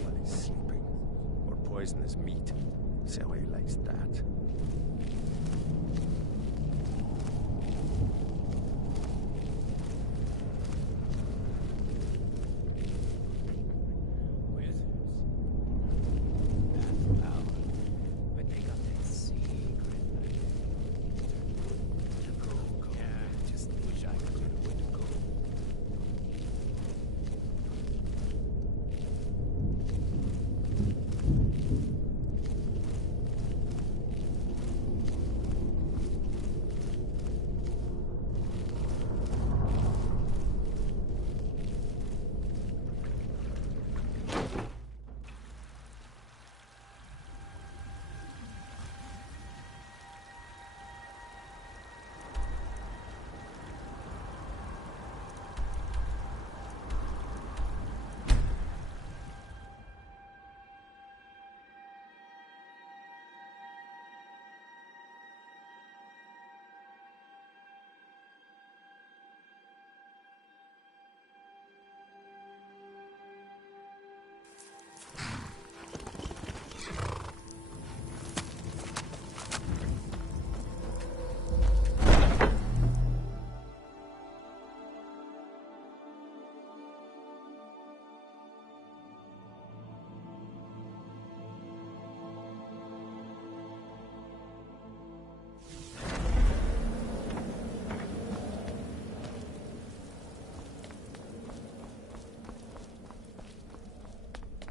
While he's sleeping. Or poison his meat. See how he likes that.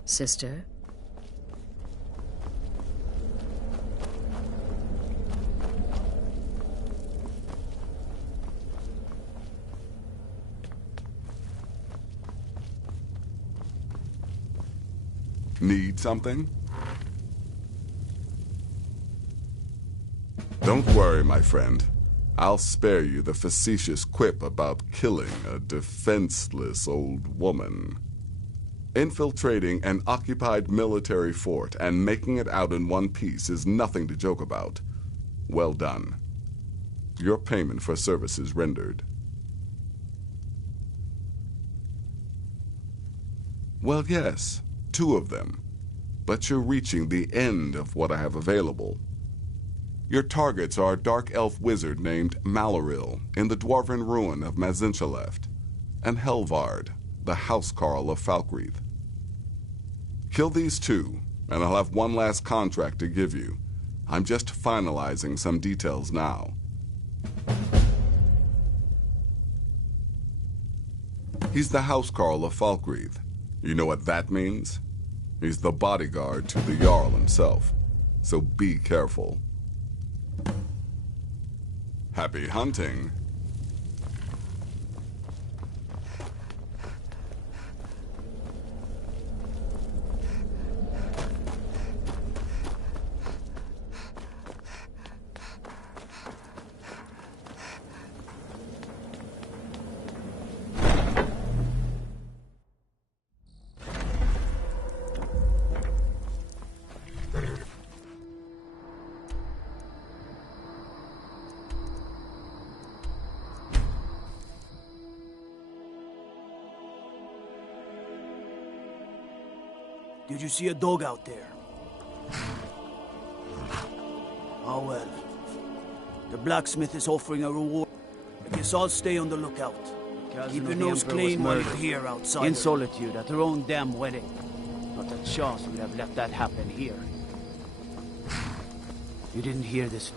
Sister? Need something? Don't worry, my friend. I'll spare you the facetious quip about killing a defenseless old woman. Infiltrating an occupied military fort and making it out in one piece is nothing to joke about. Well done. Your payment for services rendered. Well, yes, 2 of them. But you're reaching the end of what I have available. Your targets are a dark elf wizard named Maloril in the dwarven ruin of Mazinchaleft, and Helvard, the housecarl of Falkreath. Kill these 2, and I'll have one last contract to give you. I'm just finalizing some details now. He's the housecarl of Falkreath. You know what that means? He's the bodyguard to the Jarl himself. So be careful. Happy hunting. Did you see a dog out there? Oh well. The blacksmith is offering a reward. I guess I'll stay on the lookout. Keep your nose clean while you're here outside. In solitude at her own damn wedding. Not a chance we would have let that happen here. You didn't hear this.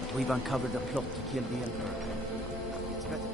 But we've uncovered a plot to kill the Emperor. It's better.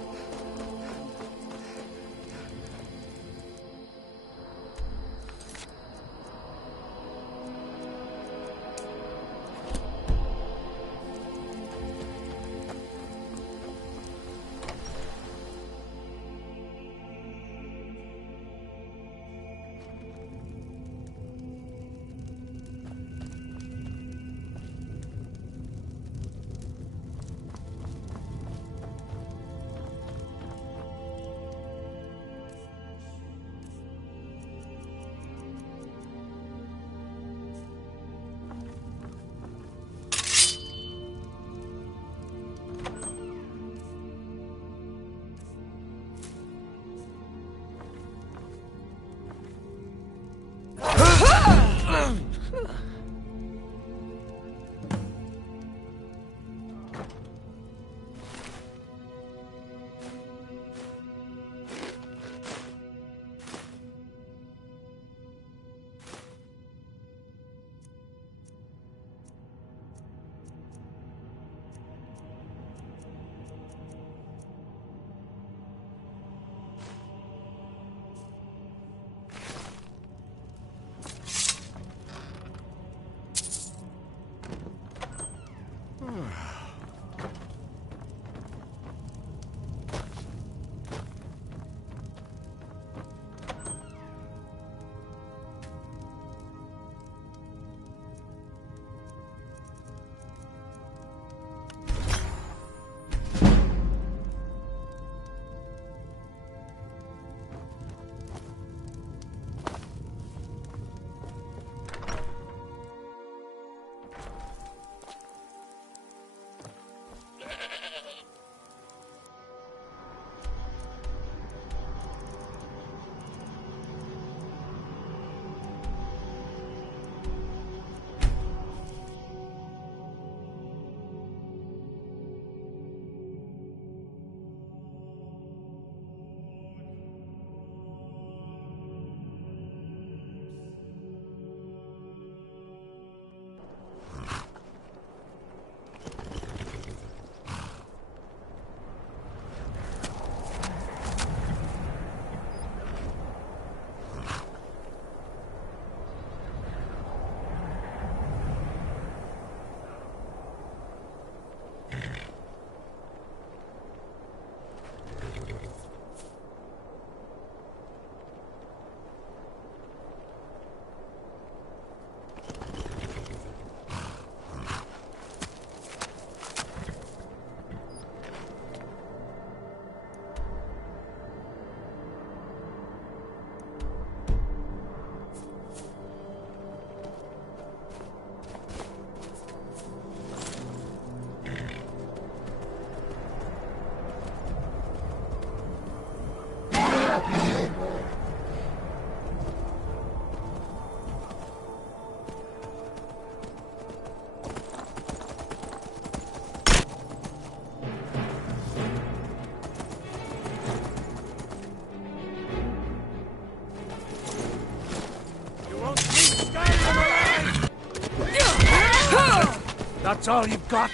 That's all you've got?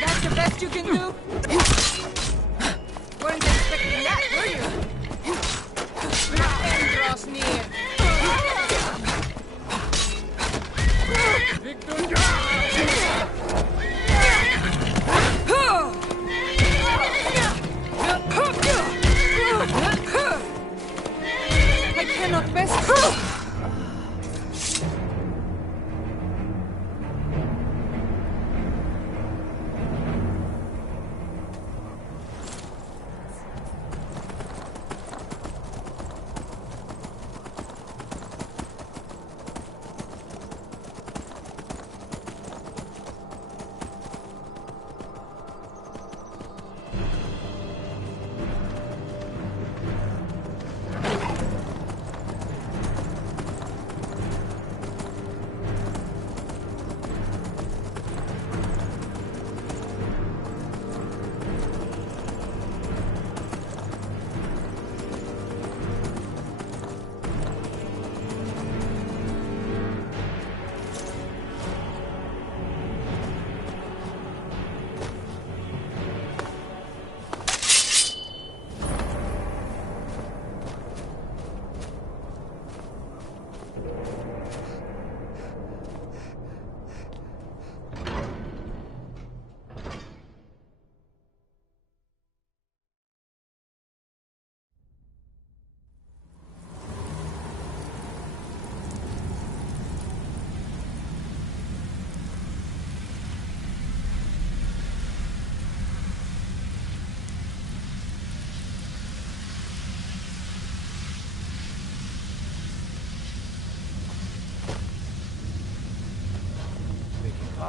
That's the best you can do? Weren't expecting that, were you? Your end draws near. I cannot best.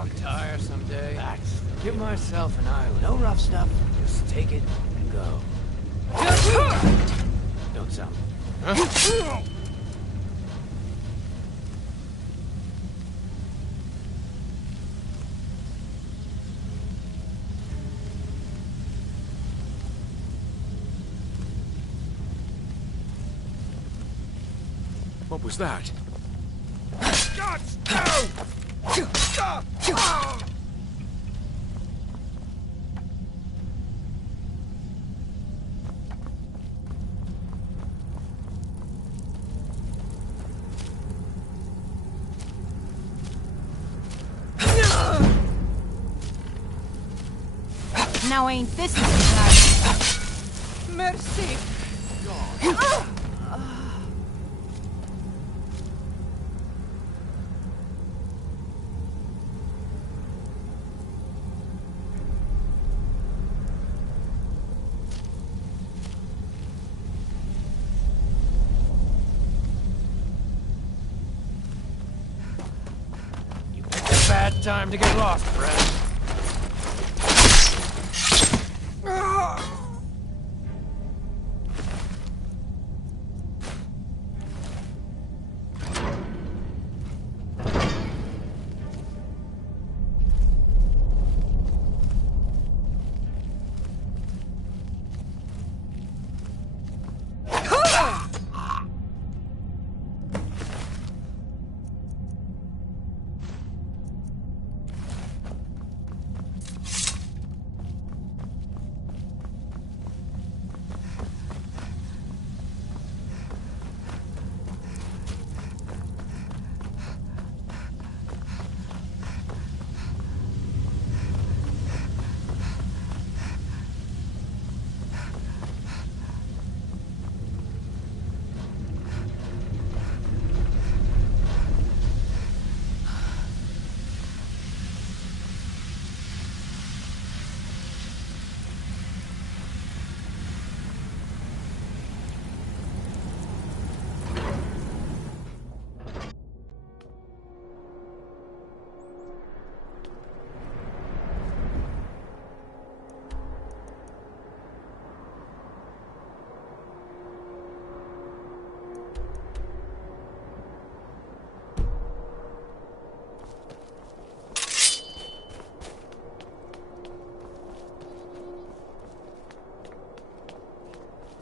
Retire someday. Give myself an island. No rough stuff. Just take it and go. Don't sound. Huh? What was that? Gods, no! Now ain't this exciting? Mercy! Bad time to get lost, friend.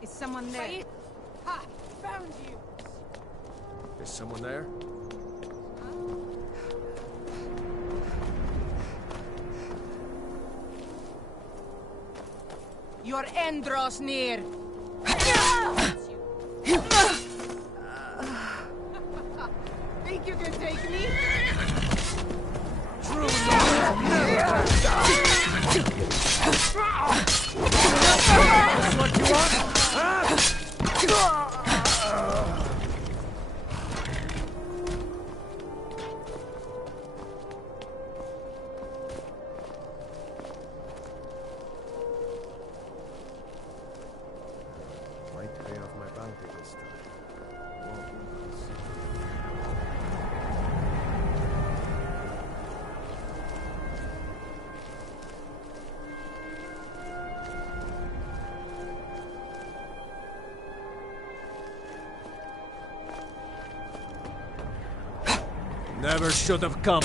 Is someone there? Ha! Found you! Is someone there? Your end draws near. Think you can take me? True That's what you want? Might pay off my bounty this time. Never should have come.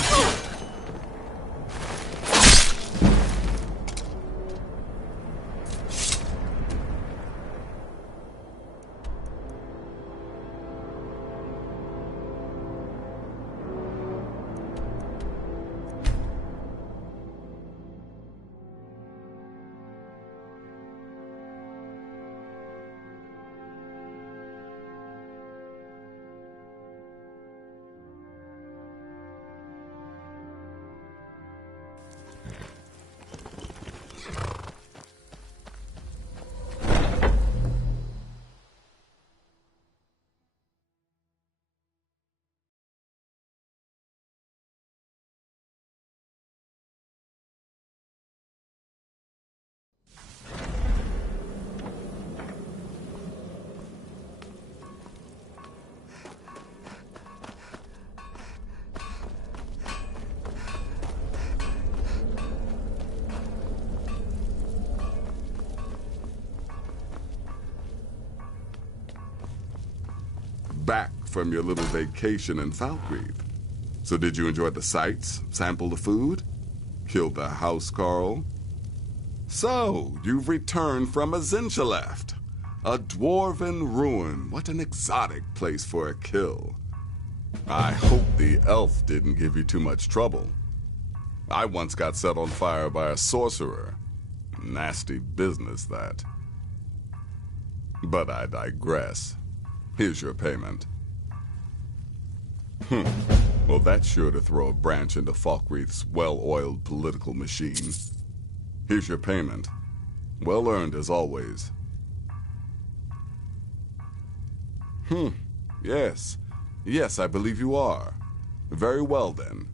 Back from your little vacation in Falkreath. So did you enjoy the sights? Sample the food? Kill the housecarl? So, you've returned from Azinchalaft. A dwarven ruin. What an exotic place for a kill. I hope the elf didn't give you too much trouble. I once got set on fire by a sorcerer. Nasty business, that. But I digress. Here's your payment. Well, that's sure to throw a branch into Falkreath's well-oiled political machine. Here's your payment. Well earned, as always. Yes. Yes, I believe you are. Very well, then.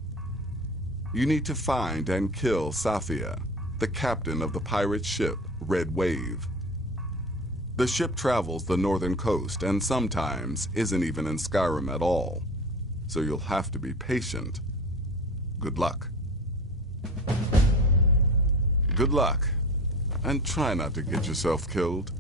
You need to find and kill Safia, the captain of the pirate ship Red Wave. The ship travels the northern coast and sometimes isn't even in Skyrim at all. So you'll have to be patient. Good luck. Good luck. And try not to get yourself killed.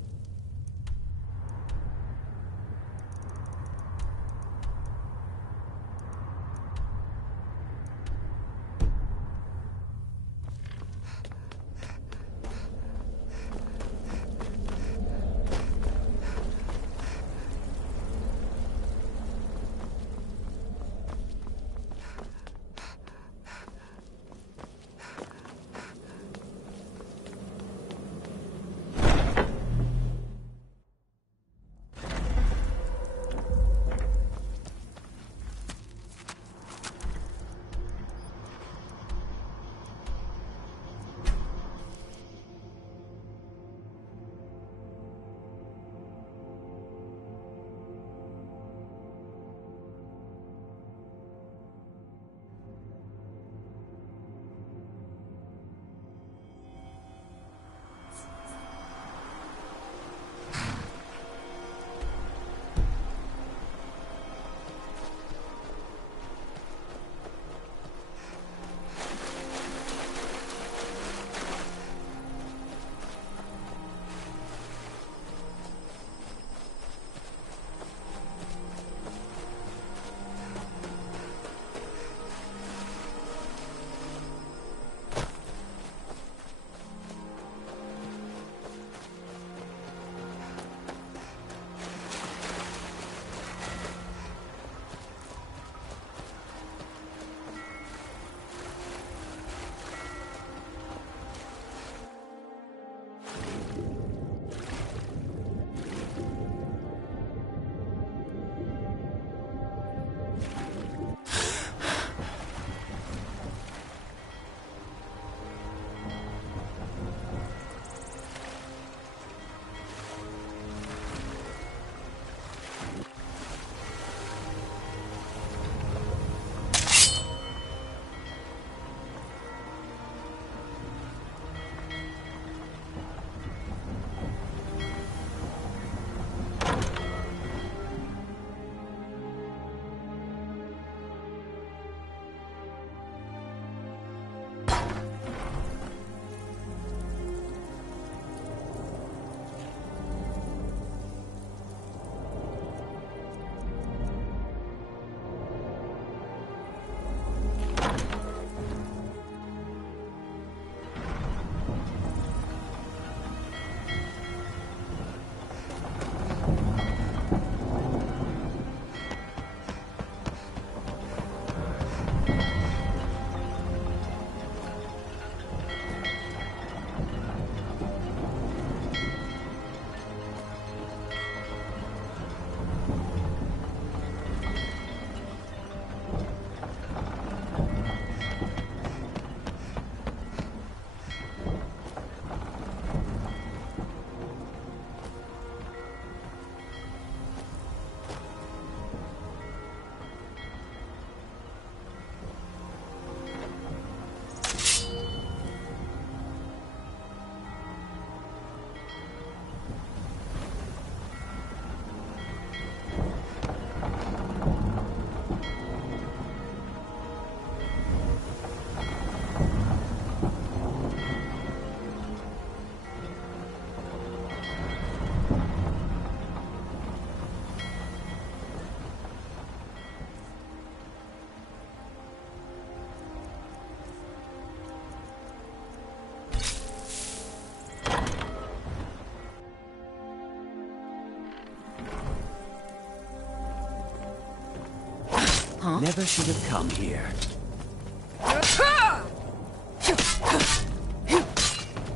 Never should have come here.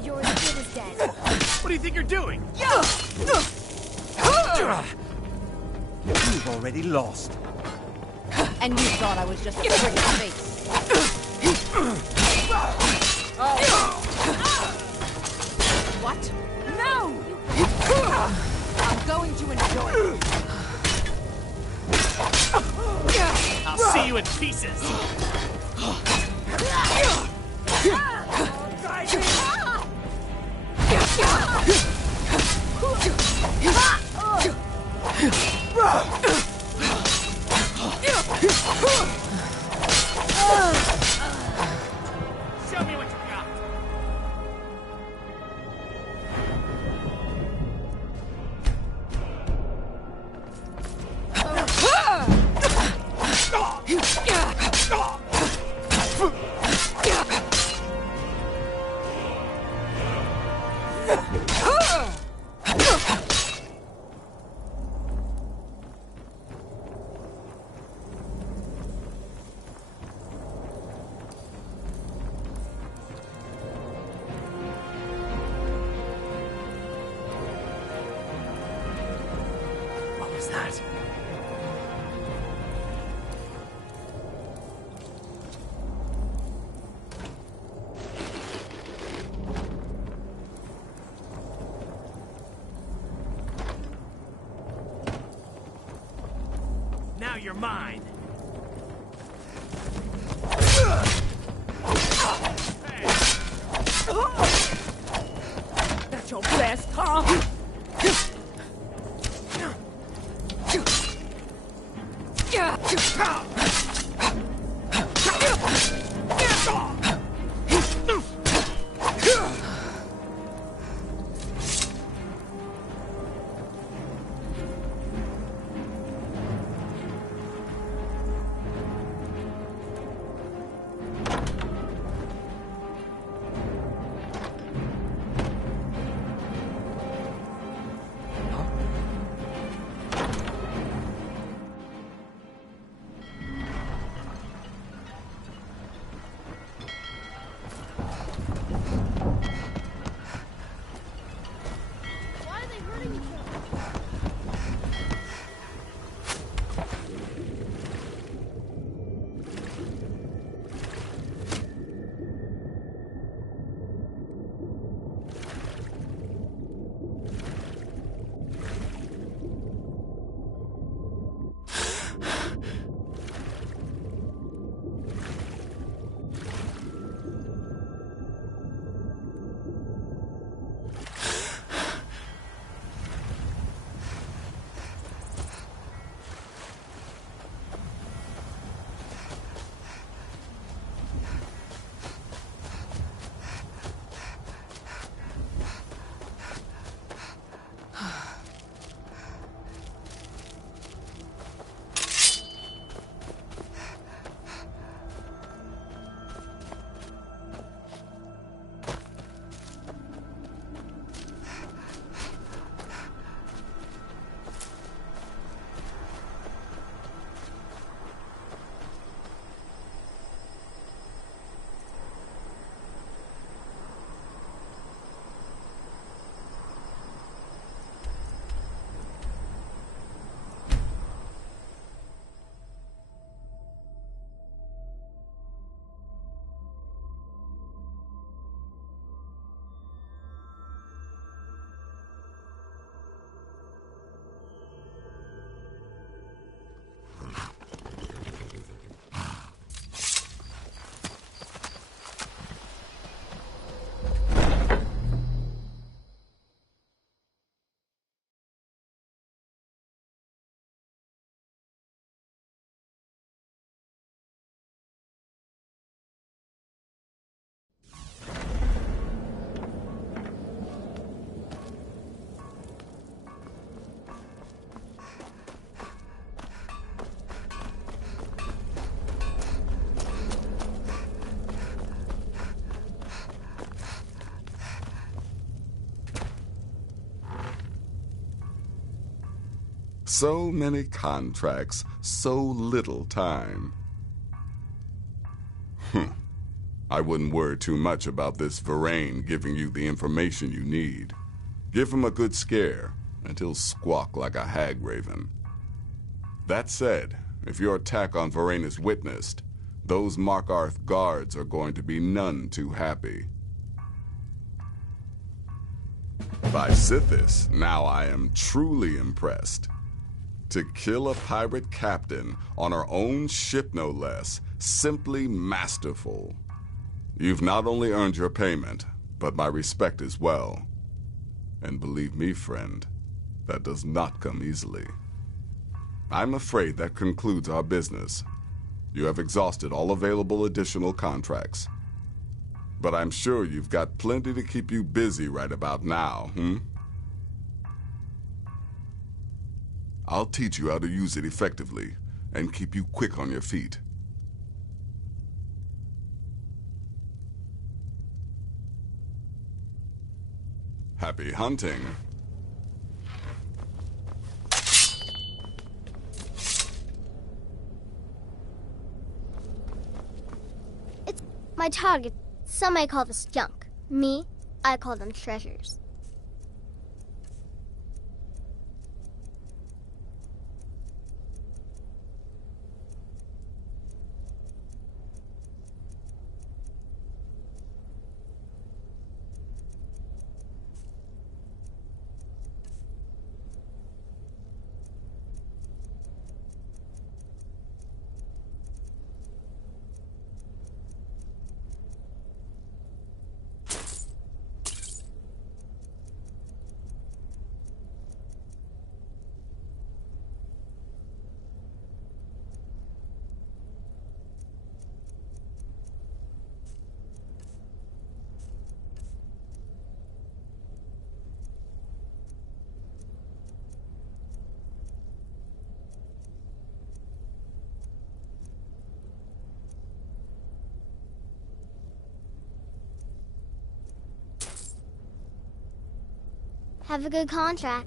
You're as good as dead. What do you think you're doing? You've already lost. And you thought I was just a pretty face. What? No! I'm going to enjoy it. I'll see you in pieces. Show me what you got. What was that? Now you're mine. That's your best, huh? So many contracts, so little time. I wouldn't worry too much about this Varane giving you the information you need. Give him a good scare, and he'll squawk like a hag raven. That said, if your attack on Varane is witnessed, those Markarth guards are going to be none too happy. By Sithis, now I am truly impressed. To kill a pirate captain on our own ship no less, simply masterful. You've not only earned your payment, but my respect as well. And believe me, friend, that does not come easily. I'm afraid that concludes our business. You have exhausted all available additional contracts. But I'm sure you've got plenty to keep you busy right about now, I'll teach you how to use it effectively and keep you quick on your feet. Happy hunting. It's my target. Some may call this junk. Me, I call them treasures. Have a good contract.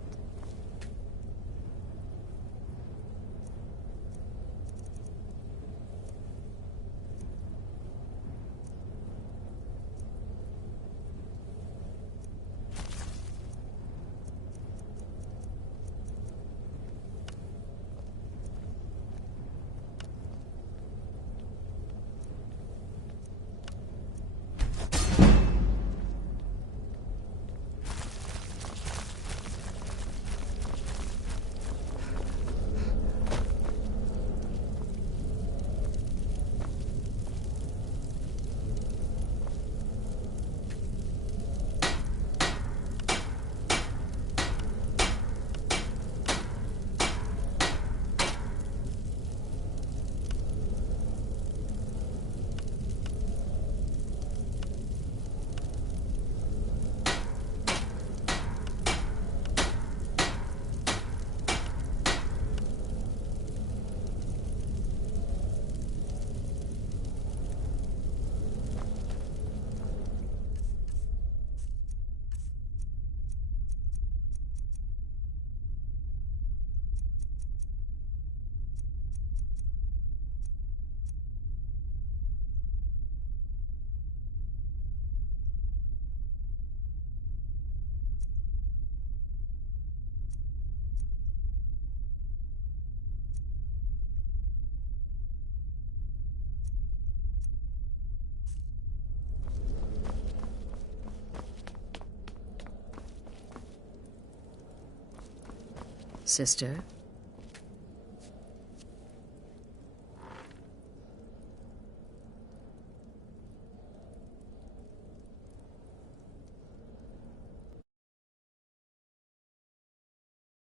Sister,